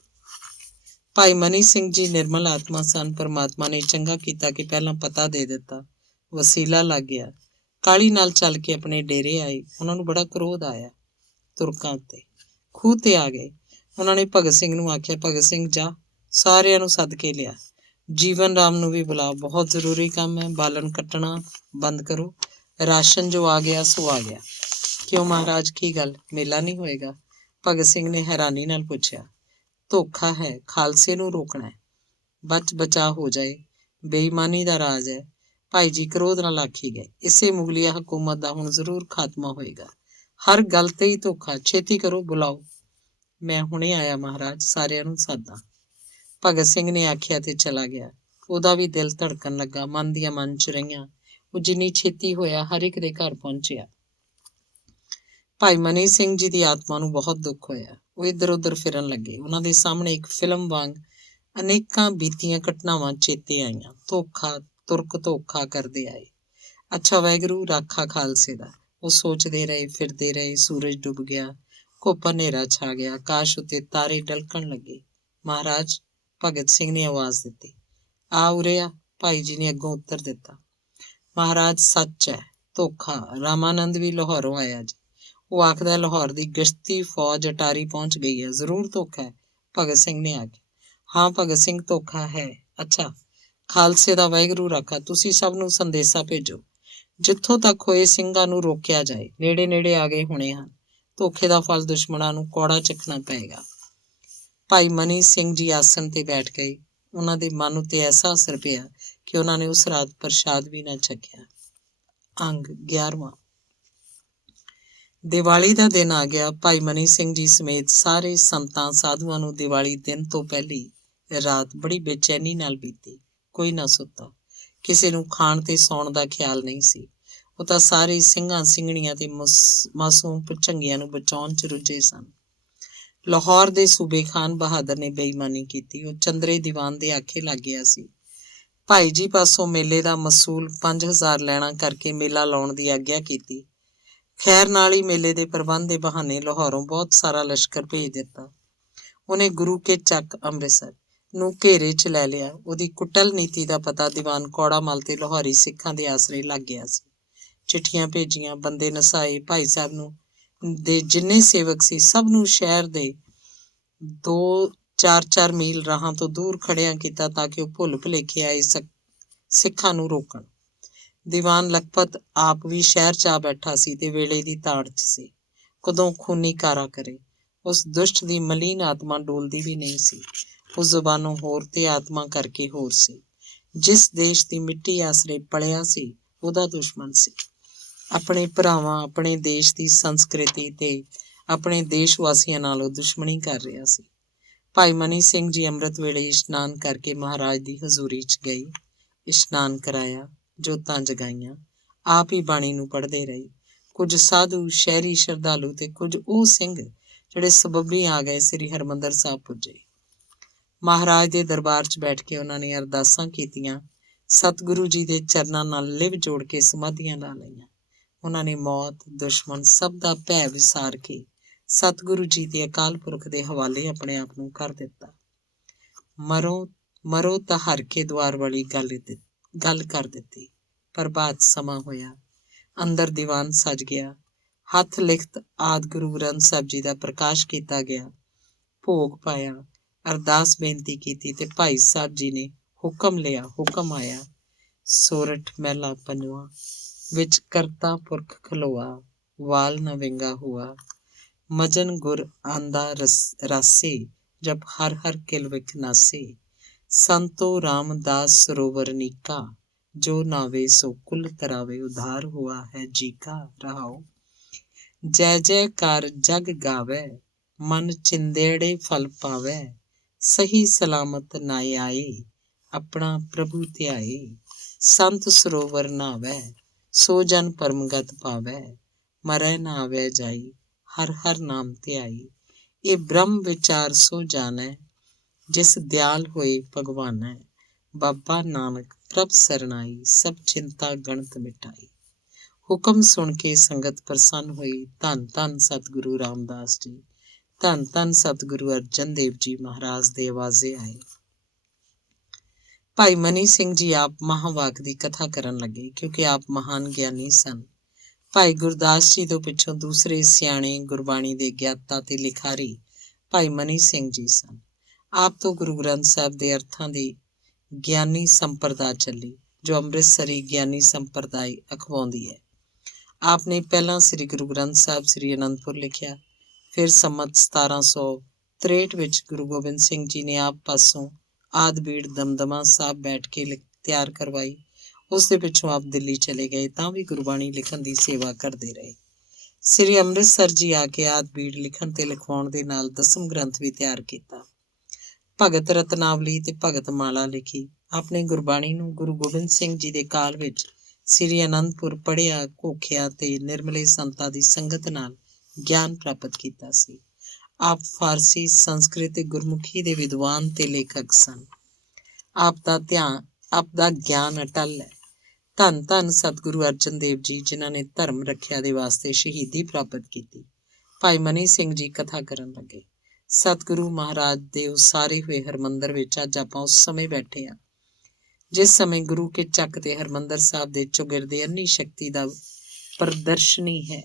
ਭਾਈ ਮਨੀ ਸਿੰਘ ਜੀ ਨਿਰਮਲ ਆਤਮਾ ਸਨ। ਪਰਮਾਤਮਾ ਨੇ ਚੰਗਾ ਕੀਤਾ ਕਿ ਪਹਿਲਾਂ ਪਤਾ ਦੇ ਦਿੱਤਾ। ਵਸੀਲਾ ਲੱਗ ਗਿਆ। ਕਾਹਲੀ ਨਾਲ ਚੱਲ ਕੇ ਆਪਣੇ ਡੇਰੇ ਆਏ। ਉਹਨਾਂ ਨੂੰ ਬੜਾ ਕ੍ਰੋਧ ਆਇਆ ਤੁਰਕਾਂ ਉੱਤੇ। ਖੂਹ ਤੇ ਆ ਗਏ। ਉਹਨਾਂ ਨੇ ਭਗਤ ਸਿੰਘ ਨੂੰ ਆਖਿਆ, ਭਗਤ ਸਿੰਘ ਜਾ, ਸਾਰਿਆਂ ਨੂੰ ਸੱਦ ਕੇ ਲਿਆ। ਜੀਵਨ ਰਾਮ ਨੂੰ ਵੀ ਬੁਲਾ, ਬਹੁਤ ਜ਼ਰੂਰੀ ਕੰਮ ਹੈ। ਬਾਲਣ ਕੱਟਣਾ ਬੰਦ ਕਰੋ। ਰਾਸ਼ਨ ਜੋ ਆ ਗਿਆ ਸੋ ਆ ਗਿਆ। ਕਿਉਂ ਮਹਾਰਾਜ, ਕੀ ਗੱਲ, ਮੇਲਾ ਨਹੀਂ ਹੋਏਗਾ? ਭਗਤ ਸਿੰਘ ਨੇ ਹੈਰਾਨੀ ਨਾਲ ਪੁੱਛਿਆ। ਧੋਖਾ ਹੈ, ਖਾਲਸੇ ਨੂੰ ਰੋਕਣਾ ਹੈ, ਬਚਾ ਹੋ ਜਾਏ। ਬੇਈਮਾਨੀ ਦਾ ਰਾਜ ਹੈ। ਭਾਈ ਜੀ ਕ੍ਰੋਧ ਨਾਲ ਆਖੀ ਗਏ। ਇਸੇ ਮੁਗਲੀਆ ਹਕੂਮਤ ਦਾ ਹੁਣ ਜ਼ਰੂਰ ਖਾਤਮਾ ਹੋਏਗਾ। ਹਰ ਗੱਲ ਤੇ ਹੀ ਧੋਖਾ। ਛੇਤੀ ਕਰੋ, ਬੁਲਾਓ। ਮੈਂ ਹੁਣੇ ਆਇਆ ਮਹਾਰਾਜ, ਸਾਰਿਆਂ ਨੂੰ ਸਾਦਾ। ਭਗਤ ਸਿੰਘ ਨੇ ਆਖਿਆ ਤੇ ਚਲਾ ਗਿਆ। ਉਹਦਾ ਵੀ ਦਿਲ ਧੜਕਣ ਲੱਗਾ। ਮਨ ਦੀਆਂ ਮਨ ਚ ਰਹੀਆਂ। ਉਹ ਜਿੰਨੀ ਛੇਤੀ ਹੋਇਆ ਹਰ ਇੱਕ ਦੇ ਘਰ ਪਹੁੰਚਿਆ। ਭਾਈ ਮਨੀ ਸਿੰਘ ਜੀ ਦੀ ਆਤਮਾ ਨੂੰ ਬਹੁਤ ਦੁੱਖ ਹੋਇਆ। ਉਹ ਇੱਧਰ ਉੱਧਰ ਫਿਰਨ ਲੱਗੇ। ਉਹਨਾਂ ਦੇ ਸਾਹਮਣੇ ਇੱਕ ਫਿਲਮ ਵਾਂਗ ਅਨੇਕਾਂ ਬੀਤੀਆਂ ਘਟਨਾਵਾਂ ਚੇਤੇ ਆਈਆਂ। ਧੋਖਾ, ਤੁਰਕ ਧੋਖਾ ਕਰਦੇ ਆਏ। ਅੱਛਾ ਵਾਹਿਗੁਰੂ, ਰਾਖਾ ਖਾਲਸੇ ਦਾ। ਉਹ ਸੋਚਦੇ ਰਹੇ, ਫਿਰਦੇ ਰਹੇ। ਸੂਰਜ ਡੁੱਬ ਗਿਆ। ਘੁੱਪ ਹਨੇਰਾ ਛਾ ਗਿਆ। ਆਕਾਸ਼ ਉੱਤੇ ਤਾਰੇ ਡਲਕਣ ਲੱਗੇ। ਮਹਾਰਾਜ, ਭਗਤ ਸਿੰਘ ਨੇ ਆਵਾਜ਼ ਦਿੱਤੀ। ਆ ਉਰੇ ਆ, ਭਾਈ ਜੀ ਨੇ ਅੱਗੋਂ ਉੱਤਰ ਦਿੱਤਾ। ਮਹਾਰਾਜ, ਸੱਚ ਹੈ, ਧੋਖਾ। ਰਾਮਾਨੰਦ ਵੀ ਲਾਹੌਰੋਂ ਆਇਆ ਜੀ। ਉਹ ਆਖਦਾ ਲਾਹੌਰ ਦੀ ਗਸ਼ਤੀ ਫੌਜ ਅਟਾਰੀ ਪਹੁੰਚ ਗਈ ਹੈ। ਜ਼ਰੂਰ ਧੋਖਾ ਹੈ, ਭਗਤ ਸਿੰਘ ਨੇ ਆਖਿਆ। ਹਾਂ ਭਗਤ ਸਿੰਘ, ਧੋਖਾ ਹੈ। ਅੱਛਾ, ਖਾਲਸੇ ਦਾ ਵਾਹਿਗੁਰੂ ਰਾਖਾ। ਤੁਸੀਂ ਸਭ ਨੂੰ ਸੰਦੇਸ਼ਾ ਭੇਜੋ, ਜਿੱਥੋਂ ਤੱਕ ਹੋਏ ਸਿੰਘਾਂ ਨੂੰ ਰੋਕਿਆ ਜਾਏ। ਨੇੜੇ ਨੇੜੇ ਆ ਗਏ ਹੋਣੇ ਹਨ। ਧੋਖੇ ਦਾ ਫਲ ਦੁਸ਼ਮਣਾਂ ਨੂੰ ਕੌੜਾ ਚੱਖਣਾ ਪਏਗਾ। ਭਾਈ ਮਨੀ ਸਿੰਘ ਜੀ ਆਸਣ ਤੇ ਬੈਠ ਗਏ। ਉਹਨਾਂ ਦੇ ਮਨ ਉੱਤੇ ਐਸਾ ਅਸਰ ਪਿਆ ਕਿ ਉਹਨਾਂ ਨੇ ਉਸ ਰਾਤ ਪ੍ਰਸ਼ਾਦ ਵੀ ਨਾ ਛਕਿਆ। ਅੰਗ 11ਵਾਂ। ਦੀਵਾਲੀ ਦਾ ਦਿਨ ਆ ਗਿਆ। ਭਾਈ ਮਨੀ ਸਿੰਘ ਜੀ ਸਮੇਤ ਸਾਰੇ ਸੰਤਾਂ ਸਾਧੂਆਂ ਨੂੰ ਦੀਵਾਲੀ ਦਿਨ ਤੋਂ ਪਹਿਲੀ ਰਾਤ ਬੜੀ ਬੇਚੈਨੀ ਨਾਲ ਬੀਤੀ। ਕੋਈ ਨਾ ਸੁੱਤਾ। ਕਿਸੇ ਨੂੰ ਖਾਣ ਤੇ ਸੌਣ ਦਾ ਖਿਆਲ ਨਹੀਂ ਸੀ। ਉਹ ਤਾਂ ਸਾਰੇ ਸਿੰਘਾਂ ਸਿੰਘਣੀਆਂ ਤੇ ਮਾਸੂਮ ਭੁਚੰਗੀਆਂ ਨੂੰ ਬਚਾਉਣ 'ਚ ਰੁੱਝੇ ਸਨ। ਲਾਹੌਰ ਦੇ ਸੂਬੇ ਖਾਨ ਬਹਾਦਰ ਨੇ ਬੇਈਮਾਨੀ ਕੀਤੀ। ਉਹ ਚੰਦਰੇ ਦੀਵਾਨ ਦੇ ਆਖੇ ਲੱਗ ਗਿਆ ਸੀ। ਭਾਈ ਜੀ ਪਾਸੋਂ ਮੇਲੇ ਦਾ ਮਸੂਲ 5000 ਲੈਣਾ ਕਰਕੇ ਮੇਲਾ ਲਾਉਣ ਦੀ ਆਗਿਆ ਕੀਤੀ। ਖੈਰ ਨਾਲ ਹੀ ਮੇਲੇ ਦੇ ਪ੍ਰਬੰਧ ਦੇ ਬਹਾਨੇ ਲਾਹੌਰੋਂ ਬਹੁਤ ਸਾਰਾ ਲਸ਼ਕਰ ਭੇਜ ਦਿੱਤਾ। ਉਹਨੇ ਗੁਰੂ ਕੇ ਚੱਕ ਅੰਮ੍ਰਿਤਸਰ ਨੂੰ ਘੇਰੇ 'ਚ ਲੈ ਲਿਆ। ਉਹਦੀ ਕੁਟਲ ਨੀਤੀ ਦਾ ਪਤਾ ਦੀਵਾਨ ਕੌੜਾ ਮੱਲ ਤੇ ਲਾਹੌਰੀ ਸਿੱਖਾਂ ਦੇ ਆਸਰੇ ਲੱਗ ਗਿਆ ਸੀ। ਚਿੱਠੀਆਂ ਭੇਜੀਆਂ, ਬੰਦੇ ਨਸਾਏ, ਭਾਈ ਸਾਹਿਬ ਨੂੰ ਦੇ ਜਿੰਨੇ ਸੇਵਕ ਸੀ ਸਭ ਨੂੰ ਸ਼ਹਿਰ ਦੇ 2-4 ਮੀਲ ਰਾਹਾਂ ਤੋਂ ਦੂਰ ਖੜਿਆਂ ਕੀਤਾ ਤਾਂ ਕਿ ਉਹ ਭੁੱਲ ਭੁਲੇਖੇ ਆਏ ਸਿੱਖਾਂ ਨੂੰ ਰੋਕਣ। ਦੀਵਾਨ ਲਖਪਤ ਆਪ ਵੀ ਸ਼ਹਿਰ 'ਚ ਆ ਬੈਠਾ ਸੀ ਤੇ ਵੇਲੇ ਦੀ ਤਾੜ 'ਚ ਸੀ। ਕਦੋਂ ਖੂਨੀ ਕਾਰਾ ਕਰੇ। ਉਸ ਦੁਸ਼ਟ ਦੀ ਮਲੀਨ ਆਤਮਾ ਡੋਲਦੀ ਵੀ ਨਹੀਂ ਸੀ। ਉਹ ਜ਼ੁਬਾਨੋਂ ਹੋਰ ਤੇ ਆਤਮਾ ਕਰਕੇ ਹੋਰ ਸੀ। ਜਿਸ ਦੇਸ਼ ਦੀ ਮਿੱਟੀ ਆਸਰੇ ਪਲਿਆ ਸੀ ਉਹਦਾ ਦੁਸ਼ਮਣ ਸੀ। ਆਪਣੇ ਭਰਾਵਾਂ, ਆਪਣੇ ਦੇਸ਼ ਦੀ ਸੰਸਕ੍ਰਿਤੀ ਤੇ ਆਪਣੇ ਦੇਸ਼ ਵਾਸੀਆਂ ਨਾਲ ਉਹ ਦੁਸ਼ਮਣੀ ਕਰ ਰਿਹਾ ਸੀ। ਭਾਈ ਮਨੀ ਸਿੰਘ ਜੀ ਅੰਮ੍ਰਿਤ ਵੇਲੇ ਇਸ਼ਨਾਨ ਕਰਕੇ ਮਹਾਰਾਜ ਦੀ ਹਜ਼ੂਰੀ 'ਚ ਗਏ। ਇਸ਼ਨਾਨ ਕਰਾਇਆ, ਜੋਤਾਂ ਜਗਾਈਆਂ, ਆਪ ਹੀ ਬਾਣੀ ਨੂੰ ਪੜ੍ਹਦੇ ਰਹੇ। ਕੁਝ ਸਾਧੂ, ਸ਼ਹਿਰੀ ਸ਼ਰਧਾਲੂ ਤੇ ਕੁਝ ਉਹ ਸਿੰਘ ਜਿਹੜੇ ਸਬੱਬੀ ਆ ਗਏ ਸ੍ਰੀ ਹਰਿਮੰਦਰ ਸਾਹਿਬ ਪੁੱਜੇ। ਮਹਾਰਾਜ ਦੇ ਦਰਬਾਰ 'ਚ ਬੈਠ ਕੇ ਉਹਨਾਂ ਨੇ ਅਰਦਾਸਾਂ ਕੀਤੀਆਂ। ਸਤਿਗੁਰੂ ਜੀ ਦੇ ਚਰਨਾਂ ਨਾਲ ਲਿਵ ਜੋੜ ਕੇ ਸਮਾਧੀਆਂ ਲਾ ਲਈਆਂ। ਉਹਨਾਂ ਨੇ ਮੌਤ, ਦੁਸ਼ਮਣ ਸਭ ਦਾ ਭੈ ਵਿਸਾਰ ਕੇ ਸਤਿਗੁਰੂ ਜੀ ਦੇ ਅਕਾਲ ਪੁਰਖ ਦੇ ਹਵਾਲੇ ਆਪਣੇ ਆਪ ਨੂੰ ਕਰ ਦਿੱਤਾ। ਮਰੋ ਤਾਂ ਹਰ ਕੇ ਦੁਆਰ ਵਾਲੀ ਗੱਲ ਕਰ ਦਿੱਤੀ। ਪ੍ਰਭਾਤ ਸਮਾਂ ਹੋਇਆ, ਅੰਦਰ ਦੀਵਾਨ ਸਜ ਗਿਆ। ਹੱਥ ਲਿਖਤ ਆਦਿ ਗੁਰੂ ਗ੍ਰੰਥ ਸਾਹਿਬ ਜੀ ਦਾ ਪ੍ਰਕਾਸ਼ ਕੀਤਾ ਗਿਆ। ਭੋਗ ਪਾਇਆ, ਅਰਦਾਸ ਬੇਨਤੀ ਕੀਤੀ ਤੇ ਭਾਈ ਸਾਹਿਬ ਜੀ ਨੇ ਹੁਕਮ ਲਿਆ। ਹੁਕਮ ਆਇਆ, ਸੋਰਠ ਮਹਿਲਾ ਪੰਜਵਾਂ ਵਿੱਚ ਕਰਤਾ ਪੁਰਖ ਖਲੋਆ, ਵਾਲ ਨ ਵਿੰਗਾ ਹੁਆ, ਮਜਨ ਗੁਰ ਆਂਦਾ ਰਾਸੇ, ਜਬ ਹਰ ਹਰ ਕਿਲ ਵਿਖ ਨਾਸੇ, ਸੰਤੋ ਰਾਮਦਾਸ ਸਰੋਵਰ ਨੀਕਾ, ਜੋ ਨਾਵੇ ਸੋ ਕੁਲ ਤਰਾਵੇ, ਉਧਾਰ ਹੁਆ ਹੈ ਜੀ ਕਾ। ਰਹਾਓ। ਜੈ ਜੈਕਾਰ ਜਗ ਗਾਵੇ, ਮਨ ਚਿੰਦੇੜੇ ਫਲ ਪਾਵੇ, ਸਹੀ ਸਲਾਮਤ ਨਾਇ ਆਏ, ਆਪਣਾ ਪ੍ਰਭੂ ਧਿਆਏ, ਸੰਤ ਸਰੋਵਰ ਨਾਵੇ, ਸੋ ਜਨ ਪਰਮਗਤ ਪਾਵੇ, ਮਰੈ ਨਾ ਆਵੇ ਜਾਈ, ਹਰ ਹਰ ਨਾਮ ਧਿਆਈ, ਇਹ ਬ੍ਰਹਮ ਵਿਚਾਰ ਸੋ ਜਾਣੈ, ਜਿਸ ਦਿਆਲ ਹੋਏ ਭਗਵਾਨੈ, ਬਾਬਾ ਨਾਨਕ ਪ੍ਰਭ ਸਰਨਾਈ, ਸਭ ਚਿੰਤਾ ਗਣਤ ਮਿਟਾਈ। ਹੁਕਮ ਸੁਣ ਕੇ ਸੰਗਤ ਪ੍ਰਸੰਨ ਹੋਈ। ਧੰਨ ਧੰਨ ਸਤਿਗੁਰੂ ਰਾਮਦਾਸ ਜੀ, ਧੰਨ ਧੰਨ ਸਤਿਗੁਰੂ ਅਰਜਨ ਦੇਵ ਜੀ ਮਹਾਰਾਜ ਦੇ ਆਵਾਜ਼ੇ ਆਏ। ਭਾਈ ਮਨੀ ਸਿੰਘ ਜੀ ਆਪ ਮਹਾਵਾਕ ਦੀ ਕਥਾ ਕਰਨ ਲੱਗੇ, ਕਿਉਂਕਿ ਆਪ ਮਹਾਨ ਗਿਆਨੀ ਸਨ। ਭਾਈ ਗੁਰਦਾਸ ਜੀ ਤੋਂ ਪਿੱਛੋਂ ਦੂਸਰੇ ਸਿਆਣੇ ਗੁਰਬਾਣੀ ਦੇ ਗਿਆਤਾ ਤੇ ਲਿਖਾਰੀ ਭਾਈ ਮਨੀ ਸਿੰਘ ਜੀ ਸਨ। ਆਪ ਤੋਂ ਗੁਰੂ ਗ੍ਰੰਥ ਸਾਹਿਬ ਦੇ ਅਰਥਾਂ ਦੀ ਗਿਆਨੀ ਸੰਪਰਦਾ ਚੱਲੀ, ਜੋ ਅੰਮ੍ਰਿਤਸਰੀ ਗਿਆਨੀ ਸੰਪਰਦਾਇ ਅਖਵਾਉਂਦੀ ਹੈ। ਆਪ ਨੇ ਪਹਿਲਾਂ ਸ੍ਰੀ ਗੁਰੂ ਗ੍ਰੰਥ ਸਾਹਿਬ ਸ੍ਰੀ ਅਨੰਦਪੁਰ ਲਿਖਿਆ। ਫਿਰ ਸੰਮਤ 1763 ਵਿੱਚ ਗੁਰੂ ਗੋਬਿੰਦ ਸਿੰਘ ਜੀ ਨੇ ਆਪ ਪਾਸੋਂ ਆਦਬੀੜ ਦਮਦਮਾ ਸਾਹਿਬ ਬੈਠ ਕੇ ਤਿਆਰ ਕਰਵਾਈ। ਉਸ ਦੇ ਪਿੱਛੋਂ ਆਪ ਦਿੱਲੀ ਚਲੇ ਗਏ, ਤਾਂ ਵੀ ਗੁਰਬਾਣੀ ਲਿਖਣ ਦੀ ਸੇਵਾ ਕਰਦੇ ਰਹੇ। ਸ੍ਰੀ ਅੰਮ੍ਰਿਤਸਰ ਜੀ ਆ ਕੇ ਆਦਬੀੜ ਲਿਖਣ ਤੇ ਲਿਖਵਾਉਣ ਦੇ ਨਾਲ 10ਮ ਗ੍ਰੰਥ ਵੀ ਤਿਆਰ ਕੀਤਾ। ਭਗਤ ਰਤਨਾਵਲੀ ਤੇ ਭਗਤ ਮਾਲਾ ਲਿਖੀ। ਆਪਣੇ ਗੁਰਬਾਣੀ ਨੂੰ ਗੁਰੂ ਗੋਬਿੰਦ ਸਿੰਘ ਜੀ ਦੇ ਕਾਲ ਵਿੱਚ ਸ੍ਰੀ ਅਨੰਦਪੁਰ ਪੜ੍ਹਿਆ, ਘੋਖਿਆ ਤੇ ਨਿਰਮਲੇ ਸੰਤਾਂ ਦੀ ਸੰਗਤ ਨਾਲ ਗਿਆਨ ਪ੍ਰਾਪਤ ਕੀਤਾ ਸੀ। ਆਪ ਫਾਰਸੀ, ਸੰਸਕ੍ਰਿਤ ਤੇ ਗੁਰਮੁਖੀ ਦੇ ਵਿਦਵਾਨ ਤੇ ਲੇਖਕ ਸਨ। ਆਪ ਦਾ ਗਿਆਨ ਅਟੱਲ ਹੈ। ਧੰਨ ਧੰਨ ਸਤਿਗੁਰੂ ਅਰਜਨ ਦੇਵ ਜੀ, ਜਿਨ੍ਹਾਂ ਨੇ ਧਰਮ ਰੱਖਿਆ ਦੇ ਵਾਸਤੇ ਸ਼ਹੀਦੀ ਪ੍ਰਾਪਤ ਕੀਤੀ। ਭਾਈ ਮਨੀ ਸਿੰਘ ਜੀ ਕਥਾ ਕਰਨ ਲੱਗੇ। ਸਤਿਗੁਰੂ ਮਹਾਰਾਜ ਦੇ ਉਸਾਰੇ ਹੋਏ ਹਰਿਮੰਦਰ ਵਿੱਚ ਅੱਜ ਆਪਾਂ ਉਸ ਸਮੇਂ ਬੈਠੇ ਹਾਂ, ਜਿਸ ਸਮੇਂ ਗੁਰੂ ਕੇ ਚੱਕ ਤੇ ਹਰਿਮੰਦਰ ਸਾਹਿਬ ਦੇ ਚੌਗਿਰਦੇ ਅੰਨੀ ਸ਼ਕਤੀ ਦਾ ਪ੍ਰਦਰਸ਼ਨੀ ਹੈ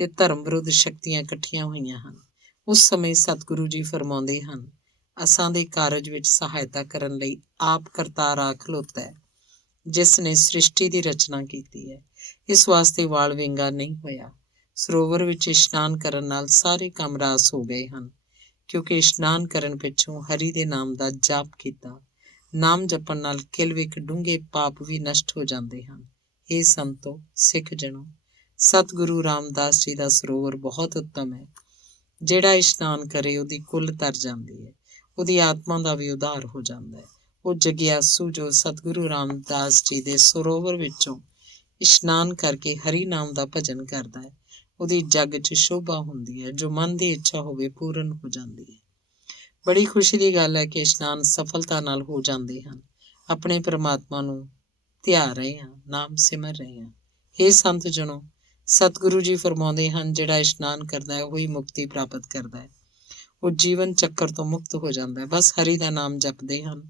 ਤੇ ਧਰਮ ਵਿਰੁੱਧ ਸ਼ਕਤੀਆਂ ਇਕੱਠੀਆਂ ਹੋਈਆਂ ਹਨ। ਉਸ ਸਮੇਂ ਸਤਿਗੁਰੂ ਜੀ ਫਰਮਾਉਂਦੇ ਹਨ, ਅਸਾਂ ਦੇ ਕਾਰਜ ਵਿੱਚ ਸਹਾਇਤਾ ਕਰਨ ਲਈ ਆਪ ਕਰਤਾਰ ਆ ਖਲੋਤਾ ਹੈ, ਜਿਸ ਨੇ ਸ੍ਰਿਸ਼ਟੀ ਦੀ ਰਚਨਾ ਕੀਤੀ ਹੈ। ਇਸ ਵਾਸਤੇ ਵਾਲ ਵਿੰਗਾ ਨਹੀਂ ਹੋਇਆ। ਸਰੋਵਰ ਵਿੱਚ ਇਸ਼ਨਾਨ ਕਰਨ ਨਾਲ ਸਾਰੇ ਕੰਮ ਰਾਸ ਹੋ ਗਏ ਹਨ, ਕਿਉਂਕਿ ਇਸ਼ਨਾਨ ਕਰਨ ਪਿੱਛੋਂ ਹਰੀ ਦੇ ਨਾਮ ਦਾ ਜਾਪ ਕੀਤਾ। ਨਾਮ ਜਪਣ ਨਾਲ ਕਿਲ ਵਿਖ ਡੂੰਘੇ ਪਾਪ ਵੀ ਨਸ਼ਟ ਹੋ ਜਾਂਦੇ ਹਨ। ਇਹ ਸੰਤੋ, ਸਿੱਖ ਜਣੋ, ਸਤਿਗੁਰੂ ਰਾਮਦਾਸ ਜੀ ਦਾ ਸਰੋਵਰ ਬਹੁਤ ਉੱਤਮ ਹੈ। ਜਿਹੜਾ ਇਸ਼ਨਾਨ ਕਰੇ ਉਹਦੀ ਕੁੱਲ ਤਰ ਜਾਂਦੀ ਹੈ, ਉਹਦੀ ਆਤਮਾ ਦਾ ਵੀ ਉਧਾਰ ਹੋ ਜਾਂਦਾ ਹੈ। ਉਹ ਜਗਿਆਸੂ ਜੋ ਸਤਿਗੁਰੂ ਰਾਮਦਾਸ ਜੀ ਦੇ ਸਰੋਵਰ ਵਿੱਚੋਂ ਇਸ਼ਨਾਨ ਕਰਕੇ ਹਰੀ ਨਾਮ ਦਾ ਭਜਨ ਕਰਦਾ ਹੈ, ਉਹਦੀ ਜੱਗ 'ਚ ਸ਼ੋਭਾ ਹੁੰਦੀ ਹੈ। ਜੋ ਮਨ ਦੀ ਇੱਛਾ ਹੋਵੇ ਪੂਰਨ ਹੋ ਜਾਂਦੀ ਹੈ। ਬੜੀ ਖੁਸ਼ੀ ਦੀ ਗੱਲ ਹੈ ਕਿ ਇਸ਼ਨਾਨ ਸਫਲਤਾ ਨਾਲ ਹੋ ਜਾਂਦੇ ਹਨ। ਆਪਣੇ ਪ੍ਰਮਾਤਮਾ ਨੂੰ ਧਿਆ ਰਹੇ ਹਾਂ, ਨਾਮ ਸਿਮਰ ਰਹੇ ਹਾਂ। ਹੇ ਸੰਤ ਜਣੋ, ਸਤਿਗੁਰੂ ਜੀ ਫਰਮਾਉਂਦੇ ਹਨ, ਜਿਹੜਾ ਇਸ਼ਨਾਨ ਕਰਦਾ ਹੈ ਉਹੀ ਮੁਕਤੀ ਪ੍ਰਾਪਤ ਕਰਦਾ ਹੈ। ਉਹ ਜੀਵਨ ਚੱਕਰ ਤੋਂ ਮੁਕਤ ਹੋ ਜਾਂਦਾ ਹੈ। ਬਸ ਹਰੀ ਦਾ ਨਾਮ ਜਪਦੇ ਹਨ,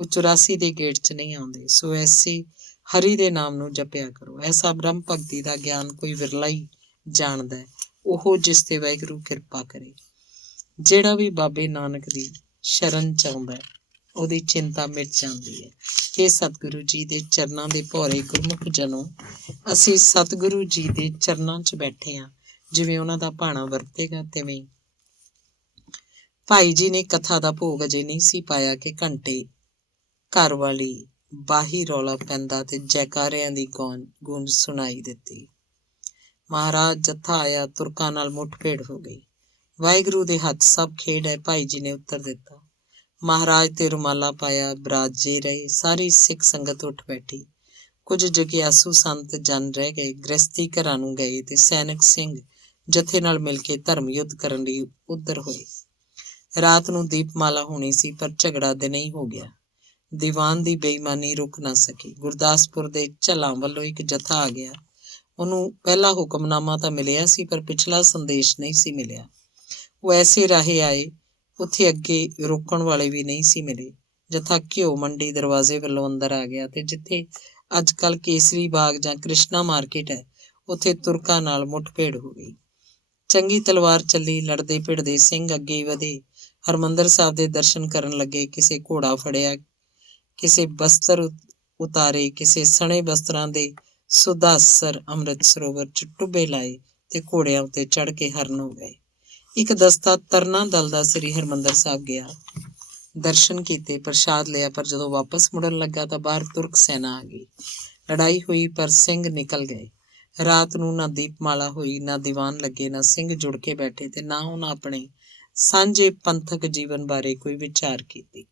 ਉਹ 84 ਦੇ ਗੇਟ 'ਚ ਨਹੀਂ ਆਉਂਦੇ। ਸੋ ਐਸੀ ਹਰੀ ਦੇ ਨਾਮ ਨੂੰ ਜਪਿਆ ਕਰੋ। ਐਸਾ ਬ੍ਰਹਮ ਭਗਤੀ ਦਾ ਗਿਆਨ ਕੋਈ ਵਿਰਲਾ ਹੀ ਜਾਣਦਾ ਹੈ, ਉਹ ਜਿਸ ਤੇ ਵਾਹਿਗੁਰੂ ਕਿਰਪਾ ਕਰੇ। ਜਿਹੜਾ ਵੀ ਬਾਬੇ ਨਾਨਕ ਦੀ ਸ਼ਰਨ ਚ ਆਉਂਦਾ ਹੈ, ਉਹਦੀ ਚਿੰਤਾ ਮਿਟ ਜਾਂਦੀ ਹੈ। ਕਿ ਸਤਿਗੁਰੂ ਜੀ ਦੇ ਚਰਨਾਂ ਦੇ ਭੋਰੇ ਗੁਰਮੁਖ ਜਨੋ, ਅਸੀਂ ਸਤਿਗੁਰੂ ਜੀ ਦੇ ਚਰਨਾਂ 'ਚ ਬੈਠੇ ਹਾਂ। ਜਿਵੇਂ ਉਹਨਾਂ ਦਾ ਭਾਣਾ ਵਰਤੇਗਾ ਤਿਵੇਂ। ਭਾਈ ਜੀ ਨੇ ਕਥਾ ਦਾ ਭੋਗ ਅਜੇ ਨਹੀਂ ਸੀ ਪਾਇਆ ਕਿ ਘੰਟੇ ਘਰ ਵਾਲੀ ਬਾਹੀ ਰੌਲਾ ਪੈਂਦਾ ਤੇ ਜੈਕਾਰਿਆਂ ਦੀ ਗੂੰਜ ਸੁਣਾਈ ਦਿੱਤੀ। ਮਹਾਰਾਜ ਜੱਥਾ ਆਇਆ, ਤੁਰਕਾਂ ਨਾਲ ਮੁੱਠਭੇੜ ਹੋ ਗਈ। ਵਾਹਿਗੁਰੂ ਦੇ ਹੱਥ ਸਭ ਖੇਡ ਹੈ, ਭਾਈ ਜੀ ਨੇ ਉੱਤਰ ਦਿੱਤਾ। ਮਹਾਰਾਜ ਤੇ ਰੁਮਾਲਾ ਪਾਇਆ ਬਰਾਜੇ ਰਹੇ। ਸਾਰੀ ਸਿੱਖ ਸੰਗਤ ਉੱਠ ਬੈਠੀ। ਕੁਝ ਜਗਿਆਸੂ ਸੰਤ ਜਨ ਰਹਿ ਗਏ, ਗ੍ਰਸਤੀ ਘਰਾਂ ਨੂੰ ਗਏ ਤੇ ਸੈਨਿਕ ਸਿੰਘ ਜਥੇ ਨਾਲ ਮਿਲ ਕੇ ਧਰਮ ਯੁੱਧ ਕਰਨ ਲਈ ਉੱਧਰ ਹੋਏ। ਰਾਤ ਨੂੰ ਦੀਪਮਾਲਾ ਹੋਣੀ ਸੀ, ਪਰ ਝਗੜਾ ਦਿਨੇ ਹੀ ਹੋ ਗਿਆ। ਦੀਵਾਨ ਦੀ ਬੇਈਮਾਨੀ ਰੁਕ ਨਾ ਸਕੀ। ਗੁਰਦਾਸਪੁਰ ਦੇ ਝੱਲਾਂ ਵੱਲੋਂ ਇੱਕ ਜਥਾ ਆ ਗਿਆ। ਉਹਨੂੰ ਪਹਿਲਾ ਹੁਕਮਨਾਮਾ ਤਾਂ ਮਿਲਿਆ ਸੀ, ਪਰ ਪਿਛਲਾ ਸੰਦੇਸ਼ ਨਹੀਂ ਸੀ ਮਿਲਿਆ। ਉਹ ਐਸੇ ਰਾਹੇ ਆਏ, ਉੱਥੇ ਅੱਗੇ ਰੋਕਣ ਵਾਲੇ ਵੀ ਨਹੀਂ ਸੀ ਮਿਲੇ। ਜਥਾ ਘਿਓ ਮੰਡੀ ਦਰਵਾਜ਼ੇ ਵੱਲੋਂ ਅੰਦਰ ਆ ਗਿਆ ਤੇ ਜਿੱਥੇ ਅੱਜ ਕੱਲ੍ਹ ਕੇਸਰੀ ਬਾਗ ਜਾਂ ਕ੍ਰਿਸ਼ਨਾ ਮਾਰਕੀਟ ਹੈ, ਉੱਥੇ ਤੁਰਕਾਂ ਨਾਲ ਮੁੱਠਭੇੜ ਹੋ ਗਈ। ਚੰਗੀ ਤਲਵਾਰ ਚੱਲੀ। ਲੜਦੇ ਭਿੜਦੇ ਸਿੰਘ ਅੱਗੇ ਵਧੇ। ਹਰਿਮੰਦਰ ਸਾਹਿਬ ਦੇ ਦਰਸ਼ਨ ਕਰਨ ਲੱਗੇ। ਕਿਸੇ ਘੋੜਾ ਫੜਿਆ, ਕਿਸੇ ਬਸਤਰ ਉਤਾਰੇ, ਕਿਸੇ ਸਣੇ ਬਸਤਰਾਂ ਦੇ ਸੁਦਾਸਰ ਅੰਮ੍ਰਿਤ ਸਰੋਵਰ 'ਚ ਟੁੱਬੇ ਲਾਏ ਤੇ ਘੋੜਿਆਂ ਉੱਤੇ ਚੜ੍ਹ ਕੇ ਹਰਨ ਹੋ ਗਏ। ਇੱਕ ਦਸਤਾ ਤਰਨਾ ਦਲ ਦਾ ਸ੍ਰੀ ਹਰਿਮੰਦਰ ਸਾਹਿਬ ਗਿਆ, ਦਰਸ਼ਨ ਕੀਤੇ, ਪ੍ਰਸ਼ਾਦ ਲਿਆ, ਪਰ ਜਦੋਂ ਵਾਪਸ ਮੁੜਨ ਲੱਗਾ ਤਾਂ ਬਾਹਰ ਤੁਰਕ ਸੈਨਾ ਆ ਗਈ। ਲੜਾਈ ਹੋਈ, ਪਰ ਸਿੰਘ ਨਿਕਲ ਗਏ। ਰਾਤ ਨੂੰ ਨਾ ਦੀਪਮਾਲਾ ਹੋਈ, ਨਾ ਦੀਵਾਨ ਲੱਗੇ, ਨਾ ਸਿੰਘ ਜੁੜ ਕੇ ਬੈਠੇ ਤੇ ਨਾ ਉਹਨਾਂ ਆਪਣੇ ਸਾਂਝੇ ਪੰਥਕ ਜੀਵਨ ਬਾਰੇ ਕੋਈ ਵਿਚਾਰ ਕੀਤੀ।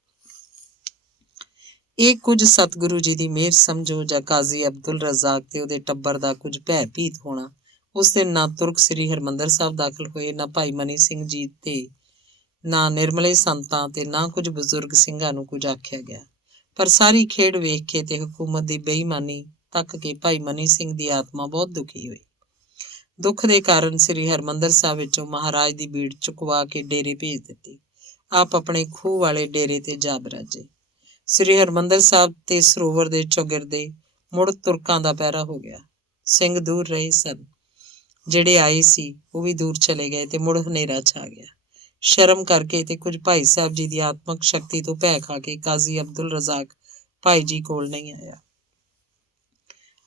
ਇਹ ਕੁਝ ਸਤਿਗੁਰੂ ਜੀ ਦੀ ਮਿਹਰ ਸਮਝੋ ਜਾਂ ਕਾਜ਼ੀ ਅਬਦੁਲ ਰਜ਼ਾਕ ਤੇ ਉਹਦੇ ਟੱਬਰ ਦਾ ਕੁਝ ਭੈ ਭੀਤ ਹੋਣਾ। ਉਸ ਦਿਨ ਨਾ ਤੁਰਕ ਸ੍ਰੀ ਹਰਿਮੰਦਰ ਸਾਹਿਬ ਦਾਖਲ ਹੋਏ, ਨਾ ਭਾਈ ਮਨੀ ਸਿੰਘ ਜੀ ਤੇ ਨਾ ਨਿਰਮਲੇ ਸੰਤਾਂ ਤੇ ਨਾ ਕੁਝ ਬਜ਼ੁਰਗ ਸਿੰਘਾਂ ਨੂੰ ਕੁਝ ਆਖਿਆ ਗਿਆ। ਪਰ ਸਾਰੀ ਖੇਡ ਵੇਖ ਕੇ ਤੇ ਹਕੂਮਤ ਦੀ ਬੇਈਮਾਨੀ ਤੱਕ ਕੇ ਭਾਈ ਮਨੀ ਸਿੰਘ ਦੀ ਆਤਮਾ ਬਹੁਤ ਦੁਖੀ ਹੋਈ। ਦੁੱਖ ਦੇ ਕਾਰਨ ਸ੍ਰੀ ਹਰਿਮੰਦਰ ਸਾਹਿਬ ਵਿੱਚੋਂ ਮਹਾਰਾਜ ਦੀ ਭੀੜ ਚੁਕਵਾ ਕੇ ਡੇਰੇ ਭੇਜ ਦਿੱਤੀ। ਆਪ ਆਪਣੇ ਖੂਹ ਵਾਲੇ ਡੇਰੇ ਤੇ ਜਾ ਬਰਾਜੇ। ਸ੍ਰੀ ਹਰਿਮੰਦਰ ਸਾਹਿਬ ਤੇ ਸਰੋਵਰ ਦੇ ਚੌਗਿਰਦੇ ਮੁੜ ਤੁਰਕਾਂ ਦਾ ਪਹਿਰਾ ਹੋ ਗਿਆ। ਸਿੰਘ ਦੂਰ ਰਹੇ ਸਨ, ਜਿਹੜੇ ਆਏ ਸੀ ਉਹ ਵੀ ਦੂਰ ਚਲੇ ਗਏ ਤੇ ਮੁੜ ਹਨੇਰਾ ਛਾ ਗਿਆ। ਸ਼ਰਮ ਕਰਕੇ ਤੇ ਕੁਝ ਭਾਈ ਸਾਹਿਬ ਜੀ ਦੀ ਆਤਮਕ ਸ਼ਕਤੀ ਤੋਂ ਭੈ ਖਾ ਕੇ ਕਾਜ਼ੀ ਅਬਦੁਲ ਰਜ਼ਾਕ ਭਾਈ ਜੀ ਕੋਲ ਨਹੀਂ ਆਇਆ।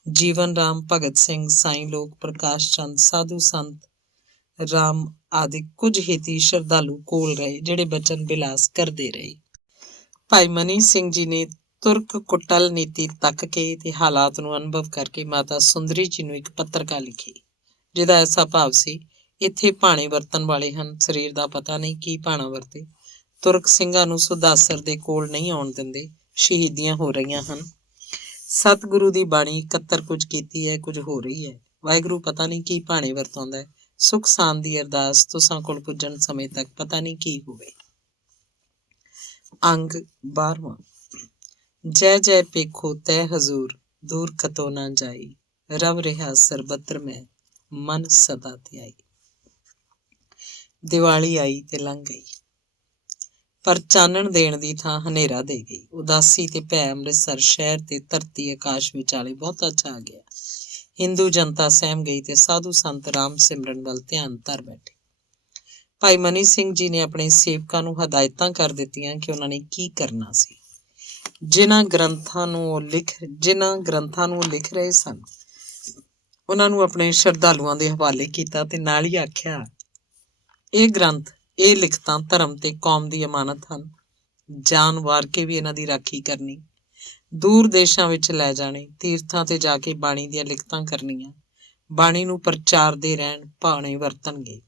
ਜੀਵਨ ਰਾਮ, ਭਗਤ ਸਿੰਘ, ਸਾਈਂ ਲੋਕ ਪ੍ਰਕਾਸ਼ ਚੰਦ, ਸਾਧੂ ਸੰਤ ਰਾਮ ਆਦਿ ਕੁਝ ਹਿਤੀ ਸ਼ਰਧਾਲੂ ਕੋਲ ਰਹੇ, ਜਿਹੜੇ ਬਚਨ ਬਿਲਾਸ ਕਰਦੇ ਰਹੇ। ਭਾਈ ਮਨੀ ਸਿੰਘ ਜੀ ਨੇ ਤੁਰਕ ਕੁਟਲ ਨੀਤੀ ਤੱਕ ਕੇ ਤੇ ਹਾਲਾਤ ਨੂੰ ਅਨੁਭਵ ਕਰਕੇ ਮਾਤਾ ਸੁੰਦਰੀ ਜੀ ਨੂੰ ਇੱਕ ਪੱਤਰਕਾ ਲਿਖੀ, ਜਿਹਦਾ ਐਸਾ ਭਾਵ ਸੀ, ਇੱਥੇ ਭਾਣੇ ਵਰਤਣ ਵਾਲੇ ਹਨ, ਸਰੀਰ ਦਾ ਪਤਾ ਨਹੀਂ ਕੀ ਭਾਣਾ ਵਰਤੇ। ਤੁਰਕ ਸਿੰਘਾਂ ਨੂੰ ਸੁਦਾਸਰ ਦੇ ਕੋਲ ਨਹੀਂ ਆਉਣ ਦਿੰਦੇ, ਸ਼ਹੀਦੀਆਂ ਹੋ ਰਹੀਆਂ ਹਨ। ਸਤਿਗੁਰੂ ਦੀ ਬਾਣੀ ਇਕੱਤਰ ਕੁਝ ਕੀਤੀ ਹੈ, ਕੁਝ ਹੋ ਰਹੀ ਹੈ। ਵਾਹਿਗੁਰੂ ਪਤਾ ਨਹੀਂ ਕੀ ਭਾਣੇ ਵਰਤਾਉਂਦਾ ਹੈ। ਸੁਖ ਸਾਂਦ ਦੀ ਅਰਦਾਸ ਤੁਸਾਂ ਕੋਲ ਪੁੱਜਣ ਸਮੇਂ ਤੱਕ ਪਤਾ ਨਹੀਂ ਕੀ ਹੋਵੇ। ਅੰਗ 12ਵਾਂ। ਜੈ ਜੈ ਪੇਖੋ ਤੈ ਹਜ਼ੂਰ, ਦੂਰ ਕਤੋ ਨਾ ਜਾਈ, ਰਵ ਰਿਹਾ ਸਰਬੱਤਰ ਮੈਂ, ਮਨ ਸਦਾ ਧਿਆਈ। ਦੀਵਾਲੀ ਆਈ ਤੇ ਲੰਘ ਗਈ, ਪਰ ਚਾਨਣ ਦੇਣ ਦੀ ਥਾਂ ਹਨੇਰਾ ਦੇ ਗਈ। ਉਦਾਸੀ ਤੇ ਭੈ ਅੰਮ੍ਰਿਤਸਰ ਸ਼ਹਿਰ ਤੇ ਧਰਤੀ ਆਕਾਸ਼ ਵਿਚਾਲੇ ਬਹੁਤਾ ਛਾ ਗਿਆ। ਹਿੰਦੂ ਜਨਤਾ ਸਹਿਮ ਗਈ ਤੇ ਸਾਧੂ ਸੰਤ ਰਾਮ ਸਿਮਰਨ ਵੱਲ ਧਿਆਨ ਧਰ ਬੈਠੇ। ਭਾਈ ਮਨੀ ਸਿੰਘ ਜੀ ਨੇ ਆਪਣੇ ਸੇਵਕਾਂ ਨੂੰ ਹਦਾਇਤਾਂ ਕਰ ਦਿੱਤੀਆਂ ਕਿ ਉਹਨਾਂ ਨੇ ਕੀ ਕਰਨਾ ਸੀ। ਜਿਨ੍ਹਾਂ ਗ੍ਰੰਥਾਂ ਨੂੰ ਉਹ ਲਿਖ ਰਹੇ ਸਨ, ਉਹਨਾਂ ਨੂੰ ਆਪਣੇ ਸ਼ਰਧਾਲੂਆਂ ਦੇ ਹਵਾਲੇ ਕੀਤਾ ਤੇ ਨਾਲ ਹੀ ਆਖਿਆ, ਇਹ ਗ੍ਰੰਥ, ਇਹ ਲਿਖਤਾਂ ਧਰਮ ਤੇ ਕੌਮ ਦੀ ਅਮਾਨਤ ਹਨ। ਜਾਨ ਵਾਰ ਕੇ ਵੀ ਇਹਨਾਂ ਦੀ ਰਾਖੀ ਕਰਨੀ, ਦੂਰ ਦੇਸ਼ਾਂ ਵਿੱਚ ਲੈ ਜਾਣੇ, ਤੀਰਥਾਂ ਤੇ ਜਾ ਕੇ ਬਾਣੀ ਦੀਆਂ ਲਿਖਤਾਂ ਕਰਨੀਆਂ, ਬਾਣੀ ਨੂੰ ਪ੍ਰਚਾਰਦੇ ਰਹਿਣ, ਭਾਣੇ ਵਰਤਣਗੇ।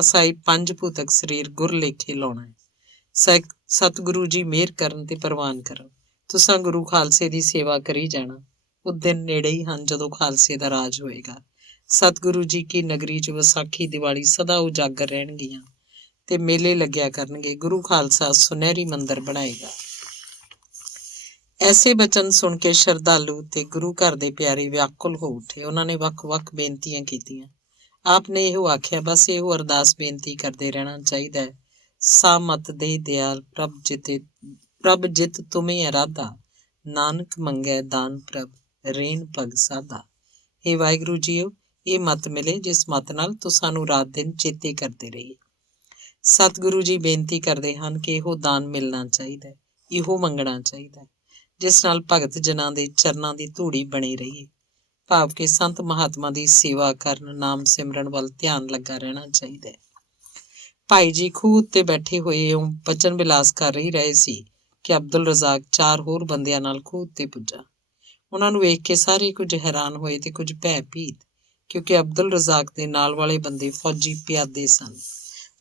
ਅਸਾਈ ਪੰਜ ਭੂਤਕ ਸਰੀਰ ਗੁਰ ਲੇਖੇ ਲਾਉਣਾ ਹੈ। ਸਤਿਗੁਰੂ ਜੀ ਮਿਹਰ ਕਰਨ ਤੇ ਪ੍ਰਵਾਨ ਕਰਨ। ਤੁਸਾਂ ਗੁਰੂ ਖਾਲਸੇ ਦੀ ਸੇਵਾ ਕਰੀ ਜਾਣਾ। ਉਹ ਦਿਨ ਨੇੜੇ ਹੀ ਹਨ ਜਦੋਂ ਖਾਲਸੇ ਦਾ ਰਾਜ ਹੋਏਗਾ। ਸਤਿਗੁਰੂ ਜੀ ਕੀ ਨਗਰੀ 'ਚ ਵਿਸਾਖੀ ਦੀਵਾਲੀ ਸਦਾ ਉਜਾਗਰ ਰਹਿਣਗੀਆਂ ਤੇ ਮੇਲੇ ਲੱਗਿਆ ਕਰਨਗੇ। ਗੁਰੂ ਖਾਲਸਾ ਸੁਨਹਿਰੀ ਮੰਦਰ ਬਣਾਏਗਾ। ਐਸੇ ਬਚਨ ਸੁਣ ਕੇ ਸ਼ਰਧਾਲੂ ਤੇ ਗੁਰੂ ਘਰ ਦੇ ਪਿਆਰੇ ਵਿਆਕੁਲ ਹੋ ਉੱਠੇ। ਉਹਨਾਂ ਨੇ ਵੱਖ-ਵੱਖ ਬੇਨਤੀਆਂ ਕੀਤੀਆਂ। ਆਪ ਨੇ ਇਹੋ ਆਖਿਆ, ਬਸ ਇਹੋ ਅਰਦਾਸ ਬੇਨਤੀ ਕਰਦੇ ਰਹਿਣਾ ਚਾਹੀਦਾ ਹੈ। ਸਾ ਮਤ ਦੇ ਦਿਆਲ ਪ੍ਰਭ ਜਿਤ ਤੁਮੇ ਅਰਾਧਾ, ਨਾਨਕ ਮੰਗੈ ਦਾਨ ਪ੍ਰਭ ਰੇਣ ਭਗ ਸਾਧਾ। ਹੇ ਵਾਹਿਗੁਰੂ ਜੀਓ, ਇਹ ਮਤ ਮਿਲੇ ਜਿਸ ਮਤ ਨਾਲ ਤੂੰ ਸਾਨੂੰ ਰਾਤ ਦਿਨ ਚੇਤੇ ਕਰਦੇ ਰਹੀਏ। ਸਤਿਗੁਰੂ ਜੀ ਬੇਨਤੀ ਕਰਦੇ ਹਨ ਕਿ ਇਹੋ ਦਾਨ ਮਿਲਣਾ ਚਾਹੀਦਾ ਹੈ, ਇਹੋ ਮੰਗਣਾ ਚਾਹੀਦਾ ਹੈ, ਜਿਸ ਨਾਲ ਭਗਤ ਜਨਾਂ ਦੇ ਚਰਨਾਂ ਦੀ ਧੂੜੀ ਬਣੀ ਰਹੀਏ। ਭਾਵ ਕਿ ਸੰਤ ਮਹਾਤਮਾ ਦੀ ਸੇਵਾ ਕਰਨ, ਨਾਮ ਸਿਮਰਨ ਵੱਲ ਧਿਆਨ ਲੱਗਾ ਰਹਿਣਾ ਚਾਹੀਦਾ ਹੈ। ਭਾਈ ਜੀ ਖੂਹ ਉੱਤੇ ਬੈਠੇ ਹੋਏ ਇਉਂ ਬਚਨ ਵਿਲਾਸ ਕਰ ਹੀ ਰਹੇ ਸੀ ਕਿ ਅਬਦੁਲ ਰਜ਼ਾਕ 4 ਹੋਰ ਬੰਦਿਆਂ ਨਾਲ ਖੂਹ ਉੱਤੇ ਪੁੱਜਾ। ਉਹਨਾਂ ਨੂੰ ਵੇਖ ਕੇ ਸਾਰੇ ਕੁਝ ਹੈਰਾਨ ਹੋਏ ਤੇ ਕੁਝ ਭੈ-ਭੀਤ, ਕਿਉਂਕਿ ਅਬਦੁਲ ਰਜ਼ਾਕ ਦੇ ਨਾਲ ਵਾਲੇ ਬੰਦੇ ਫੌਜੀ ਪਿਆਦੇ ਸਨ।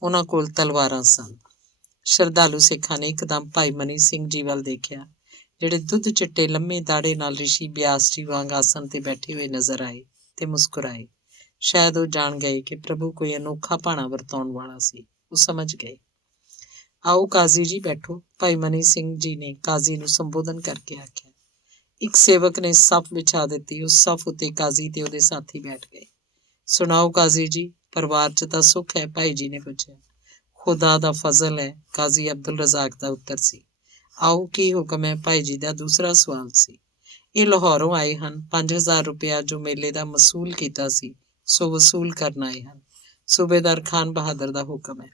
ਉਹਨਾਂ ਕੋਲ ਤਲਵਾਰਾਂ ਸਨ। ਸ਼ਰਧਾਲੂ ਸਿੱਖਾਂ ਨੇ ਇੱਕਦਮ ਭਾਈ ਮਨੀ ਸਿੰਘ ਜੀ ਵੱਲ ਦੇਖਿਆ, ਜਿਹੜੇ ਦੁੱਧ ਚਿੱਟੇ ਲੰਮੇ ਦਾੜੇ ਨਾਲ ਰਿਸ਼ੀ ਬਿਆਸ ਜੀ ਵਾਂਗ ਆਸਣ ਤੇ ਬੈਠੇ ਹੋਏ ਨਜ਼ਰ ਆਏ ਤੇ ਮੁਸਕਰਾਏ। ਸ਼ਾਇਦ ਉਹ ਜਾਣ ਗਏ ਕਿ ਪ੍ਰਭੂ ਕੋਈ ਅਨੋਖਾ ਭਾਣਾ ਵਰਤਾਉਣ ਵਾਲਾ ਸੀ। ਉਹ ਸਮਝ ਗਏ। ਆਓ ਕਾਜ਼ੀ ਜੀ ਬੈਠੋ, ਭਾਈ ਮਨੀ ਸਿੰਘ ਜੀ ਨੇ ਕਾਜ਼ੀ ਨੂੰ ਸੰਬੋਧਨ ਕਰਕੇ ਆਖਿਆ। ਇੱਕ ਸੇਵਕ ਨੇ ਸੱਫ ਵਿਛਾ ਦਿੱਤੀ। ਉਸ ਸੱਫ ਉੱਤੇ ਕਾਜ਼ੀ ਤੇ ਉਹਦੇ ਸਾਥੀ ਬੈਠ ਗਏ। ਸੁਣਾਓ ਕਾਜ਼ੀ ਜੀ, ਪਰਿਵਾਰ 'ਚ ਤਾਂ ਸੁੱਖ ਹੈ? ਭਾਈ ਜੀ ਨੇ ਪੁੱਛਿਆ। ਖੁਦਾ ਦਾ ਫਜ਼ਲ ਹੈ, ਕਾਜ਼ੀ ਅਬਦੁਲ ਰਜ਼ਾਕ ਦਾ ਉੱਤਰ ਸੀ। ਆਓ, ਕੀ ਹੁਕਮ ਹੈ? ਭਾਈ ਜੀ ਦਾ ਦੂਸਰਾ ਸਵਾਲ ਸੀ। ਇਹ ਲਾਹੌਰੋਂ ਆਏ ਹਨ। 5000 ਰੁਪਇਆ ਜੋ ਮੇਲੇ ਦਾ ਵਸੂਲ ਕੀਤਾ ਸੀ, ਸੋ ਵਸੂਲ ਕਰਨ ਆਏ ਹਨ। ਸੂਬੇਦਾਰ ਖਾਨ ਬਹਾਦਰ ਦਾ ਹੁਕਮ ਹੈ।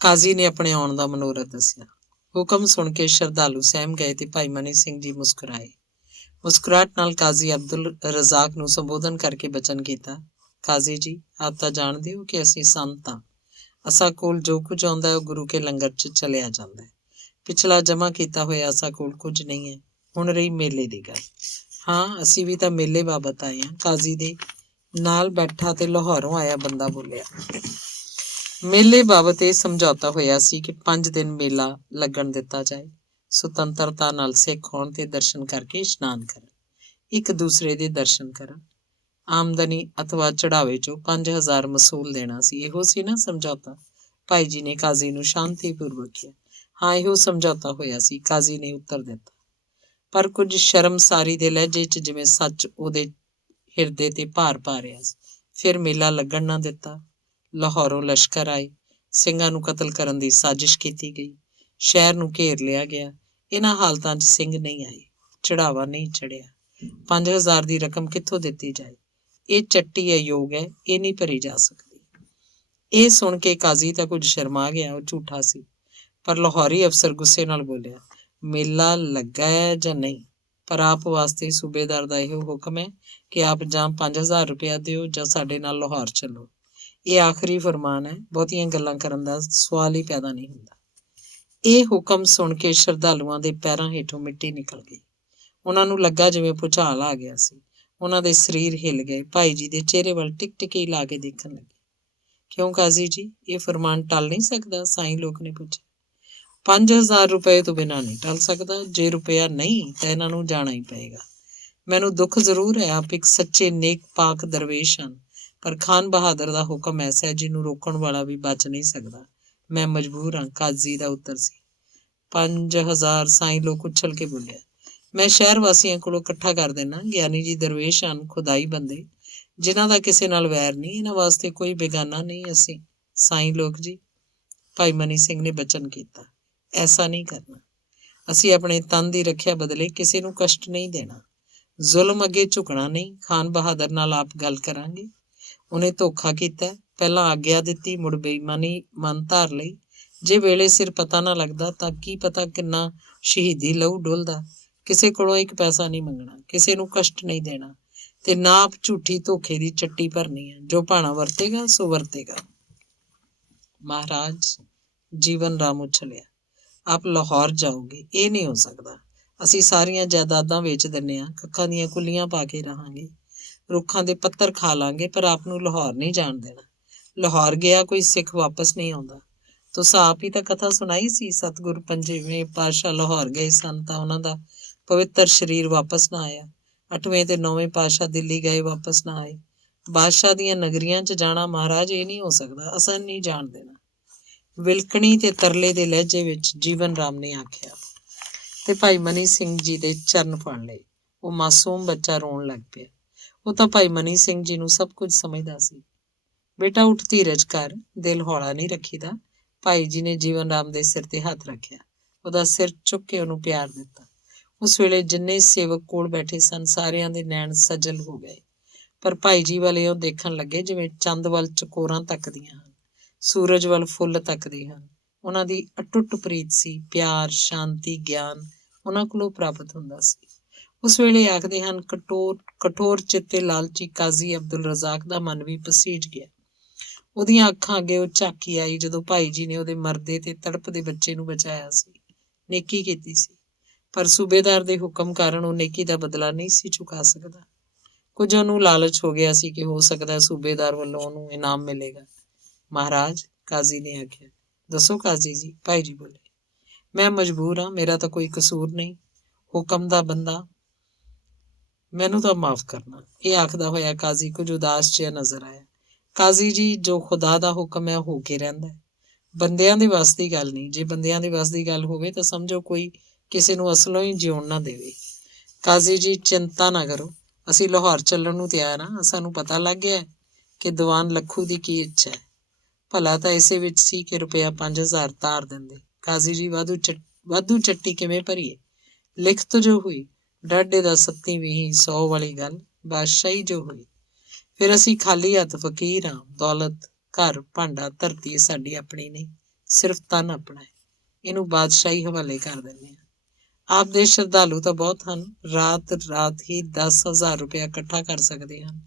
ਕਾਜ਼ੀ ਨੇ ਆਪਣੇ ਆਉਣ ਦਾ ਮਨੋਰਥ ਦੱਸਿਆ। ਹੁਕਮ ਸੁਣ ਕੇ ਸ਼ਰਧਾਲੂ ਸਹਿਮ ਗਏ ਤੇ ਭਾਈ ਮਨੀ ਸਿੰਘ ਜੀ ਮੁਸਕਰਾਏ। ਮੁਸਕਰਾਹਟ ਨਾਲ ਕਾਜ਼ੀ ਅਬਦੁਲ ਰਜ਼ਾਕ ਨੂੰ ਸੰਬੋਧਨ ਕਰਕੇ ਬਚਨ ਕੀਤਾ। ਕਾਜ਼ੀ ਜੀ, ਆਪ ਤਾਂ ਜਾਣਦੇ ਹੋ ਕਿ ਅਸੀਂ ਸੰਤ ਹਾਂ। ਅਸਾਂ ਕੋਲ ਜੋ ਕੁਝ ਆਉਂਦਾ ਹੈ ਉਹ ਗੁਰੂ ਕੇ ਲੰਗਰ 'ਚ ਚਲਿਆ ਜਾਂਦਾ ਹੈ। ਪਿਛਲਾ ਜਮ੍ਹਾਂ ਕੀਤਾ ਹੋਇਆ ਅਸਾਂ ਕੋਲ ਕੁਝ ਨਹੀਂ ਹੈ। ਹੁਣ ਰਹੀ ਮੇਲੇ ਦੀ ਗੱਲ। ਹਾਂ, ਅਸੀਂ ਵੀ ਤਾਂ ਮੇਲੇ ਬਾਬਤ ਆਏ ਹਾਂ। ਕਾਜ਼ੀ ਦੇ ਨਾਲ ਬੈਠਾ ਤੇ ਲਾਹੌਰੋਂ ਆਇਆ ਬੰਦਾ ਬੋਲਿਆ। ਮੇਲੇ ਬਾਬਤ ਇਹ ਸਮਝੌਤਾ ਹੋਇਆ ਸੀ ਕਿ 5 ਦਿਨ ਮੇਲਾ ਲੱਗਣ ਦਿੱਤਾ ਜਾਏ। ਸੁਤੰਤਰਤਾ ਨਾਲ ਸਿੱਖ ਹੋਣ ਤੇ ਦਰਸ਼ਨ ਕਰਕੇ ਇਸ਼ਨਾਨ ਕਰਨ, ਇੱਕ ਦੂਸਰੇ ਦੇ ਦਰਸ਼ਨ ਕਰਨ। ਆਮਦਨੀ ਅਥਵਾ ਚੜਾਵੇ 'ਚੋਂ 5000 ਵਸੂਲ ਦੇਣਾ ਸੀ। ਇਹੋ ਸੀ ਨਾ ਸਮਝੌਤਾ? ਭਾਈ ਜੀ ਨੇ ਕਾਜ਼ੀ ਨੂੰ ਸ਼ਾਂਤੀਪੂਰਵਕ ਕਿਹਾ। ਹਾਂ, ਇਹੋ ਸਮਝੌਤਾ ਹੋਇਆ ਸੀ, ਕਾਜ਼ੀ ਨੇ ਉੱਤਰ ਦਿੱਤਾ। ਪਰ ਕੁਝ ਸ਼ਰਮਸਾਰੀ ਦੇ ਲਹਿਜੇ 'ਚ ਜਿਵੇਂ ਸੱਚ ਉਹਦੇ ਹਿਰਦੇ ਤੇ ਭਾਰ ਪਾ ਰਿਹਾ ਸੀ। ਫਿਰ ਮੇਲਾ ਲੱਗਣ ਨਾ ਦਿੱਤਾ। ਲਾਹੌਰੋਂ ਲਸ਼ਕਰ ਆਏ। ਸਿੰਘਾਂ ਨੂੰ ਕਤਲ ਕਰਨ ਦੀ ਸਾਜ਼ਿਸ਼ ਕੀਤੀ ਗਈ। ਸ਼ਹਿਰ ਨੂੰ ਘੇਰ ਲਿਆ ਗਿਆ। ਇਹਨਾਂ ਹਾਲਤਾਂ 'ਚ ਸਿੰਘ ਨਹੀਂ ਆਏ, ਚੜਾਵਾ ਨਹੀਂ ਚੜਿਆ। 5000 ਦੀ ਰਕਮ ਕਿੱਥੋਂ ਦਿੱਤੀ ਜਾਏ? ਇਹ ਚੱਟੀ ਅਯੋਗ ਹੈ, ਇਹ ਨਹੀਂ ਭਰੀ ਜਾ ਸਕਦੀ। ਇਹ ਸੁਣ ਕੇ ਕਾਜ਼ੀ ਤਾਂ ਕੁਝ ਸ਼ਰਮਾ ਗਿਆ। ਉਹ ਝੂਠਾ ਸੀ। ਪਰ ਲਾਹੌਰੀ ਅਫਸਰ ਗੁੱਸੇ ਨਾਲ ਬੋਲਿਆ, ਮੇਲਾ ਲੱਗਾ ਹੈ ਜਾਂ ਨਹੀਂ, ਪਰ ਆਪ ਵਾਸਤੇ ਸੂਬੇਦਾਰ ਦਾ ਇਹੋ ਹੁਕਮ ਹੈ ਕਿ ਆਪ ਜਾਂ 5000 ਰੁਪਇਆ ਦਿਓ ਜਾਂ ਸਾਡੇ ਨਾਲ ਲਾਹੌਰ ਚੱਲੋ। ਇਹ ਆਖਰੀ ਫਰਮਾਨ ਹੈ। ਬਹੁਤੀਆਂ ਗੱਲਾਂ ਕਰਨ ਦਾ ਸਵਾਲ ਹੀ ਪੈਦਾ ਨਹੀਂ ਹੁੰਦਾ। ਇਹ ਹੁਕਮ ਸੁਣ ਕੇ ਸ਼ਰਧਾਲੂਆਂ ਦੇ ਪੈਰਾਂ ਹੇਠੋਂ ਮਿੱਟੀ ਨਿਕਲ ਗਈ। ਉਹਨਾਂ ਨੂੰ ਲੱਗਾ ਜਿਵੇਂ ਭੁਚਾਲ ਆ ਗਿਆ ਸੀ। ਉਹਨਾਂ ਦੇ ਸਰੀਰ ਹਿੱਲ ਗਏ। ਭਾਈ ਜੀ ਦੇ ਚਿਹਰੇ ਵੱਲ ਟਿਕ-ਟਿਕੀ ਲਾ ਕੇ ਦੇਖਣ ਲੱਗੇ। ਕਿਉਂ ਕਾਜ਼ੀ ਜੀ, ਇਹ ਫਰਮਾਨ ਟਲ ਨਹੀਂ ਸਕਦਾ? ਸਾਈਂ ਲੋਕ ਨੇ ਪੁੱਛਿਆ। 5000 ਰੁਪਏ ਤੋਂ ਬਿਨਾਂ ਨਹੀਂ ਟਲ ਸਕਦਾ। ਜੇ ਰੁਪਇਆ ਨਹੀਂ ਤਾਂ ਇਹਨਾਂ ਨੂੰ ਜਾਣਾ ਹੀ ਪਏਗਾ। ਮੈਨੂੰ ਦੁੱਖ ਜ਼ਰੂਰ ਹੈ, ਆਪ ਇੱਕ ਸੱਚੇ ਨੇਕ ਪਾਕ ਦਰਵੇਸ਼ ਹਨ, ਪਰ ਖਾਨ ਬਹਾਦਰ ਦਾ ਹੁਕਮ ਐਸਾ ਹੈ ਜਿਹਨੂੰ ਰੋਕਣ ਵਾਲਾ ਵੀ ਬਚ ਨਹੀਂ ਸਕਦਾ। ਮੈਂ ਮਜਬੂਰ ਹਾਂ, ਕਾਜ਼ੀ ਦਾ ਉੱਤਰ ਸੀ। 5000? ਸਾਈਂ ਲੋਕ ਉਛਲ ਕੇ ਬੋਲਿਆ। ਮੈਂ ਸ਼ਹਿਰ ਵਾਸੀਆਂ ਕੋਲੋਂ ਇਕੱਠਾ ਕਰ ਦੇਣਾ। ਗਿਆਨੀ ਜੀ ਦਰਵੇਸ਼ ਹਨ, ਖੁਦਾਈ ਬੰਦੇ, ਜਿਨ੍ਹਾਂ ਦਾ ਕਿਸੇ ਨਾਲ ਵੈਰ ਨਹੀਂ। ਇਹਨਾਂ ਵਾਸਤੇ ਕੋਈ ਬੇਗਾਨਾ ਨਹੀਂ ਅਸੀਂ। ਸਾਈਂ ਲੋਕ ਜੀ, ਭਾਈ ਮਨੀ ਸਿੰਘ ਨੇ ਬਚਨ ਕੀਤਾ, ਐਸਾ ਨਹੀਂ ਕਰਨਾ। ਅਸੀਂ ਆਪਣੇ ਤਨ ਦੀ ਰੱਖਿਆ ਬਦਲੇ ਕਿਸੇ ਨੂੰ ਕਸ਼ਟ ਨਹੀਂ ਦੇਣਾ। ਜ਼ੁਲਮ ਅੱਗੇ ਝੁਕਣਾ ਨਹੀਂ। ਖਾਨ ਬਹਾਦਰ ਨਾਲ ਆਪ ਗੱਲ ਕਰਾਂਗੇ। ਉਹਨੇ ਧੋਖਾ ਕੀਤਾ, ਪਹਿਲਾਂ ਆਗਿਆ ਦਿੱਤੀ, ਮੁੜ ਬੇਈਮਾਨੀ ਮਨ ਧਾਰ ਲਈ। ਜੇ ਵੇਲੇ ਸਿਰ ਪਤਾ ਨਾ ਲੱਗਦਾ ਤਾਂ ਕੀ ਪਤਾ ਕਿੰਨਾ ਸ਼ਹੀਦੀ ਲਹੂ ਡੁੱਲਦਾ। ਕਿਸੇ ਕੋਲੋਂ ਇੱਕ ਪੈਸਾ ਨਹੀਂ ਮੰਗਣਾ, ਕਿਸੇ ਨੂੰ ਕਸ਼ਟ ਨਹੀਂ ਦੇਣਾ, ਤੇ ਨਾ ਆਪ ਝੂਠੀ ਧੋਖੇ ਦੀ ਚੱਟੀ ਭਰਨੀ ਹੈ। ਜੋ ਭਾਣਾ ਵਰਤੇਗਾ ਸੋ ਵਰਤੇਗਾ। ਮਹਾਰਾਜ, ਜੀਵਨ ਰਾਮ ਉਛਲਿਆ। ਆਪ ਲਾਹੌਰ ਜਾਓਗੇ? ਇਹ ਨਹੀਂ ਹੋ ਸਕਦਾ। ਅਸੀਂ ਸਾਰੀਆਂ ਜਾਇਦਾਦਾਂ ਵੇਚ ਦਿੰਦੇ ਹਾਂ, ਕੱਖਾਂ ਦੀਆਂ ਕੁੱਲੀਆਂ ਪਾ ਕੇ ਰਹਾਂਗੇ, ਰੁੱਖਾਂ ਦੇ ਪੱਤਰ ਖਾ ਲਾਂਗੇ, ਪਰ ਆਪ ਨੂੰ ਲਾਹੌਰ ਨਹੀਂ ਜਾਣ ਦੇਣਾ। ਲਾਹੌਰ ਗਿਆ ਕੋਈ ਸਿੱਖ ਵਾਪਸ ਨਹੀਂ ਆਉਂਦਾ। ਤੁਸੀਂ ਆਪ ਹੀ ਤਾਂ ਕਥਾ ਸੁਣਾਈ ਸੀ, ਸਤਿਗੁਰੂ 5ਵੇਂ ਪਾਤਸ਼ਾਹ ਲਾਹੌਰ ਗਏ ਸਨ ਤਾਂ ਉਹਨਾਂ ਦਾ ਪਵਿੱਤਰ ਸਰੀਰ ਵਾਪਸ ਨਾ ਆਇਆ। 8ਵੇਂ ਤੇ 9ਵੇਂ ਪਾਤਸ਼ਾਹ ਦਿੱਲੀ ਗਏ, ਵਾਪਸ ਨਾ ਆਏ। ਬਾਦਸ਼ਾਹ ਦੀਆਂ ਨਗਰੀਆਂ 'ਚ ਜਾਣਾ ਮਹਾਰਾਜ, ਇਹ ਨਹੀਂ ਹੋ ਸਕਦਾ। ਅਸਾਂ ਨਹੀਂ ਜਾਣ ਦੇਣਾ। ਵਿਲਕਣੀ ਤੇ ਤਰਲੇ ਦੇ ਲਹਿਜੇ ਵਿੱਚ ਜੀਵਨ ਰਾਮ ਨੇ ਆਖਿਆ। ਤੇ ਭਾਈ ਮਨੀ ਸਿੰਘ ਜੀ ਦੇ ਚਰਨ ਫੜ ਲਏ। ਉਹ ਮਾਸੂਮ ਬੱਚਾ ਰੋਣ ਲੱਗ ਪਿਆ। ਉਹ ਤਾਂ ਭਾਈ ਮਨੀ ਸਿੰਘ ਜੀ ਨੂੰ ਸਭ ਕੁਝ ਸਮਝਦਾ ਸੀ। ਬੇਟਾ ਉੱਠ, ਧੀਰਜ ਕਰ, ਦਿਲ ਹੌਲਾ ਨਹੀਂ ਰੱਖੀਦਾ। ਭਾਈ ਜੀ ਨੇ ਜੀਵਨ ਰਾਮ ਦੇ ਸਿਰ ਤੇ ਹੱਥ ਰੱਖਿਆ, ਉਹਦਾ ਸਿਰ ਚੁੱਕ ਕੇ ਉਹਨੂੰ ਪਿਆਰ ਦਿੱਤਾ। ਉਸ ਵੇਲੇ ਜਿੰਨੇ ਸੇਵਕ ਕੋਲ ਬੈਠੇ ਸਨ, ਸਾਰਿਆਂ ਦੇ ਨੈਣ ਸਜਲ ਹੋ ਗਏ। ਪਰ ਭਾਈ ਜੀ ਵਾਲੇ ਉਹ ਦੇਖਣ ਲੱਗੇ ਜਿਵੇਂ ਚੰਦ ਵੱਲ ਚਕੋਰਾਂ ਤੱਕਦੀਆਂ ਹਨ, ਸੂਰਜ ਵੱਲ ਫੁੱਲ ਤੱਕਦੇ ਹਨ। ਉਹਨਾਂ ਦੀ ਅਟੁੱਟ ਪ੍ਰੀਤ ਸੀ, ਪਿਆਰ, ਸ਼ਾਂਤੀ, ਗਿਆਨ ਉਹਨਾਂ ਕੋਲੋਂ ਪ੍ਰਾਪਤ ਹੁੰਦਾ ਸੀ। ਉਸ ਵੇਲੇ ਆਖਦੇ ਹਨ, ਕਠੋਰ ਚਿੱਤੇ ਲਾਲਚੀ ਕਾਜ਼ੀ ਅਬਦੁਲ ਰਜ਼ਾਕ ਦਾ ਮਨ ਵੀ ਪਸੀਜ ਗਿਆ। ਉਹਦੀਆਂ ਅੱਖਾਂ ਅੱਗੇ ਉਹ ਝਾਕੀ ਆਈ ਜਦੋਂ ਭਾਈ ਜੀ ਨੇ ਉਹਦੇ ਮਰਦੇ ਤੇ ਤੜਪਦੇ ਬੱਚੇ ਨੂੰ ਬਚਾਇਆ ਸੀ, ਨੇਕੀ ਕੀਤੀ ਸੀ। ਪਰ ਸੂਬੇਦਾਰ ਦੇ ਹੁਕਮ ਕਾਰਨ ਉਹ ਨੇਕੀ ਦਾ ਬਦਲਾ ਨਹੀਂ ਸੀ ਚੁਕਾ ਸਕਦਾ। ਕੁਝ ਉਹਨੂੰ ਲਾਲਚ ਹੋ ਗਿਆ ਸੀ ਕਿ ਹੋ ਸਕਦਾ ਸੂਬੇਦਾਰ ਵੱਲੋਂ ਉਹਨੂੰ ਇਨਾਮ ਮਿਲੇਗਾ। ਮਹਾਰਾਜ, ਕਾਜ਼ੀ ਨੇ ਆਖਿਆ। ਦੱਸੋ ਕਾਜ਼ੀ ਜੀ, ਭਾਈ ਜੀ ਬੋਲੇ। ਮੈਂ ਮਜਬੂਰ ਹਾਂ, ਮੇਰਾ ਤਾਂ ਕੋਈ ਕਸੂਰ ਨਹੀਂ। ਹੁਕਮ ਦਾ ਬੰਦਾ, ਮੈਨੂੰ ਤਾਂ ਮਾਫ ਕਰਨਾ। ਇਹ ਆਖਦਾ ਹੋਇਆ ਕਾਜ਼ੀ ਕੁਝ ਉਦਾਸ ਜਿਹਾ ਨਜ਼ਰ ਆਇਆ। ਕਾਜ਼ੀ ਜੀ, ਜੋ ਖੁਦਾ ਦਾ ਹੁਕਮ ਹੈ ਹੋ ਕੇ ਰਹਿੰਦਾ ਹੈ, ਬੰਦਿਆਂ ਦੇ ਵੱਸ ਦੀ ਗੱਲ ਨਹੀਂ। ਜੇ ਬੰਦਿਆਂ ਦੇ ਵੱਸ ਦੀ ਗੱਲ ਹੋਵੇ ਤਾਂ ਸਮਝੋ ਕੋਈ ਕਿਸੇ ਨੂੰ ਅਸਲੋਂ ਹੀ ਜਿਉਣ ਨਾ ਦੇਵੇ। ਕਾਜ਼ੀ ਜੀ, ਚਿੰਤਾ ਨਾ ਕਰੋ, ਅਸੀਂ ਲਾਹੌਰ ਚੱਲਣ ਨੂੰ ਤਿਆਰ ਹਾਂ। ਸਾਨੂੰ ਪਤਾ ਲੱਗ ਗਿਆ ਕਿ ਦੀਵਾਨ ਲੱਖੂ ਦੀ ਕੀ ਇੱਛਾ ਹੈ। ਭਲਾ ਤਾਂ ਇਸੇ ਵਿੱਚ ਸੀ ਕਿ ਰੁਪਇਆ 5000 ਧਾਰ ਦਿੰਦੇ। ਕਾਜ਼ੀ ਜੀ, ਵਾਧੂ ਚੱਟੀ ਕਿਵੇਂ ਭਰੀਏ? ਲਿਖਤ ਜੋ ਹੋਈ, ਡਾਢੇ ਦਾ 27 ਵੀਹ 100 ਵਾਲੀ ਗੱਲ, ਬਾਦਸ਼ਾਹੀ ਜੋ ਹੋਈ। ਫਿਰ ਅਸੀਂ ਖਾਲੀ ਹੱਥ ਫਕੀਰ ਹਾਂ। ਦੌਲਤ, ਘਰ, ਭਾਂਡਾ, ਧਰਤੀ ਸਾਡੀ ਆਪਣੀ ਨਹੀਂ, ਸਿਰਫ ਤਨ ਆਪਣਾ ਹੈ। ਇਹਨੂੰ ਬਾਦਸ਼ਾਹੀ ਹਵਾਲੇ ਕਰ ਦਿੰਦੇ ਹਾਂ। ਆਪ ਦੇ ਸ਼ਰਧਾਲੂ ਤਾਂ ਬਹੁਤ ਹਨ, ਰਾਤ ਹੀ 10,000 ਰੁਪਇਆ ਇਕੱਠਾ ਕਰ ਸਕਦੇ ਹਨ।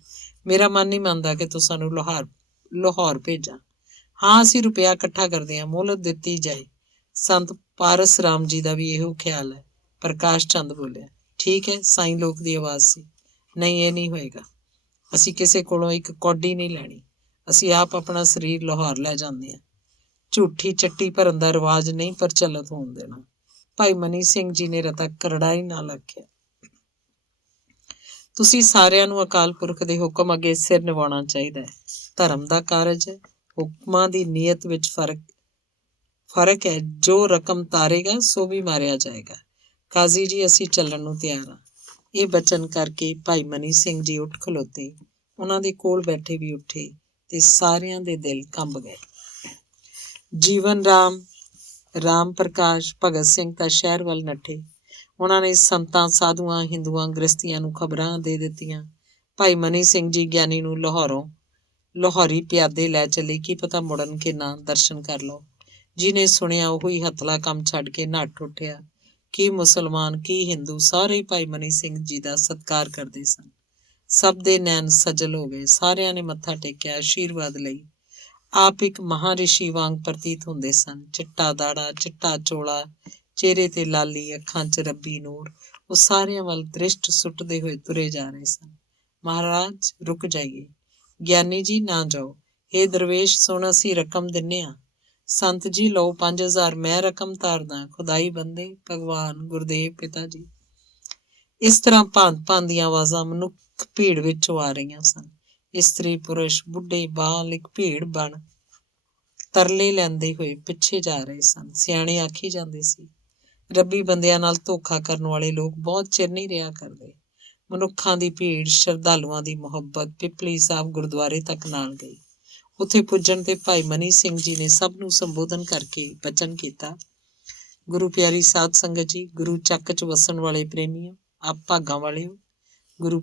ਮੇਰਾ ਮਨ ਨਹੀਂ ਮੰਨਦਾ ਕਿ ਤੂੰ ਸਾਨੂੰ ਲਾਹੌਰ ਭੇਜਾਂ। ਹਾਂ, ਅਸੀਂ ਰੁਪਇਆ ਇਕੱਠਾ ਕਰਦੇ ਹਾਂ, ਮੁਹਲਤ ਦਿੱਤੀ ਜਾਏ। ਸੰਤ ਪਾਰਸ ਰਾਮ ਜੀ ਦਾ ਵੀ ਇਹੋ ਖਿਆਲ ਹੈ। ਪ੍ਰਕਾਸ਼ ਚੰਦ ਬੋਲਿਆ। ਠੀਕ ਹੈ, ਸਾਈਂ ਲੋਕ ਦੀ ਆਵਾਜ਼ ਸੀ। ਨਹੀਂ, ਇਹ ਨਹੀਂ ਹੋਏਗਾ। ਅਸੀਂ ਕਿਸੇ ਕੋਲੋਂ ਇੱਕ ਕੌਡੀ ਨਹੀਂ ਲੈਣੀ। ਅਸੀਂ ਆਪ ਆਪਣਾ ਸਰੀਰ ਲਾਹੌਰ ਲੈ ਜਾਂਦੇ ਹਾਂ। ਝੂਠੀ ਚੱਟੀ ਭਰਨ ਦਾ ਰਿਵਾਜ ਨਹੀਂ ਪ੍ਰਚਲਿਤ ਹੋਣ ਦੇਣਾ। ਭਾਈ ਮਨੀ ਸਿੰਘ ਜੀ ਨੇ ਰਤਾ ਕਰੜਾਈ ਨਾਲ ਆਖਿਆ। ਤੁਸੀਂ ਸਾਰਿਆਂ ਨੂੰ ਅਕਾਲ ਪੁਰਖ ਦੇ ਹੁਕਮ ਅੱਗੇ ਸਿਰ ਨਿਵਾਉਣਾ ਚਾਹੀਦਾ ਹੈ। ਧਰਮ ਦਾ ਕਾਰਜ ਹੈ। ਹੁਕਮਾਂ ਦੀ ਨੀਅਤ ਵਿੱਚ ਫਰਕ ਹੈ। ਜੋ ਰਕਮ ਤਾਰੇਗਾ ਸੋ ਵੀ ਮਾਰਿਆ ਜਾਏਗਾ। ਕਾਜ਼ੀ ਜੀ, ਅਸੀਂ ਚੱਲਣ ਨੂੰ ਤਿਆਰ ਹਾਂ। ਇਹ ਬਚਨ ਕਰਕੇ ਭਾਈ ਮਨੀ ਸਿੰਘ ਜੀ ਉੱਠ ਖਲੋਤੇ। ਉਹਨਾਂ ਦੇ ਕੋਲ ਬੈਠੇ ਵੀ ਉੱਠੇ ਤੇ ਸਾਰਿਆਂ ਦੇ ਦਿਲ ਕੰਬ ਗਏ। ਜੀਵਨ ਰਾਮ ਪ੍ਰਕਾਸ਼, ਭਗਤ ਸਿੰਘ ਤਾਂ ਸ਼ਹਿਰ ਵੱਲ ਨੱਠੇ। ਉਹਨਾਂ ਨੇ ਸੰਤਾਂ, ਸਾਧੂਆਂ, ਹਿੰਦੂਆਂ, ਗ੍ਰਸਤੀਆਂ ਨੂੰ ਖਬਰਾਂ ਦੇ ਦਿੱਤੀਆਂ। ਭਾਈ ਮਨੀ ਸਿੰਘ ਜੀ ਗਿਆਨੀ ਨੂੰ ਲਾਹੌਰੀ ਪਿਆਦੇ ਲੈ ਚੱਲੇ, ਕੀ ਪਤਾ ਮੁੜਨ ਕਿ ਨਾ। ਦਰਸ਼ਨ ਕਰ ਲਓ। ਜਿਹਨੇ ਸੁਣਿਆ ਉਹੀ ਹੱਥਲਾ ਕੰਮ ਛੱਡ ਕੇ ਨੱਠ ਉੱਠਿਆ। ਕੀ ਮੁਸਲਮਾਨ, ਕੀ ਹਿੰਦੂ, ਸਾਰੇ ਭਾਈ ਮਨੀ ਸਿੰਘ ਜੀ ਦਾ ਸਤਿਕਾਰ ਕਰਦੇ ਸਨ। ਸਭ ਦੇ ਨੈਣ ਸਜਲ ਹੋ ਗਏ। ਸਾਰਿਆਂ ਨੇ ਮੱਥਾ ਟੇਕਿਆ, ਆਸ਼ੀਰਵਾਦ ਲਈ। ਆਪ ਇੱਕ ਮਹਾਰਿਸ਼ੀ ਵਾਂਗ ਪ੍ਰਤੀਤ ਹੁੰਦੇ ਸਨ। ਚਿੱਟਾ ਦਾੜਾ, ਚਿੱਟਾ ਚੋਲਾ, ਚਿਹਰੇ ਤੇ ਲਾਲੀ, ਅੱਖਾਂ 'ਚ ਰੱਬੀ ਨੂਰ। ਉਹ ਸਾਰਿਆਂ ਵੱਲ ਦ੍ਰਿਸ਼ਟ ਸੁੱਟਦੇ ਹੋਏ ਤੁਰੇ ਜਾ ਰਹੇ ਸਨ। ਮਹਾਰਾਜ, ਰੁਕ ਜਾਈਏ। ਗਿਆਨੀ ਜੀ, ਨਾ ਜਾਓ। ਹੇ ਦਰਵੇਸ਼, ਸੁਣ, ਅਸੀਂ ਰਕਮ ਦਿੰਨੇ ਹਾਂ। ਸੰਤ ਜੀ, ਲਓ 5000, ਮੈਂ ਰਕਮ ਤਾਰਦਾ। ਖੁਦਾਈ ਬੰਦੇ, ਭਗਵਾਨ, ਗੁਰਦੇਵ, ਪਿਤਾ ਜੀ। ਇਸ ਤਰ੍ਹਾਂ ਭਾਂਤ ਦੀਆਂ ਆਵਾਜ਼ਾਂ ਮਨੁੱਖ ਭੀੜ ਵਿੱਚੋਂ ਆ ਰਹੀਆਂ ਸਨ। ਇਸਤਰੀ, ਪੁਰਸ਼, ਬੁੱਢੇ, ਬਾਲ ਇੱਕ ਭੀੜ ਬਣ ਤਰਲੇ ਲੈਂਦੇ ਹੋਏ ਪਿੱਛੇ ਜਾ ਰਹੇ ਸਨ। ਸਿਆਣੇ ਆਖੀ ਜਾਂਦੇ ਸੀ, ਰੱਬੀ ਬੰਦਿਆਂ ਨਾਲ ਧੋਖਾ ਕਰਨ ਵਾਲੇ ਲੋਕ ਬਹੁਤ ਚਿਰ ਨਹੀਂ ਰਿਹਾ ਕਰਦੇ। ਮਨੁੱਖਾਂ ਦੀ ਭੀੜ, ਸ਼ਰਧਾਲੂਆਂ ਦੀ ਮੁਹੱਬਤ ਪਿਪਲੀ ਸਾਹਿਬ ਗੁਰਦੁਆਰੇ ਤੱਕ ਨਾਲ ਗਈ। ਉੱਥੇ ਪੁੱਜਣ ਤੇ ਭਾਈ ਮਨੀ ਸਿੰਘ ਜੀ ਨੇ ਸਭ ਨੂੰ ਸੰਬੋਧਨ ਕਰਕੇ ਬਚਨ ਕੀਤਾ। ਗੁਰੂ ਪਿਆਰੀ ਸਾਧ ਸੰਗਤ ਜੀ, ਗੁਰੂ ਚੱਕ 'ਚ ਵਸਣ ਵਾਲੇ ਪ੍ਰੇਮੀਓ, ਆਪ ਭਾਗਾਂ ਵਾਲਿਓ, ਗੁਰੂ